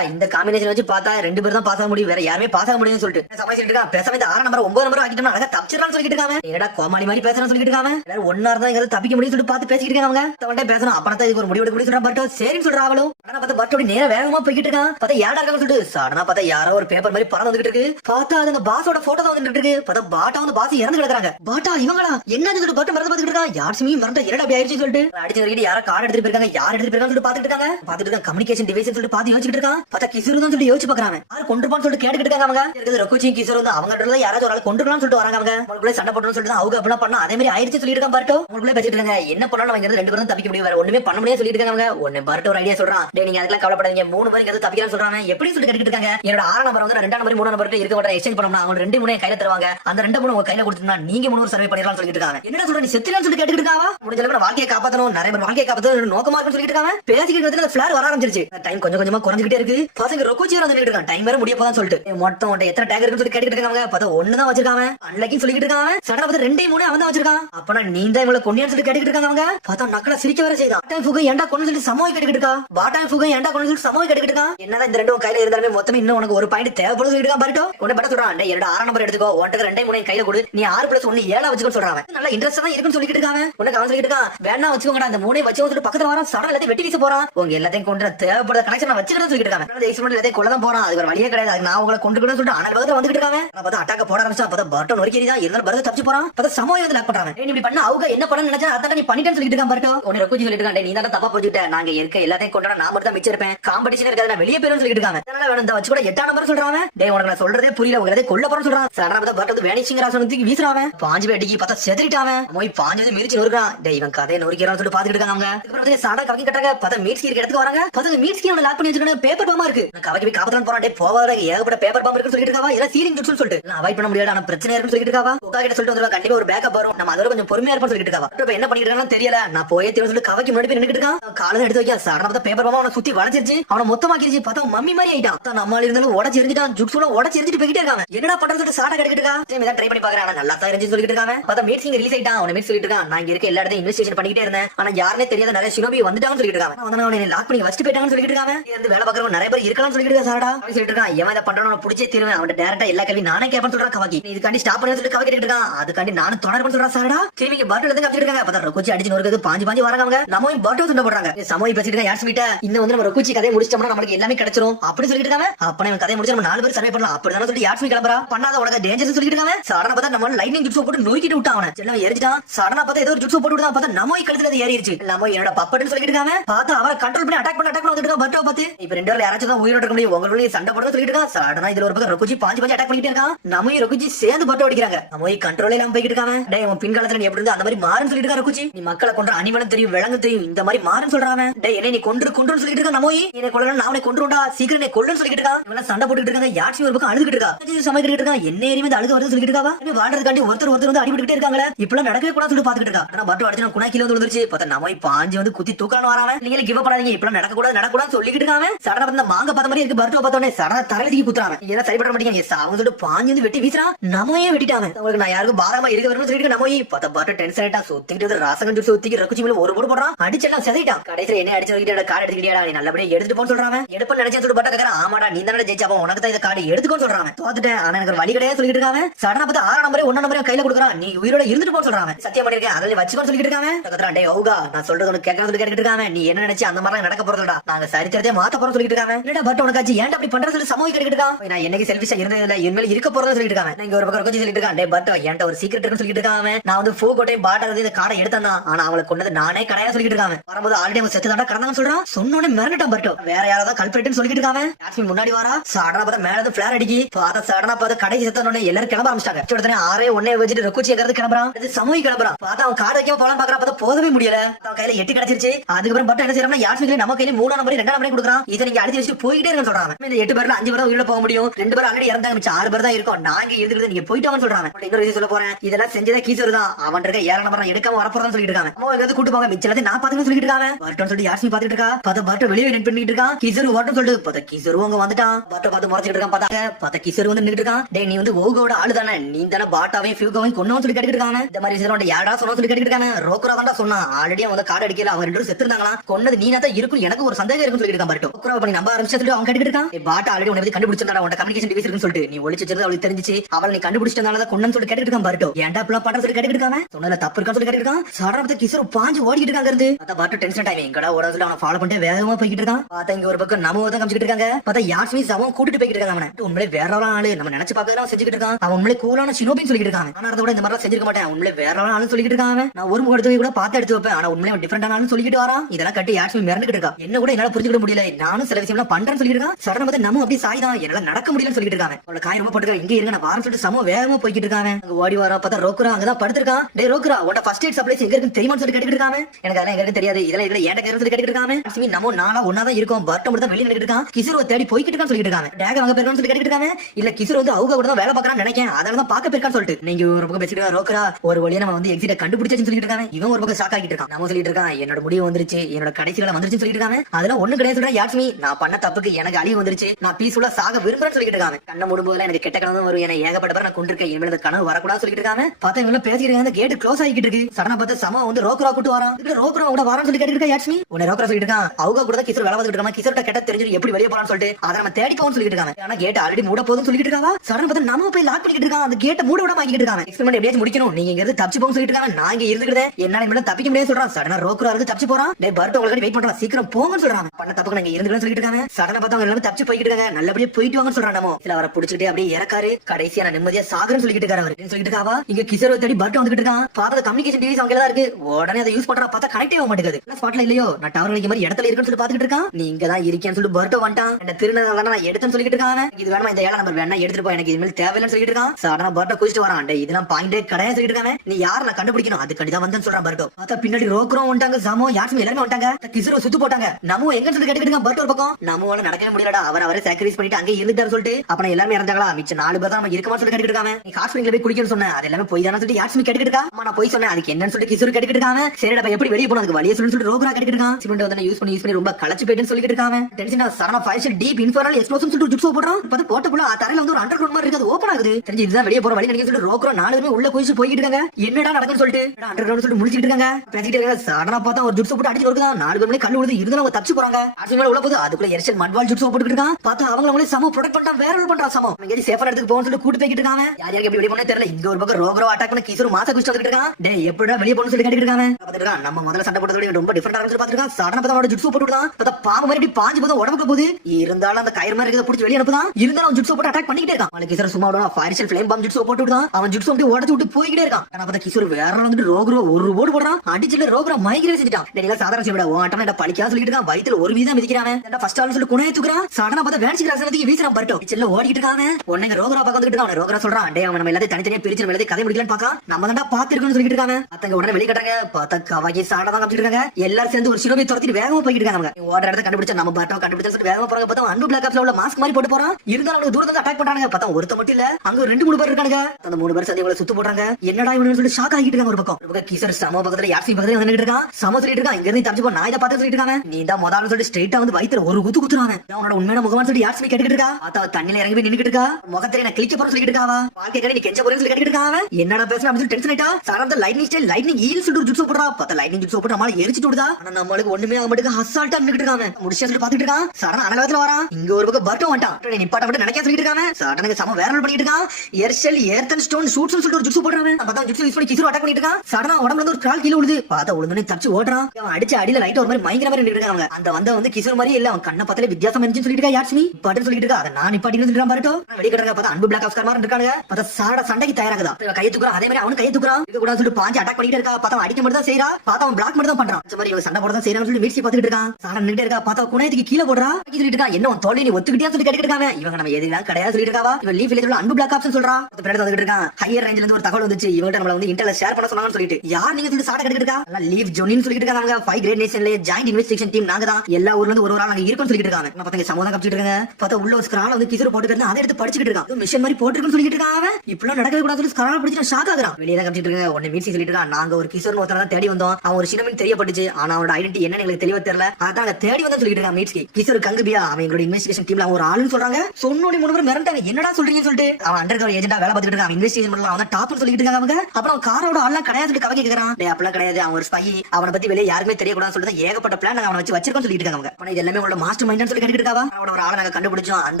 இந்த காம்பினேஷன் வச்சு பார்த்தா 2 பேர் தான் பாஸ் ஆக முடியும், வேற யாருமே பாஸ் ஆக முடியும்னு சொல்லிட்டு சமயம் சொல்லிட்டு இருக்கா. பேசாம இந்த 6ஆம் நம்பர் 9 நம்பர் ஆக்கிட்டோம்னா அழகா தப்பிச்சிடலாம்னு சொல்லிட்டு இருக்காங்க. ஏடா கோமாளி மாதிரி பேசுறான்னு சொல்லிட்டு இருக்காங்க. எல்லாரும் ஒன்னா இருந்தா இங்க தப்பிக்க முடியும்னு சொல்லிட்டு பார்த்து பேசிட்டு இருக்காங்க. அவங்க தவண்டே பேசணும். அப்பதான் இதுக்கு ஒரு முடிவு எடுக்க முடியும் சொல்றாங்க. பட் சரின்னு சொல்றாங்களோ. ஆனா பார்த்தா பட் அப்படி நேரா வேகமா போய்கிட்டு இருக்கான். பார்த்தா யாரா இருக்காங்கன்னு சொல்லிட்டு சடனா பார்த்தா யாரோ ஒரு பேப்பர் மாதிரி பறந்து வந்துட்டு இருக்கு. பார்த்தா அந்த பாஸோட போட்டோ தான் வந்துட்டு இருக்கு. பார்த்தா பாட்டா வந்து பாஸ் இறந்து கிடக்குறாங்க. பாட்டா இவங்களா என்னன்னு சொல்லிட்டு பாட்டு மறந்து பாத்துட்டு இருக்காங்க. யாருமே மறந்து என்னடா அப்படி ஆயிடுச்சு சொல்லிட்டு அடிச்சு வரைக்கும் யாரா கார்டு எடுத்துட்டு போயிருக்காங்க, யார் எடுத்துட்டு போயிருக்காங்க சொல்லிட்டு பாத்துட்டு இருக்காங்க. பாத்துட்டு இருக்காங்க கம்யூனிகேஷன் டிவைஸ் சொல்லிட்டு பாத்து யோசிச்சுட்டு இருக்கான். பார்த்தா கிசரு தான் சொல்லிட்டு யோசிச்சு பாக்குறாங்க. யாரு கொண்டுப்பான்னு சொல்லிட்டு கேட்டுக்கிட்டு இருக்காங்க. அவங்க இருக்குது ரகுச்சி கிசரு வந்து அவங்க யாராவது ஒரு ஆள் கொண்டுக்கலாம்னு சொல்லிட்டு வராங்க. அவங்க உங்களுக்குள்ள சண்டை போடணும்னு சொல்லிட்டு அவங்க அப்படிலாம் பண்ணா அதே மாதிரி ஆயிடுச்சு சொல்லிட்டு இருக்கான். பாட்டோ உங்களுக்குள்ள பேசிட்டு இருக்காங்க. என்ன பண்ணாலும் அவங்க 2 பேரும் தப்பிக்க முடியும், வேற ஒண்ணுமே பண்ண முடியாது சொல்லிட்டு இருக்காங்க. ஒண்ணு பாட்டோ ஒரு ஐடியா சொல்றான். டேய் நீங்க அதுக்கெல்லாம் கவலைப்படாதீங்க, 3 பேருக்கு எது தப்பிக்கலாம் சொல்றாங்க. எப்படி சொல்லிட்டு கேட்டுட்டு இருக்காங்க. என்னோட 6ஆம் நம்பர் வந்து 2ஆம் நம்பர் 3ஆம் நம்பர் இருக்க மாட்டேன் எக்ஸ்சேஞ்ச் பண்ணோம்னா அவங்க 2 3 கையில தருவாங்க. அந்த 2 3 உங்க கையில கொடுத்தா நீங்க 3 சர்வே பண்ணிடலாம் சொல்லிட்டு இருக்காங்க. என்ன சொல்ற நீ செத்துலான்னு சொல்லி கேட்டுட்டு இருக்காவா. முடிஞ்ச அளவுக்கு வாழ்க்கையை காப்பாத்தணும், நிறைய பேர் வாழ்க்கையை காப்பாத்தணும் நோக்கமா இருக்குன்னு சொல்லிட்டு இருக்காங்க. பேசிக்கிட்டு வந்து ஃபிளார் வர ஆரம்பிச்சிருச்சு. டைம் கொஞ்சம் கொஞ்சமா குறைஞ்சிட்டே இருக்கு. பசங்க ரொக்கோச்சி வந்துட்டு இருக்காங்க. டைம் வேற முடிய போதான் சொல்லிட்டு மொத்தம் எத்தனை டேக் இருக்குன்னு சொல்லி கேட்டுட்டு இருக்காங்க. பார்த்தா 1 தான் வச்சிருக்காங்க. அன்னைக்கு சொல்லிட்டு இருக்காங்க. சடனா பார்த்து 2 3 அவன் தான் வச்சிருக்கான். அப்பனா நீ தான் இவள கொன்னியான்னு சொல்லி கேட்டுட்டு இருக்காங்க. அவங்க பார்த்தா நக்கல சிரிக்க வர செய்தான். டைம் ஃபுகை ஏண்டா கொன்னு சொல்லி சமோய் கேட்டுட்டு இருக்கா. பாட்டாய் ஃபுகை ஏண்டா கொன்னு சொல்லி சமோய் கேட்டுட்டு இருக்கா. என்னதான் இந்த 2 கையில இருந்தாலுமே மொத்தம் இன்னும் உனக்கு ஒரு பாயிண்ட் தேவைப்படுது சொல்லிட்டு இருக்கா. பாருட்டோ உடனே பட்ட சொல்றான். டேய் 6ஆம் நம்பர் எடுத்துக்கோ, உன்கிட்ட 2 3 கையில கொடு, நீ 6+1 7 வச்சுக்கன்னு சொல்றாங்க. நல்லா இன்ட்ரெஸ்டா தான் இருக்குன்னு சொல்லிட்டு இருக்காங்க. உனக்கு அவன் சொல்லிட்டு இருக்கான், வேணா வச்சுக்கோங்கடா, அந்த 3 வச்சு வந்து பக்கத்துல வரான், சடா எல்லாத்தையும் வெட்டி வீச போறான், உங்க எல்லாத்தையும் கொண்டு தேவைப்படுற கனெக்ஷன் நான் வச்சுக்கிட்டு சொல்லிட்டு இருக்காங்க. எக்ஸ்பெரிமெண்ட் எல்லாத்தையும் கொள்ள தான் போறான், அது ஒரு வழியே கிடையாது, நான் உங்களை கொண்டு சொல்லிட்டு அனல் பக்கத்துல வந்துட்டு இருக்காங்க. பார்த்தா அட்டாக்க போட ஆரம்பிச்சா, பார்த்தா பர்ட்டோ நொறுக்கிதான் இருந்தாலும் பர்ட்டோ தப்பிச்சு போறான். பார்த்தா சமோய் வந்து லாக் பண்றாங்க. நீ இப்படி பண்ண அவங்க என்ன பண்ண நினைச்சா அதான் நீ பண்ணிட்டேன்னு சொல்லிட்டு இருக்கான். பர்ட்டோ உன்னை ரகுஜி சொல்லிட்டு இருக்கான், நீ தான் தப்பா போச்சுட்ட, நாங்க இருக்க எல்லாத்தையும் கொண்டாட நான் மட்டும் தான் மிச்சம் இருப்பேன், காம்படிஷன் இருக்காது, நான் வெளியே போயிரும் சொல்லிட்டு இருக்காங்க. அதனால வேணும் இந்த வச்சு கூட 8ஆம் நம்பர் சொல்றாங்க. டேய் உனக்கு நான் சொல்றதே புரியல, உங்களை கொல்ல போறேன்னு சொல்றான். சடனா பார்த்தா பர்ட்டோ வேனிஷிங் ராசனத்துக்கு வீசுறாங்க. பாஞ்சு அடிக்கி பார்த்தா செதறிட்டாவன். மோய் பாஞ்சு வந்து மிதிச்சு நொறுக்கான். டேய் இவன் கதையை நொறுக்கிறான்னு சொல்லிட்டு பாத்துக்கிட்டு இருக்காங்க. அவங்க அதுக்கப்புறம் சாடா கவக்கி கட்டாங்க. பார்த்தா மீட் ஸ்கீர் இடத்துக்கு வராங்க. பார்த்தா மீட் ஸ்கீர் லாக் பண்ணி வச்சிருக்காங்க. பேப்பர் பாமா இருக்கு. நான் கவக்கி போய் காப்பாத்தலாம் போறான். டேய் போவாத, ஏகப்பட்ட பேப்பர் பாம் இருக்குன்னு சொல்லிட்டு இருக்காவா. எல்லாம் சீலிங் ஜூட்ஸ்னு சொல்லிட்டு நான் அவாய்ட் பண்ண முடியாது, ஆனா பிரச்சனை இருக்குன்னு சொல்லிட்டு இருக்காவா. உக்கா கிட்ட சொல்லிட்டு வந்துருவா, கண்டிப்பா ஒரு பேக்கப் வரும், நம்ம அதோட கொஞ்சம் பொறுமையா இருப்போம் சொல்லிட்டு இருக்காவா. இப்ப என்ன பண்ணிட்டு இருக்கான்னு தெரியல, நான் போயே தெரியும் சொல்லி கவக்கி முன்னாடி போய் நின்னுட்டு இருக்கான். காலை எடுத்து வைக்க சடனா பார்த்தா பேப்பர் பாமா அவனை சுத்தி வளைச்சிருச்சு, அவனை மொத்தமாக்கிருச்சு. பார்த்தா மம்மி மாதிரி ஆயிட்டான். நம்மளால இருந்தாலும் உடச்சு எரிஞ்சிட்டான், ஜூட்ஸ்ல உடச்சு எரிஞ்சிட்டு போயிட்டே இருக்காங்க. என்னடா பண்றது சொல்லிட்டு சாடா கிடைக்கிட்டு இருக்கா. சரி ட்ரை பண்ணி பாக்குறேன், ஆனா நல்லா தான் இருந்துச்சு சொல்லிட்டு இருக்காங்க. பார்த்தா மீட் சிங் ரிலீஸ் ஆயிட்டான். அவனை மீட் சொல்லிட்டு இருக்கான், நான் இங்க இருக்க எல்லா இடத்தையும் இன்வெஸ்டிகேஷன் பண்ணிட்டே இருந்தேன், ஆனா யாருனே தெரியாத நிறைய ஷினோபி வந்துட்டாங்கன்னு சொல்லிட்டு இருக்காங்க. அவனை லாக் பண்ணி வச்சிட்டு போயிட்டாங்கன்னு சொல்லிட்டு இருக்காங்க. இருந்து வேலை பாக்குறவங்க நிறைய பேர் இருக்கலாம்னு சொல்லிட்டு இருக்கா. சாடா சொல்லிட்டு இருக்கான், ஏன் இதை பண்றவன பிடிச்சே தீருவேன், அவன் டைரக்டா எல்லா கேள்வி நானே கேட்பேன்னு சொல்றான். கவாக்கி இதுக்காண்டி ஸ்டாப் பண்ண சொல்லி கவாக்கி கேட்டு இருக்கான். அதுக்காண்டி நானும் தொடர்பு சொல்றான். சாடா திரும்பி பாட்டில் இருந்து கப்பிட்டு இருக்காங்க. பார்த்தா ரொக்குச்சி அடிச்சு நொறுக்குது, பாஞ்சு வராங்க. அவங்க நம்ம பாட்டில் சண்டை போடுறாங்க. சமோய் பேசிட்டு இருக்கான், யார் சொல்லிட்டா இன்னும் வந்து நம்ம ரொக்குச்சி கதையை முடிச்சிட்டோம்னா நமக்கு எல்லாமே கிடைச்சிரும் அப்படி சொல்லிட்டு இருக்காங்க. அப்ப நம்ம கதையை முடிச்சு நம்ம 4 பேர் சர்வே பண்ணலாம் அப்படிதான் சொல்லிட்டு யார் சொல்லி கிளம்புறா. பண்ணாத உனக்கு டேஞ்சர் சொல்லிட்டு இருக்காங்க. சடனா பார்த்தா நம்ம லைட்னிங் ஜுட்ஸ் போட்டு நொறுக்கிட்டு விட்டான். அவனை எல்லாம் எரிஞ்சிட்டான். சடனா பார்த்தா ஏதோ ஒரு ஜுட்ஸ் போட்டு விட்டான். பார்த்தா நம்ம கழுத்துல அது ஏறிடுச்சு. நம்ம என்னோட பப்பட்னு சொல்லிட்டு இருக்காங்க. பார்த்தா அவரை கண்ட்ரோல் பண்ணி அட்டாக் பண்ண வந்துட்டு இருக்கான். பர்ட்டோ பார்த்து இப்ப 2 பேர்ல யாராச்சும் தான் உயிரோட இருக்க முடியும், உங்களுக்கு சண்டை போட சொல்லிட்டு இருக்கான். சடனா இதுல ஒரு பக்கம் ரொக்குச்சி பாஞ்சு அட்டாக் பண்ணிட்டு இருக்கான். நம்ம ரொக்குச்சி சேர்ந்து பர்ட்டோ அடிக்கிறாங்க. நம்ம கண்ட்ரோலே இல்லாம போயிட்டு இருக்காங்க. டேய் உன் பின்காலத்துல நீ எப்படி இருந்து அந்த மாதிரி மாறுன்னு சொல்லிட்டு இருக்கா. ரொக்குச்சி நீ மக்களை கொன்ற அனிமலம் தெரியும், விலங்கு தெரியும், இந்த மாதிரி மாறுன்னு சொல்றாங்க. டேய் என்ன நீ கொன்றுன்னு சொல்லிட்டு இருக்கா. நம்ம என்னை கொல்லணும், நான் அவனை கொன்றுடா, சீக்கிரம் நீ கொல்லுன்னு சொல்லிட்டு இருக்கான். இவன் சண்டை போட்டுட்டு இருக்காங்க. யாட்சி ஒரு பக்கம் அழுதுகிட்டு இருக்கா. சமைக்கிட்டு இருக்கான். என்ன ஏறி வந்து அழுக வருது சொல்லிட்டு இருக்காவா. வாழ்றதுக்காண்டி ஒருத்தர் வந்து அடிபட்டு இருக்காங்களே, இப்பெல்லாம் நடக்கவே கூட சொல்லி பாத்துக்கிட்டு இருக்கா. ஆனா பர்ட்டோ அடிச்சு குணா கீழ வந்து வந்துருச்சு. பார்த்தா நம்ம பாஞ்சு வந்து குத்தி தூக்கான வராம. நீங்க கிவ் அப் பண்ணாதீங்க, இப்பெல்லாம் நடக்கூடாது சொல்லிட்டு இருக்காங்க. சடனா வந்து மாங்க பார்த்த மாதிரி இருக்கு. பர்ட்டோ பார்த்தோன்னே சடனா தரையில தூக்கி குத்துறாங்க. ஏன்னா சரிபட மாட்டீங்க சாவு சொல்லிட்டு பாஞ்சு வந்து வெட்டி வீசுறான். நம்மையே வெட்டிட்டாங்க. உங்களுக்கு நான் யாருக்கும் பாரமா இருக்க வரணும்னு சொல்லிட்டு நம்ம பார்த்தா பர்ட்டோ டென்ஷன் ஆயிட்டா. சுத்திக்கிட்டு ராசகன் ஜூஸ் ஊத்தி ரக்குச்சி மேல ஒரு போடு போடுறான். அடிச்செல்லாம் செதைட்டான். கடைசியில என்ன அடிச்சு கார்டு எடுத்துக்கிட்டியாடா, நீ நல்லபடியா எடுத்துட்டு போன்னு சொல்றாங்க. எடுப்ப நினைச்சா சொல்லிட்டு பர்ட்டோ கேக்குறான், ஆமாடா நீ தானே ஜெயிச்சா, உனக்கு தான் இந்த கார்டு எடுத்துக்கோன்னு சொல்றாங்க. தோத்துட்டேன், ஆனா எனக்கு வழி கிடையாது சொல்லிட்டு இருக்காங்க. சடனா பார்த்தா 6ஆம் நம்பரே 1ஆம் நம்பரையும் கையில கொடுக்குறான். நீ உயிரோட இருந்துட்டு போன்னு சொல்றாங்க. சத்தியம் பண்ணிருக்கேன், அதில் வச்சுக்கோன்னு சொல்லிட்டு இருக்காங்க. டேய் ஓகா நான் சொல்றது உனக்கு கேட்கறது சொல்லி கேட்டுட்டு இருக்காங்க. நீ என்ன நினைச்சு அந்த மாதிரி நடக்க போறதுடா, நாங்க சரித்திரத்தையே மாத்த போறோம் சொல்லிட்டு இருக்காங்க. என்னடா பட் உனக்காச்சு ஏன்டா அப்படி பண்ற சொல்லி சமூக கேட்டுட்டு இருக்கான். நான் என்னைக்கு செல்ஃபிஷா இருந்தது இல்ல, இனிமேல் இருக்க போறதுன்னு சொல்லிட்டு இருக்காங்க. நீங்க ஒரு பக்கம் கொஞ்சம் சொல்லிட்டு இருக்கான். டேய் பட் என்கிட்ட ஒரு சீக்ரெட் இருக்குன்னு சொல்லிட்டு இருக்காங்க. நான் வந்து ஃபோ கோட்டை பாட்டறது இந்த காடை எடுத்தேன், ஆனா அவளை கொண்டது நானே கிடையாது சொல்லிட்டு இருக்காங்க. வரும்போது ஆல்ரெடி அவங்க செத்து தாண்டா கடந்தான்னு சொல்றான். சொன்னோட மிரண்டுட்டான் பர்ட்டோ. வேற யாராவது கல்பெட்டுன்னு சொல்லிட்டு இருக்காங்க. யாஸ்மின் முன்னாடி வரா. சடனா பார்த்தா மேல இருந்து ஃபிளேர் அடிக்கி. பார்த்தா சடனா பார்த்தா கடைசி செத்தனோட எல்லாரும் கிளம்ப ஆரம்பிச்சாங்க. உடனே 6 1 வச்சுட்டு ரொக்குச்சி எங்கிறது கிளம்புறான். இது சமூக கிளம்புறான். பார்த்தா அவன் காடை வைக்க போலாம் பாக்குறான். பார்த்தா போதவே முடியல. அவன் கையில 8 கிடைச்சிருச்சு. அதுக்கப்புறம் பட் என்ன செய்யறான், யாஸ்மின் நம்ம கையில 3ஆம் நம்பர் 2ஆம் நம்பர் கொடுக்குறான். இதை நீங்க அடிச்சு வச்சுட்டு போயிட்டே இருக்க சொல்றாங்க. இந்த 8 பேர்ல 5 பேர் தான் உள்ள போக முடியும், 2 பேர் ஆல்ரெடி இறந்தாங்க, மிச்சம் 6 பேர் தான் இருக்கும். நாங்க இருந்து நீங்க போயிட்டாங்கன்னு சொல்றாங்க. இன்னொரு விஷயம் சொல்ல போறேன், இதெல்லாம் செஞ்சதே கீசர் தான். அவன் இருக்க 7ஆம் நம்பர் எடுக்காம வரப்போறான்னு சொல்லிட்டு இருக்காங்க. அம்மா எங்க கூட்டு போங்க, மிச்சம் நான் பாத்துக்கன்னு சொல்லிட்டு இருக்காங்க. பர்ட்டோன்னு சொல்லிட்டு யாஸ்மின் பாத்துட்டு இருக்கா. பார்த்தா பர்ட்டோ வெளியே வெயிட் பண்ணிட்டு இருக்கான். கீசர் வரட்டும் சொல்லிட்டு பார்த்தா கீசர் அங்க வந்துட்டான். பர்ட்டோ பார்த்து முறைச்சிட்டு இருக்கான். பார்த்தா கீசர் வந்து நின்னுட்டு இருக்கான். டேய் நீ வந்து ஓகோட ஆளு தானே, நீ தானே பாட்டாவையும் ஃபியூகோவையும் கொன்னோன்னு சொல்லி கேட்டுட்டு இருக்காங்க. இந்த மாதிரி விஷயம் யாரா சொன்னா சொல்லி கேட்டுட்டு இருக்காங்க. ரோக்ரா தான்டா சொன்னா, ஆல்ரெடி அவங்க கார்டு அடிக்கல, அவங்க 2 பேரும் செத்து இருந்தாங்களா, கொன்னது நீனா தான் இருக்கும், எனக்கு ஒரு சந்தேகம் இருக்குன்னு சொல்லிட்டு இருக்கான். பர்ட்டோ ரோக்ரா பண்ணி நம்ப ஆரம்பிச்சிட்டு அவன் கேட்டுட்டு இருக்கான். பாட் ஆல்ரெடி உன்னை கண்டுபிடிச்சிருந்தா, உன்ட கம்யூனிகேஷன் டிவைஸ் இருக்குன்னு சொல்லிட்டு நீ ஒளிச்சு வச்சிருந்தது அவளுக்கு தெரிஞ்சிச்சு, அவளை நீ கண்டுபிடிச்சதுனால தான் கொன்னன்னு சொல்லி கேட்டுட்டு இருக்கான். பர்ட்டோ ஏன்டா இப்பலாம் பண்ற சொல்லி கேட்டுட்டு இருக்காங்க. சொன்னதுல தப்பு இருக்கான்னு சொல்லி கேட்டுட்டு இருக்கான். சடனா கிசர் பாஞ்சு ஓடிக்கிட்டு இருக்காங்க. இருந்து பார்த்தா பர்ட்டோ டென்ஷன் டைம் எங்கடா ஓட சொல்லி அவனை ஃபாலோ பண்ணிட்டு வேகமா போய்கிட்டு இருக்கான். பார்த்தா இங்க ஒரு பக்கம் நம்ம தான் காமிச்சிட்டு இருக்காங்க. பார்த்தா யாஸ்மின் அவன் கூட்டிட்டு போய்கிட்டு இருக்காங்க. அவனை உண்மையிலே வேற ஆளு, நம்ம நினைச்சு பார்க்கறதெல்லாம் செஞ்சுக்கிட்டு இருக்கான். அவன் உண்மையிலே கூலான ஷினோபின்னு சொல்லிட்டு இருக்காங்க. ஆனா அதை விட இந்த மாதிரி செஞ்சிருக்க மாட்டேன், உண்மையிலே வேற ஆளு சொல்லிட்டு இருக்காங்க. நான் ஒரு முகத்தை கூட பார்த்து எடுத்து வைப்பேன், ஆனா உண்மையிலே டிஃபரெண்டான ஆளு சொல்லிட்டு வரான். இதெல்லாம் கட்டி யாஸ்மின் மிரண்டுகிட்டு இருக்கா. என்ன கூட என்னால புரிஞ்சுக்க முடியல, நானும் சில விஷயம் பண்றேன்னு சொல்லிட்டு இருக்கான். சடனா பார்த்து நம்ம அப்படி சாய்தான், என்னால நடக்க முடியலன்னு சொல்லிட்டு இருக்காங்க. அவளை காய் ரொம்ப போட்டுக்க, இங்க இருங்க நான் வாரம் சொல்லிட்டு சம வேகமா போய்கிட்டு இருக்காங்க. அங்க ஓடி வரா. பார்த்தா ரோக்ரா அங்கதான் படுத்திருக்கான். டேய் ரோக்ரா உன்ட ஃபர்ஸ்ட் எய்ட் சப்ளைஸ் எங்க இருக்குன்னு தெரியுமான்னு சொல்லி கேட்டுட்டு இருக்காங்க. எனக்கு அதெல்லாம் எங்க தெரியாது, இதெல்லாம் இதுல ஏன்ட கேட்க சொல்லி கேட்டுட்டு இருக்காங்க. யாஸ்மின் நம்ம நாளா ஒன்னாதான் இருக்கும், பர்ட்டோ மட்டும் தான் வெளிய நின்னுட்டு இருக்கான். கிசுருவ தேடி போய்கிட்டு இருக்கான்னு சொல்லிட்டு இருக்காங்க. டேக் வாங்க போயிருக்கான்னு சொல்லி கேட்டுட்டு இருக்காங்க. இல்ல கிசுரு வந்து அவங்க கூட தான் வேலை பார்க்கறான்னு நினைக்கிறேன், அதனால தான் பார்க்க போயிருக்கான்னு சொல்லிட்டு நீங்க ஒரு பக்கம் பேசிட்டு ரோக்ரா ஒரு வழியா நம்ம வந்து எக்ஸிட்ட கண்டுபிடிச்சேன்னு சொல்லிட்டு இருக்காங்க. இவன் ஒரு பக்கம் ஷாக் ஆகிட்டு இருக்கான். நம்ம சொல்லிட்டு இருக்கான் என்னோட முடிவு வந்துருச்சு, என்னோட கடைசி காலம் வந்துருச்சுன்னு சொல்லிட்டு இருக்காங்க. அதெல்லாம் ஒண்ணு கிடையாது சொல்றேன் யாஸ்மி, நான் பண்ண தப்புக்கு எனக்கு அழிவு வந்துருச்சு, நான் பீஸ்ஃபுல்லா சாக விரும்புறேன்னு சொல்லிட்டு இருக்காங்க. கண்ண முடும்போதுல எனக்கு கெட்ட கனவு வரும், என்ன ஏகப்பட்ட பேர் நான் கொண்டிருக்கேன், இனிமேல் இந்த கனவு வரக்கூடாது சொல்லிட்டு இருக்காங்க. பார்த்தா இவங்க பேசிட்டு இருக்காங்க. கேட் க்ளோஸ் ஆகிட்டு இருக்கு. சடனா பார்த்து சம வந்து ரோக்ரா கூட்டு வரான். ரோக்ரா கூட வரான்னு சொல்லி கேட்டுட்டு இருக்கா யாஸ்மி. உன்னை ரோக்ரா சொல்லிட்டு இருக்கான். அவங்க கூட தான் கிசர் வேலை பார்த்துட்டு இருக்காங்க. கிசர்ட்ட கெட்ட தெரிஞ்சு எப்படி வெளியே போறான்னு சொல்லிட்டு அதை நம்ம தேடி போவோம்னு சொல்லிட்டு இருக்காங்க. ஆனா கேட் ஆல்ரெடி மூட போதுன்னு சொல்லிட்டு இருக்காவா. சடனா பார்த்து நம்ம போய் லாக் பண்ணிட்டு இருக்கான். அந்த கேட்ட மூட விடாம ஆக்கிட்டு இருக்கான். எக்ஸ்பெரிமெண்ட் எப்படியாச்சும் முடிக்கணும், நீங்க இங்க இருந்து தப்பிச்சு போங்க சொல்லிட்டு இருக்காங்க. நான் இங்க இருந்துக்கிறேன், என்னால இவங்க தப்பிக்க முடியாது சொல்றான். சடனா ரோக்ரா இருந்து தப்பிச்சு போறான். டேய் பர்ட் உங்களுக்கு வெயிட் பண்றான், சீக்கிரம் போங்கன்னு சொல்றாங்க. பண்ண தப்புக்கு நாங்க இருந்துக்கிறேன் சொல்லிட்டு இருக்காங்க. சடனா பார்த்தா அவங்க எல்லாரும் தப்பிச்சு போயிட்டு இருக்காங்க. நல்லபடியா போயிட்டு வாங்கன்னு சொல்றான். நம்ம இதுல அவரை புடிச்சிட்டு அப்படியே இறக்காரு. கடைசியா நான் நிம்மதியா சாகுறேன்னு சொல்லிட்டு இருக்காரு. அவரு சொல்லிட்டு இருக்காவா இங்க கிசரோ தேடி பர்ட் வந்துட்டு இருக்கான். பார்த்தா கம்யூனிகேஷன் டிவைஸ் அவங்க தான் இருக்கு. உடனே அதை யூஸ் பண்றா, பார்த்தா கனெக்ட் ஆக மாட்டேங்குது. ஸ்பாட்ல இல்லையோ, நான் டவர் வைக்க மாதிரி இடத்துல இருக்குன்னு சொல்லி பாத்துட்டு இருக்கான். நீங்க தான் இருக்கேன்னு சொல்லி பர்ட் வந்துட்டான். இந்த திருநெல்வேலி நான் எடுத்துன்னு சொல்லிட்டு இருக்காங்க. இது வேணுமா, இந்த ஏழை நம்பர் வேணா எடுத்துட்டு போ, எனக்கு இதுமேல் தேவையில்லைன்னு சொல்லிட்டு இருக்கான். சடனா பர்ட்டை குடிச்சிட்டு வரான். இதெல்லாம் பாயிண்டே கிடையாது சொல்லிட்டு இருக்காங்க. நீ யார நான் கண்டுபிடிக்கணும், அது கண்டிப்பா வந்தேன்னு சொல்றான் பர்ட்டோ. பார்த்தா பின்னாடி ரோக்ரோம் வந்துட்டாங்க, சமோ யாருமே எல்லாரும் வந்துட்டாங்க. கிசரோ சுத்து போட்டாங்க. நம்ம எங்க சொல்லி கேட்டுட்டு இருக்கான் பர்ட் ஒரு பக்கம். நம்மளால நடக்கவே முடியலடா, அவரை சாக்ரிஃபைஸ் பண்ணிட்டு அங்கே இருந்துட்டாரு சொல்லிட்டு. அப்ப எல்லாரும் இறந்தாங்களா, மிச்சம் 4 பேர் தான் நம்ம இருக்கமா சொல்லி கேட்டுட்டு இருக்காங்க. நீ ஹாஸ்பிட்டல்ல போய் குடிக்கணும்னு சொன்னேன், அது எல்லாமே போய் தானே சொல்லி யாருமே கேட்டுட்டு இருக்கா. நான் போய் சொன்னேன், அதுக்கு என்னன்னு சொல்லி கிசரு கேட்டுட்டு இருக்காங்க. சரிடா எப்படி வெளியே போனோம், அதுக்கு வழியே சொல்லி ரோக்ரா கேட்டுட்டு இருக்கான். சிமெண்ட் வந்து யூஸ் பண்ணி ரொம்ப கலச்சு போயிட்டுன்னு சொல்லிட்டு இருக்காங்க. டென்ஷனா சரணா ஃபைல் டீப் இன்ஃபர்னல் எக்ஸ்ப்ளோஷன் சொல்லிட்டு ஜுட்ஸோ போடுறான். பார்த்து போட்ட புள்ள தரையில வந்து ஒரு அண்டர் கிரவுண்ட் மாதிரி இருக்கு, ஓபன் ஆகுது. தெரிஞ்சு இதுதான் வெளியே போற வழி நினைக்க சொல்லி ரோக்ரா 4 பேரும் உள்ள போயிட்டு போயிட்டு இருக்காங்க. என்னடா நடக்குன்னு சொல்லிட்டு அண்டர் கிரவுண்ட் சொல்லிட்டு முடிச்சிட்டு இருக்காங்க. பேசிட்டு இருக்காங்க. சடனா பார்த்தா ஒரு ஜுட்ஸோ போட்டு அடிச்சு வருது. 4 பேரும் கல்லு விழுது, இருந்தாலும் அவங்க தப்பிச்சு போறாங்க. அடுத்த மேல உள்ள போது அதுக்குள்ள எர்ஷல் மட்வால் ஜுட்ஸோ போட்டுட்டு இருக்கான். பார்த்தா அவங்களே சமோ ப்ரொடெக்ட் பண்ணா வேற ஒரு பண்றா. சமோ இங்க சேஃபா இடத்துக்கு போன்னு சொல்லி கூட்டி போயிட்டு இருக்காங்க. யார் யாருக்கு எப்படி வெளிய போனே தெரியல. இங்க ஒரு பக்கம் ரோக்ரோ அட்டாக் பண்ண கிசரு மாசா குடிச்சு வந்துட்டு இருக்கான். டேய் எப்படிடா வெளிய போன்னு சொல்லி கேட்டுட்டு இருக்காங்க. பாத்துட்டு நம்ம முதல்ல சண்டை போட்டதோட ரொம்ப டிஃபரெண்டா இருந்து பாத்துட்டு சடனா பார்த்தா அவனோட ஜுட்ஸோ போட்டுட்டான். பார்த்தா பாம்பு மாதிரி பாஞ்சு போது உடம்புக்கு போகுது. இருந்தாலும் அந்த கயிறு மாதிரி இருக்கிறத புடிச்சு வெளிய அனுப்புதான். இருந்தாலும் அவன் ஜுட்ஸோ போட்டு அட்டாக் பண்ணிட்டே இருக்கான். அவனுக்கு கிசரு சும்மா விடுவான். ஃபயர் ஷெல் ஃப்ளேம் பாம் ஜுட்ஸோ போட்டு விடுதான். அவன் ஜுட்ஸோ அப்படியே உடைச்சு விட்டு போயிட்டே இருக்கான். ஆனா பார்த்தா கிசரு வேற வந்துட்டு ரோக்ரோ ஒரு ஓடு போடுறான். அடிச்சுல ரோக்ரோ மைக்ரேட் செஞ்சிட்டான். டேய் சாதாரண விஷயம் ஓ அட்டமா பழிக்காத சொல்லிட்டு இருக்கான். வயித்துல ஒரு வீதம் மிதிக்கிறான். ஃபர்ஸ்ட் ஆல் சொல்லி குணைய தூக்குறான். சடனா பார்த்தா வேன்சி கிராசனத்துக்கு வீசுறான் பர்ட்டோ. கிச்சன்ல ஓடிட்டு இருக்கான். உடனே ரோக்ரோ பக்கம் வந்துட்டு இருக்கான். ரோக்ரோ சொல்றான், டேய் அவன் நம்ம எல்லாத்தையும் தனித்தனியா பிரிச்சு நம்ம எல்லாத்தையும் கதை முடிக்கலாம்னு பார்க்க நம்ம தான்டா பாத்துருக்கோம்னு சொல்லிட்டு இருக்காங்க. அத்தங்க உடனே வெளிய கட்டுறாங்க. பார்த்தா கவாகி சாடா தான் காமிச்சிட்டு இருக்காங்க. எல்லாரும் சேர்ந்து ஒரு சிரோபி துரத்திட்டு வேகமா போயிட்டு இருக்காங்க. ஓடுற இடத்த கண்டுபிடிச்சா நம்ம பர்ட்டோ கண்டுபிடிச்சா சொல்லிட்டு வேகமா போறாங்க. பார்த்தா அன்பு பிளாக் ஆப்ஸ்ல உள்ள மாஸ்க் மாதிரி போட்டு போறான். இருந்தாலும் அவனுக்கு தூரத்துல அட்டாக் பண்றாங்க. பார்த்தா ஒருத்த மட்டும் இல்ல, அங்க 2-3 பேர் இருக்காங்க. அந்த 3 பேர் சேர்ந்து இவங்களை சுத்து போடுறாங்க. என்னடா இவனு சொல்லி ஷாக் ஆகிட்டு இருக்காங்க. ஒரு பக்கம் கிசர் சமோ பக்கத்துல யார்சி பக்கத்துல வந்துட்டு இருக்கான். சமோ சொல்லிட்டு இருக்கான், இங்க இருந்து தப்பிச்சு போ, நான் இதை பார்த்து சொல்லிட்டு இருக்காங்க. நீ தான் முதல்ல சொல்லிட்டு ஸ்ட்ரைட்டா வந்து வயித்துல ஒரு குத்து குத்துறாங்க. அவனோட உண்மையான முகமான சொல்லி யார்சி கேட்டுட்டு இருக்கா. பார்த்தா தண்ணில இறங்கி போய் நின்னுட்டு இருக்கா. முகத்தை நான் கிளிக்க போறேன்னு சொல்லிட்டு இருக்காவா. வாழ்க்கை நீ கெஞ்ச போறேன்னு சொல்லி கேட்டுட்டு இருக்காங்க. என்னடா பேசுற அப்படின்னு சொல்லி டென்ஷன் ஆயிட்டா. சாரந்த லைட்னிங் ஸ்டைல் லைட்னிங் ஈல் சொல்லிட்டு ஜுட்ஸோ போடுறா. பார்த்தா லைட்னிங் ஜுட்ஸோ போட்டு நம்மளால எரிச்சிட்டு விடுதா. ஆனா நம்மளுக்கு ஒண்ணுமே ஆக மாட்டேங்குது. அசால்ட்டா நின்னுட்டு இருக்காங்க. முடிச்சா சொல்லி பாத்துட்டு இருக்கான். சரண அனலகத்துல வரான். இங்க ஒரு பக்கம் பர்ட்டோ வந்துட்டான். நிப்பாட்ட விட்டு நினைக்க சொல்லிட்டு இருக்காங்க. சடனுக்கு சம வேற பண்ணிட்டு இருக்கான். எர்ஷல் ஏர்த்தன் ஸ்டோன் ஷூட்ஸ் சொல்லிட்டு ஒரு ஜுட்ஸோ போடுறாங்க. பார்த்தா ஜுட்ஸோ யூஸ் பண்ணி கிசரு அட்டாக் பண்ணிட்டு இருக்கான். சடனா உடம்புல இருந்து ஒரு கால் கீழ விழுது. பார்த்தா உழுதுனே தப்பிச்சு ஓடுறான். அவன் அடிச்ச அடியில லைட் ஒரு மாதிரி மயங்கர மாதிரி நின்னுட்டு இருக்காங்க. அந்த வந்து கிசரு மாதிரி இல்ல, அவன் கண்ண பத்தல வித்தியாசம் இருந்துச்சுன்னு சொல்லிட்டு இருக்கா. யார்ஸ்மி பாட்டு சொல்லிட்டு இருக்கா. அதை நான் நிப்பாட்டின்னு சொல்லிட்டு பர்ட்டோ வெளிய கட்டுறாங்க. பார்த்தா அன்பு பிளாக் ஆப்ஸ்கார் மாதிரி இருக்காங்க. பார்த்தா சாட சண்டைக்கு தயாராகுதா. கையை தூக்குறான். அதே மாதிரி அவனும் கையை தூக்குறான். இது கூட சொல்லிட்டு பாஞ்சு அட்டாக் பண்ணிட்டு இருக்கா. பார்த்தா அடிக்க மட்டும் தான் செய்யறா. பார்த்தா அவன் பிளாக் மட்டும் தான் பண்றான். இந்த மாதிரி இவன் சண்டை போட தான் செய்யறான்னு சொல்லி வீழ்ச்சி பார்த்துட்டு இருக்கான். சாட நின்னுட்டே இருக்கா. பார்த்தா குணையத்துக்கு கீழே போடுறா. சொல்லிட்டு இருக்கா, என்ன உன் தோல்வி நீ ஒத்துக்கிட்டியா சொல்லி கேட்டுட்டு இருக்காங்க. இவங்க நம்ம எதுலாம் கிடையாது சொல்லிட்டு இருக்காவா. இவன் லீஃப் வில்லேஜ்ல அன்பு பிளாக் ஆப்ஷன் சொல்றா. பின்னாடி வந்துட்டு இருக்கான். ஹையர் ரேஞ்சில இருந்து ஒரு தகவல் வந்துச்சு. இவங்க நம்மள வந்து இன்டர்ல ஷேர் பண்ண சொன்னாங்கன்னு சொல்லிட்டு யார் நீங்க சொல்லிட்டு சாட கேட்டுட்டு இருக்கா. லீவ் ஜோனின்னு சொல்லிட்டு இருக்காங்க. 5 கிரேட் நேஷன்ல ஜாயிண்ட் இன்வெஸ்டிகேஷன் டீம் நாங்க தான். எல்லா ஊர்ல இருந்து ஒரு ஆள் நாங்க இருக்கோம்னு சொல்லிட்டு இருக்காங்க. நம்ம பசங்க சமோதா காமிச்சிட்டு இருக்காங்க. பார்த்தா உள்ள ஒரு ஸ்கிரால வந்து கிசரு போட்டுட்டு அதை எடுத்து படிச்சிட்டு இருக்கான். மிஷன் மாதிரி போட்டுருக்குன்னு சொல்லிட்டு இருக்காங்க. இப்பெல்லாம் நடக்கவே கூடாது சொல்லி ஸ்கிரால படிச்சு ஷாக் ஆகுறான். வெளியே தான் காமிச்சிட்டு இருக்காங்க. உடனே வீசி சொல்லிட்டு இருக்கான், நாங்க ஒரு கிசர்னு ஒருத்தர தான் தேடி வந்தோம். அவன் ஒரு சின்னமின் தெரியப்பட்டுச்சு. ஆனா அவனோட ஐடென்டி என்னன்னு எங்களுக்கு தெளிவா தெரியல. அதான் தேடி வந்து சொல்லிட்டு இருக்கான். மீட்ஸ்கி கிசரு கங்குபியா அவன் எங்களோட இன்வெஸ்டிகேஷன் டீம்ல ஒரு ஆளுன்னு சொல்றாங்க. சொன்னோனே 3 பேர் மிரண்டாங்க. என்னடா சொல்றீங்கன்னு சொல்லிட்டு அவன் அண்டர் கவர் ஏஜென்ட்டா வேலை பார்த்துட்டு இருக்கான். இன்வெஸ்டிகேஷன் பண்ணலாம் அவன் டாப்னு சொல்லிட்டு இருக்காங்க அவங்க. அப்புறம் காரோட ஆள்லாம் கிடையாது சொல்லி கவலை கேக்குறான். டேய் அப்பலாம் கிடையாது, அவன் ஒரு ஸ்பை. அவனை பத்தி வெளியே யாருமே தெரியக்கூடாதுன்னு சொல்லிட்டு ஏகப்பட்ட பிளான் நாங்க அவனை வச்சிருக்கோம்னு சொல்லிட்டு இருக்காங்க. ஆனா இது எல்லாமே உங்களோட மாஸ்டர் மைண்ட்னு சொல்லி கேட்டுட்டு இருக்காவா. அவனோட ஒரு ஆளை நாங்க கண்டுபிடிச்சோம். அந்த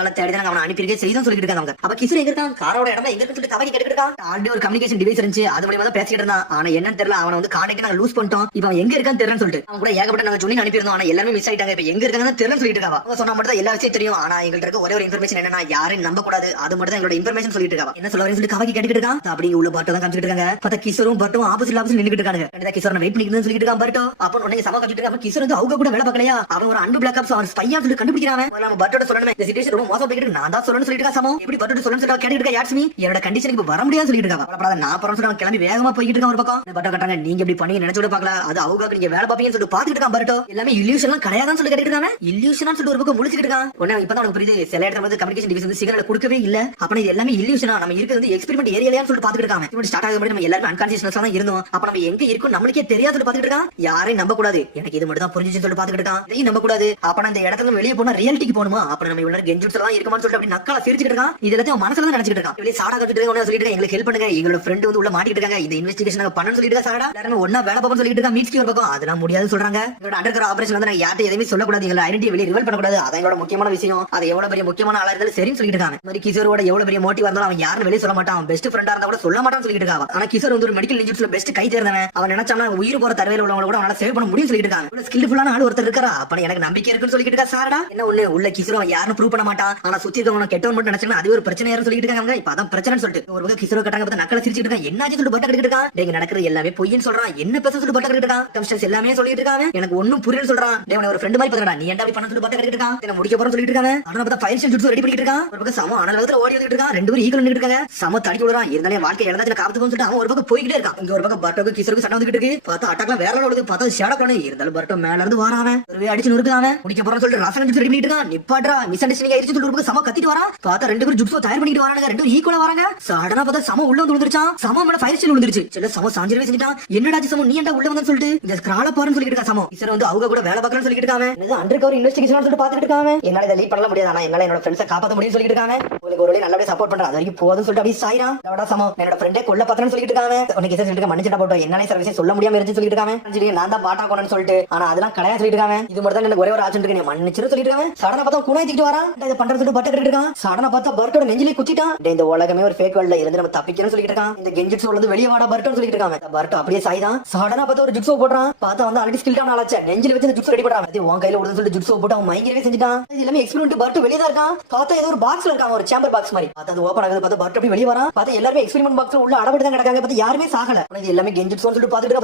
ஆளை தேடி தான் அவனை அனுப்பி இருக்கே செய்தோம் சொல்லிட்டு இருக்காங்க. அப்ப கிசரு எங்க இருக்கான், காரோட இடம் எங்க இருக்குன்னு சொல்லி கவலை கேட்டுட்டு இருக்கான். ஆல்ரெடி ஒரு கம்யூனிகேஷன் டிவைஸ் இருந்துச்சு. அது மூலமா தான் பேசிட்டு இருந்தான். ஆனா என்னன்னு தெரியல. அவனை வந்து கான்டாக்ட் நாங்க லூஸ் பண்ணிட்டோம். இப்போ அவன் எங்க இருக்கான்னு தெரியலன்னு சொல்லிட்டு அவன் கூட ஏகப்பட்ட நாங்க சொல்லி அனுப்பியிருந்தோம். ஆனா எல்லாமே மிஸ் ஆயிட்டாங்க. இப்போ எங்க இருக்காங்கன்னு தெரியலன்னு சொல்லிட்டு இருக்காவா. அவங்க சொன்னா மட்டும் தான் எல்லா விஷயம் தெரியும். ஆனா எங்கள்ட்ட இருக்க ஒரே ஒரு இன்ஃபர்மேஷன் என்னன்னா யாரையும் நம்ப கூடாது. அது மட்டும் தான் எங்களோட இன்ஃபர்மேஷன் சொல்லிட்டு இருக்காவா. என்ன சொல்ல வரேன்னு சொல்லி கவலை கேட்டுட்டு இருக்கான். அப்படி உள்ள பர்ட்டோ தான் காமிச்சிட்டு இருக்காங்க. பார்த்தா கிசரும் பர்ட்டோ ஆப்போசிட் நின்னுட்டு இருக்காங்க. கண்டிப்பா கிசர் வெயிட் பண்ணிட்டு சொல்லிட்டு இருக்கான் பர்ட்டோ. அப்ப உடனே சம காமிச்சிட்டு இருக்கான். கிசர் வந்து அவங்க கூட வேலை பார்க்கலையா. அவன் ஒரு அன்பு பிளாக் ஆப்ஸ் அவன் ஸ்பையா சொல்லி கண்டுபிடிக்கிறான். நம்ம பர்ட்டோட சொல்லணும் இந்த சிச்சுவேஷன் ரொம்ப மோசம் போயிட்டு நான் தான் சொல்லணும்னு சொல்லிட்டு இருக்கா. சமோ எப்படி பர்ட்டோட சொல்லணும்னு சொல்லிட்டு கேட்டுட்டு இருக்கா. யார்ஸ்மி என்னோட கண்டிஷனுக்கு வர முடியாது சொல்லிட்டு இருக்கா. அப்ப நான் பரம் சொல்ல கிளம்பி வேகமா போயிட்டு இருக்கான். ஒரு பக்கம் பர்ட்டோ கட்டாங்க. நீங்க எப்படி பண்ணி நினைச்சு கூட பார்க்கல. அது அவங்க நீங்க வேலை பாப்பீங்கன்னு சொல்லிட்டு பாத்துட்டு இருக்கான். பர்ட்டோ எல்லாமே இல்யூஷன்லாம் கிடையாதுன்னு சொல்லி கேட்டுட்டு இருக்காங்க. இல்யூஷனா சொல்லிட்டு ஒரு பக்கம் முழிச்சிட்டு இருக்கான். உடனே இப்பதான் உனக்கு புரியுது. சில இடத்துல வந்து கம்யூனிகேஷன் டிவைஸ் வந்து சிக்னல் கொடுக்கவே இல்ல. அப்ப இது எல்லாமே இல்யூஷனா நம்ம இருக்கிறது வந்து எக்ஸ்பெரிமெண்ட் ஏரியாலன்னு சொல்லிட்டு பாத்துட்டு இருக்காங்க. இப்படி ஸ்டார்ட் ஆகும் போது நம்ம எல்லாரும் அன்கான்ஷியஸ்னஸா தான் இருந்தோம். அப்ப நம்ம எங்க இருக்கோம் நம்மளுக்கே தெரியாதுன்னு பாத்துட்டு இருக்கான். யாரையும் நம்ப கூடாது. எனக்கு இது மட்டும் தான் புரிஞ்சுச்சுன்னு சொல்லிட்டு பாத்துட்டு இருக்கான். இதையும் நம்ப கூடாது. அப்ப நான் இந்த இடத்துல வெளியே போனா ரியாலிட்டிக்கு போகணுமா. அப்ப நம்ம இவ்வளவு கெஞ்சுட்டு தான் இருக்குமான்னு சொல்லிட்டு அப்படி நக்கலா சிரிச்சிட்டு இருக்கான். இது எல்லாத்தையும் மனசுல தான் நினைச்சிட்டு இருக்கான். வெளியே சாடா கட்டிட்டு இருக்காங்க. சொல்லிட்டு எங்களுக்கு ஹெல்ப் பண்ணுங்க. எங்களோட ஃப்ரெண்ட் வந்து உள்ள மாட்டிட்டு இருக்காங்க. இந்த இன்வெஸ்டிகேஷன் பண்ணணும்னு சொல்லிட்டு இருக்கா. சாடா எல்லாரும் ஒண்ணா வேலை பார்ப்போம்னு சொல்லிட்டு இருக்கா. மீட்ஸ்கி ஒரு பக்கம் அதெல்லாம் முடியாதுன்னு சொல்றாங்க. எங்களோட அண்டர் ஆபரேஷன் வந்து நான் யார்ட்ட எதுவுமே சொல்லக்கூடாது. எங்களோட ஐடென்டிட்டி வெளியே ரிவீல் பண்ணக்கூடாது. அதான் எங்களோட முக்கியமான விஷயம். அது எவ்வளவு பெரிய முக்கியமான ஆளா இருந்தாலும் சரின்னு சொல்லிட்டு இருக்காங்க. மாதிரி கிசரோட எவ்வளவு பெரிய மோட்டிவ் இருந்தாலும் அவன் யாரும் வெளியே சொல்ல மாட்டான், பெஸ்ட் ஃப்ரெண்டா இருந்தா கூட சொல்ல மாட்டான்னு சொல்லிட்டு இருக்கான். ஆனா கிஷோர் வந்து ஒரு மெடிக்கல் நியூஸ்ல பெஸ்ட் கை தேர்ந்தவன். அவன் நினைச்சானா உயிர் போற தரவையில உள்ளவங்க கூட அவனால சேவ் பண்ண முடியும் சொல்லிட்டு இருக்காங்க. ஸ்கில்ஃபுல்லான ஆள் ஒருத்தர் இருக்காரா, அப்ப எனக்கு நம்பிக்கை இருக்குன்னு சொல்லிட்டு இருக்கா. சாரடா என்ன ஒண்ணு உள்ள கிஷோர் அவன் யாரும் ப்ரூவ் பண்ண மாட்டான், ஆனா சுத்தி இருக்கவங்க கெட்டவன் மட்டும் நினைச்சாங்க அது ஒரு பிரச்சனை யாரும் சொல்லிட்டு இருக்காங்க. இப்ப அதான் பிரச்சனைன்னு சொல்லிட்டு ஒரு பக்கம் கிஷோர் கட்டாங்க பார்த்தா நக்கல சிரிச்சிட்டு இருக்கான். என்னாச்சு சொல்லிட்டு பட்ட கட்டிட்டு இருக்கான். டேய் நடக்கிறது எல்லாமே பொய்ன்னு சொல்றான், என்ன பேச சொல்லிட்டு பட்ட கட்டிட்டு இருக்கான். கம்ஸ்டன்ஸ் எல்லாமே சொல்லிட்டு இருக்காங்க, எனக்கு ஒண்ணும் புரியல சொல்றான். டேய் ஒரு ஃப்ரெண்ட் மாதிரி பாத்துடா, நீ என்ன அப்படி பண்ண சொல்லிட்டு பட்ட கட்டிட்டு இருக்கான். என்ன முடிக்க போறன்னு சொல்லிட்டு இருக்காங்க. ஆனா பார்த்தா ஃபைல் ஜுட்ஸு ரெடி பண்ணிட்டு இருக்கான். ஒரு பக்கம் சம அனலகத்துல ஓடி வந்துட்டு இருக்கான். ரெண்டு பேரும் ஈக்குவல் நின்னுட்டு இருக்காங்க. சம தடிச்சு விடுறான். இருந்தாலும் வாழ்க்கை இழந்தாச்சு காத்துக்கும் சொல்லிட்டு அவன் ஒரு பக்கம் போய்கிட்டே இருக்கான். இங்க ஒரு பக்கம் பர்ட்டோக்கு கிஷோருக்கு சண்டை வந்துட்டு இருக்கு. பார்த்தா அட்டாக்லாம் வேற லெவலுக்கு பார்த்தா ஷேடோ பண்ணு. இருந்தாலும் பர்ட்டோ மேல இருந்து வரான். ஒருவே அடிச்சு நொறுக்குறான். முடிக்க போறன்னு சொல்லிட்டு ரசன் ஜுட்ஸ் ரெடி பண்ணிட்டு இருக்கான். நிப்பாட்றா மிஸ் அண்டர்ஸ்டாண்டிங் ஆயிடுச்சு சொல்லிட்டு ஒரு பக்கம் சம கத்திட்டு வரான். பார்த்தா ரெண்டு பேரும் ஜுட்ஸோ தயார் பண்ணிட்டு வரானுங்க. ரெண்டு பேரும் ஈக்குவலா வராங்க. சடனா பார்த்தா சம உள்ள வந்து விழுந்துருச்சான். சம மேல ஃபயர் ஸ்டைல் விழுந்துருச்சு. சில சம சாஞ்சரவே செஞ்சுட்டான். என்னடா சம நீ ஏன்டா உள்ள வந்தன்னு சொல்லிட்டு இந்த ஸ்கிரால பாருன்னு சொல்லிட்டு இருக்கான். சம கிஷோர் வந்து அவங்க கூட வேலை பார்க்கறன்னு சொல்லிட்டு இருக்காங்க. இது அண்டர் கவர் இன்வெஸ்டிகேஷன் சொல்லிட்டு பாத்துட்டு இருக்காங்க. என்னால இத லீட் பண்ணல முடியாது, ஆனா என்னால என்னோட ஃப்ரெண்ட்ஸை காப்பாத்த முடியும்னு சொல்லிட்டு இருக்காங்க. உங்களுக்கு ஒரு நல்லபடியா சப்போர்ட் பண்றேன், அது வரைக்கும் போதும்னு சொல்லிட்டு அப்படியே சாயிரான். என்னோட சம என்னோட ஃப்ரெண்டே கொல்ல பாத்தறன்னு சொல்லிட்டு இருக்காங்க. உனக்கு கிஷோர் சொல்லிட்டு மன்னிச்சடா போட்டோ, என்னால சில விஷயம் சொல்ல முடியாம இருந்துச்சு சொல்லிட்டு இருக்காங்க. சரி நான் தான் பாட்டா கொண்டன்னு சொல்லிட்டு, ஆனா அதெல்லாம் கிடையாது சொல்லிட்டு இருக்காங்க. இது மட்டும் தான் எனக்கு ஒரே ஒரு ஆப்ஷன் இருக்கு, நீ மன்னிச்சிரு சொல்லிட்டு இருக்காங்க. சடனா பார்த்தா குணாய் தூக்கிட்டு வரான். இத பண்றது சொல்லிட்டு பட்ட கட்டிட்டு இருக்கான். சடனா பார்த்தா பர்ட்டோட நெஞ்சிலே குத்திட்டான். இந்த உலகமே ஒரு ஃபேக் வேர்ல்ட்ல இருந்து நம்ம தப்பிக்கணும்னு சொல்லிட்டு இருக்கான். இந்த கெஞ்சிட்ஸ் வந்து வெளிய வாடா பர்ட்டோன்னு சொல்லிட்டு இருக்காங்க. பர்ட்டோ அப்படியே சாய்தான். சடனா பார்த்தா ஒரு ஜுட்ஸோ போடுறான். பார்த்தா வந்து ஆல்ரெடி ஸ்கில்டான ஆளாச்சே, நெஞ்சில வச்சு ஜுட்ஸ் ரெடி பண்றான். அது உன் கையில விடுன்னு சொல்லிட்டு ஜுட்ஸோ போட்டு அவன் மைக்ரேவே செஞ்சுட்டான். இது எல்லாமே எக்ஸ்பெரிமெண்ட். பர்ட்டோ வெளிய தான் இருக்கான். பார்த்தா ஏதோ ஒரு பாக்ஸ்ல இருக்கான், ஒரு சேம்பர் பாக்ஸ் மாதிரி. பார்த்தா அது ஓபன் ஆகுது. பார்த்தா பர்ட்டோ அப்படியே வெளிய வரான். பார்த்தா எல்லாரும் எக்ஸ்பெரிமெண்ட் பாக்ஸ்ல உள்ள அடபட்டு தான் கிடக்காங்க. பார்த்தா யாருமே சாகல. இது எல்லாமே கெஞ்சிட்ஸ்னு சொல்லிட்டு பார்த்துட்டு